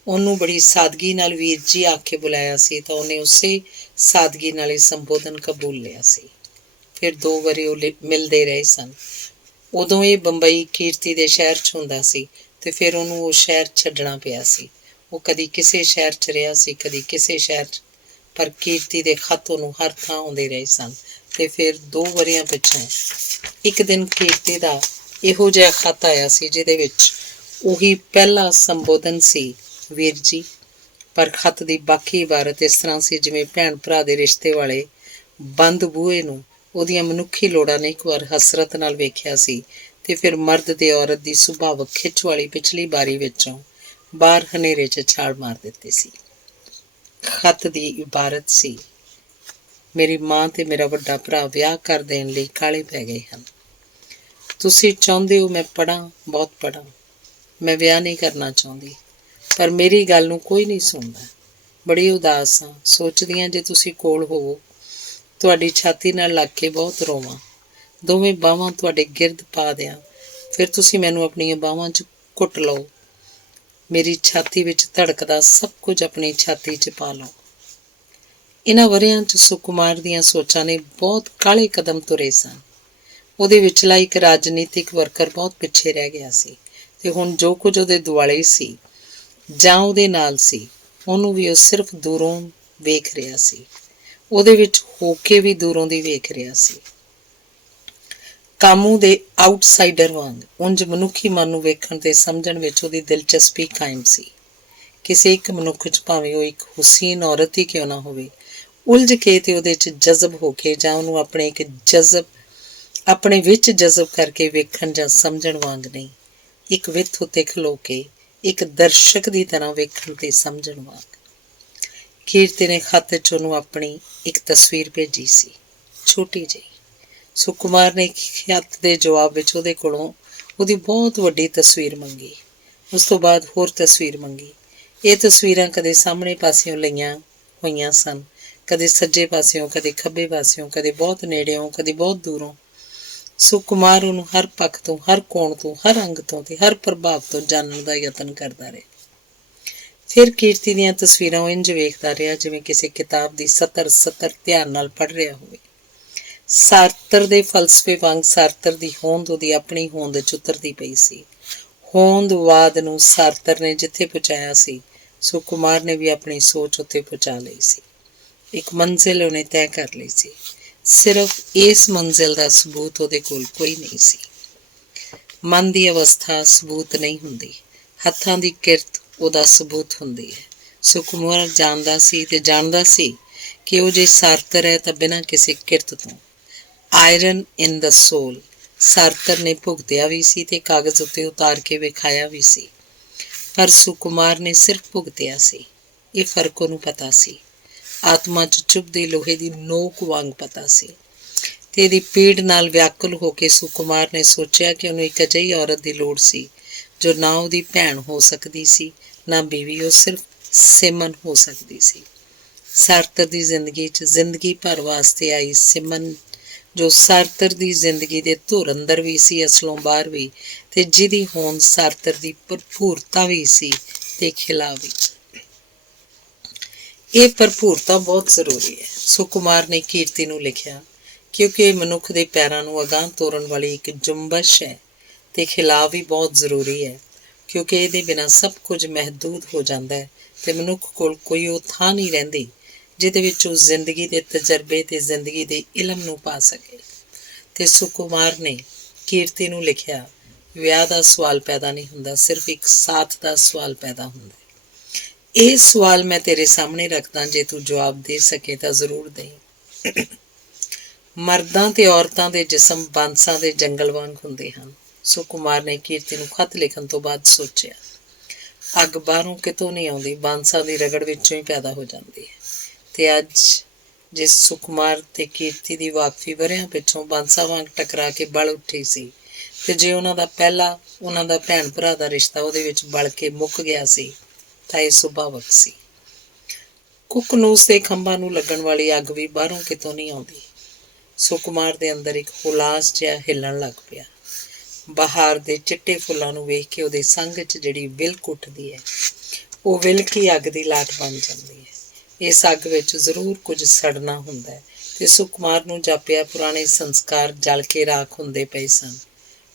ਉਹਨੂੰ ਬੜੀ ਸਾਦਗੀ ਨਾਲ ਵੀਰ ਜੀ ਆਖ ਕੇ ਬੁਲਾਇਆ ਸੀ, ਤਾਂ ਉਹਨੇ ਉਸੇ ਸਾਦਗੀ ਨਾਲ ਇਹ ਸੰਬੋਧਨ ਕਬੂਲ ਲਿਆ ਸੀ। ਫਿਰ 2 ਵਰ੍ਹੇ ਉਹ ਮਿਲਦੇ ਰਹੇ ਸਨ। ਉਦੋਂ ਇਹ ਬੰਬਈ ਕੀਰਤੀ ਦੇ ਸ਼ਹਿਰ 'ਚ ਹੁੰਦਾ ਸੀ, ਤੇ ਫਿਰ ਉਹਨੂੰ ਉਹ ਸ਼ਹਿਰ ਛੱਡਣਾ ਪਿਆ ਸੀ। ਉਹ ਕਦੀ ਕਿਸੇ ਸ਼ਹਿਰ 'ਚ ਰਿਹਾ ਸੀ, ਕਦੀ ਕਿਸੇ ਸ਼ਹਿਰ 'ਚ, ਪਰ ਕੀਰਤੀ ਦੇ ਖੱਤ ਉਹਨੂੰ ਹਰ ਥਾਂ ਆਉਂਦੇ ਰਹੇ ਸਨ। ਤੇ ਫਿਰ 2 ਵਰ੍ਹਿਆਂ ਪਿੱਛੋਂ ਇੱਕ ਦਿਨ ਕੀਰਤੀ ਦਾ ਇਹੋ ਜਿਹਾ ਖੱਤ ਆਇਆ ਸੀ, ਜਿਹਦੇ ਵਿੱਚ ਉਹੀ ਪਹਿਲਾ ਸੰਬੋਧਨ ਸੀ, ਵੀਰ ਜੀ। ਪਰ ਖੱਤ ਦੀ ਬਾਕੀ ਇਬਾਰਤ ਇਸ ਤਰ੍ਹਾਂ ਸੀ, ਜਿਵੇਂ ਭੈਣ ਭਰਾ ਦੇ ਰਿਸ਼ਤੇ ਵਾਲੇ ਬੰਦ ਬੂਹੇ ਨੂੰ ਉਹਦੀਆਂ ਮਨੁੱਖੀ ਲੋੜਾਂ ਨੇ ਇੱਕ ਵਾਰ ਹਸਰਤ ਨਾਲ ਵੇਖਿਆ ਸੀ, ਤੇ ਫਿਰ ਮਰਦ ਤੇ ਔਰਤ ਦੀ ਸੁਭਾਵਕ ਖਿੱਚ ਵਾਲੀ ਪਿਛਲੀ ਬਾਰੀ ਵਿੱਚੋਂ ਬਾਹਰ ਹਨੇਰੇ 'ਚ ਛਾਲ ਮਾਰ ਦਿੱਤੀ ਸੀ। ਖੱਤ ਦੀ ਇਬਾਰਤ ਸੀ, ਮੇਰੀ ਮਾਂ ਤੇ ਮੇਰਾ ਵੱਡਾ ਭਰਾ ਵਿਆਹ ਕਰ ਦੇਣ ਲਈ ਕਾਹਲੇ ਪੈ ਗਏ ਹਨ। ਤੁਸੀਂ ਚਾਹੁੰਦੇ ਹੋ ਮੈਂ ਪੜ੍ਹਾਂ, ਬਹੁਤ ਪੜ੍ਹਾਂ। ਮੈਂ ਵਿਆਹ ਨਹੀਂ ਕਰਨਾ ਚਾਹੁੰਦੀ, ਪਰ ਮੇਰੀ ਗੱਲ ਨੂੰ ਕੋਈ ਨਹੀਂ ਸੁਣਦਾ। ਬੜੀ ਉਦਾਸ ਹਾਂ, ਸੋਚਦੀ ਹਾਂ ਜੇ ਤੁਸੀਂ ਕੋਲ ਹੋਵੋ, ਤੁਹਾਡੀ ਛਾਤੀ ਨਾਲ ਲੱਗ ਕੇ ਬਹੁਤ ਰੋਵਾਂ, ਦੋਵੇਂ ਬਾਹਾਂ ਤੁਹਾਡੇ ਗਿਰਦ ਪਾ ਦਿਆਂ, ਫਿਰ ਤੁਸੀਂ ਮੈਨੂੰ ਆਪਣੀਆਂ ਬਾਹਾਂ 'ਚ ਘੁੱਟ ਲਓ, ਮੇਰੀ ਛਾਤੀ ਵਿੱਚ ਧੜਕਦਾ ਸਭ ਕੁਝ ਆਪਣੀ ਛਾਤੀ 'ਚ ਪਾ ਲਓ। ਇਹਨਾਂ ਵਰ੍ਹਿਆਂ 'ਚ ਸੁਕੁਮਾਰ ਦੀਆਂ ਸੋਚਾਂ ਨੇ ਬਹੁਤ ਕਾਹਲੇ ਕਦਮ ਤੁਰੇ ਸਨ। ਉਹਦੇ ਵਿਚਲਾ ਇੱਕ ਰਾਜਨੀਤਿਕ ਵਰਕਰ ਬਹੁਤ ਪਿੱਛੇ ਰਹਿ ਗਿਆ ਸੀ, ਤੇ ਹੁਣ ਜੋ ਕੁਝ ਉਹਦੇ ਦੁਆਲੇ ਸੀ ਜਾਂ ਉਹਦੇ ਨਾਲ ਸੀ, ਉਹਨੂੰ ਵੀ ਉਹ ਸਿਰਫ ਦੂਰੋਂ ਵੇਖ ਰਿਹਾ ਸੀ। ਉਹਦੇ ਵਿੱਚ ਹੋ ਕੇ ਵੀ ਦੂਰੋਂ ਦੀ ਵੇਖ ਰਿਹਾ ਸੀ। ਕਾਮੂ ਦੇ ਆਊਟਸਾਈਡਰ ਵਾਂਗ ਉਂਝ ਮਨੁੱਖੀ ਮਨ ਨੂੰ ਵੇਖਣ ਤੇ ਸਮਝਣ ਵਿੱਚ ਉਹਦੀ ਦਿਲਚਸਪੀ ਕਾਇਮ ਸੀ। ਕਿਸੇ ਇੱਕ ਮਨੁੱਖ 'ਚ, ਭਾਵੇਂ ਉਹ ਇੱਕ ਹੁਸੀਨ ਔਰਤ ਹੀ ਕਿਉਂ ਨਾ ਹੋਵੇ, ਉਲਝ ਕੇ ਤੇ ਉਹਦੇ 'ਚ ਜਜ਼ਬ ਹੋ ਕੇ, ਜਾਂ ਉਹਨੂੰ ਆਪਣੇ ਵਿੱਚ ਜਜ਼ਬ ਕਰਕੇ ਵੇਖਣ ਜਾਂ ਸਮਝਣ ਵਾਂਗ ਨਹੀਂ, ਇੱਕ ਵਿੱਥ ਉੱਤੇ ਖਲੋ ਕੇ ਇੱਕ ਦਰਸ਼ਕ ਦੀ ਤਰ੍ਹਾਂ ਵੇਖਣ ਤੇ ਸਮਝਣ ਵਾਂਗ। ਕੀਰਤੀ ਨੇ ਖੱਤ 'ਚ ਉਹਨੂੰ ਆਪਣੀ ਇੱਕ ਤਸਵੀਰ ਭੇਜੀ ਸੀ, ਛੋਟੀ ਜਿਹੀ। ਸੁਕੁਮਾਰ ਨੇ ਖੱਤ ਦੇ ਜਵਾਬ ਵਿੱਚ ਉਹਦੇ ਕੋਲੋਂ ਉਹਦੀ ਬਹੁਤ ਵੱਡੀ ਤਸਵੀਰ ਮੰਗੀ। ਉਸ ਤੋਂ ਬਾਅਦ ਹੋਰ ਤਸਵੀਰ ਮੰਗੀ। ਇਹ ਤਸਵੀਰਾਂ ਕਦੇ ਸਾਹਮਣੇ ਪਾਸਿਓਂ ਲਈਆਂ ਹੋਈਆਂ ਸਨ, ਕਦੇ ਸੱਜੇ ਪਾਸਿਓਂ, ਕਦੇ ਖੱਬੇ ਪਾਸਿਓਂ, ਕਦੇ ਬਹੁਤ ਨੇੜਿਓਂ, ਕਦੇ ਬਹੁਤ ਦੂਰੋਂ। ਸੁਕੁਮਾਰ ਉਹਨੂੰ ਹਰ ਪੱਖ ਤੋਂ, ਹਰ ਕੋਣ ਤੋਂ, ਹਰ ਅੰਗ ਤੋਂ ਤੇ ਹਰ ਪ੍ਰਭਾਵ ਤੋਂ ਜਾਣਨ ਦਾ ਯਤਨ ਕਰਦਾ ਰਿਹਾ। ਫਿਰ ਕੀਰਤੀ ਦੀਆਂ ਤਸਵੀਰਾਂ ਉਹ ਇੰਝ ਵੇਖਦਾ ਰਿਹਾ ਜਿਵੇਂ ਕਿਸੇ ਕਿਤਾਬ ਦੀ ਸਤਰ ਧਿਆਨ ਨਾਲ ਪੜ੍ਹ ਰਿਹਾ ਹੋਵੇ। ਸਾਰਤਰ ਦੇ ਫਲਸਫੇ ਵਾਂਗ ਸਾਰਤਰ ਦੀ ਹੋਂਦ ਉਹਦੀ ਆਪਣੀ ਹੋਂਦ 'ਚ ਉਤਰਦੀ ਪਈ ਸੀ। ਹੋਂਦਵਾਦ ਨੂੰ ਸਾਰਤਰ ਨੇ ਜਿੱਥੇ ਪਹੁੰਚਾਇਆ ਸੀ, ਸੁਕੁਮਾਰ ਨੇ ਵੀ ਆਪਣੀ ਸੋਚ ਉੱਥੇ ਪਹੁੰਚਾ ਲਈ ਸੀ। ਇੱਕ ਮੰਜ਼ਿਲ ਉਹਨੇ ਤੈਅ ਕਰ ਲਈ ਸੀ। ਸਿਰਫ ਇਸ ਮੰਜ਼ਿਲ ਦਾ ਸਬੂਤ ਉਹਦੇ ਕੋਲ ਕੋਈ ਨਹੀਂ ਸੀ। ਮਨ ਦੀ ਅਵਸਥਾ ਸਬੂਤ ਨਹੀਂ ਹੁੰਦੀ, ਹੱਥਾਂ ਦੀ ਕਿਰਤ ਉਹਦਾ ਸਬੂਤ ਹੁੰਦੀ ਹੈ। ਸੁਕੁਮਾਰ ਜਾਣਦਾ ਸੀ ਕਿ ਉਹ ਜੇ ਸਾਰਤਰ ਹੈ ਤਾਂ ਬਿਨਾਂ ਕਿਸੇ ਕਿਰਤ ਤੋਂ। ਆਇਰਨ ਇਨ ਦ ਸੋਲ, ਸਾਰਤਰ ਨੇ ਭੁਗਤਿਆ ਵੀ ਸੀ ਤੇ ਕਾਗਜ਼ ਉੱਤੇ ਉਤਾਰ ਕੇ ਵਿਖਾਇਆ ਵੀ ਸੀ, ਪਰ ਸੁਕੁਮਾਰ ਨੇ ਸਿਰਫ ਭੁਗਤਿਆ ਸੀ। ਇਹ ਫਰਕ ਉਹਨੂੰ ਪਤਾ ਸੀ। ਆਤਮਾ 'ਚ ਚੁੱਭਦੀ ਲੋਹੇ ਦੀ ਨੋਕ ਵਾਂਗ ਪਤਾ ਸੀ। ਤੇ ਇਹਦੀ ਪੀੜ ਨਾਲ ਵਿਆਕੁਲ ਹੋ ਕੇ ਸੁਕੁਮਾਰ ਨੇ ਸੋਚਿਆ ਕਿ ਉਹਨੂੰ ਇੱਕ ਅਜਿਹੀ ਔਰਤ ਦੀ ਲੋੜ ਸੀ ਜੋ ਨਾ ਉਹਦੀ ਭੈਣ ਹੋ ਸਕਦੀ ਸੀ, ਨਾ ਬੀਵੀ, ਉਹ ਸਿਰਫ ਸਿਮਨ ਹੋ ਸਕਦੀ ਸੀ। ਸਾਰਤਰ ਦੀ ਜ਼ਿੰਦਗੀ 'ਚ ਜ਼ਿੰਦਗੀ ਭਰ ਵਾਸਤੇ ਆਈ ਸਿਮਨ, ਜੋ ਸਾਰਤਰ ਦੀ ਜ਼ਿੰਦਗੀ ਦੇ ਧੁਰ ਅੰਦਰ ਵੀ ਸੀ, ਅਸਲੋਂ ਬਾਹਰ ਵੀ, ਤੇ ਜਿਹਦੀ ਹੋਂਦ ਸਾਰਤਰ ਦੀ ਭਰਪੂਰਤਾ ਵੀ ਸੀ ਤੇ ਖਿਲਾ ਵੀ। ਇਹ ਭਰਪੂਰਤਾ ਬਹੁਤ ਜ਼ਰੂਰੀ ਹੈ। ਸੁਕੁਮਾਰ ਨੇ ਕੀਰਤੀ ਨੂੰ ਲਿਖਿਆ ਕਿਉਂਕਿ ਇਹ ਮਨੁੱਖ ਦੇ ਪੈਰਾਂ ਨੂੰ ਅਗਾਂਹ ਤੋਰਨ ਵਾਲੀ ਇੱਕ ਜੁੰਬਸ਼ ਹੈ, ਤੇ ਖਿਲਾ ਵੀ ਬਹੁਤ ਜ਼ਰੂਰੀ ਹੈ ਕਿਉਂਕਿ ਇਹਦੇ ਬਿਨਾਂ ਸਭ ਕੁਝ ਮਹਿਦੂਦ ਹੋ ਜਾਂਦਾ ਹੈ ਤੇ ਮਨੁੱਖ ਕੋਲ ਕੋਈ ਉਹ ਥਾਂ ਨਹੀਂ ਰਹਿੰਦੀ ਜਿਹਦੇ ਵਿੱਚ ਉਹ ਜ਼ਿੰਦਗੀ ਦੇ ਤਜਰਬੇ ਤੇ ਜ਼ਿੰਦਗੀ ਦੇ ਇਲਮ ਨੂੰ ਪਾ ਸਕੇ। ਤੇ ਸੁਕੁਮਾਰ ਨੇ ਕੀਰਤੀ ਨੂੰ ਲਿਖਿਆ, ਵਿਆਹ ਦਾ ਸਵਾਲ ਪੈਦਾ ਨਹੀਂ ਹੁੰਦਾ, ਸਿਰਫ ਇੱਕ ਸਾਥ ਦਾ ਸਵਾਲ ਪੈਦਾ ਹੁੰਦਾ। ਇਹ ਸਵਾਲ ਮੈਂ ਤੇਰੇ ਸਾਹਮਣੇ ਰੱਖਦਾ, ਜੇ ਤੂੰ ਜਵਾਬ ਦੇ ਸਕੇ ਤਾਂ ਜ਼ਰੂਰ ਦੇਈਂ। ਮਰਦਾਂ ਤੇ ਔਰਤਾਂ ਦੇ ਜਿਸਮ ਬਾਂਸਾਂ ਦੇ ਜੰਗਲ ਵਾਂਗ ਹੁੰਦੇ ਹਨ। ਸੁਕੁਮਾਰ ਨੇ ਕੀਰਤੀ ਨੂੰ ਖਤ ਲਿਖਣ ਤੋਂ ਬਾਅਦ ਸੋਚਿਆ, ਅੱਗ ਬਾਹਰੋਂ ਕਿਤੋਂ ਨਹੀਂ ਆਉਂਦੀ, ਬਾਂਸਾਂ ਦੀ ਰਗੜ ਵਿੱਚੋਂ ਹੀ ਪੈਦਾ ਹੋ ਜਾਂਦੀ ਹੈ। ਤੇ ਅੱਜ ਜਿਸ ਸੁਕੁਮਾਰ ਤੇ ਕੀਰਤੀ ਦੀ ਵਾਕਫੀ ਵਰ੍ਹਿਆਂ ਪਿੱਛੋਂ ਬਾਂਸਾਂ ਵਾਂਗ ਟਕਰਾ ਕੇ ਬਲ ਉੱਠੀ ਸੀ, ਤੇ ਜੇ ਉਹਨਾਂ ਦਾ ਭੈਣ ਭਰਾ ਦਾ ਰਿਸ਼ਤਾ ਉਹਦੇ ਵਿੱਚ ਬਲ ਕੇ ਮੁੱਕ ਗਿਆ ਸੀ, ਤਾਂ ਇਹ ਸੁਭਾਵਕ ਸੀ। ਕੁੱਕਨੂਸ ਦੇ ਖੰਭਾਂ ਨੂੰ ਲੱਗਣ ਵਾਲੀ ਅੱਗ ਵੀ ਬਾਹਰੋਂ ਕਿਤੋਂ ਨਹੀਂ ਆਉਂਦੀ। ਸੁਕੁਮਾਰ ਦੇ ਅੰਦਰ ਇੱਕ ਹੁਲਾਸ ਜਿਹਾ ਹਿੱਲਣ ਲੱਗ ਪਿਆ। ਬਹਾਰ ਦੇ ਚਿੱਟੇ ਫੁੱਲਾਂ ਨੂੰ ਵੇਖ ਕੇ ਉਹਦੇ ਸੰਗ 'ਚ ਜਿਹੜੀ ਵਿਲਕ ਉੱਠਦੀ ਹੈ, ਉਹ ਵਿਲਕ ਹੀ ਅੱਗ ਦੀ ਲਾਟ ਬਣ ਜਾਂਦੀ ਹੈ। ਇਸ ਅੱਗ ਵਿੱਚ ਜ਼ਰੂਰ ਕੁਝ ਸੜਨਾ ਹੁੰਦਾ ਹੈ, ਤੇ ਸੁਕੁਮਾਰ ਨੂੰ ਜਾਪਿਆ ਪੁਰਾਣੇ ਸੰਸਕਾਰ ਜਲ ਕੇ ਰਾਖ ਹੁੰਦੇ ਪਏ ਸਨ,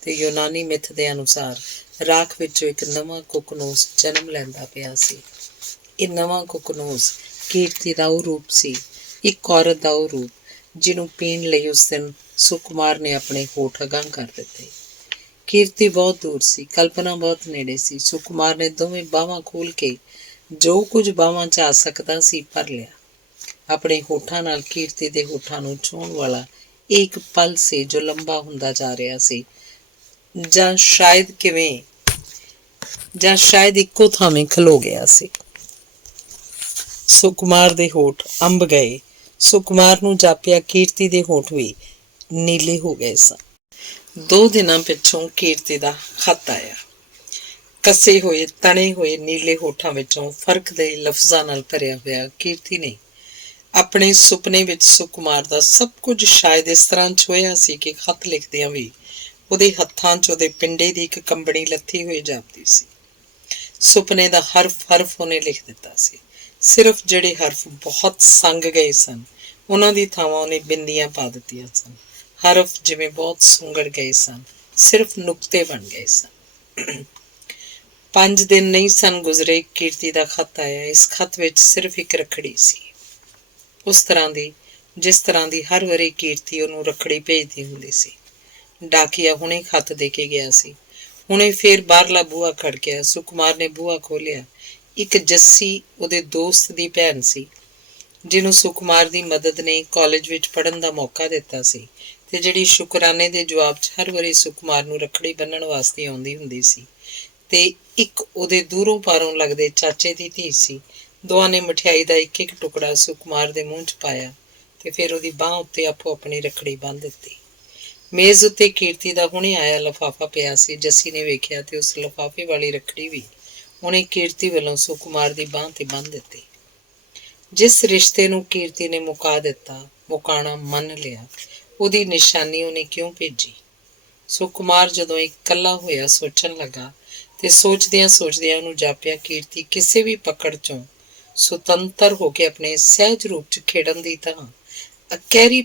ਤੇ ਯੂਨਾਨੀ ਮਿੱਥ ਦੇ ਅਨੁਸਾਰ ਰਾਖ ਵਿੱਚੋਂ ਇੱਕ ਨਵਾਂ ਕੁੱਕਨੂਸ ਜਨਮ ਲੈਂਦਾ ਪਿਆ ਸੀ। ਇਹ ਨਵਾਂ ਕੁੱਕਨੂਸ ਕੀਰਤੀ ਦਾ ਉਹ ਰੂਪ ਸੀ, ਇੱਕ ਔਰਤ ਦਾ ਉਹ ਰੂਪ ਜਿਹਨੂੰ ਪੀਣ ਲਈ ਉਸ ਦਿਨ ਸੁਕੁਮਾਰ ਨੇ ਆਪਣੇ ਹੋਠ ਅਗਾਂਹ ਕਰ ਦਿੱਤੇ। ਕੀਰਤੀ ਬਹੁਤ ਦੂਰ ਸੀ, ਕਲਪਨਾ ਬਹੁਤ ਨੇੜੇ ਸੀ। ਸੁਕੁਮਾਰ ਨੇ ਦੋਵੇਂ ਬਾਹਾਂ ਖੋਲ੍ਹ ਕੇ ਜੋ ਕੁਝ ਬਾਹਾਂ 'ਚ ਆ ਸਕਦਾ ਸੀ ਭਰ ਲਿਆ। ਆਪਣੇ ਹੋਠਾਂ ਨਾਲ ਕੀਰਤੀ ਦੇ ਹੋਠਾਂ ਨੂੰ ਛੂਹਣ ਵਾਲਾ ਇਹ ਇੱਕ ਪਲ ਸੀ ਜੋ ਲੰਬਾ ਹੁੰਦਾ ਜਾ ਰਿਹਾ ਸੀ, ਜਾਂ ਸ਼ਾਇਦ ਇੱਕੋ ਥਾਵੇਂ ਖਲੋ ਗਿਆ ਸੀ। ਸੁਕੁਮਾਰ ਦੇ ਹੋਠ ਅੰਬ ਗਏ। ਸੁਕੁਮਾਰ ਨੂੰ ਜਾਪਿਆ ਕੀਰਤੀ ਦੇ ਹੋਠ ਵੀ ਨੀਲੇ ਹੋ ਗਏ ਸਨ। 2 ਦਿਨਾਂ ਪਿੱਛੋਂ ਕੀਰਤੀ ਦਾ ਖਤ ਆਇਆ। ਕੱਸੇ ਹੋਏ ਤਣੇ ਹੋਏ ਨੀਲੇ ਹੋਠਾਂ ਵਿੱਚੋਂ ਫਰਕ ਦੇ ਲਫ਼ਜ਼ਾਂ ਨਾਲ ਭਰਿਆ ਹੋਇਆ। ਕੀਰਤੀ ਨੇ ਆਪਣੇ ਸੁਪਨੇ ਵਿੱਚ ਸੁਕੁਮਾਰ ਦਾ ਸਭ ਕੁਝ ਸ਼ਾਇਦ ਇਸ ਤਰ੍ਹਾਂ ਛੋਹਿਆ ਸੀ ਕਿ ਖਤ ਲਿਖਦਿਆਂ ਵੀ ਉਹਦੇ ਹੱਥਾਂ 'ਚ ਉਹਦੇ ਪਿੰਡੇ ਦੀ ਇੱਕ ਕੰਬਣੀ ਲੱਥੀ ਹੋਈ ਜਾਪਦੀ ਸੀ। ਸੁਪਨੇ ਦਾ ਹਰਫ ਉਹਨੇ ਲਿਖ ਦਿੱਤਾ ਸੀ। ਸਿਰਫ ਜਿਹੜੇ ਹਰਫ ਬਹੁਤ ਸੰਗ ਗਏ ਸਨ, ਉਹਨਾਂ ਦੀ ਥਾਵਾਂ ਉਹਨੇ ਬਿੰਦੀਆਂ ਪਾ ਦਿੱਤੀਆਂ ਸਨ। ਹਰਫ ਜਿਵੇਂ ਬਹੁਤ ਸੁੰਗੜ ਗਏ ਸਨ, ਸਿਰਫ ਨੁਕਤੇ ਬਣ ਗਏ ਸਨ। 5 ਦਿਨ ਨਹੀਂ ਸਨ ਗੁਜ਼ਰੇ, ਕੀਰਤੀ ਦਾ ਖਤ ਆਇਆ। ਇਸ ਖਤ ਵਿੱਚ ਸਿਰਫ ਇੱਕ ਰੱਖੜੀ ਸੀ, ਉਸ ਤਰ੍ਹਾਂ ਦੀ ਜਿਸ ਤਰ੍ਹਾਂ ਦੀ ਹਰ ਵਾਰੀ ਕੀਰਤੀ ਉਹਨੂੰ ਰੱਖੜੀ ਭੇਜਦੀ ਹੁੰਦੀ ਸੀ। ਡਾਕੀਆ ਹੁਣੇ ਖਤ ਦੇ ਕੇ ਗਿਆ ਸੀ। ਹੁਣੇ ਫੇਰ ਬਾਹਰਲਾ ਬੂਹਾ ਖੜਕਿਆ। ਸੁਕੁਮਾਰ ਨੇ ਬੂਹਾ ਖੋਲ੍ਹਿਆ। ਇੱਕ ਜੱਸੀ ਉਹਦੇ ਦੋਸਤ ਦੀ ਭੈਣ ਸੀ, ਜਿਹਨੂੰ ਸੁਕੁਮਾਰ ਦੀ ਮਦਦ ਨੇ ਕਾਲਜ ਵਿੱਚ ਪੜ੍ਹਨ ਦਾ ਮੌਕਾ ਦਿੱਤਾ ਸੀ, ਤੇ ਜਿਹੜੀ ਸ਼ੁਕਰਾਨੇ ਦੇ ਜਵਾਬ 'ਚ ਹਰ ਵਾਰੀ ਸੁਕੁਮਾਰ ਨੂੰ ਰੱਖੜੀ ਬੰਨ੍ਹਣ ਵਾਸਤੇ ਆਉਂਦੀ ਹੁੰਦੀ ਸੀ। ਤੇ ਇੱਕ ਉਹਦੇ ਦੂਰੋਂ ਪਾਰੋਂ ਲੱਗਦੇ ਚਾਚੇ ਦੀ ਧੀ ਸੀ। ਦੋਵਾਂ ਨੇ ਮਠਿਆਈ ਦਾ ਇੱਕ ਇੱਕ ਟੁਕੜਾ ਸੁਕੁਮਾਰ ਦੇ ਮੂੰਹ 'ਚ ਪਾਇਆ, ਤੇ ਫਿਰ ਉਹਦੀ ਬਾਂਹ ਉੱਤੇ ਆਪੋ ਆਪਣੀ ਰੱਖੜੀ ਬੰਨ੍ਹ ਦਿੱਤੀ। ਮੇਜ਼ ਉੱਤੇ ਕੀਰਤੀ ਦਾ ਹੁਣੇ ਆਇਆ ਲਿਫਾਫਾ ਪਿਆ ਸੀ। ਜੱਸੀ ਨੇ ਵੇਖਿਆ ਤੇ ਉਸ ਲਿਫਾਫੇ ਵਾਲੀ ਰੱਖੜੀ ਵੀ ਉਹਨੇ ਕੀਰਤੀ ਵੱਲੋਂ ਸੁਕੁਮਾਰ ਦੀ ਬਾਂਹ 'ਤੇ ਬੰਨ੍ਹ ਦਿੱਤੀ। ਜਿਸ ਰਿਸ਼ਤੇ ਨੂੰ ਕੀਰਤੀ ਨੇ ਮੁਕਾਣਾ ਮੰਨ ਲਿਆ, ਉਹਦੀ ਨਿਸ਼ਾਨੀ ਉਹਨੇ ਕਿਉਂ ਭੇਜੀ? ਸੁਕੁਮਾਰ ਜਦੋਂ ਇਕੱਲਾ ਹੋਇਆ ਸੋਚਣ ਲੱਗਾ, ਤੇ ਸੋਚਦਿਆਂ ਉਹਨੂੰ ਜਾਪਿਆ ਕੀਰਤੀ ਕਿਸੇ ਵੀ ਪਕੜ 'ਚੋਂ ਸੁਤੰਤਰ ਹੋ ਕੇ ਆਪਣੇ ਸਹਿਜ ਰੂਪ 'ਚ ਖੇਡਣ ਦੀ ਥਾਂ ਅਕਹਿਰੀ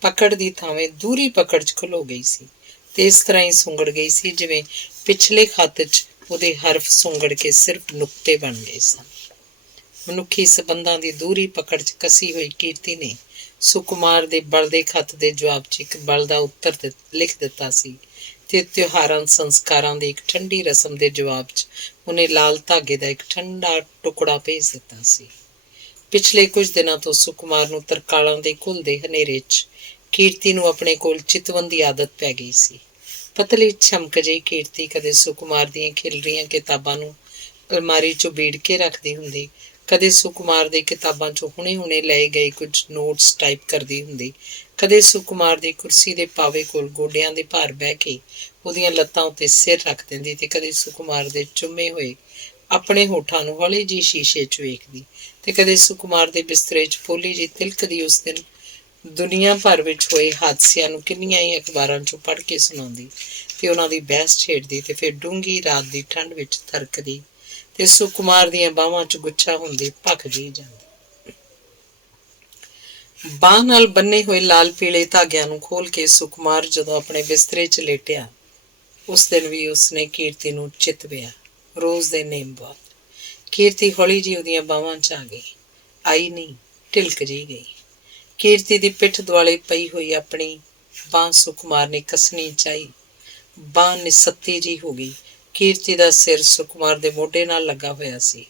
ਪਕੜ ਦੀ ਥਾਵੇਂ ਦੂਰੀ ਪਕੜ 'ਚ ਖਲੋ ਗਈ ਸੀ, ਤੇ ਇਸ ਤਰ੍ਹਾਂ ਹੀ ਸੁੰਗੜ ਗਈ ਸੀ ਜਿਵੇਂ ਪਿਛਲੇ ਖਤ 'ਚ ਉਹਦੇ ਹਰਫ ਸੁੰਗੜ ਕੇ ਸਿਰਫ ਨੁਕਤੇ ਬਣ ਗਏ ਸਨ। ਮਨੁੱਖੀ ਸੰਬੰਧਾਂ ਦੀ ਦੂਰੀ ਪਕੜ 'ਚ ਕੱਸੀ ਹੋਈ ਕੀਰਤੀ ਨੇ ਸੁਕੁਮਾਰ ਦੇ ਬਲਦੇ ਖਤ ਦੇ ਜਵਾਬ 'ਚ ਇੱਕ ਬਲਦਾ ਉੱਤਰ ਲਿਖ ਦਿੱਤਾ ਸੀ, ਤੇ ਤਿਉਹਾਰਾਂ ਸੰਸਕਾਰਾਂ ਦੀ ਇੱਕ ਠੰਡੀ ਰਸਮ ਦੇ ਜਵਾਬ 'ਚ ਉਹਨੇ ਲਾਲ ਧਾਗੇ ਦਾ ਇੱਕ ਠੰਡਾ ਟੁਕੜਾ ਭੇਜ ਦਿੱਤਾ ਸੀ। ਪਿਛਲੇ ਕੁਝ ਦਿਨਾਂ ਤੋਂ ਸੁਕੁਮਾਰ ਨੂੰ ਤਰਕਾਲਾਂ ਦੇ ਘੁਲਦੇ ਹਨੇਰੇ 'ਚ ਕੀਰਤੀ ਨੂੰ ਆਪਣੇ ਕੋਲ ਚਿਤਵਨ ਦੀ ਆਦਤ ਪੈ ਗਈ ਸੀ। ਪਤਲੀ ਛਮਕ ਜਿਹੀ ਕੀਰਤੀ ਕਦੇ ਸੁਕੁਮਾਰ ਦੀਆਂ ਖਿਲ ਰਹੀਆਂ ਕਿਤਾਬਾਂ ਨੂੰ ਅਲਮਾਰੀ 'ਚੋਂ ਬੀੜ ਕੇ ਰੱਖਦੀ ਹੁੰਦੀ, ਕਦੇ ਸੁਕੁਮਾਰ ਦੀ ਕਿਤਾਬਾਂ 'ਚੋਂ ਹੁਣੇ ਲਏ ਗਏ ਕੁਝ ਨੋਟਸ ਟਾਈਪ ਕਰਦੀ ਹੁੰਦੀ, ਕਦੇ ਸੁਕੁਮਾਰ ਦੀ ਕੁਰਸੀ ਦੇ ਪਾਵੇ ਕੋਲ ਗੋਡਿਆਂ ਦੇ ਭਾਰ ਬਹਿ ਕੇ ਉਹਦੀਆਂ ਲੱਤਾਂ ਉੱਤੇ ਸਿਰ ਰੱਖ ਦਿੰਦੀ, ਤੇ ਕਦੇ ਸੁਕੁਮਾਰ ਦੇ ਚੁੰਮੇ ਹੋਏ ਆਪਣੇ ਹੋਠਾਂ ਨੂੰ ਹੌਲੀ ਜਿਹੀ ਸ਼ੀਸ਼ੇ 'ਚ ਵੇਖਦੀ, ਤੇ ਕਦੇ ਸੁਕੁਮਾਰ ਦੇ ਬਿਸਤਰੇ 'ਚ ਪੋਲੀ ਜਿਹੀ ਤਿਲਕਦੀ ਉਸ ਦਿਨ ਦੁਨੀਆ ਭਰ ਵਿੱਚ ਹੋਏ ਹਾਦਸਿਆਂ ਨੂੰ ਕਿੰਨੀਆਂ ਹੀ ਅਖਬਾਰਾਂ 'ਚੋਂ ਪੜ੍ਹ ਕੇ ਸੁਣਾਉਂਦੀ, ਤੇ ਉਹਨਾਂ ਦੀ ਬਹਿਸ ਛੇੜਦੀ, ਤੇ ਫਿਰ ਡੂੰਘੀ ਰਾਤ ਦੀ ਠੰਡ ਵਿੱਚ ਥਰਕਦੀ ਤੇ ਸੁਕੁਮਾਰ ਦੀਆਂ ਬਾਹਾਂ 'ਚ ਗੁੱਛਾ ਹੁੰਦੀ ਭਖ ਜਿਹੀ ਜਾਂਦੀ। ਬਾਂਹ ਨਾਲ ਬੰਨੇ ਹੋਏ ਲਾਲ ਪੀਲੇ ਧਾਗਿਆਂ ਨੂੰ ਖੋਲ ਕੇ ਸੁਕੁਮਾਰ ਜਦੋਂ ਆਪਣੇ ਬਿਸਤਰੇ 'ਚ ਲੇਟਿਆ, ਉਸ ਦਿਨ ਵੀ ਉਸਨੇ ਕੀਰਤੀ ਨੂੰ ਚਿਤਵਿਆ। ਰੋਜ਼ ਦੇ ਨੇਮ ਬਾਅਦ ਕੀਰਤੀ ਹੌਲੀ ਜਿਹੀ ਉਹਦੀਆਂ ਬਾਹਾਂ 'ਚ ਆ ਗਈ, ਆਈ ਨਹੀਂ, ਢਿਲਕ ਜਿਹੀ ਗਈ। ਕੀਰਤੀ ਦੀ ਪਿੱਠ ਦੁਆਲੇ ਪਈ ਹੋਈ ਆਪਣੀ ਬਾਂਹ ਸੁਕੁਮਾਰ ਨੇ ਕੱਸਣੀ ਚਾਹੀ, ਬਾਂਹ ਨਿਸੱਤੀ ਜਿਹੀ ਹੋ ਗਈ। ਕੀਰਤੀ ਦਾ ਸਿਰ ਸੁਕੁਮਾਰ ਦੇ ਮੋਢੇ ਨਾਲ ਲੱਗਾ ਹੋਇਆ ਸੀ,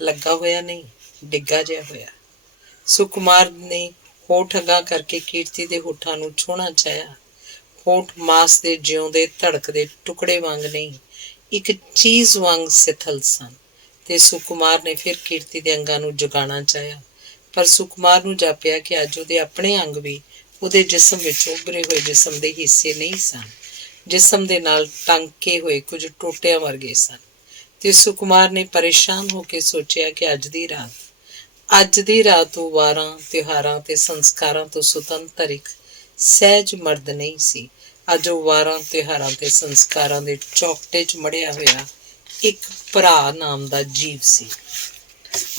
ਲੱਗਾ ਹੋਇਆ ਨਹੀਂ, ਡਿੱਗਾ ਜਿਹਾ ਹੋਇਆ। ਸੁਕੁਮਾਰ ਨੇ ਹੋਠ ਅੱਗਾ ਕਰਕੇ ਕੀਰਤੀ ਦੇ ਹੋਠਾਂ ਨੂੰ ਛੂਹਣਾ ਚਾਹਿਆ। ਹੋਠ ਮਾਸ ਦੇ ਜਿਉਂਦੇ ਧੜਕਦੇ ਟੁਕੜੇ ਵਾਂਗ ਨਹੀਂ, ਇੱਕ ਚੀਜ਼ ਵਾਂਗ ਸਿਥਲ ਸਨ, ਤੇ ਸੁਕੁਮਾਰ ਨੇ ਫਿਰ ਕੀਰਤੀ ਦੇ ਅੰਗਾਂ ਨੂੰ ਜਗਾਉਣਾ ਚਾਹਿਆ, ਪਰ ਸੁਕੁਮਾਰ ਨੂੰ ਜਾਪਿਆ ਕਿ ਅੱਜ ਉਹਦੇ ਆਪਣੇ ਅੰਗ ਵੀ ਉਹਦੇ ਜਿਸਮ ਵਿੱਚ ਉੱਭਰੇ ਹੋਏ ਜਿਸਮ ਦੇ ਹਿੱਸੇ ਨਹੀਂ ਸਨ, ਜਿਸਮ ਦੇ ਨਾਲ ਟੰਕੇ ਹੋਏ ਕੁਝ ਟੋਟਿਆਂ ਵਰਗੇ ਸਨ। ਤੇ ਸੁਕੁਮਾਰ ਨੇ ਪਰੇਸ਼ਾਨ ਹੋ ਕੇ ਸੋਚਿਆ ਕਿ ਅੱਜ ਦੀ ਰਾਤ ਉਹ ਵਾਰਾਂ, ਤਿਉਹਾਰਾਂ ਤੇ ਸੰਸਕਾਰਾਂ ਤੋਂ ਸੁਤੰਤਰ ਇੱਕ ਸਹਿਜ ਮਰਦ ਨਹੀਂ ਸੀ। ਅੱਜ ਉਹ ਵਾਰਾਂ, ਤਿਉਹਾਰਾਂ ਤੇ ਸੰਸਕਾਰਾਂ ਦੇ ਚੌਕਟੇ 'ਚ ਮੜਿਆ ਹੋਇਆ ਇੱਕ ਭਰਾ ਨਾਮ ਦਾ ਜੀਵ ਸੀ।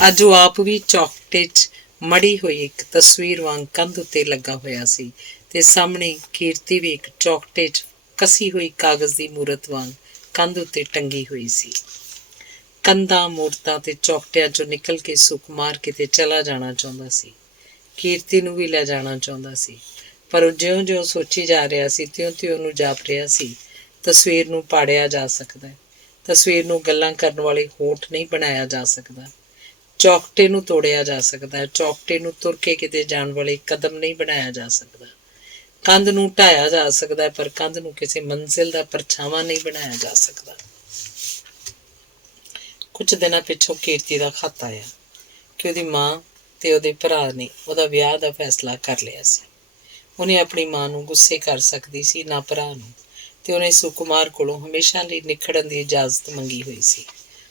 ਅੱਜ ਉਹ ਆਪ ਵੀ ਚੌਕਟੇ 'ਚ ਮੜੀ ਹੋਈ ਇੱਕ ਤਸਵੀਰ ਵਾਂਗ ਕੰਧ ਉੱਤੇ ਲੱਗਾ ਹੋਇਆ ਸੀ, ਤੇ ਸਾਹਮਣੇ ਕੀਰਤੀ ਵੀ ਇੱਕ ਚੌਕਟੇ 'ਚ ਕਸੀ ਹੋਈ ਕਾਗਜ਼ ਦੀ ਮੂਰਤ ਵਾਂਗ ਕੰਧ ਉੱਤੇ ਟੰਗੀ ਹੋਈ ਸੀ। ਕੰਧਾਂ, ਮੂਰਤਾਂ ਤੇ ਚੌਕਟਿਆਂ 'ਚੋਂ ਨਿਕਲ ਕੇ ਸੁਕੁਮਾਰ ਕਿਤੇ ਚਲਾ ਜਾਣਾ ਚਾਹੁੰਦਾ ਸੀ, ਕੀਰਤੀ ਨੂੰ ਵੀ ਲੈ ਜਾਣਾ ਚਾਹੁੰਦਾ ਸੀ, ਪਰ ਉਹ ਜਿਉਂ-ਜਿਉਂ ਸੋਚੀ ਜਾ ਰਿਹਾ ਸੀ ਤਿਉਂ-ਤਿਉਂ ਉਹਨੂੰ ਜਾਪ ਰਿਹਾ ਸੀ, ਤਸਵੀਰ ਨੂੰ ਪਾੜਿਆ ਜਾ ਸਕਦਾ ਹੈ, ਤਸਵੀਰ ਨੂੰ ਗੱਲਾਂ ਕਰਨ ਵਾਲੇ ਹੋਠ ਨਹੀਂ ਬਣਾਇਆ ਜਾ ਸਕਦਾ, ਚੌਕਟੇ ਨੂੰ ਤੋੜਿਆ ਜਾ ਸਕਦਾ ਹੈ, ਚੌਕਟੇ ਨੂੰ ਤੁਰ ਕੇ ਕਿਤੇ ਜਾਣ ਵਾਲੇ ਕਦਮ ਨਹੀਂ ਬਣਾਇਆ ਜਾ ਸਕਦਾ, ਕੰਧ ਨੂੰ ਢਾਇਆ ਜਾ ਸਕਦਾ, ਪਰ ਕੰਧ ਨੂੰ ਕਿਸੇ ਮੰਜ਼ਿਲ ਦਾ ਪਰਛਾਵਾਂ ਨਹੀਂ ਬਣਾਇਆ ਜਾ ਸਕਦਾ। ਕੁਝ ਦਿਨਾਂ ਪਿੱਛੋਂ ਕੀਰਤੀ ਦਾ ਖਤ ਆਇਆ ਕਿ ਉਹਦੀ ਮਾਂ ਤੇ ਉਹਦੇ ਭਰਾ ਨੇ ਉਹਦਾ ਵਿਆਹ ਦਾ ਫੈਸਲਾ ਕਰ ਲਿਆ ਸੀ। ਉਹਨੇ ਆਪਣੀ ਮਾਂ ਨੂੰ ਗੁੱਸੇ ਕਰ ਸਕਦੀ ਸੀ, ਨਾ ਭਰਾ ਨੂੰ, ਤੇ ਉਹਨੇ ਸੁਕੁਮਾਰ ਕੋਲੋਂ ਹਮੇਸ਼ਾ ਲਈ ਨਿਖੜਨ ਦੀ ਇਜਾਜ਼ਤ ਮੰਗੀ ਹੋਈ ਸੀ।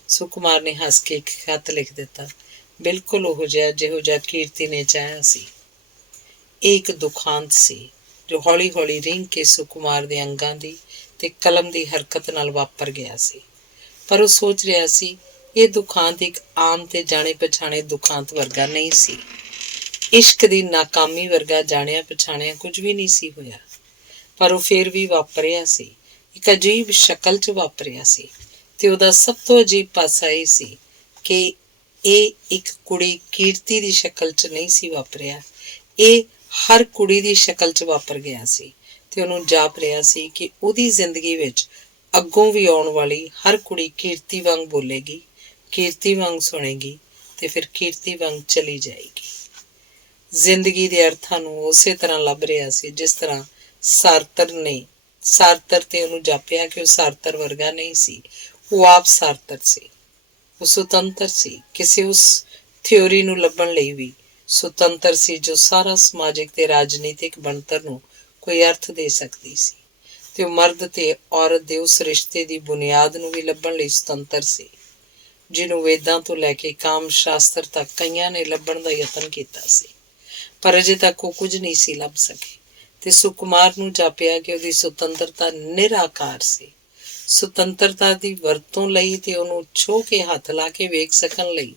ਸੁਕੁਮਾਰ ਨੇ ਹੱਸ ਕੇ ਇੱਕ ਖਤ ਲਿਖ ਦਿੱਤਾ, ਬਿਲਕੁਲ ਉਹੋ ਜਿਹਾ ਜਿਹੋ ਜਿਹਾ ਕੀਰਤੀ ਨੇ ਚਾਹਿਆ ਸੀ। ਇਹ ਇੱਕ ਦੁਖਾਂਤ ਸੀ ਜੋ ਹੌਲੀ-ਹੌਲੀ ਰਿੰਗ ਕੇ ਸੁਕੁਮਾਰ ਦੇ ਅੰਗਾਂ ਦੀ ਤੇ ਕਲਮ ਦੀ ਹਰਕਤ ਨਾਲ ਵਾਪਰ ਗਿਆ ਸੀ, ਪਰ ਉਹ ਸੋਚ ਰਿਹਾ ਸੀ ਇਹ ਦੁਖਾਂਤ ਇੱਕ ਆਮ ਤੇ ਜਾਣੇ ਪਛਾਣੇ ਦੁਖਾਂਤ ਵਰਗਾ ਨਹੀਂ ਸੀ। ਇਸ਼ਕ ਦੀ ਨਾਕਾਮੀ ਵਰਗਾ ਜਾਣਿਆ ਪਛਾਣਿਆ ਕੁਝ ਵੀ ਨਹੀਂ ਸੀ ਹੋਇਆ, ਪਰ ਉਹ ਫਿਰ ਵੀ ਵਾਪਰਿਆ ਸੀ, ਇੱਕ ਅਜੀਬ ਸ਼ਕਲ 'ਚ ਵਾਪਰਿਆ ਸੀ। ਤੇ ਉਹਦਾ ਸਭ ਤੋਂ ਅਜੀਬ ਪਾਸਾ ਇਹ ਸੀ ਕਿ ਇਹ ਇੱਕ ਕੁੜੀ ਕੀਰਤੀ ਦੀ ਸ਼ਕਲ 'ਚ ਨਹੀਂ ਸੀ ਵਾਪਰਿਆ, ਇਹ ਹਰ ਕੁੜੀ ਦੀ ਸ਼ਕਲ 'ਚ ਵਾਪਰ ਗਿਆ ਸੀ, ਤੇ ਉਹਨੂੰ ਜਾਪ ਰਿਹਾ ਸੀ ਕਿ ਉਹਦੀ ਜ਼ਿੰਦਗੀ ਵਿੱਚ ਅੱਗੋਂ ਵੀ ਆਉਣ ਵਾਲੀ ਹਰ ਕੁੜੀ ਕੀਰਤੀ ਵਾਂਗ ਬੋਲੇਗੀ, ਕੀਰਤੀ ਵਾਂਗ ਸੁਣੇਗੀ, ਤੇ ਫਿਰ ਕੀਰਤੀ ਵਾਂਗ ਚਲੀ ਜਾਏਗੀ। ਜ਼ਿੰਦਗੀ ਦੇ ਅਰਥਾਂ ਨੂੰ ਉਸੇ ਤਰ੍ਹਾਂ ਲੱਭ ਰਿਹਾ ਸੀ ਜਿਸ ਤਰ੍ਹਾਂ ਸਾਰਤਰ ਤੇ ਉਹਨੂੰ ਜਾਪਿਆ ਕਿ ਉਹ ਸਾਰਤਰ ਵਰਗਾ ਨਹੀਂ ਸੀ, ਉਹ ਆਪ ਸਾਰਤਰ ਸੀ। ਉਹ ਸੁਤੰਤਰ ਸੀ, ਕਿਸੇ ਉਸ ਥਿਊਰੀ ਨੂੰ ਲੱਭਣ ਲਈ ਵੀ ਸੁਤੰਤਰ ਸੀ ਜੋ ਸਾਰਾ ਸਮਾਜਿਕ ਤੇ ਰਾਜਨੀਤਿਕ ਬਣਤਰ ਨੂੰ ਕੋਈ ਅਰਥ ਦੇ ਸਕਦੀ ਸੀ, ਤੇ ਉਹ ਮਰਦ ਤੇ ਔਰਤ ਦੇ ਉਸ ਰਿਸ਼ਤੇ ਦੀ ਬੁਨਿਆਦ ਨੂੰ ਵੀ ਲੱਭਣ ਲਈ ਸੁਤੰਤਰ ਸੀ ਜਿਹਨੂੰ ਵੇਦਾਂ ਤੋਂ ਲੈ ਕੇ ਕਾਮ ਸ਼ਾਸਤਰ ਤੱਕ ਕਈਆਂ ਨੇ ਲੱਭਣ ਦਾ ਯਤਨ ਕੀਤਾ ਸੀ, ਪਰ ਅਜੇ ਤੱਕ ਉਹ ਕੁਝ ਨਹੀਂ ਸੀ ਲੱਭ ਸਕੇ। ਤੇ ਸੁਕੁਮਾਰ ਨੂੰ ਜਾਪਿਆ ਕਿ ਉਹਦੀ ਸੁਤੰਤਰਤਾ ਨਿਰਾਕਾਰ ਸੀ। ਸੁਤੰਤਰਤਾ ਦੀ ਵਰਤੋਂ ਲਈ ਤੇ ਉਹਨੂੰ ਛੋਹ ਕੇ ਹੱਥ ਲਾ ਕੇ ਵੇਖ ਸਕਣ ਲਈ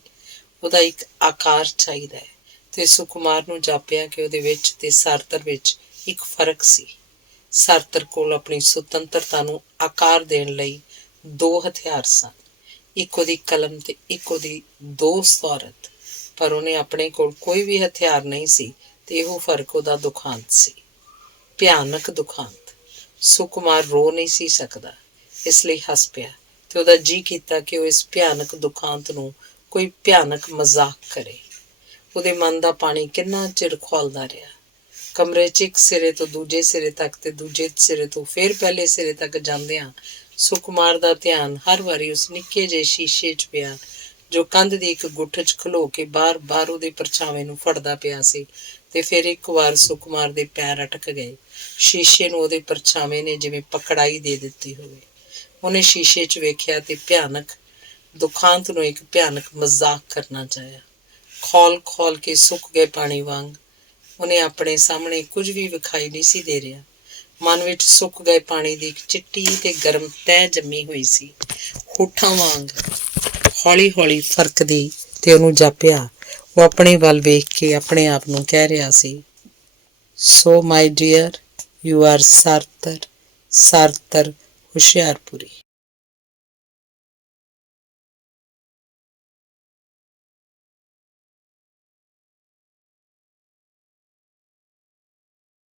ਉਹਦਾ ਇੱਕ ਆਕਾਰ ਚਾਹੀਦਾ ਹੈ, ਤੇ ਸੁਕੁਮਾਰ ਨੂੰ ਜਾਪਿਆ ਕਿ ਉਹਦੇ ਵਿੱਚ ਤੇ ਸਾਰਤਰ ਵਿੱਚ ਇੱਕ ਫਰਕ ਸੀ। ਸਾਰਤਰ ਕੋਲ ਆਪਣੀ ਸੁਤੰਤਰਤਾ ਨੂੰ ਆਕਾਰ ਦੇਣ ਲਈ ਦੋ ਹਥਿਆਰ ਸਨ, ਇੱਕ ਉਹਦੀ ਕਲਮ ਤੇ ਇੱਕ ਉਹਦੀ ਦੋਸਤ ਔਰਤ, ਪਰ ਉਹਨੇ ਆਪਣੇ ਕੋਲ ਕੋਈ ਵੀ ਹਥਿਆਰ ਨਹੀਂ ਸੀ, ਤੇ ਇਹੋ ਫਰਕ ਉਹਦਾ ਦੁਖਾਂਤ ਸੀ, ਭਿਆਨਕ ਦੁਖਾਂਤ। ਸੁਕੁਮਾਰ ਰੋ ਨਹੀਂ ਸੀ ਸਕਦਾ, ਇਸ ਲਈ ਹੱਸ ਪਿਆ, ਤੇ ਉਹਦਾ ਜੀਅ ਕੀਤਾ ਕਿ ਉਹ ਇਸ ਭਿਆਨਕ ਦੁਖਾਂਤ ਨੂੰ ਕੋਈ ਭਿਆਨਕ ਮਜ਼ਾਕ ਕਰੇ। ਉਹਦੇ ਮਨ ਦਾ ਪਾਣੀ ਕਿੰਨਾ ਚਿਰ ਖੌਲਦਾ ਰਿਹਾ, ਕਮਰੇ 'ਚ ਇੱਕ ਸਿਰੇ ਤੋਂ ਦੂਜੇ ਸਿਰੇ ਤੱਕ ਤੇ ਦੂਜੇ ਸਿਰੇ ਤੋਂ ਫਿਰ ਪਹਿਲੇ ਸਿਰੇ ਤੱਕ ਜਾਂਦਿਆਂ ਸੁਕੁਮਾਰ ਦਾ ਧਿਆਨ ਹਰ ਵਾਰੀ ਉਸ ਨਿੱਕੇ ਜਿਹੇ ਸ਼ੀਸ਼ੇ 'ਚ ਪਿਆ ਜੋ ਕੰਧ ਦੀ ਇੱਕ ਗੁੱਠ 'ਚ ਖਲੋ ਕੇ ਬਾਰ-ਬਾਰ ਉਹਦੇ ਪਰਛਾਵੇਂ ਨੂੰ ਫੜਦਾ ਪਿਆ ਸੀ। ਤੇ ਫਿਰ ਇੱਕ ਵਾਰ ਸੁਕੁਮਾਰ ਦੇ ਪੈਰ ਅਟਕ ਗਏ। ਸ਼ੀਸ਼ੇ ਨੂੰ ਉਹਦੇ ਪਰਛਾਵੇਂ ਨੇ ਜਿਵੇਂ ਪਕੜਾਈ ਦੇ ਦਿੱਤੀ ਹੋਵੇ। ਉਹਨੇ ਸ਼ੀਸ਼ੇ 'ਚ ਵੇਖਿਆ ਤੇ ਭਿਆਨਕ ਦੁਖਾਂਤ ਨੂੰ ਇੱਕ ਭਿਆਨਕ ਮਜ਼ਾਕ ਕਰਨਾ ਚਾਹਿਆ। ਖੋਲ ਕੇ ਸੁੱਕ ਗਏ ਪਾਣੀ ਵਾਂਗ ਉਹਨੇ ਆਪਣੇ ਸਾਹਮਣੇ ਕੁਝ ਵੀ ਵਿਖਾਈ ਨਹੀਂ ਸੀ ਦੇ ਰਿਹਾ। ਮਨ ਵਿੱਚ ਸੁੱਕ ਗਏ ਪਾਣੀ ਦੀ ਇੱਕ ਚਿੱਟੀ ਤੇ ਗਰਮ ਤਹਿ ਜੰਮੀ ਹੋਈ ਸੀ। ਹੋਠਾਂ ਵਾਂਗ ਹੌਲੀ ਹੌਲੀ ਫਰਕਦੀ ਤੇ ਉਹਨੂੰ ਜਾਪਿਆ ਉਹ ਆਪਣੇ ਵੱਲ ਵੇਖ ਕੇ ਆਪਣੇ ਆਪ ਨੂੰ ਕਹਿ ਰਿਹਾ ਸੀ, ਸੋ ਮਾਈ ਡੀਅਰ, ਯੂ ਆਰ ਸਾਰਤਰ ਹੁਸ਼ਿਆਰਪੁਰੀ।